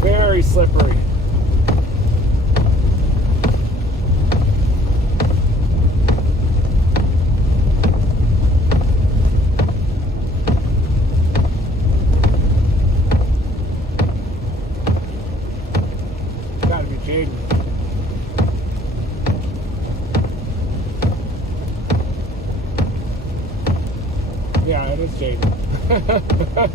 Very slippery. Gotta be Jaden. Yeah, it is Jaden.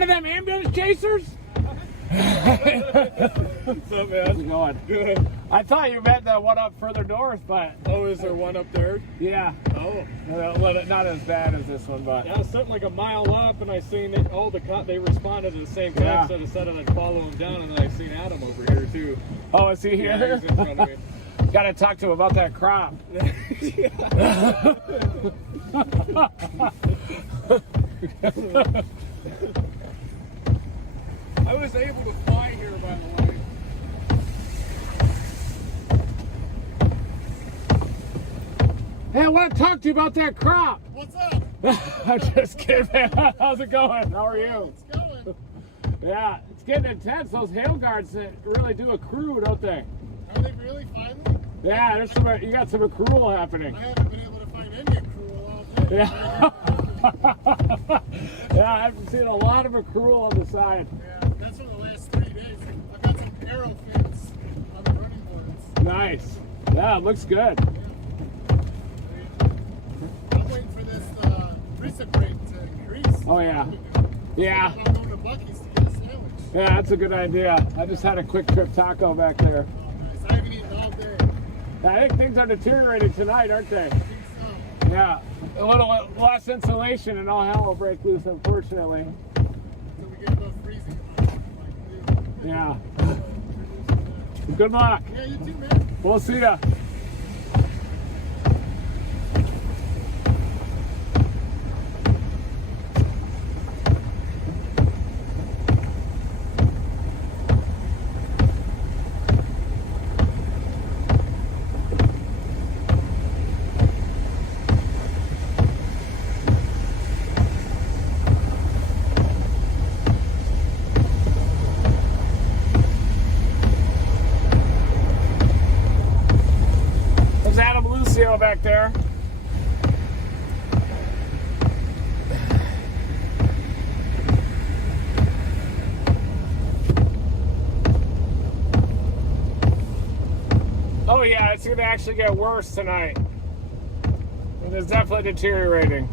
one of them ambulance chasers? What's up, man? How's it going? Good. I thought you meant the one up further north, but Oh, is there one up there? yeah. Oh. Not as bad as this one, but Yeah, something like a mile up, and I seen that all the they responded at the same time, Yeah. so I decided I'd follow them down, and then I seen Adam over here, too. oh, is he Yeah, here? he's in front of me. Got to talk to him about that crop. I was able to fly here, by the way. Hey, I want to talk to you about that crop. What's up? I'm just kidding. How's it going? How are you? It's going. Yeah, it's getting intense. Those hail guards that really do accrue, don't they? Are they really finally? Yeah, there's some. You got some accrual happening. I haven't been able to find any accrual all day. Yeah. Yeah, I've seen a lot of accrual on the side. Yeah, that's for the last 3 days. I've got some arrow fins on the running boards. Nice. Yeah, it looks good. I'm waiting for this recent rate to increase. Oh, yeah. Yeah. I'm going to Buc-ee's to get a sandwich. Yeah, that's a good idea. I just had a quick trip taco back there. Oh, nice. I haven't eaten all day. I think things are deteriorating tonight, aren't they? I think so. Yeah. A little less insulation and all hell will break loose, unfortunately. Until we get above freezing. Yeah. Good luck. Yeah, you too, man. We'll see ya. There's Adam Lucio back there. Oh yeah, it's gonna actually get worse tonight. It is definitely deteriorating.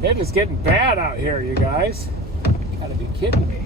It is getting bad out here, you guys. Gotta be kidding me.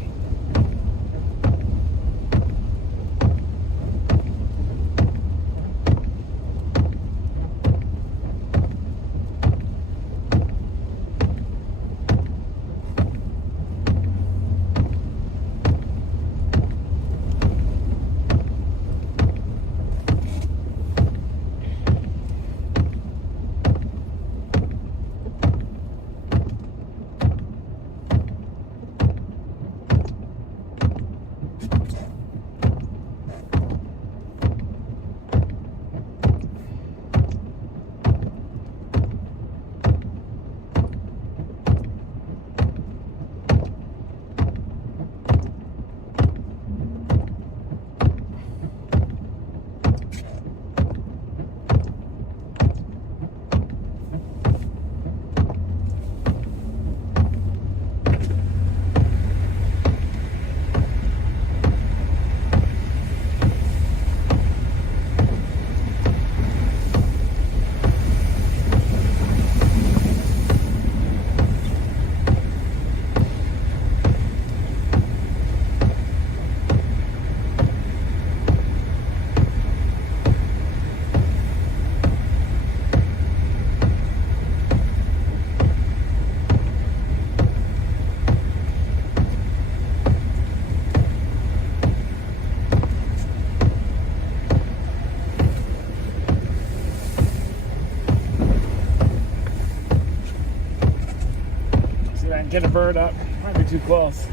Get a bird up. Might be too close.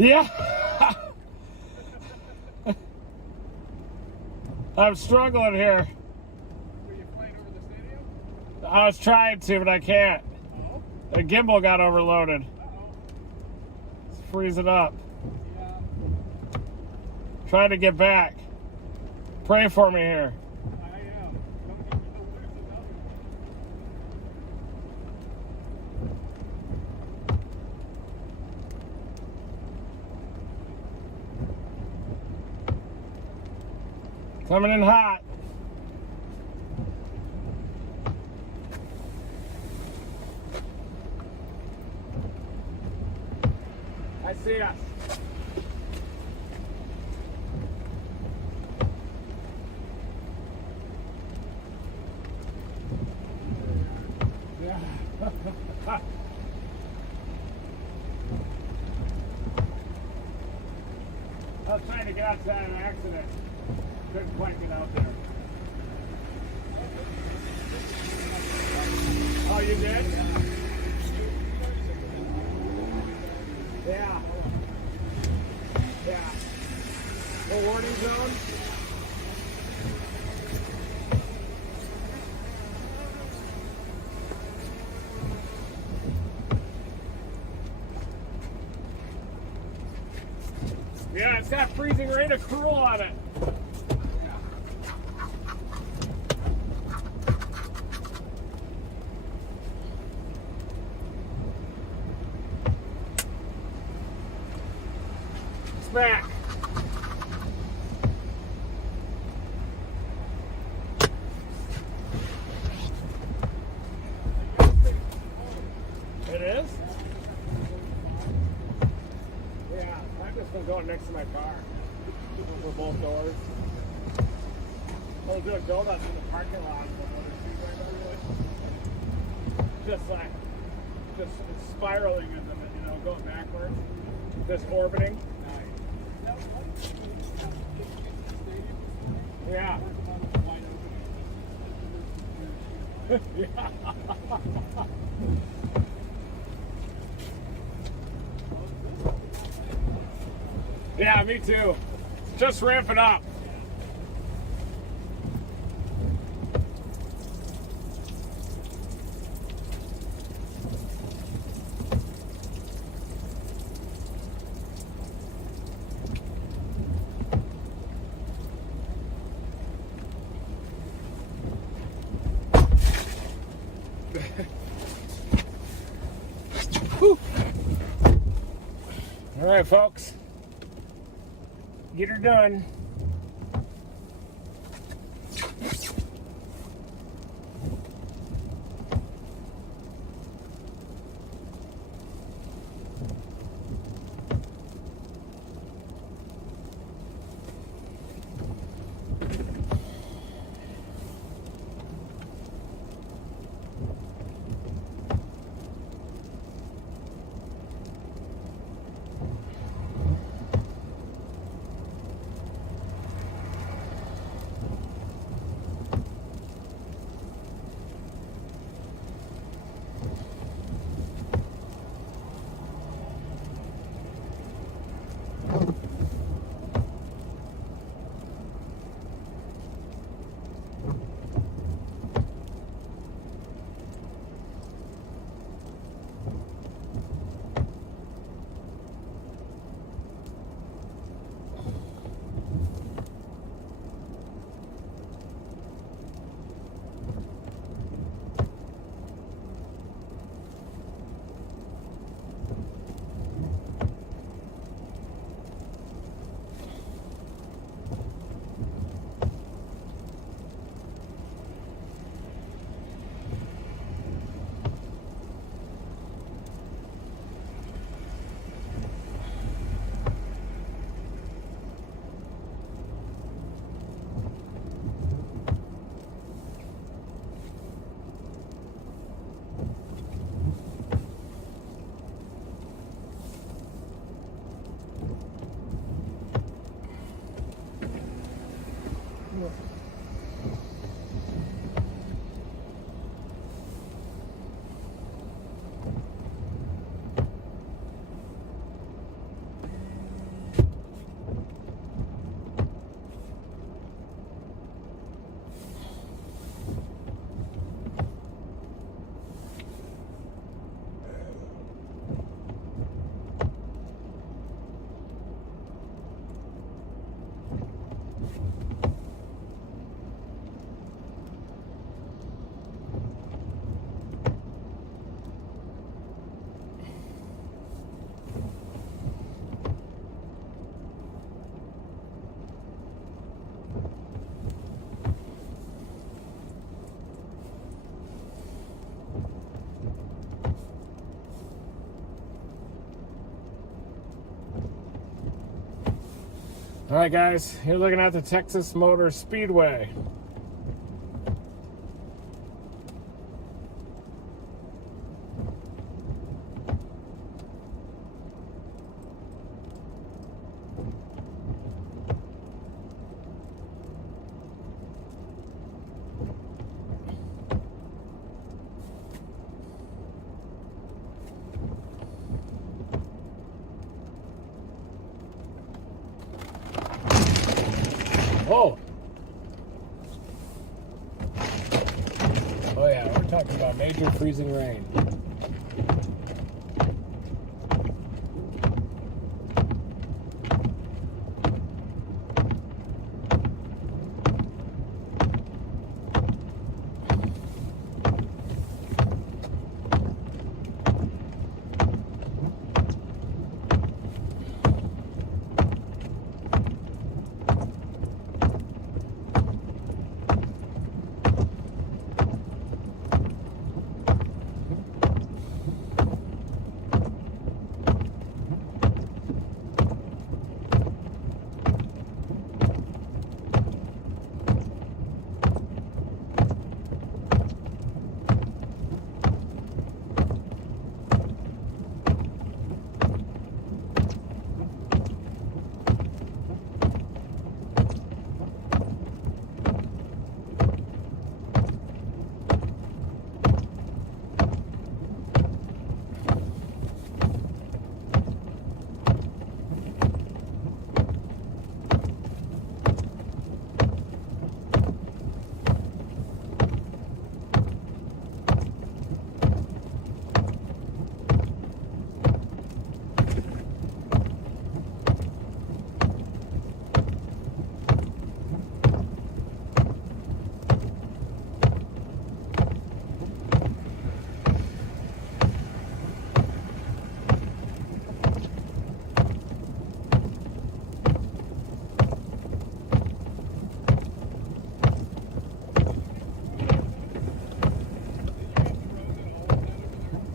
Yeah. I'm struggling here. Were you flying over the stadium? I was trying to, but I can't. Oh. The gimbal got overloaded. Uh-oh. It's freezing up. Yeah. Trying to get back. Pray for me here. I am. Don't give me no words about it. Coming in hot. I see us. Yeah. I was trying to get outside of an accident. Couldn't quite get out there. Oh, you did? Yeah. Yeah. The warning zone? Yeah, it's got freezing rain accrual on it. Back. It is? Yeah, I've just been going next to my car. For both doors. I was doing donuts in the parking lot. Just spiraling in them, you know, going backwards. Just orbiting. Yeah. Yeah. Yeah, me too. Just ramping up. All right, folks. Get her done. All right, guys, you're looking at the Texas Motor Speedway. Oh. Oh yeah, we're talking about major freezing rain.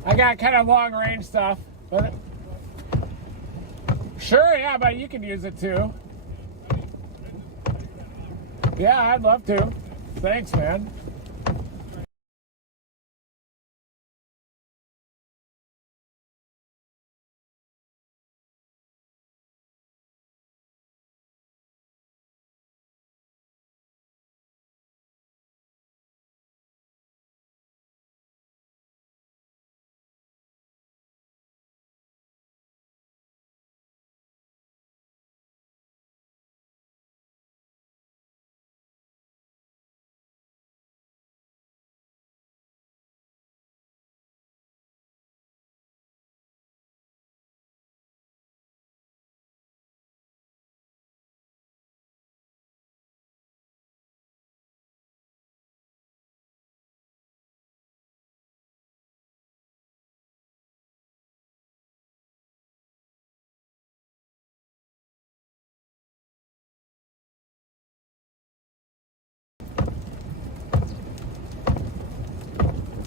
I got kind of long range stuff, but sure, yeah, but you can use it too. Yeah, I'd love to. Thanks, man.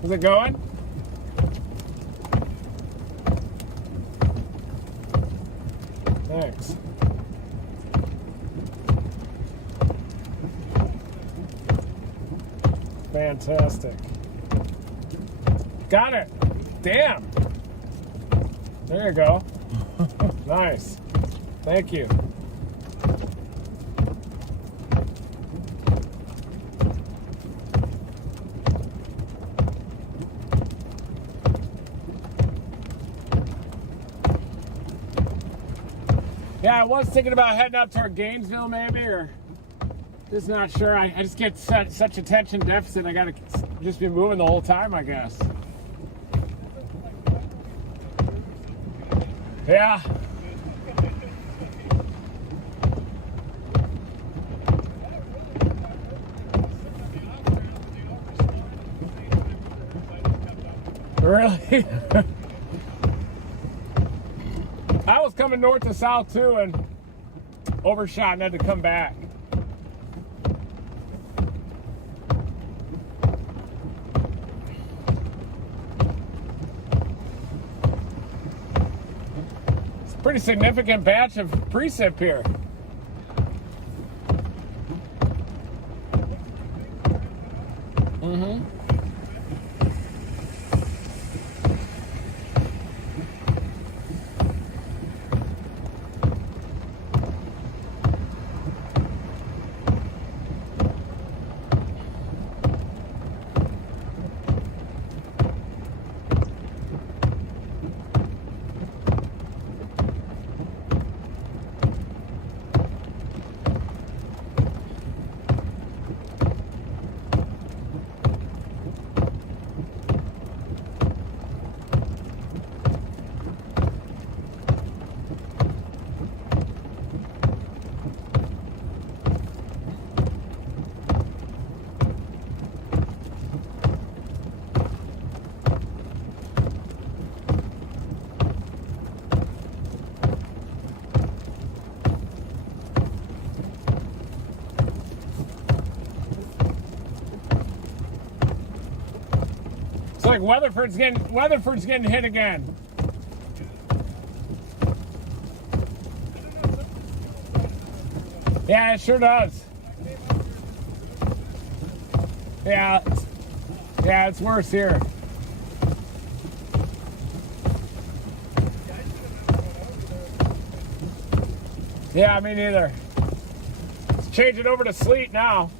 Is it going? Thanks. Fantastic. Got it. Damn. There you go. Nice. Thank you. Yeah, I was thinking about heading up toward Gainesville maybe, or just not sure. I just get such attention deficit. I gotta just be moving the whole time, I guess. Yeah. Really? I was coming north to south too and overshot and had to come back. It's a pretty significant batch of precip here. Mm-hmm. It's like Weatherford's getting hit again. Yeah, it sure does. Yeah, it's worse here. Yeah, me neither. Let's change it over to sleet now.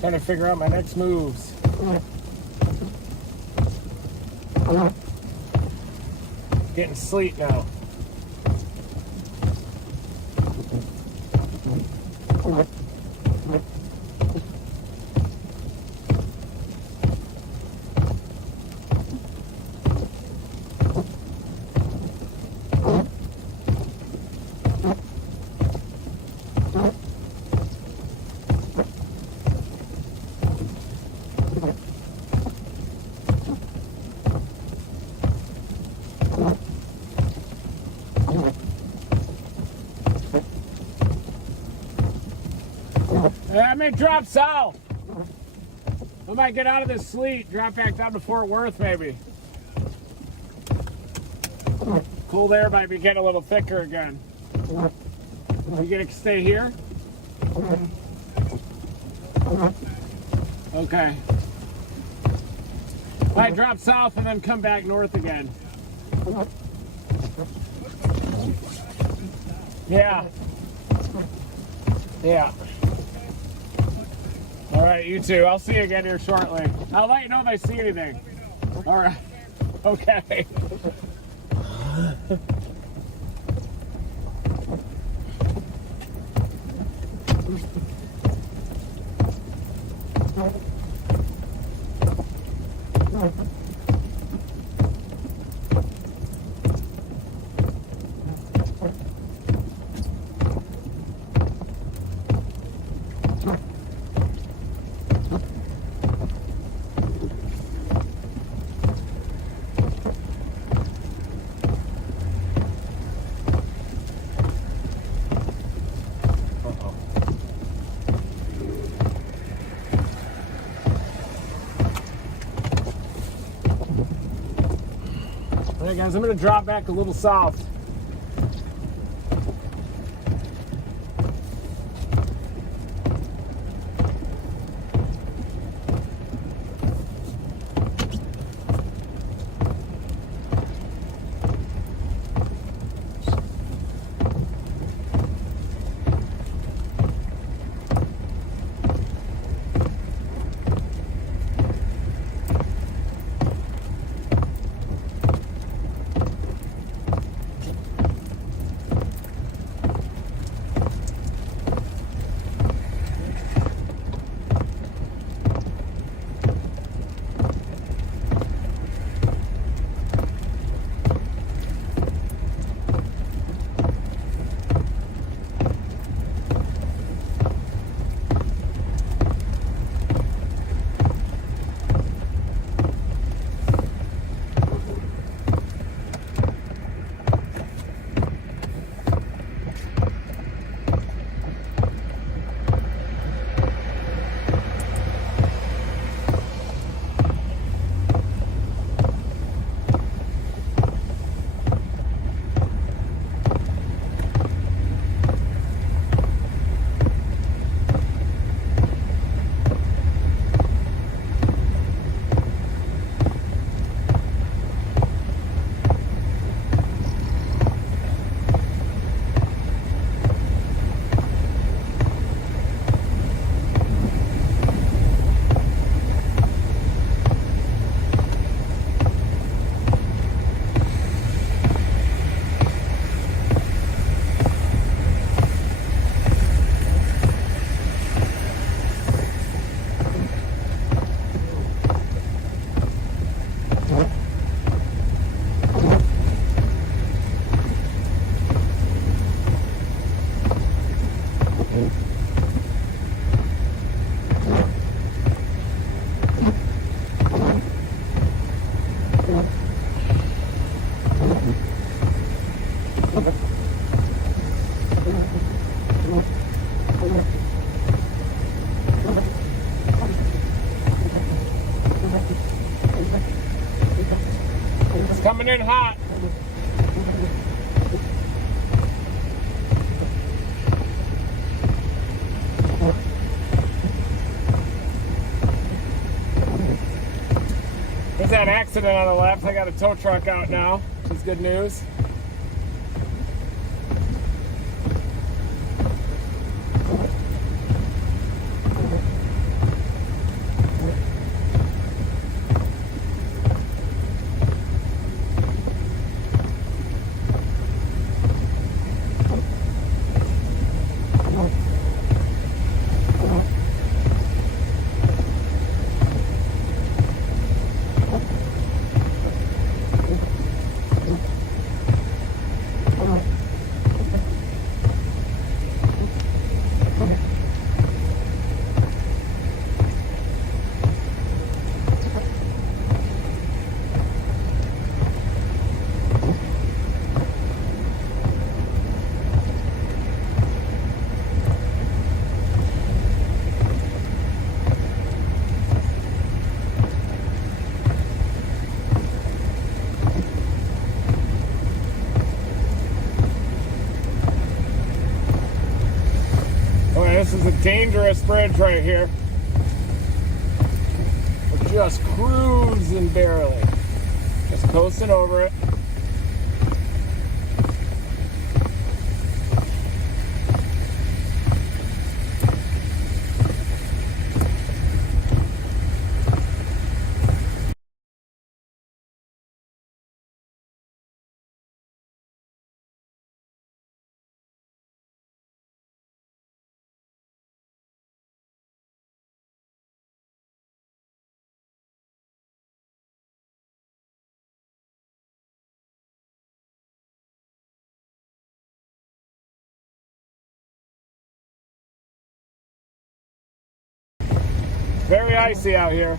Trying to figure out my next moves. Getting sleet now. I may drop south. I might get out of this sleet, drop back down to Fort Worth maybe. Cold air might be getting a little thicker again. You gonna stay here? Okay. Might drop south and then come back north again. Yeah. Yeah. All right, you too. I'll see you again here shortly. I'll let you know if I see anything. All right. Okay. All right, guys, I'm going to drop back a little south. Coming in hot. There's that accident on the left. I got a tow truck out now, which is good news. This is a dangerous bridge right here. We're just cruising barely. Just coasting over it. Very icy out here.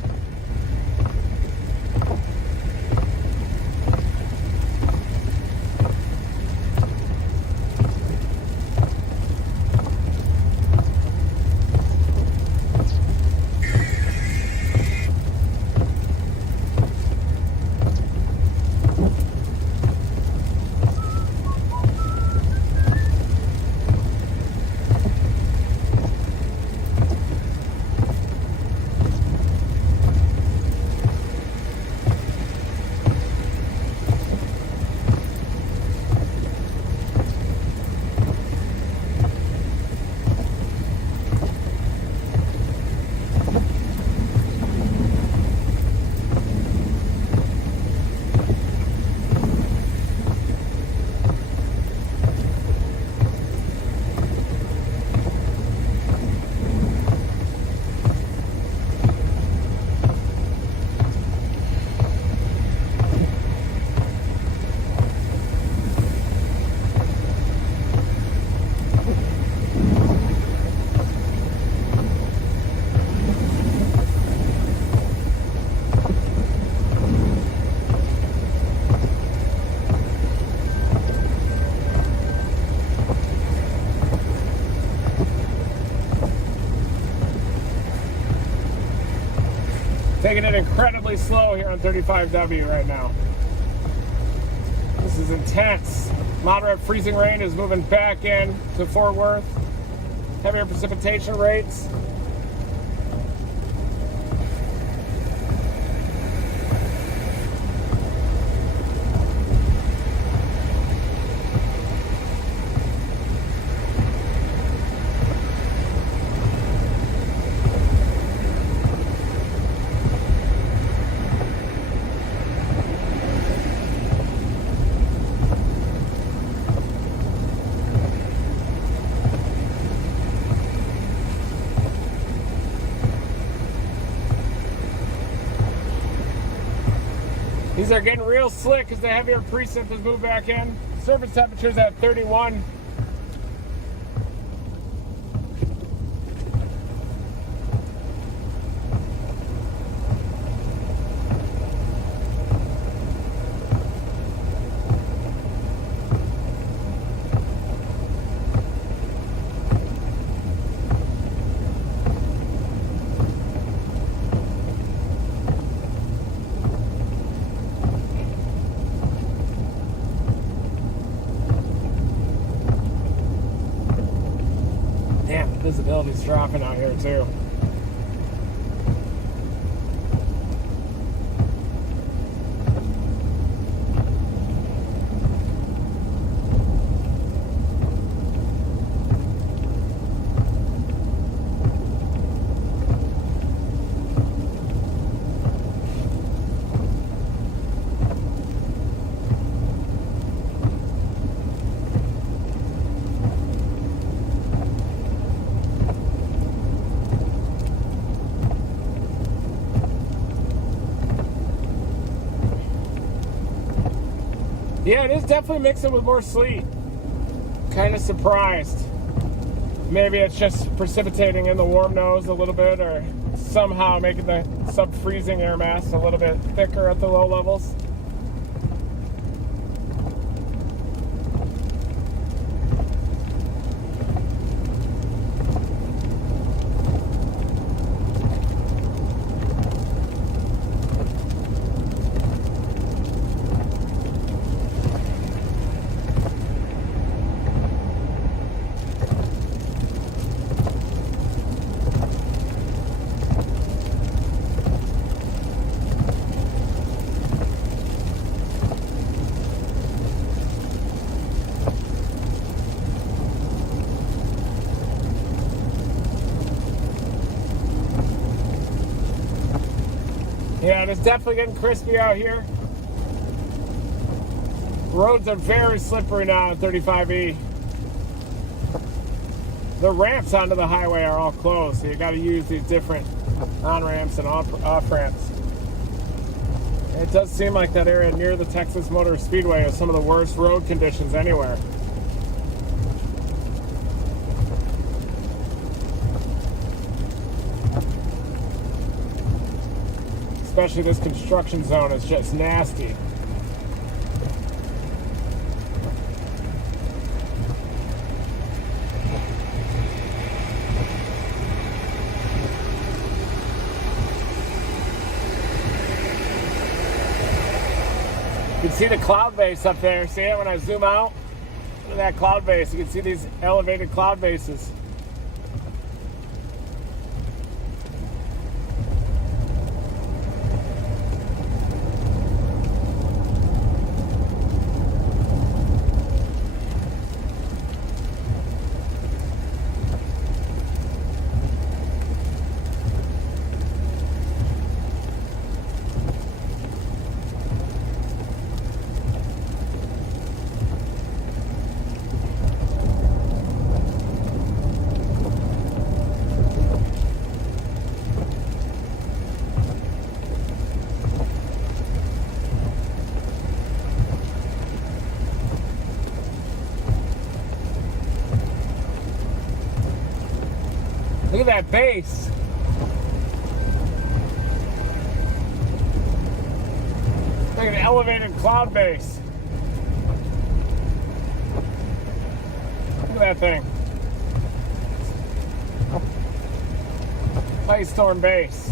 Taking it incredibly slow here on 35W right now. This is intense. Moderate freezing rain is moving back in to Fort Worth. Heavier precipitation rates. These are getting real slick as the heavier precip has moved back in. Surface temperature's at 31. Visibility's dropping out here too. Yeah, it is definitely mixing with more sleet. Kind of surprised. Maybe it's just precipitating in the warm nose a little bit, or somehow making the sub-freezing air mass a little bit thicker at the low levels. Yeah, and it's definitely getting crispy out here. Roads are very slippery now on 35E. The ramps onto the highway are all closed, so you got to use these different on-ramps and off-ramps. It does seem like that area near the Texas Motor Speedway is some of the worst road conditions anywhere. Especially this construction zone is just nasty. You can see the cloud base up there. See it when I zoom out? Look at that cloud base. You can see these elevated cloud bases. Look at that base. Look at the elevated cloud base. Look at that thing. Ice storm base.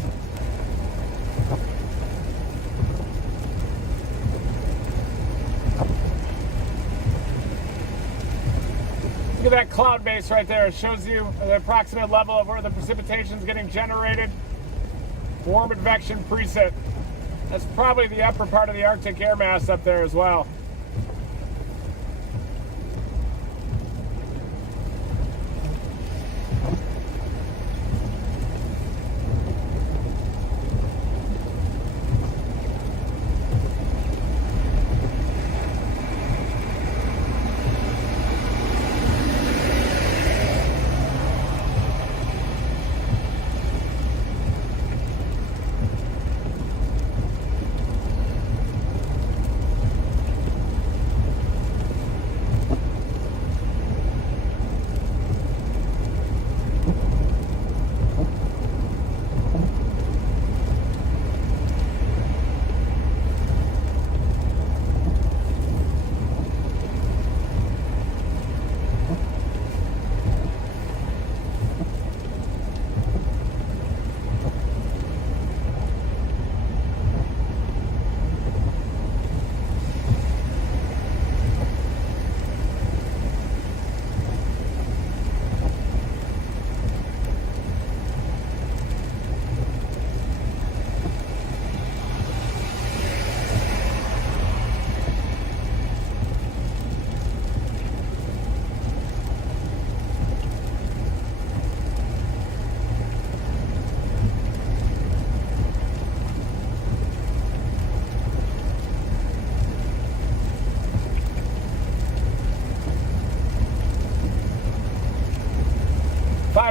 Look at that cloud base right there. It shows you the approximate level of where the precipitation is getting generated. Warm advection preset. That's probably the upper part of the Arctic air mass up there as well.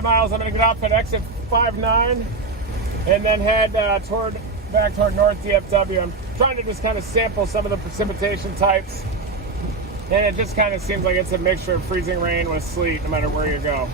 miles, I'm going to get off at exit 59 and then head back toward North DFW. I'm trying to just kind of sample some of the precipitation types, and it just kind of seems like it's a mixture of freezing rain with sleet no matter where you go.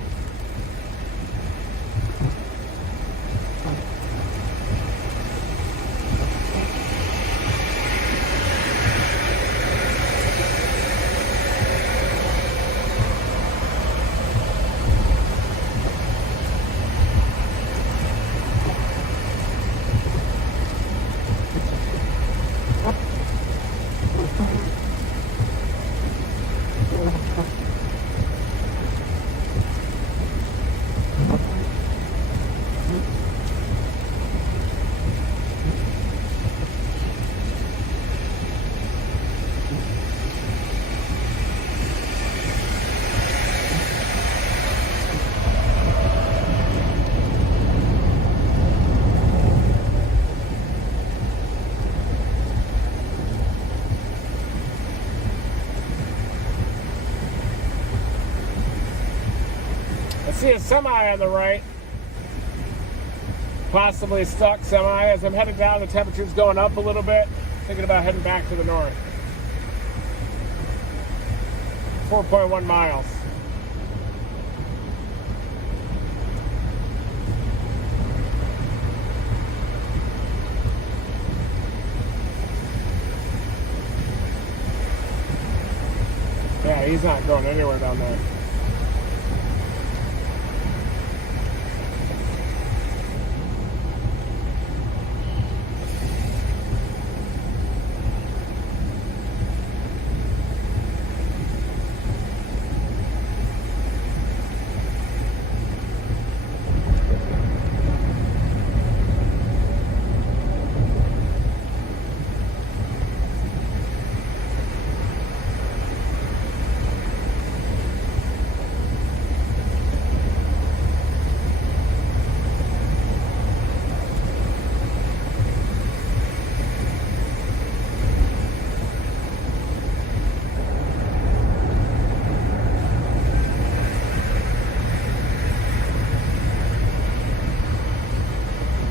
I see a semi on the right, possibly stuck semi. As I'm headed down, the temperature's going up a little bit. Thinking about heading back to the north. 4.1 miles. Yeah, he's not going anywhere down there.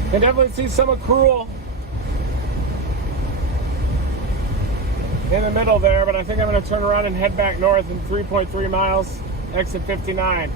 Can definitely see some accrual in the middle there, but I think I'm going to turn around and head back north in 3.3 miles, exit 59.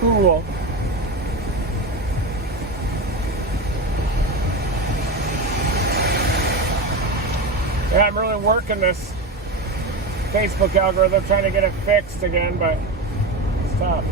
Cool. Yeah, I'm really working this Facebook algorithm, trying to get it fixed again, but it's tough.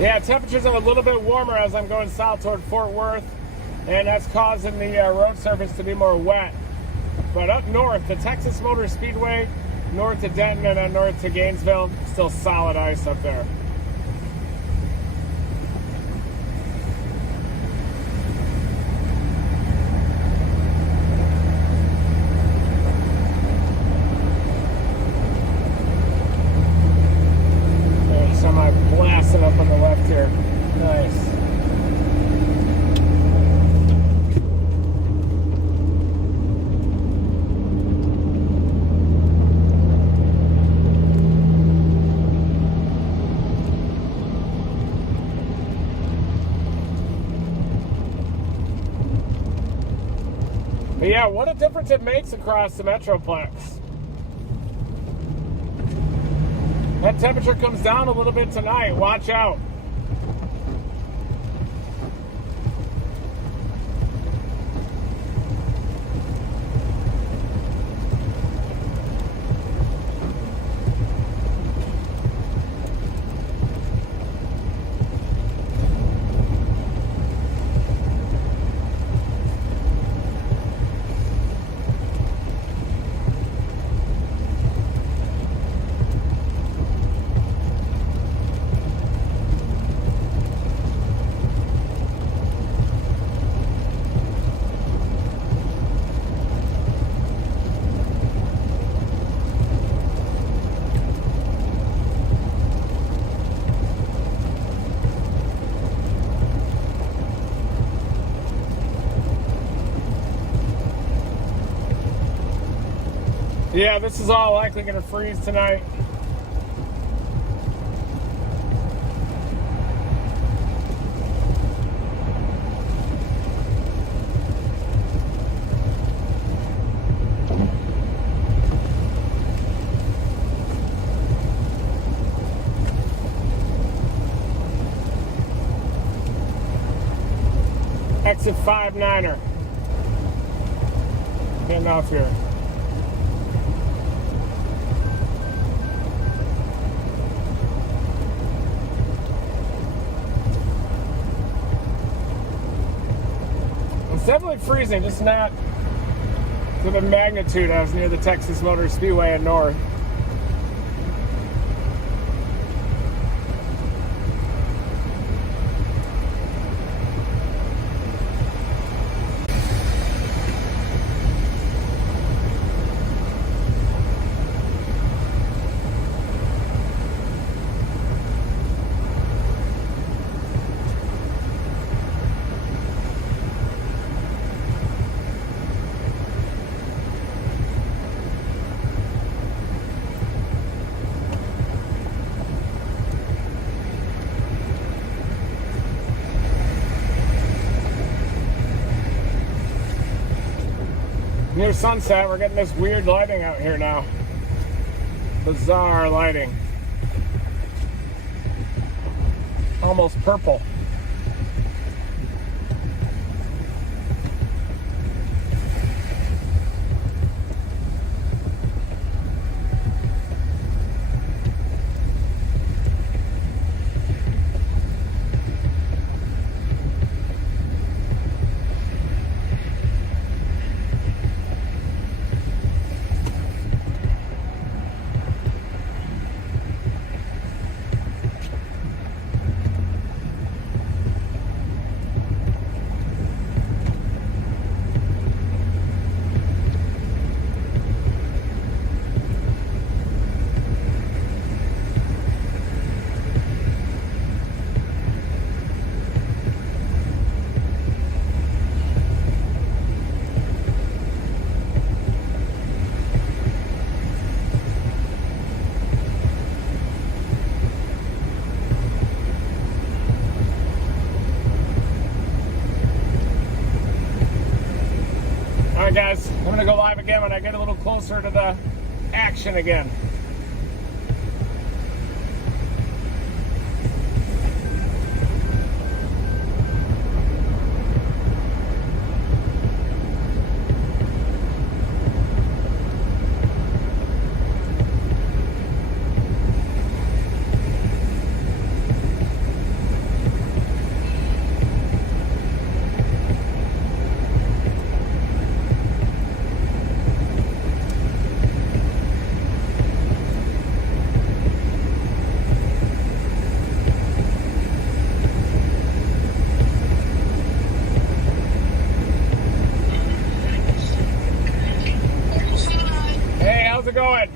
Yeah, temperatures are a little bit warmer as I'm going south toward Fort Worth, and that's causing the road surface to be more wet. But up north, the Texas Motor Speedway, north to Denton and then north to Gainesville, still solid ice up there. But yeah, what a difference it makes across the Metroplex. That temperature comes down a little bit tonight. Watch out. Yeah, this is all likely going to freeze tonight. Exit 59er. Getting off here. It's definitely freezing, just not to the magnitude I was near the Texas Motor Speedway in North. Near sunset, we're getting this weird lighting out here now. Bizarre lighting. Almost purple. Alright guys, I'm gonna go live again when I get a little closer to the action again. How's it going?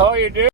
Oh, you do?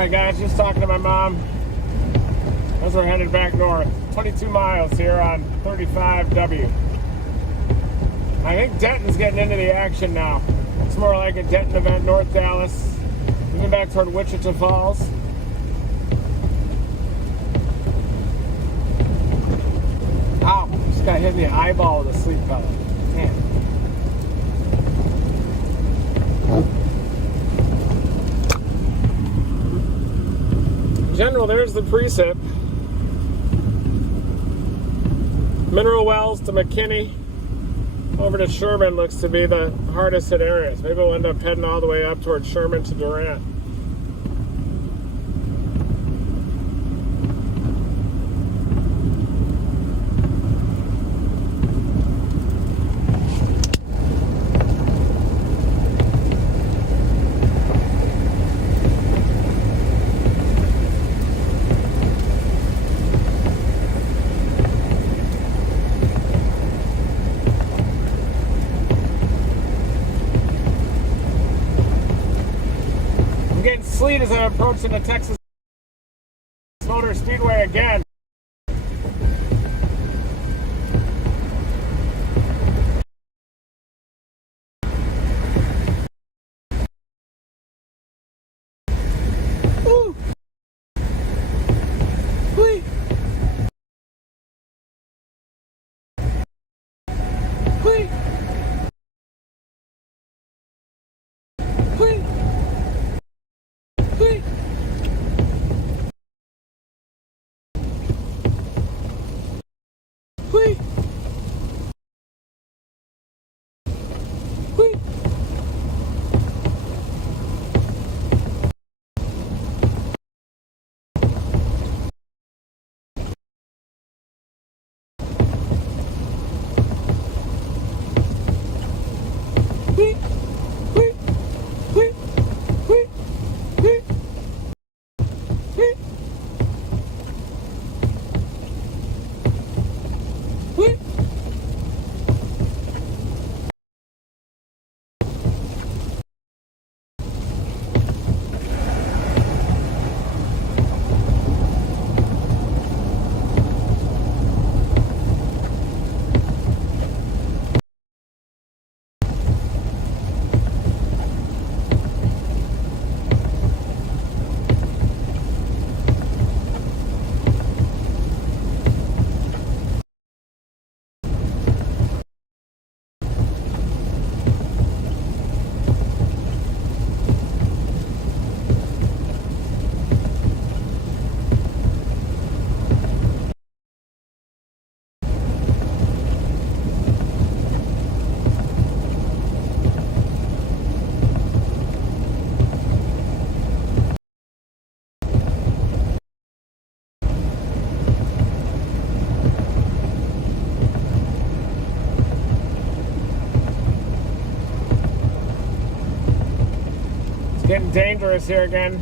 Alright guys, just talking to my mom as we're headed back north. 22 miles here on 35W. I think Denton's getting into the action now. It's more like a Denton event, North Dallas, moving back toward Wichita Falls. Ow, just got hit in the eyeball with a sleep pellet. Man. In general, there's the precip. Mineral Wells to McKinney over to Sherman looks to be the hardest hit areas. Maybe we'll end up heading all the way up towards Sherman to Durant. I'm getting sleet as I'm approaching the Texas Motor Speedway again. Ooh. Whee. Whee. Whee. Whee. Whee. Whee. Whee. Whee. Whee. Whee. Whee. Whee. Whee. It's getting dangerous here again.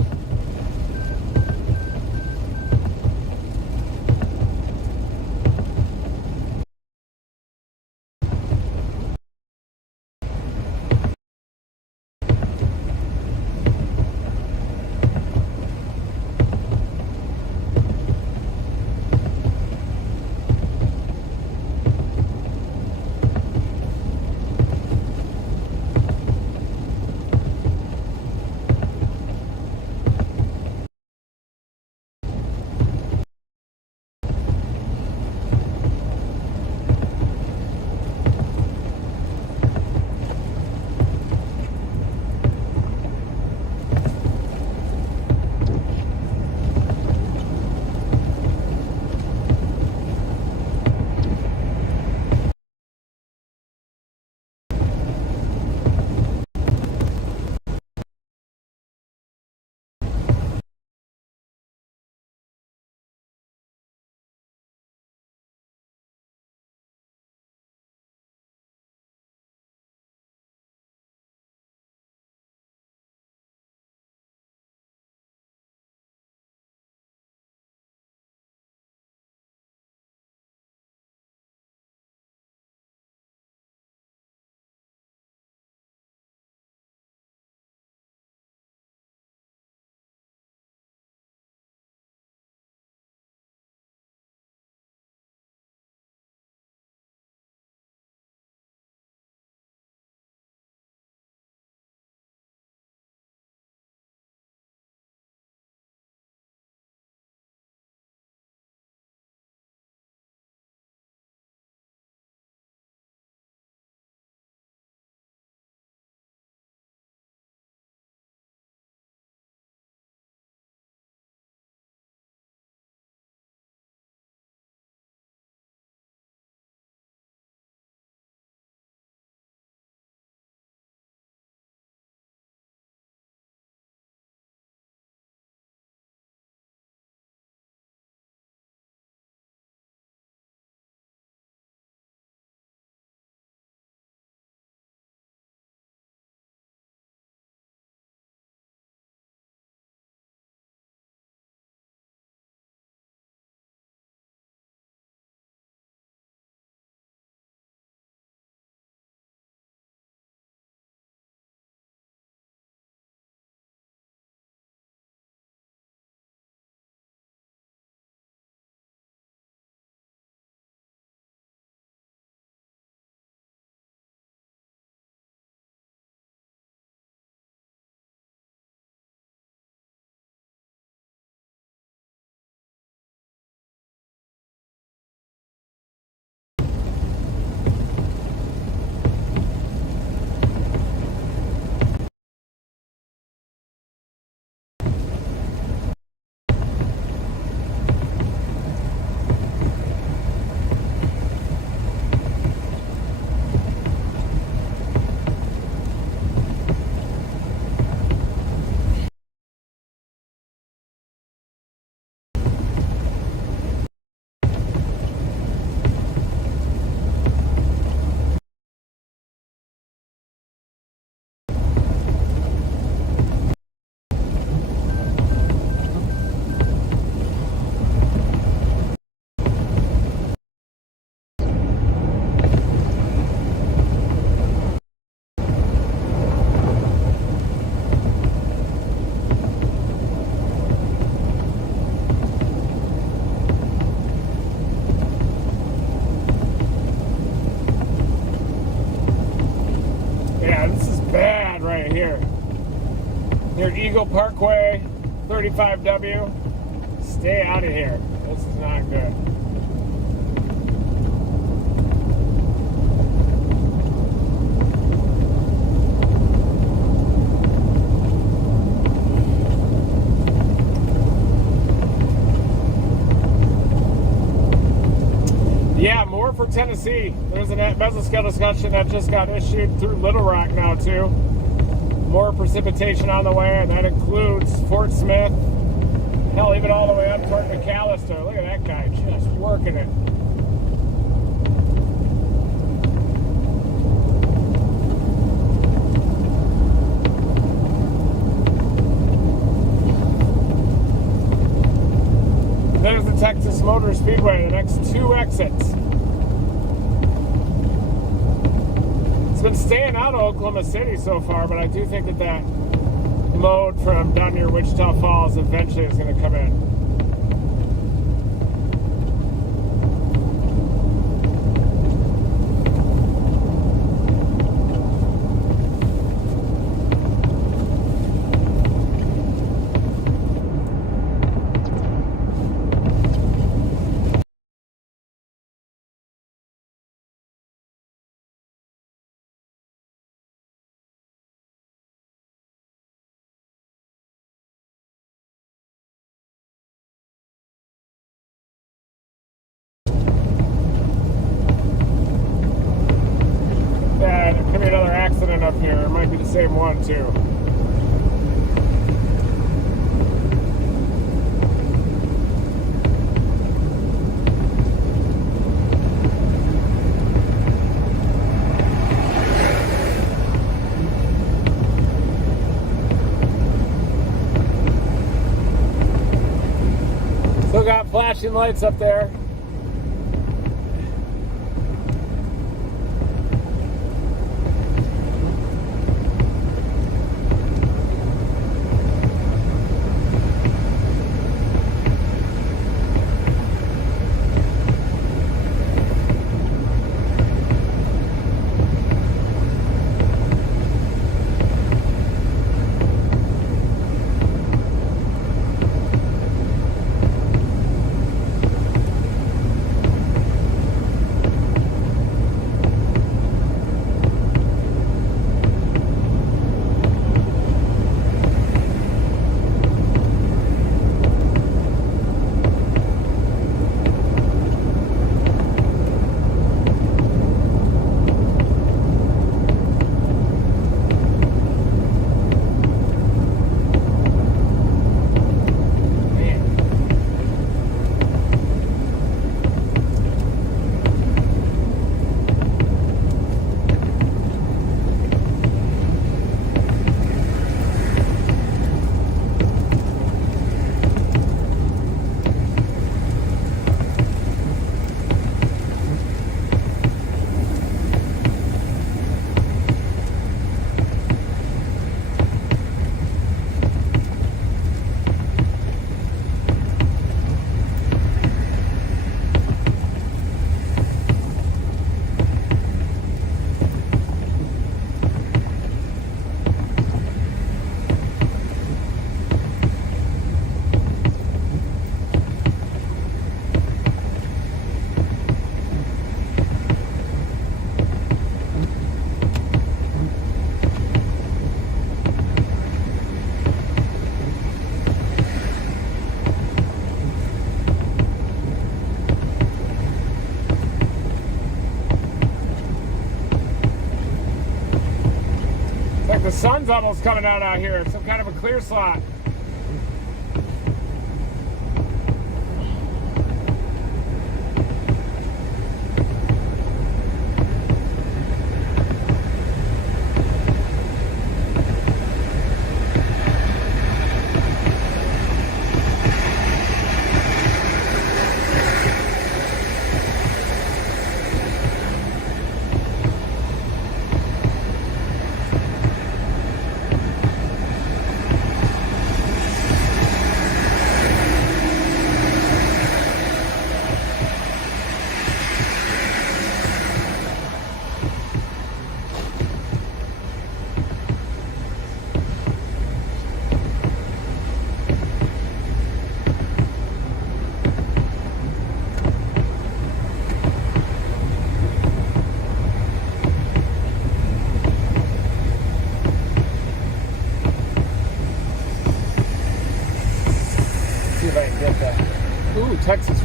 here. Near Eagle Parkway, 35W. Stay out of here. This is not good. Yeah, more for Tennessee. There's an mesoscale discussion that just got issued through Little Rock now, too. More precipitation on the way, and that includes Fort Smith. Hell, even all the way up toward McAllister. Look at that guy just working it. There's the Texas Motor Speedway, the next 2 exits. It's been staying out of Oklahoma City so far, but I do think that mode from down near Wichita Falls eventually is going to come in. Yeah, there could be another accident up here. It might be the same one, too. Still got flashing lights up there. The sun's almost coming out here. Some kind of a clear slot.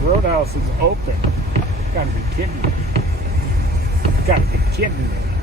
roadhouse is open. Gotta be kidding me. Gotta be kidding me.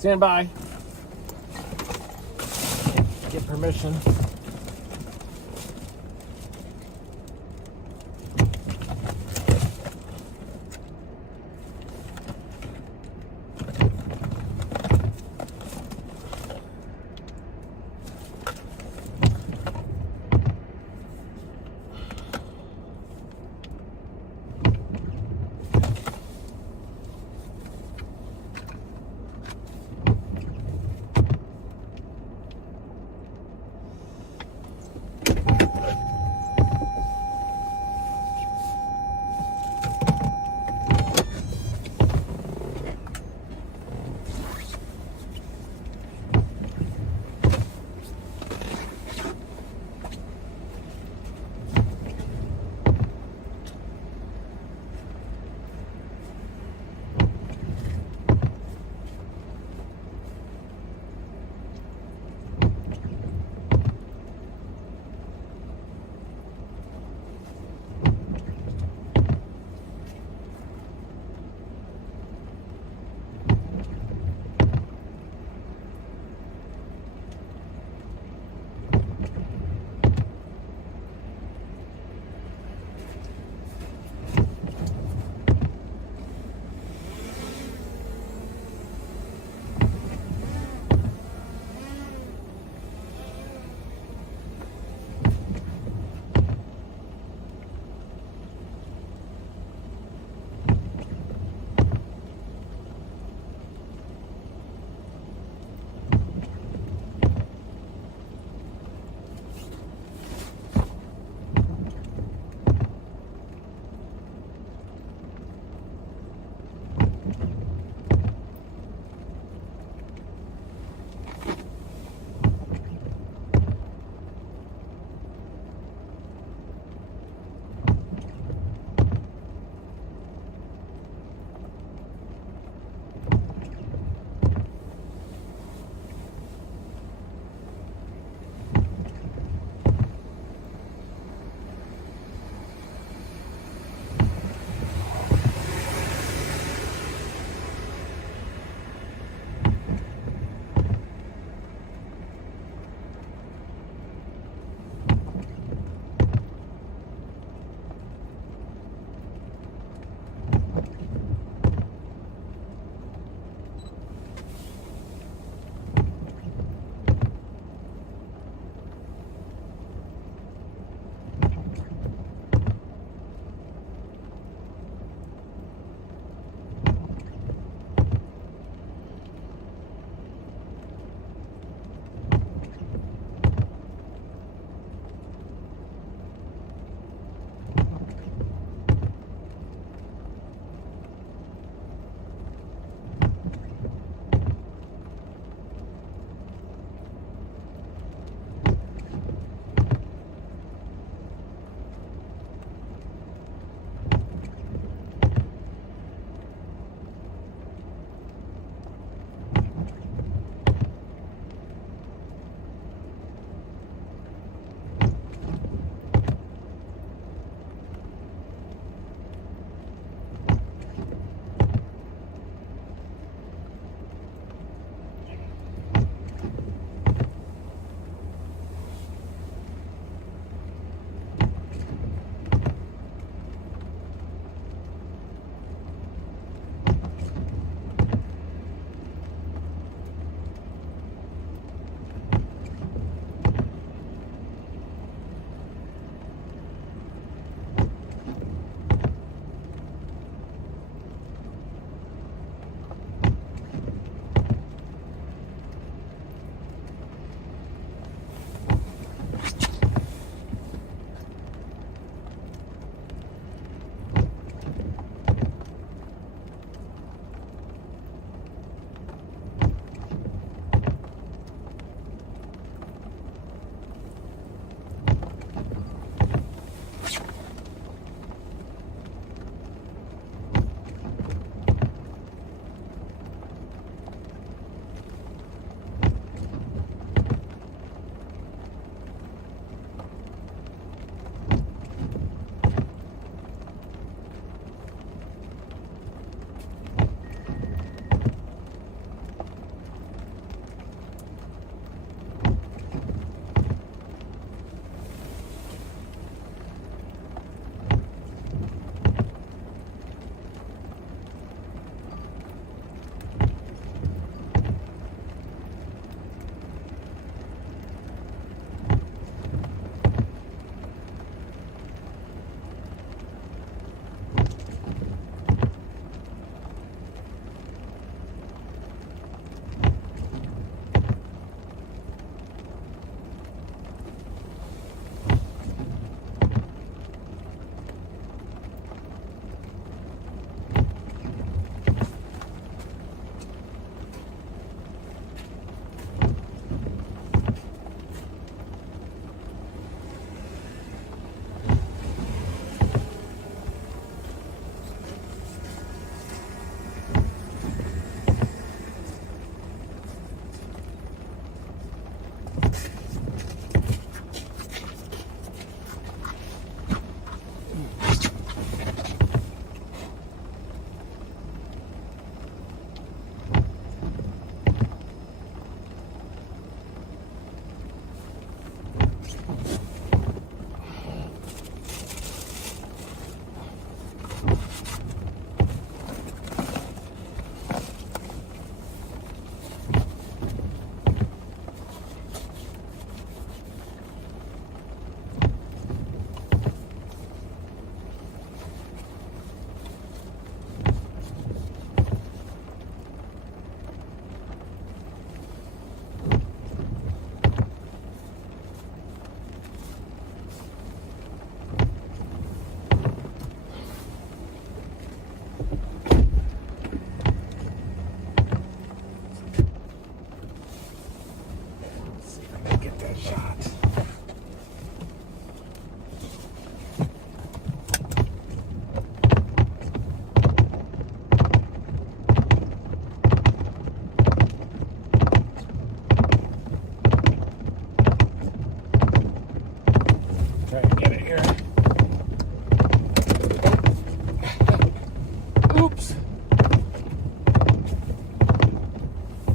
Stand by. Get permission.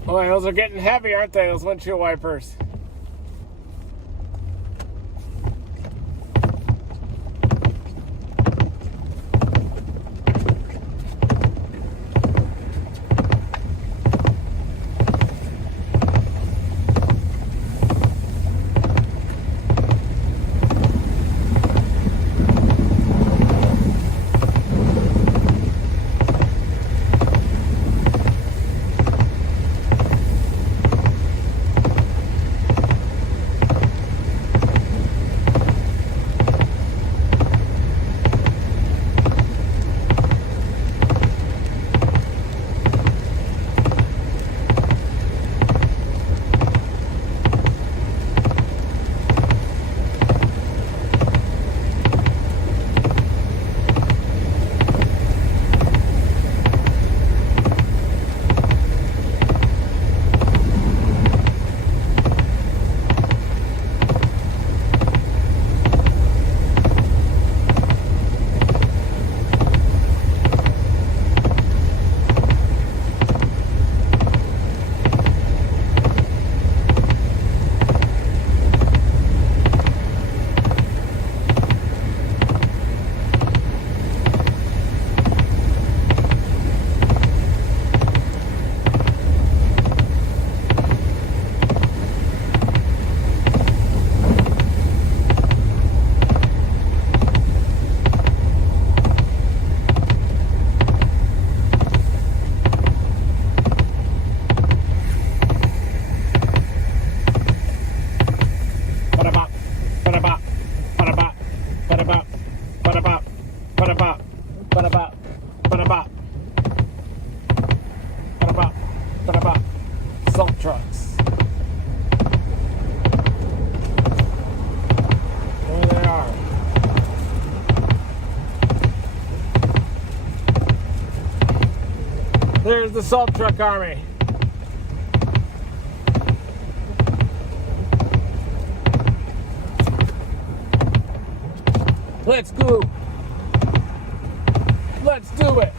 Boy, those are getting heavy, aren't they? Those windshield wipers. Salt trucks. There they are. There's the salt truck army. Let's go. Let's do it.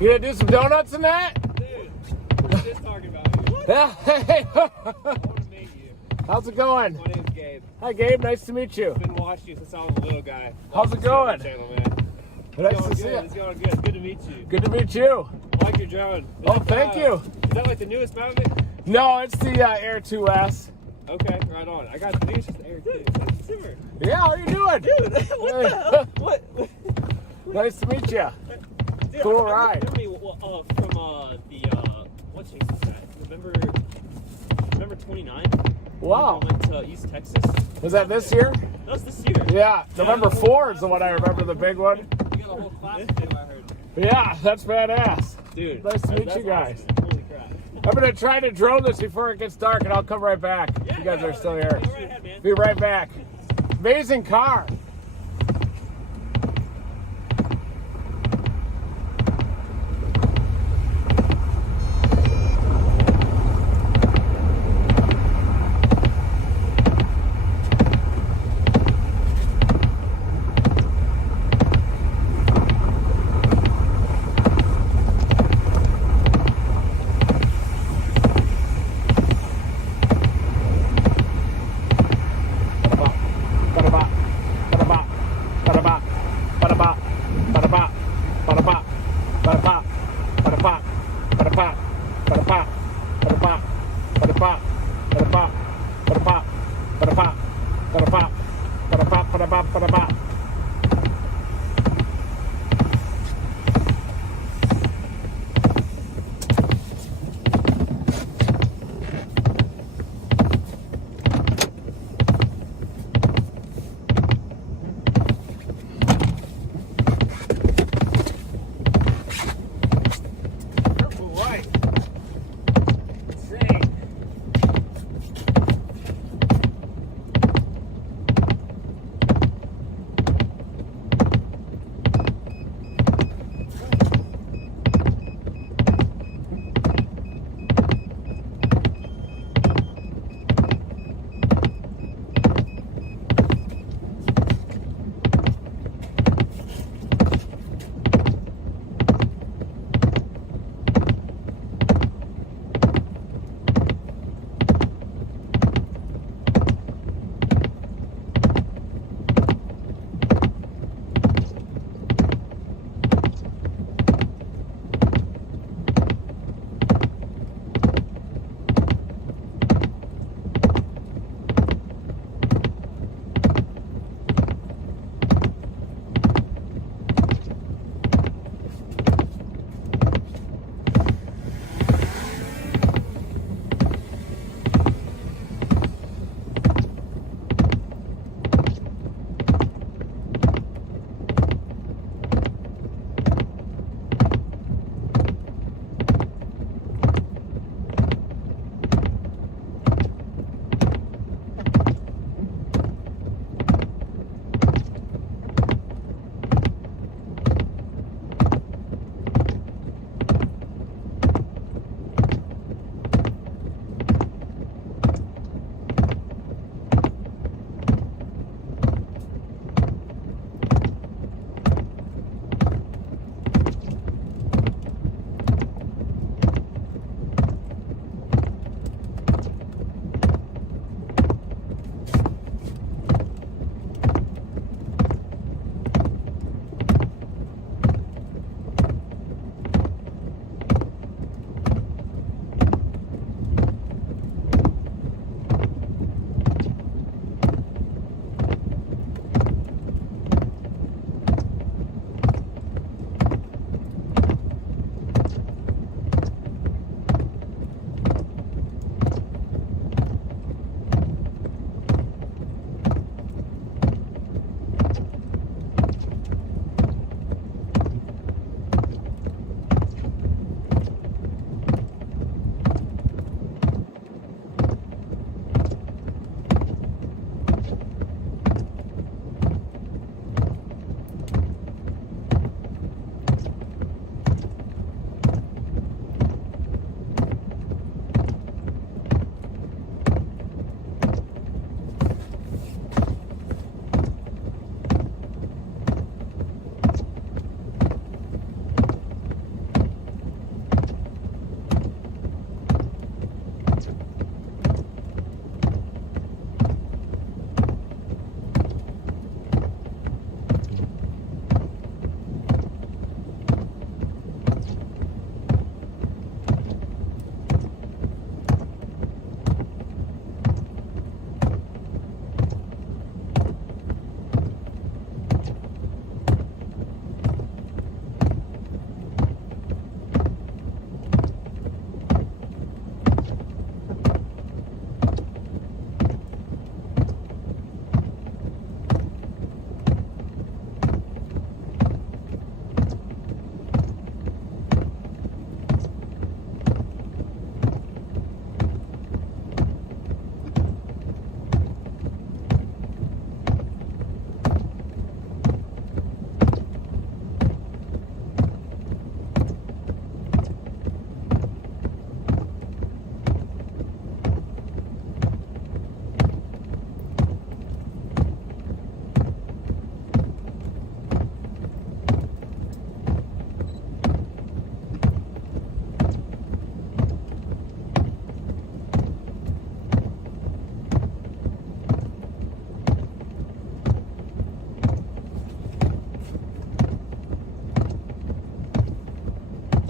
You gonna do some donuts in that? Dude, we were just talking about you. What? Yeah. Hey. I want to meet you. How's it going? My name's Gabe. Hi, Gabe. Nice to meet you. I've been watching you since I was a little guy. How's it going? Channel, man. Nice to It's see going good. you. It's going good. Good to meet you. Good to meet you. I like your drone. Is Oh, that, thank you. Is that like the newest mountain? No, it's the Air 2S. Okay, right on. I got the newest Air 2. That's super. Yeah, how you doing? Dude, what the hell? What? Nice to meet you. Dude, Cool I ride. remember from what chase was that? November 29? Wow. We went to East Texas. Was that this year? That was this year. Yeah, November 4 is the one I remember, the big one. We the whole class did, I heard. Yeah, that's badass. Dude, Nice to meet that's you guys. awesome. Holy crap. I'm gonna try to drone this before it gets dark, and I'll come right back. You guys are still here. Go right ahead, man. Be right back. Amazing car.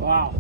Wow.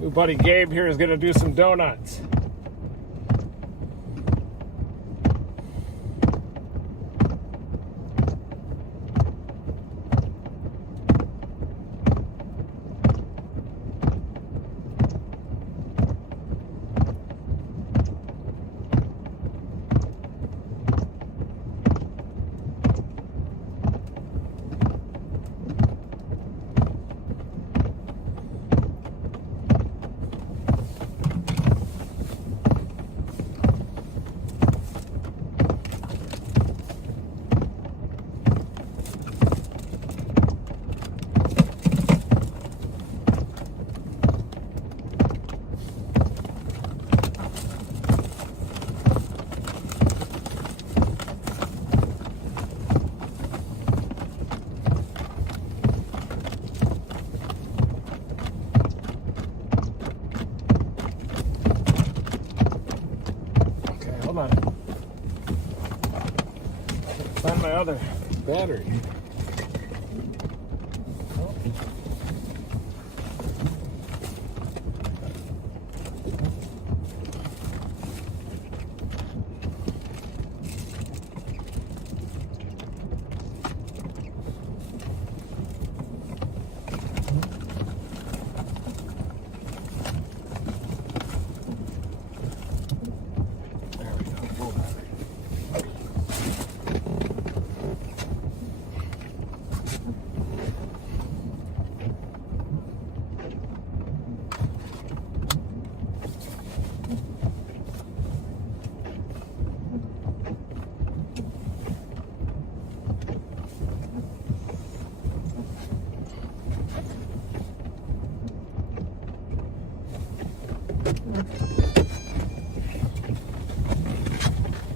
New buddy Gabe here is going to do some donuts. Hold on. Find my other battery.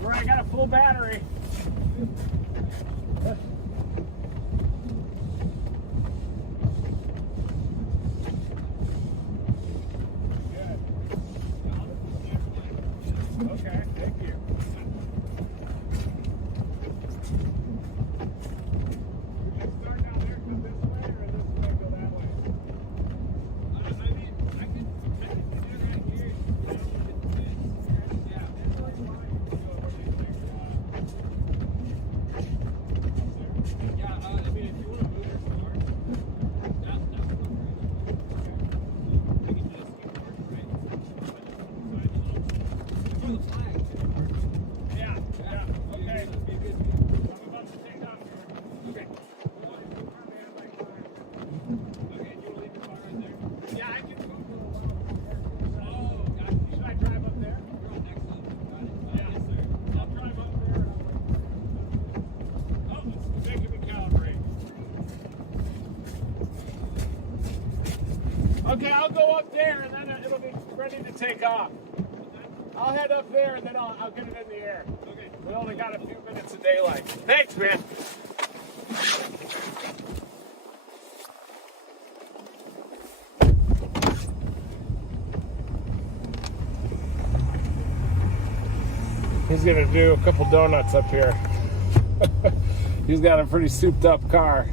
Right, I got a full battery. Okay, I'll go up there and then it'll be ready to take off. I'll head up there and then I'll get it in the air. Okay. We only got a few minutes of daylight. Thanks, man. He's gonna do a couple donuts up here. He's got a pretty souped up car.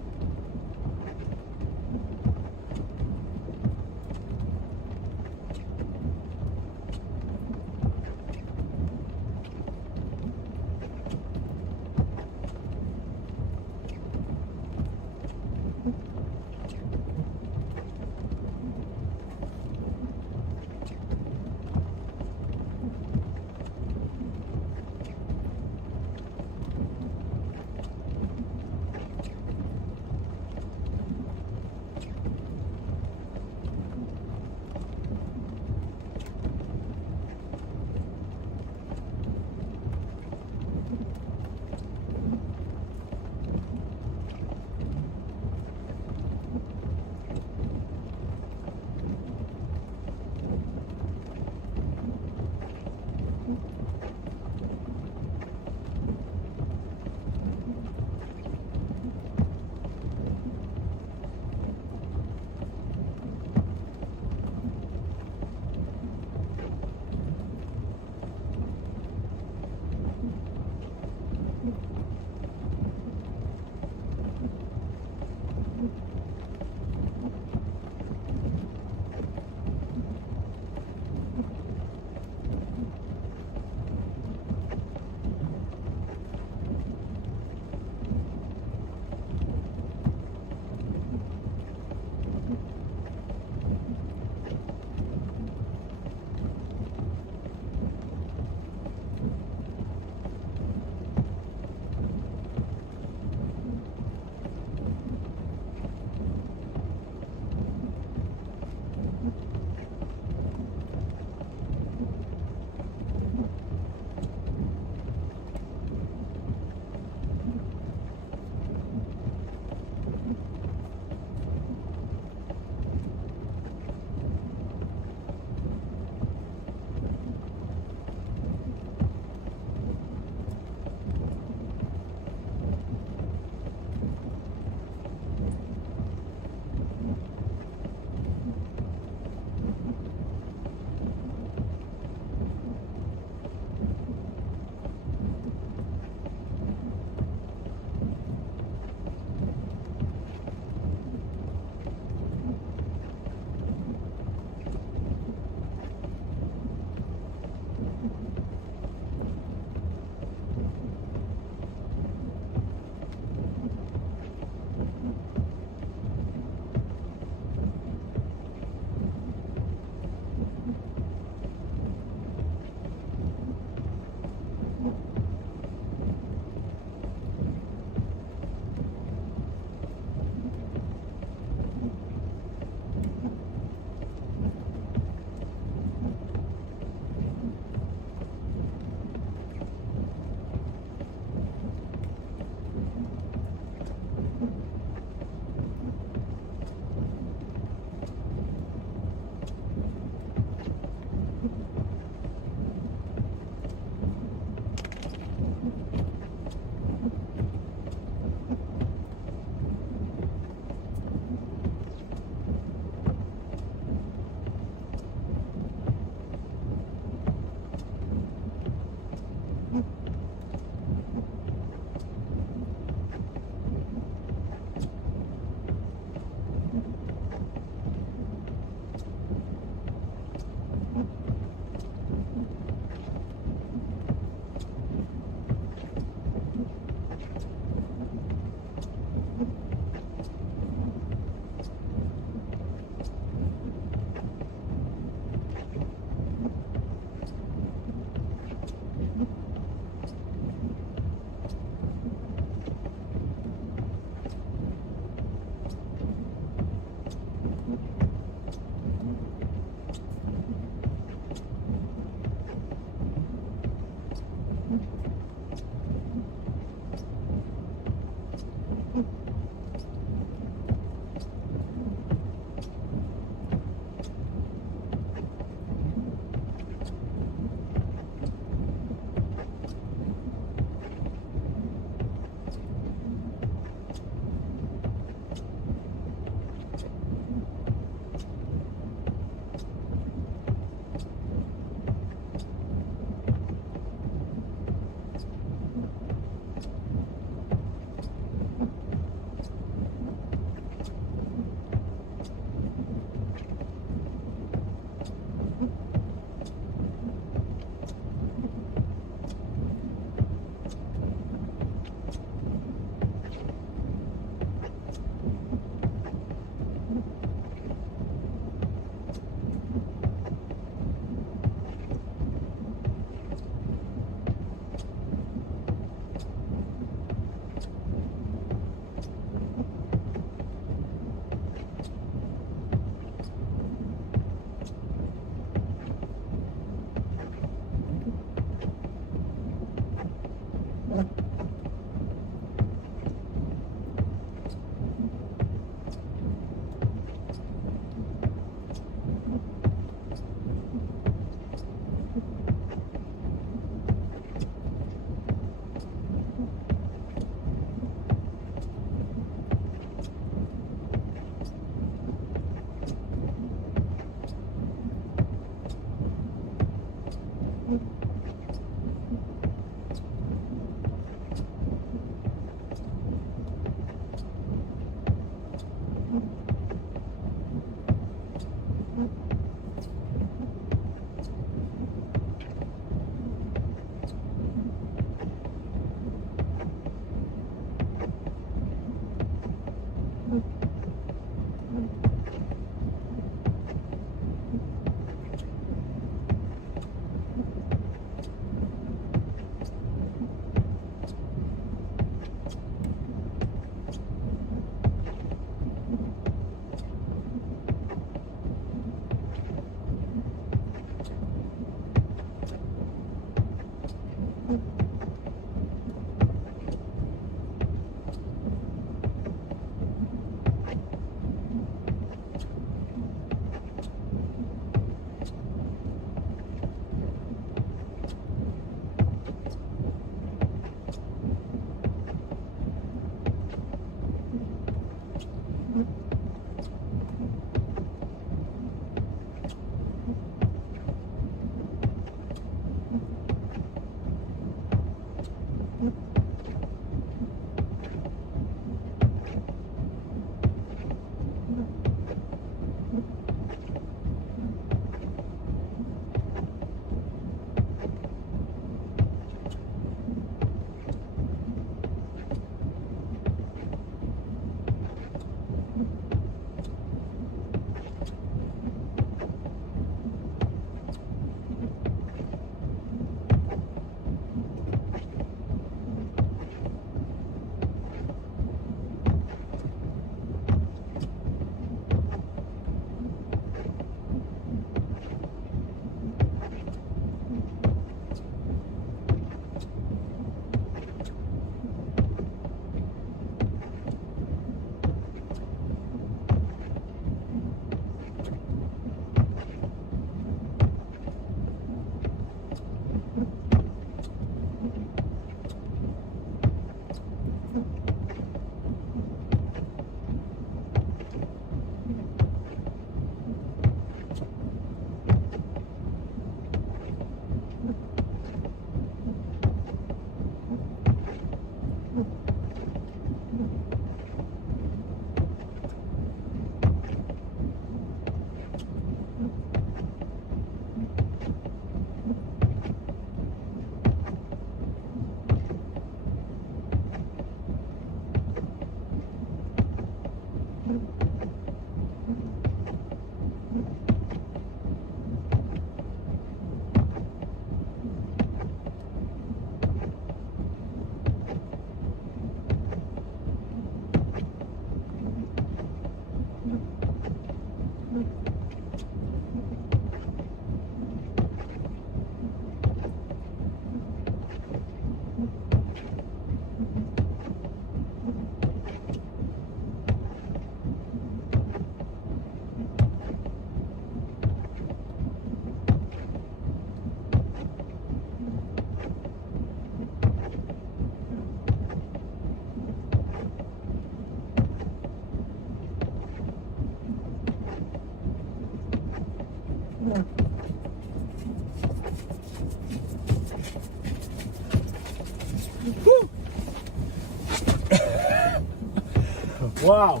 Wow.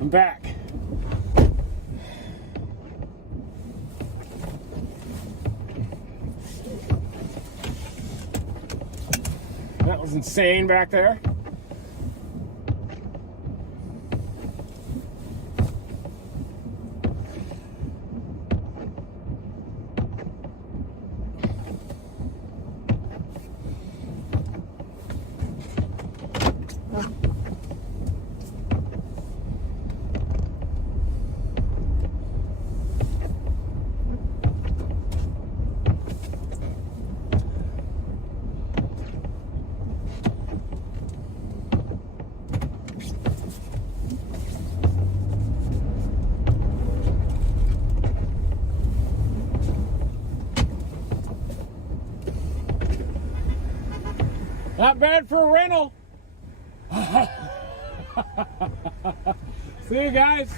I'm back. That was insane back there. Not bad for a rental. See you guys.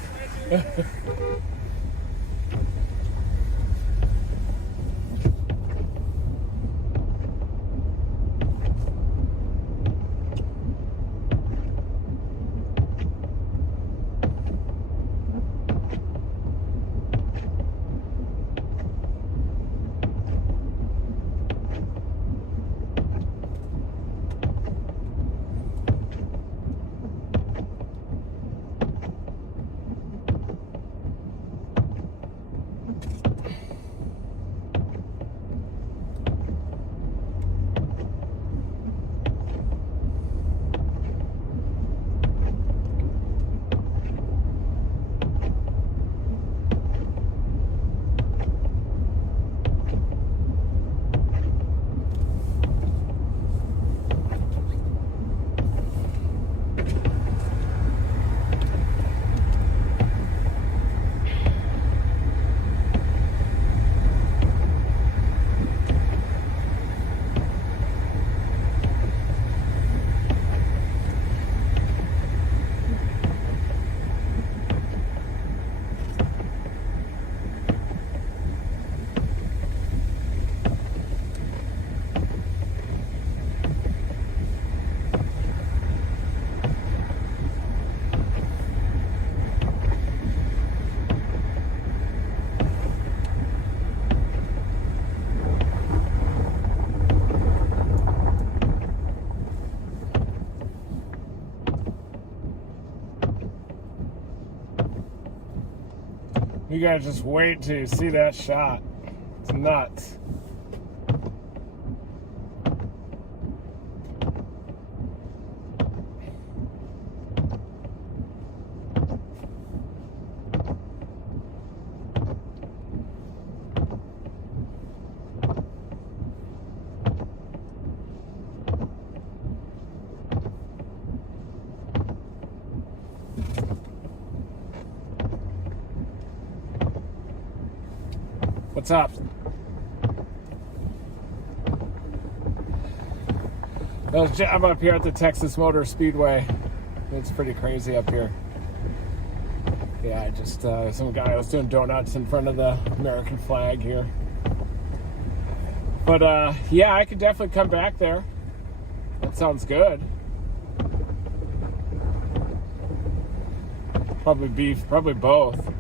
You gotta just wait till you see that shot. It's nuts. What's up? I'm up here at the Texas Motor Speedway. It's pretty crazy up here. Yeah, just some guy was doing donuts in front of the American flag here. But yeah, I could definitely come back there. That sounds good. Probably beef, probably both.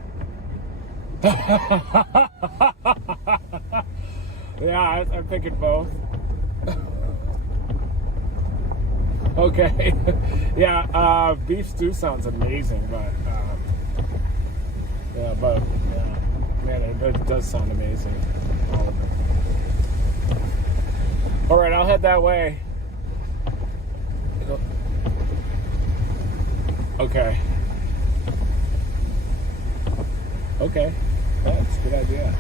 Yeah, I'm thinking both. Okay. Yeah, beef stew sounds amazing, but yeah, man, it does sound amazing. All right, I'll head that way. Okay. Okay, that's a good idea.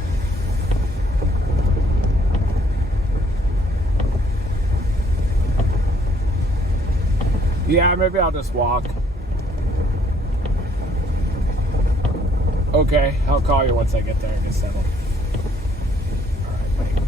Yeah, maybe I'll just walk. Okay, I'll call you once I get there and get settled. All right, bye.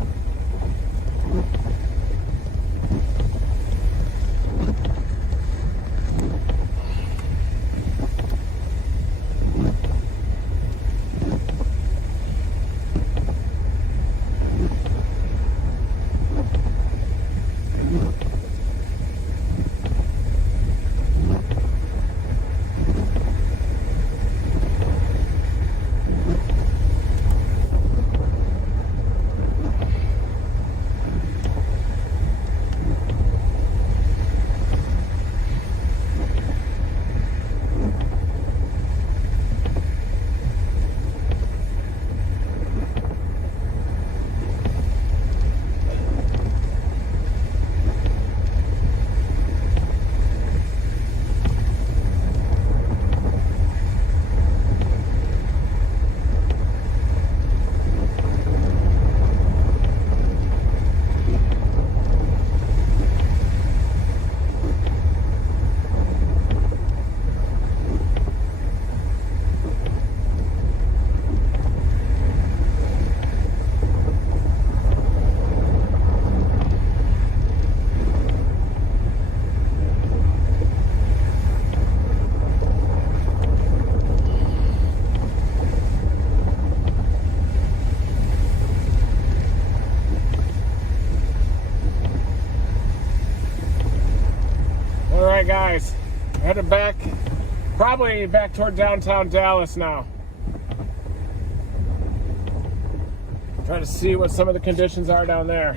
Alright guys, headed back, probably back toward downtown Dallas now. Try to see what some of the conditions are down there.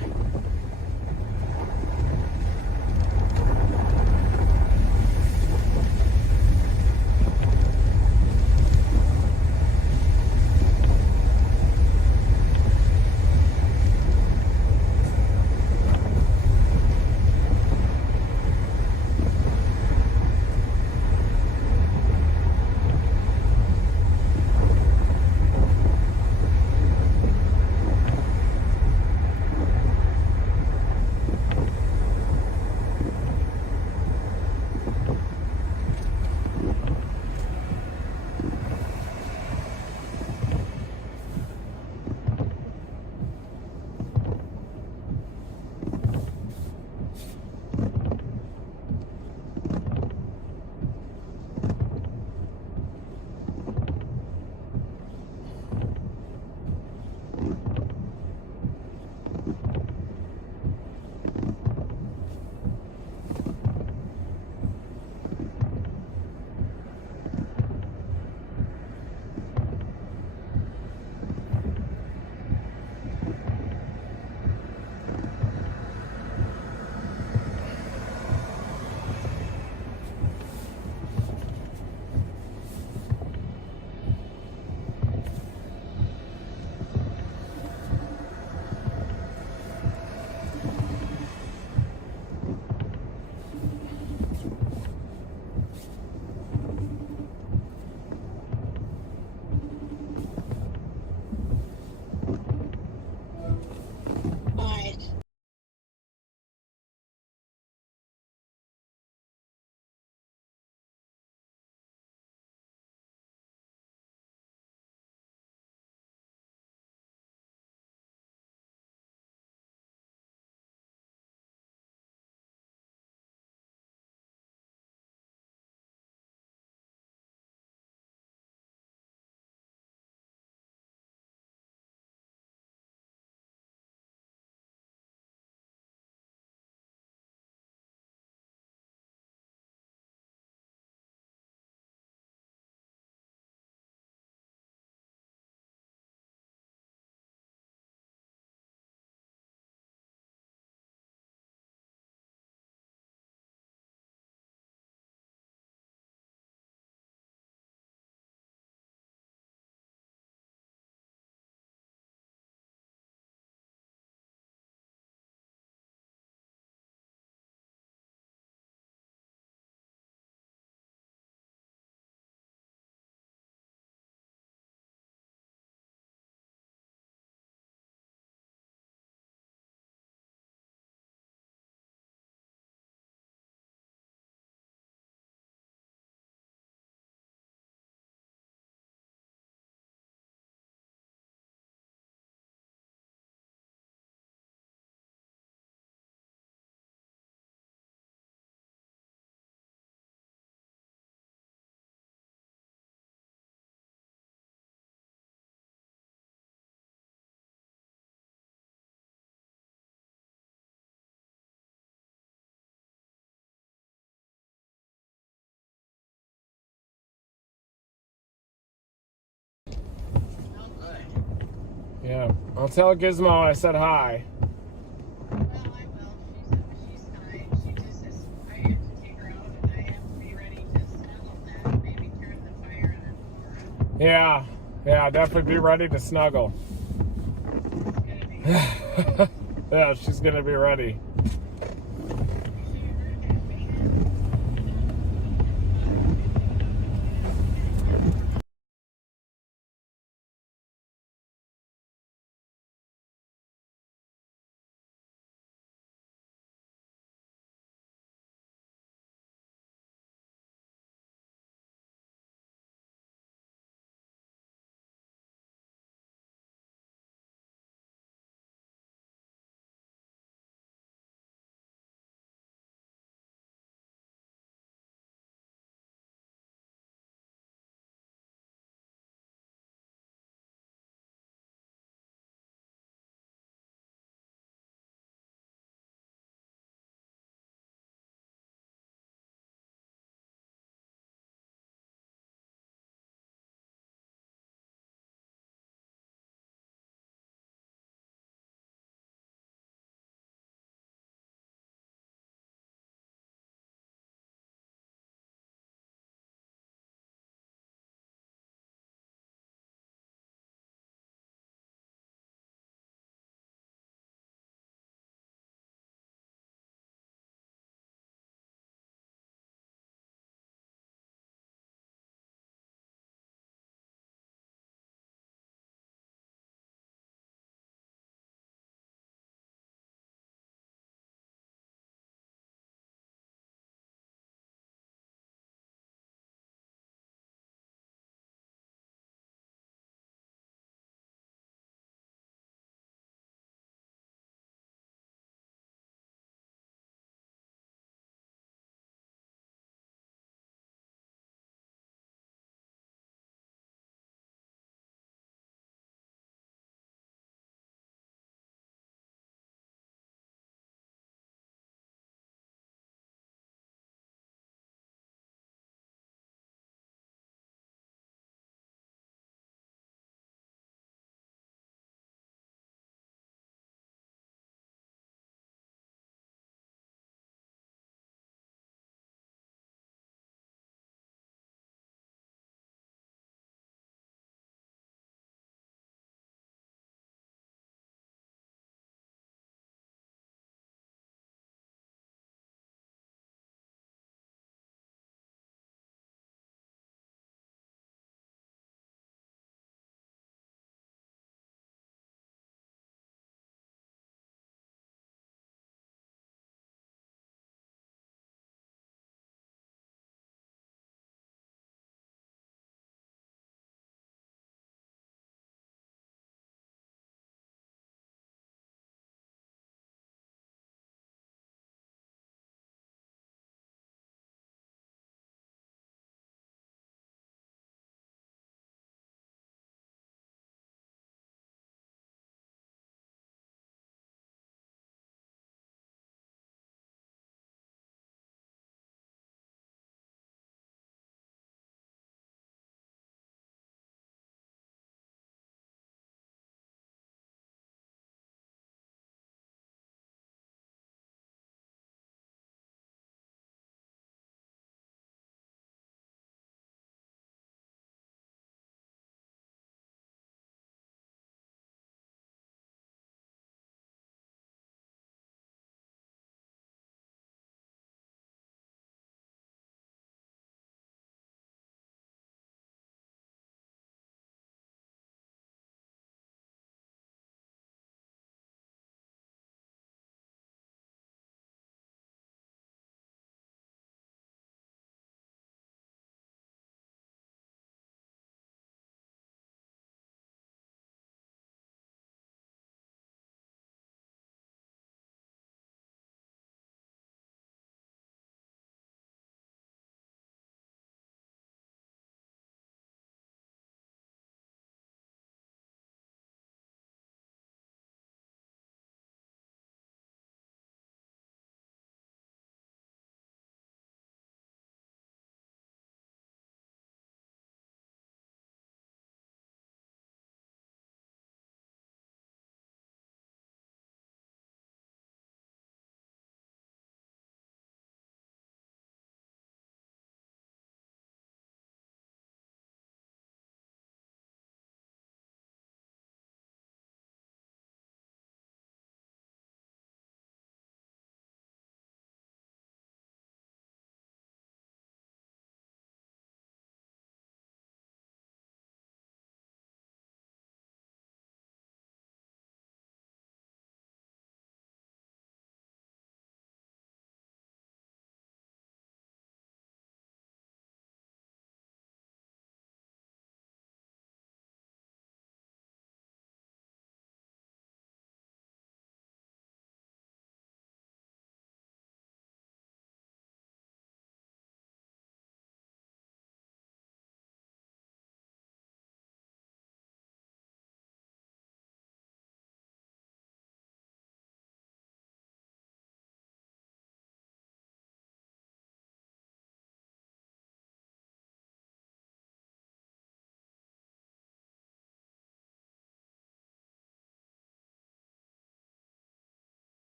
Yeah, I'll tell Gizmo I said hi. Well, I will. She's fine. She just says I have to take her out and I have to be ready to snuggle that. Maybe turn the fire on for her. Yeah, yeah, definitely be ready to snuggle. It's gonna be Yeah, she's gonna be ready.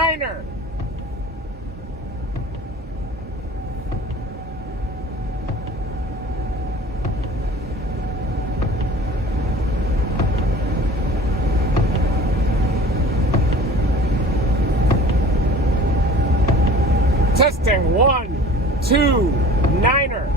niner. Testing 1, 2, niner.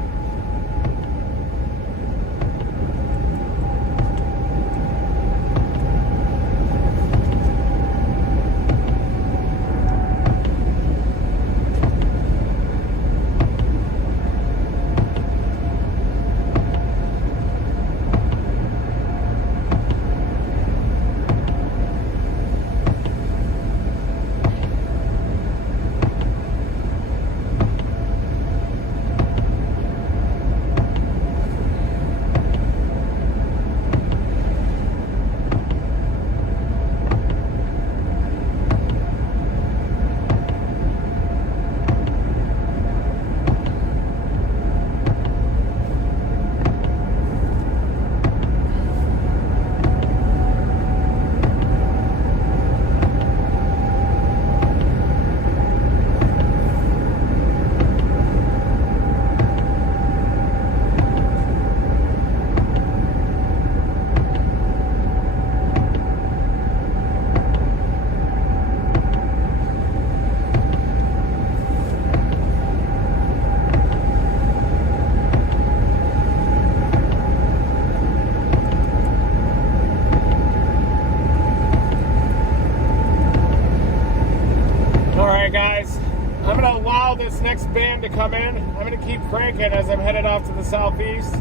Guys, I'm going to allow this next band to come in. I'm going to keep cranking as I'm headed off to the southeast.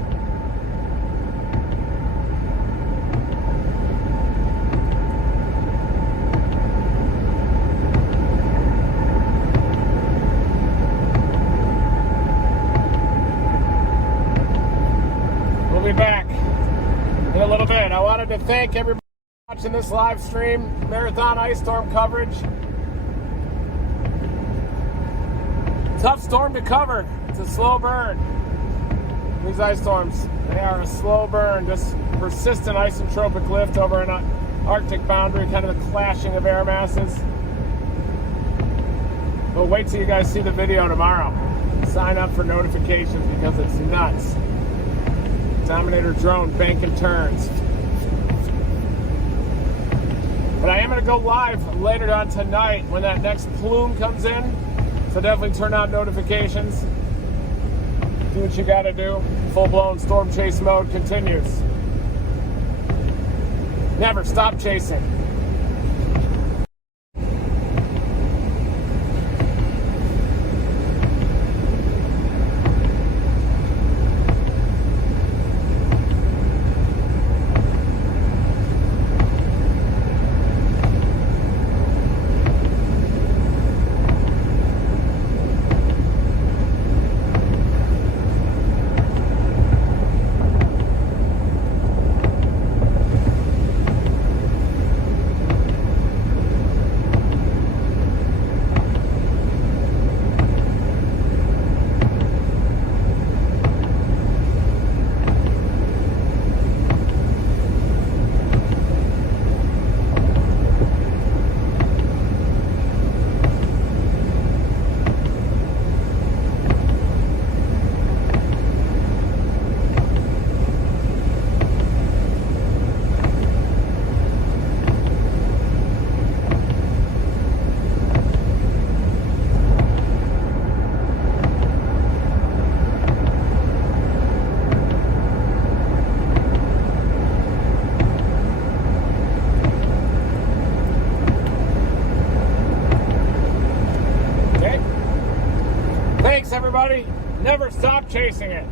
We'll be back in a little bit. I wanted to thank everybody watching this live stream, marathon ice storm coverage. Tough storm to cover. It's a slow burn. These ice storms, they are a slow burn, just persistent isotropic lift over an Arctic boundary, kind of the clashing of air masses. But wait till you guys see the video tomorrow. Sign up for notifications because it's nuts. Dominator drone banking turns. But I am going to go live later on tonight when that next plume comes in. So definitely turn on notifications. Do what you gotta do. Full-blown storm chase mode continues. Never stop chasing. Everybody, never stop chasing it.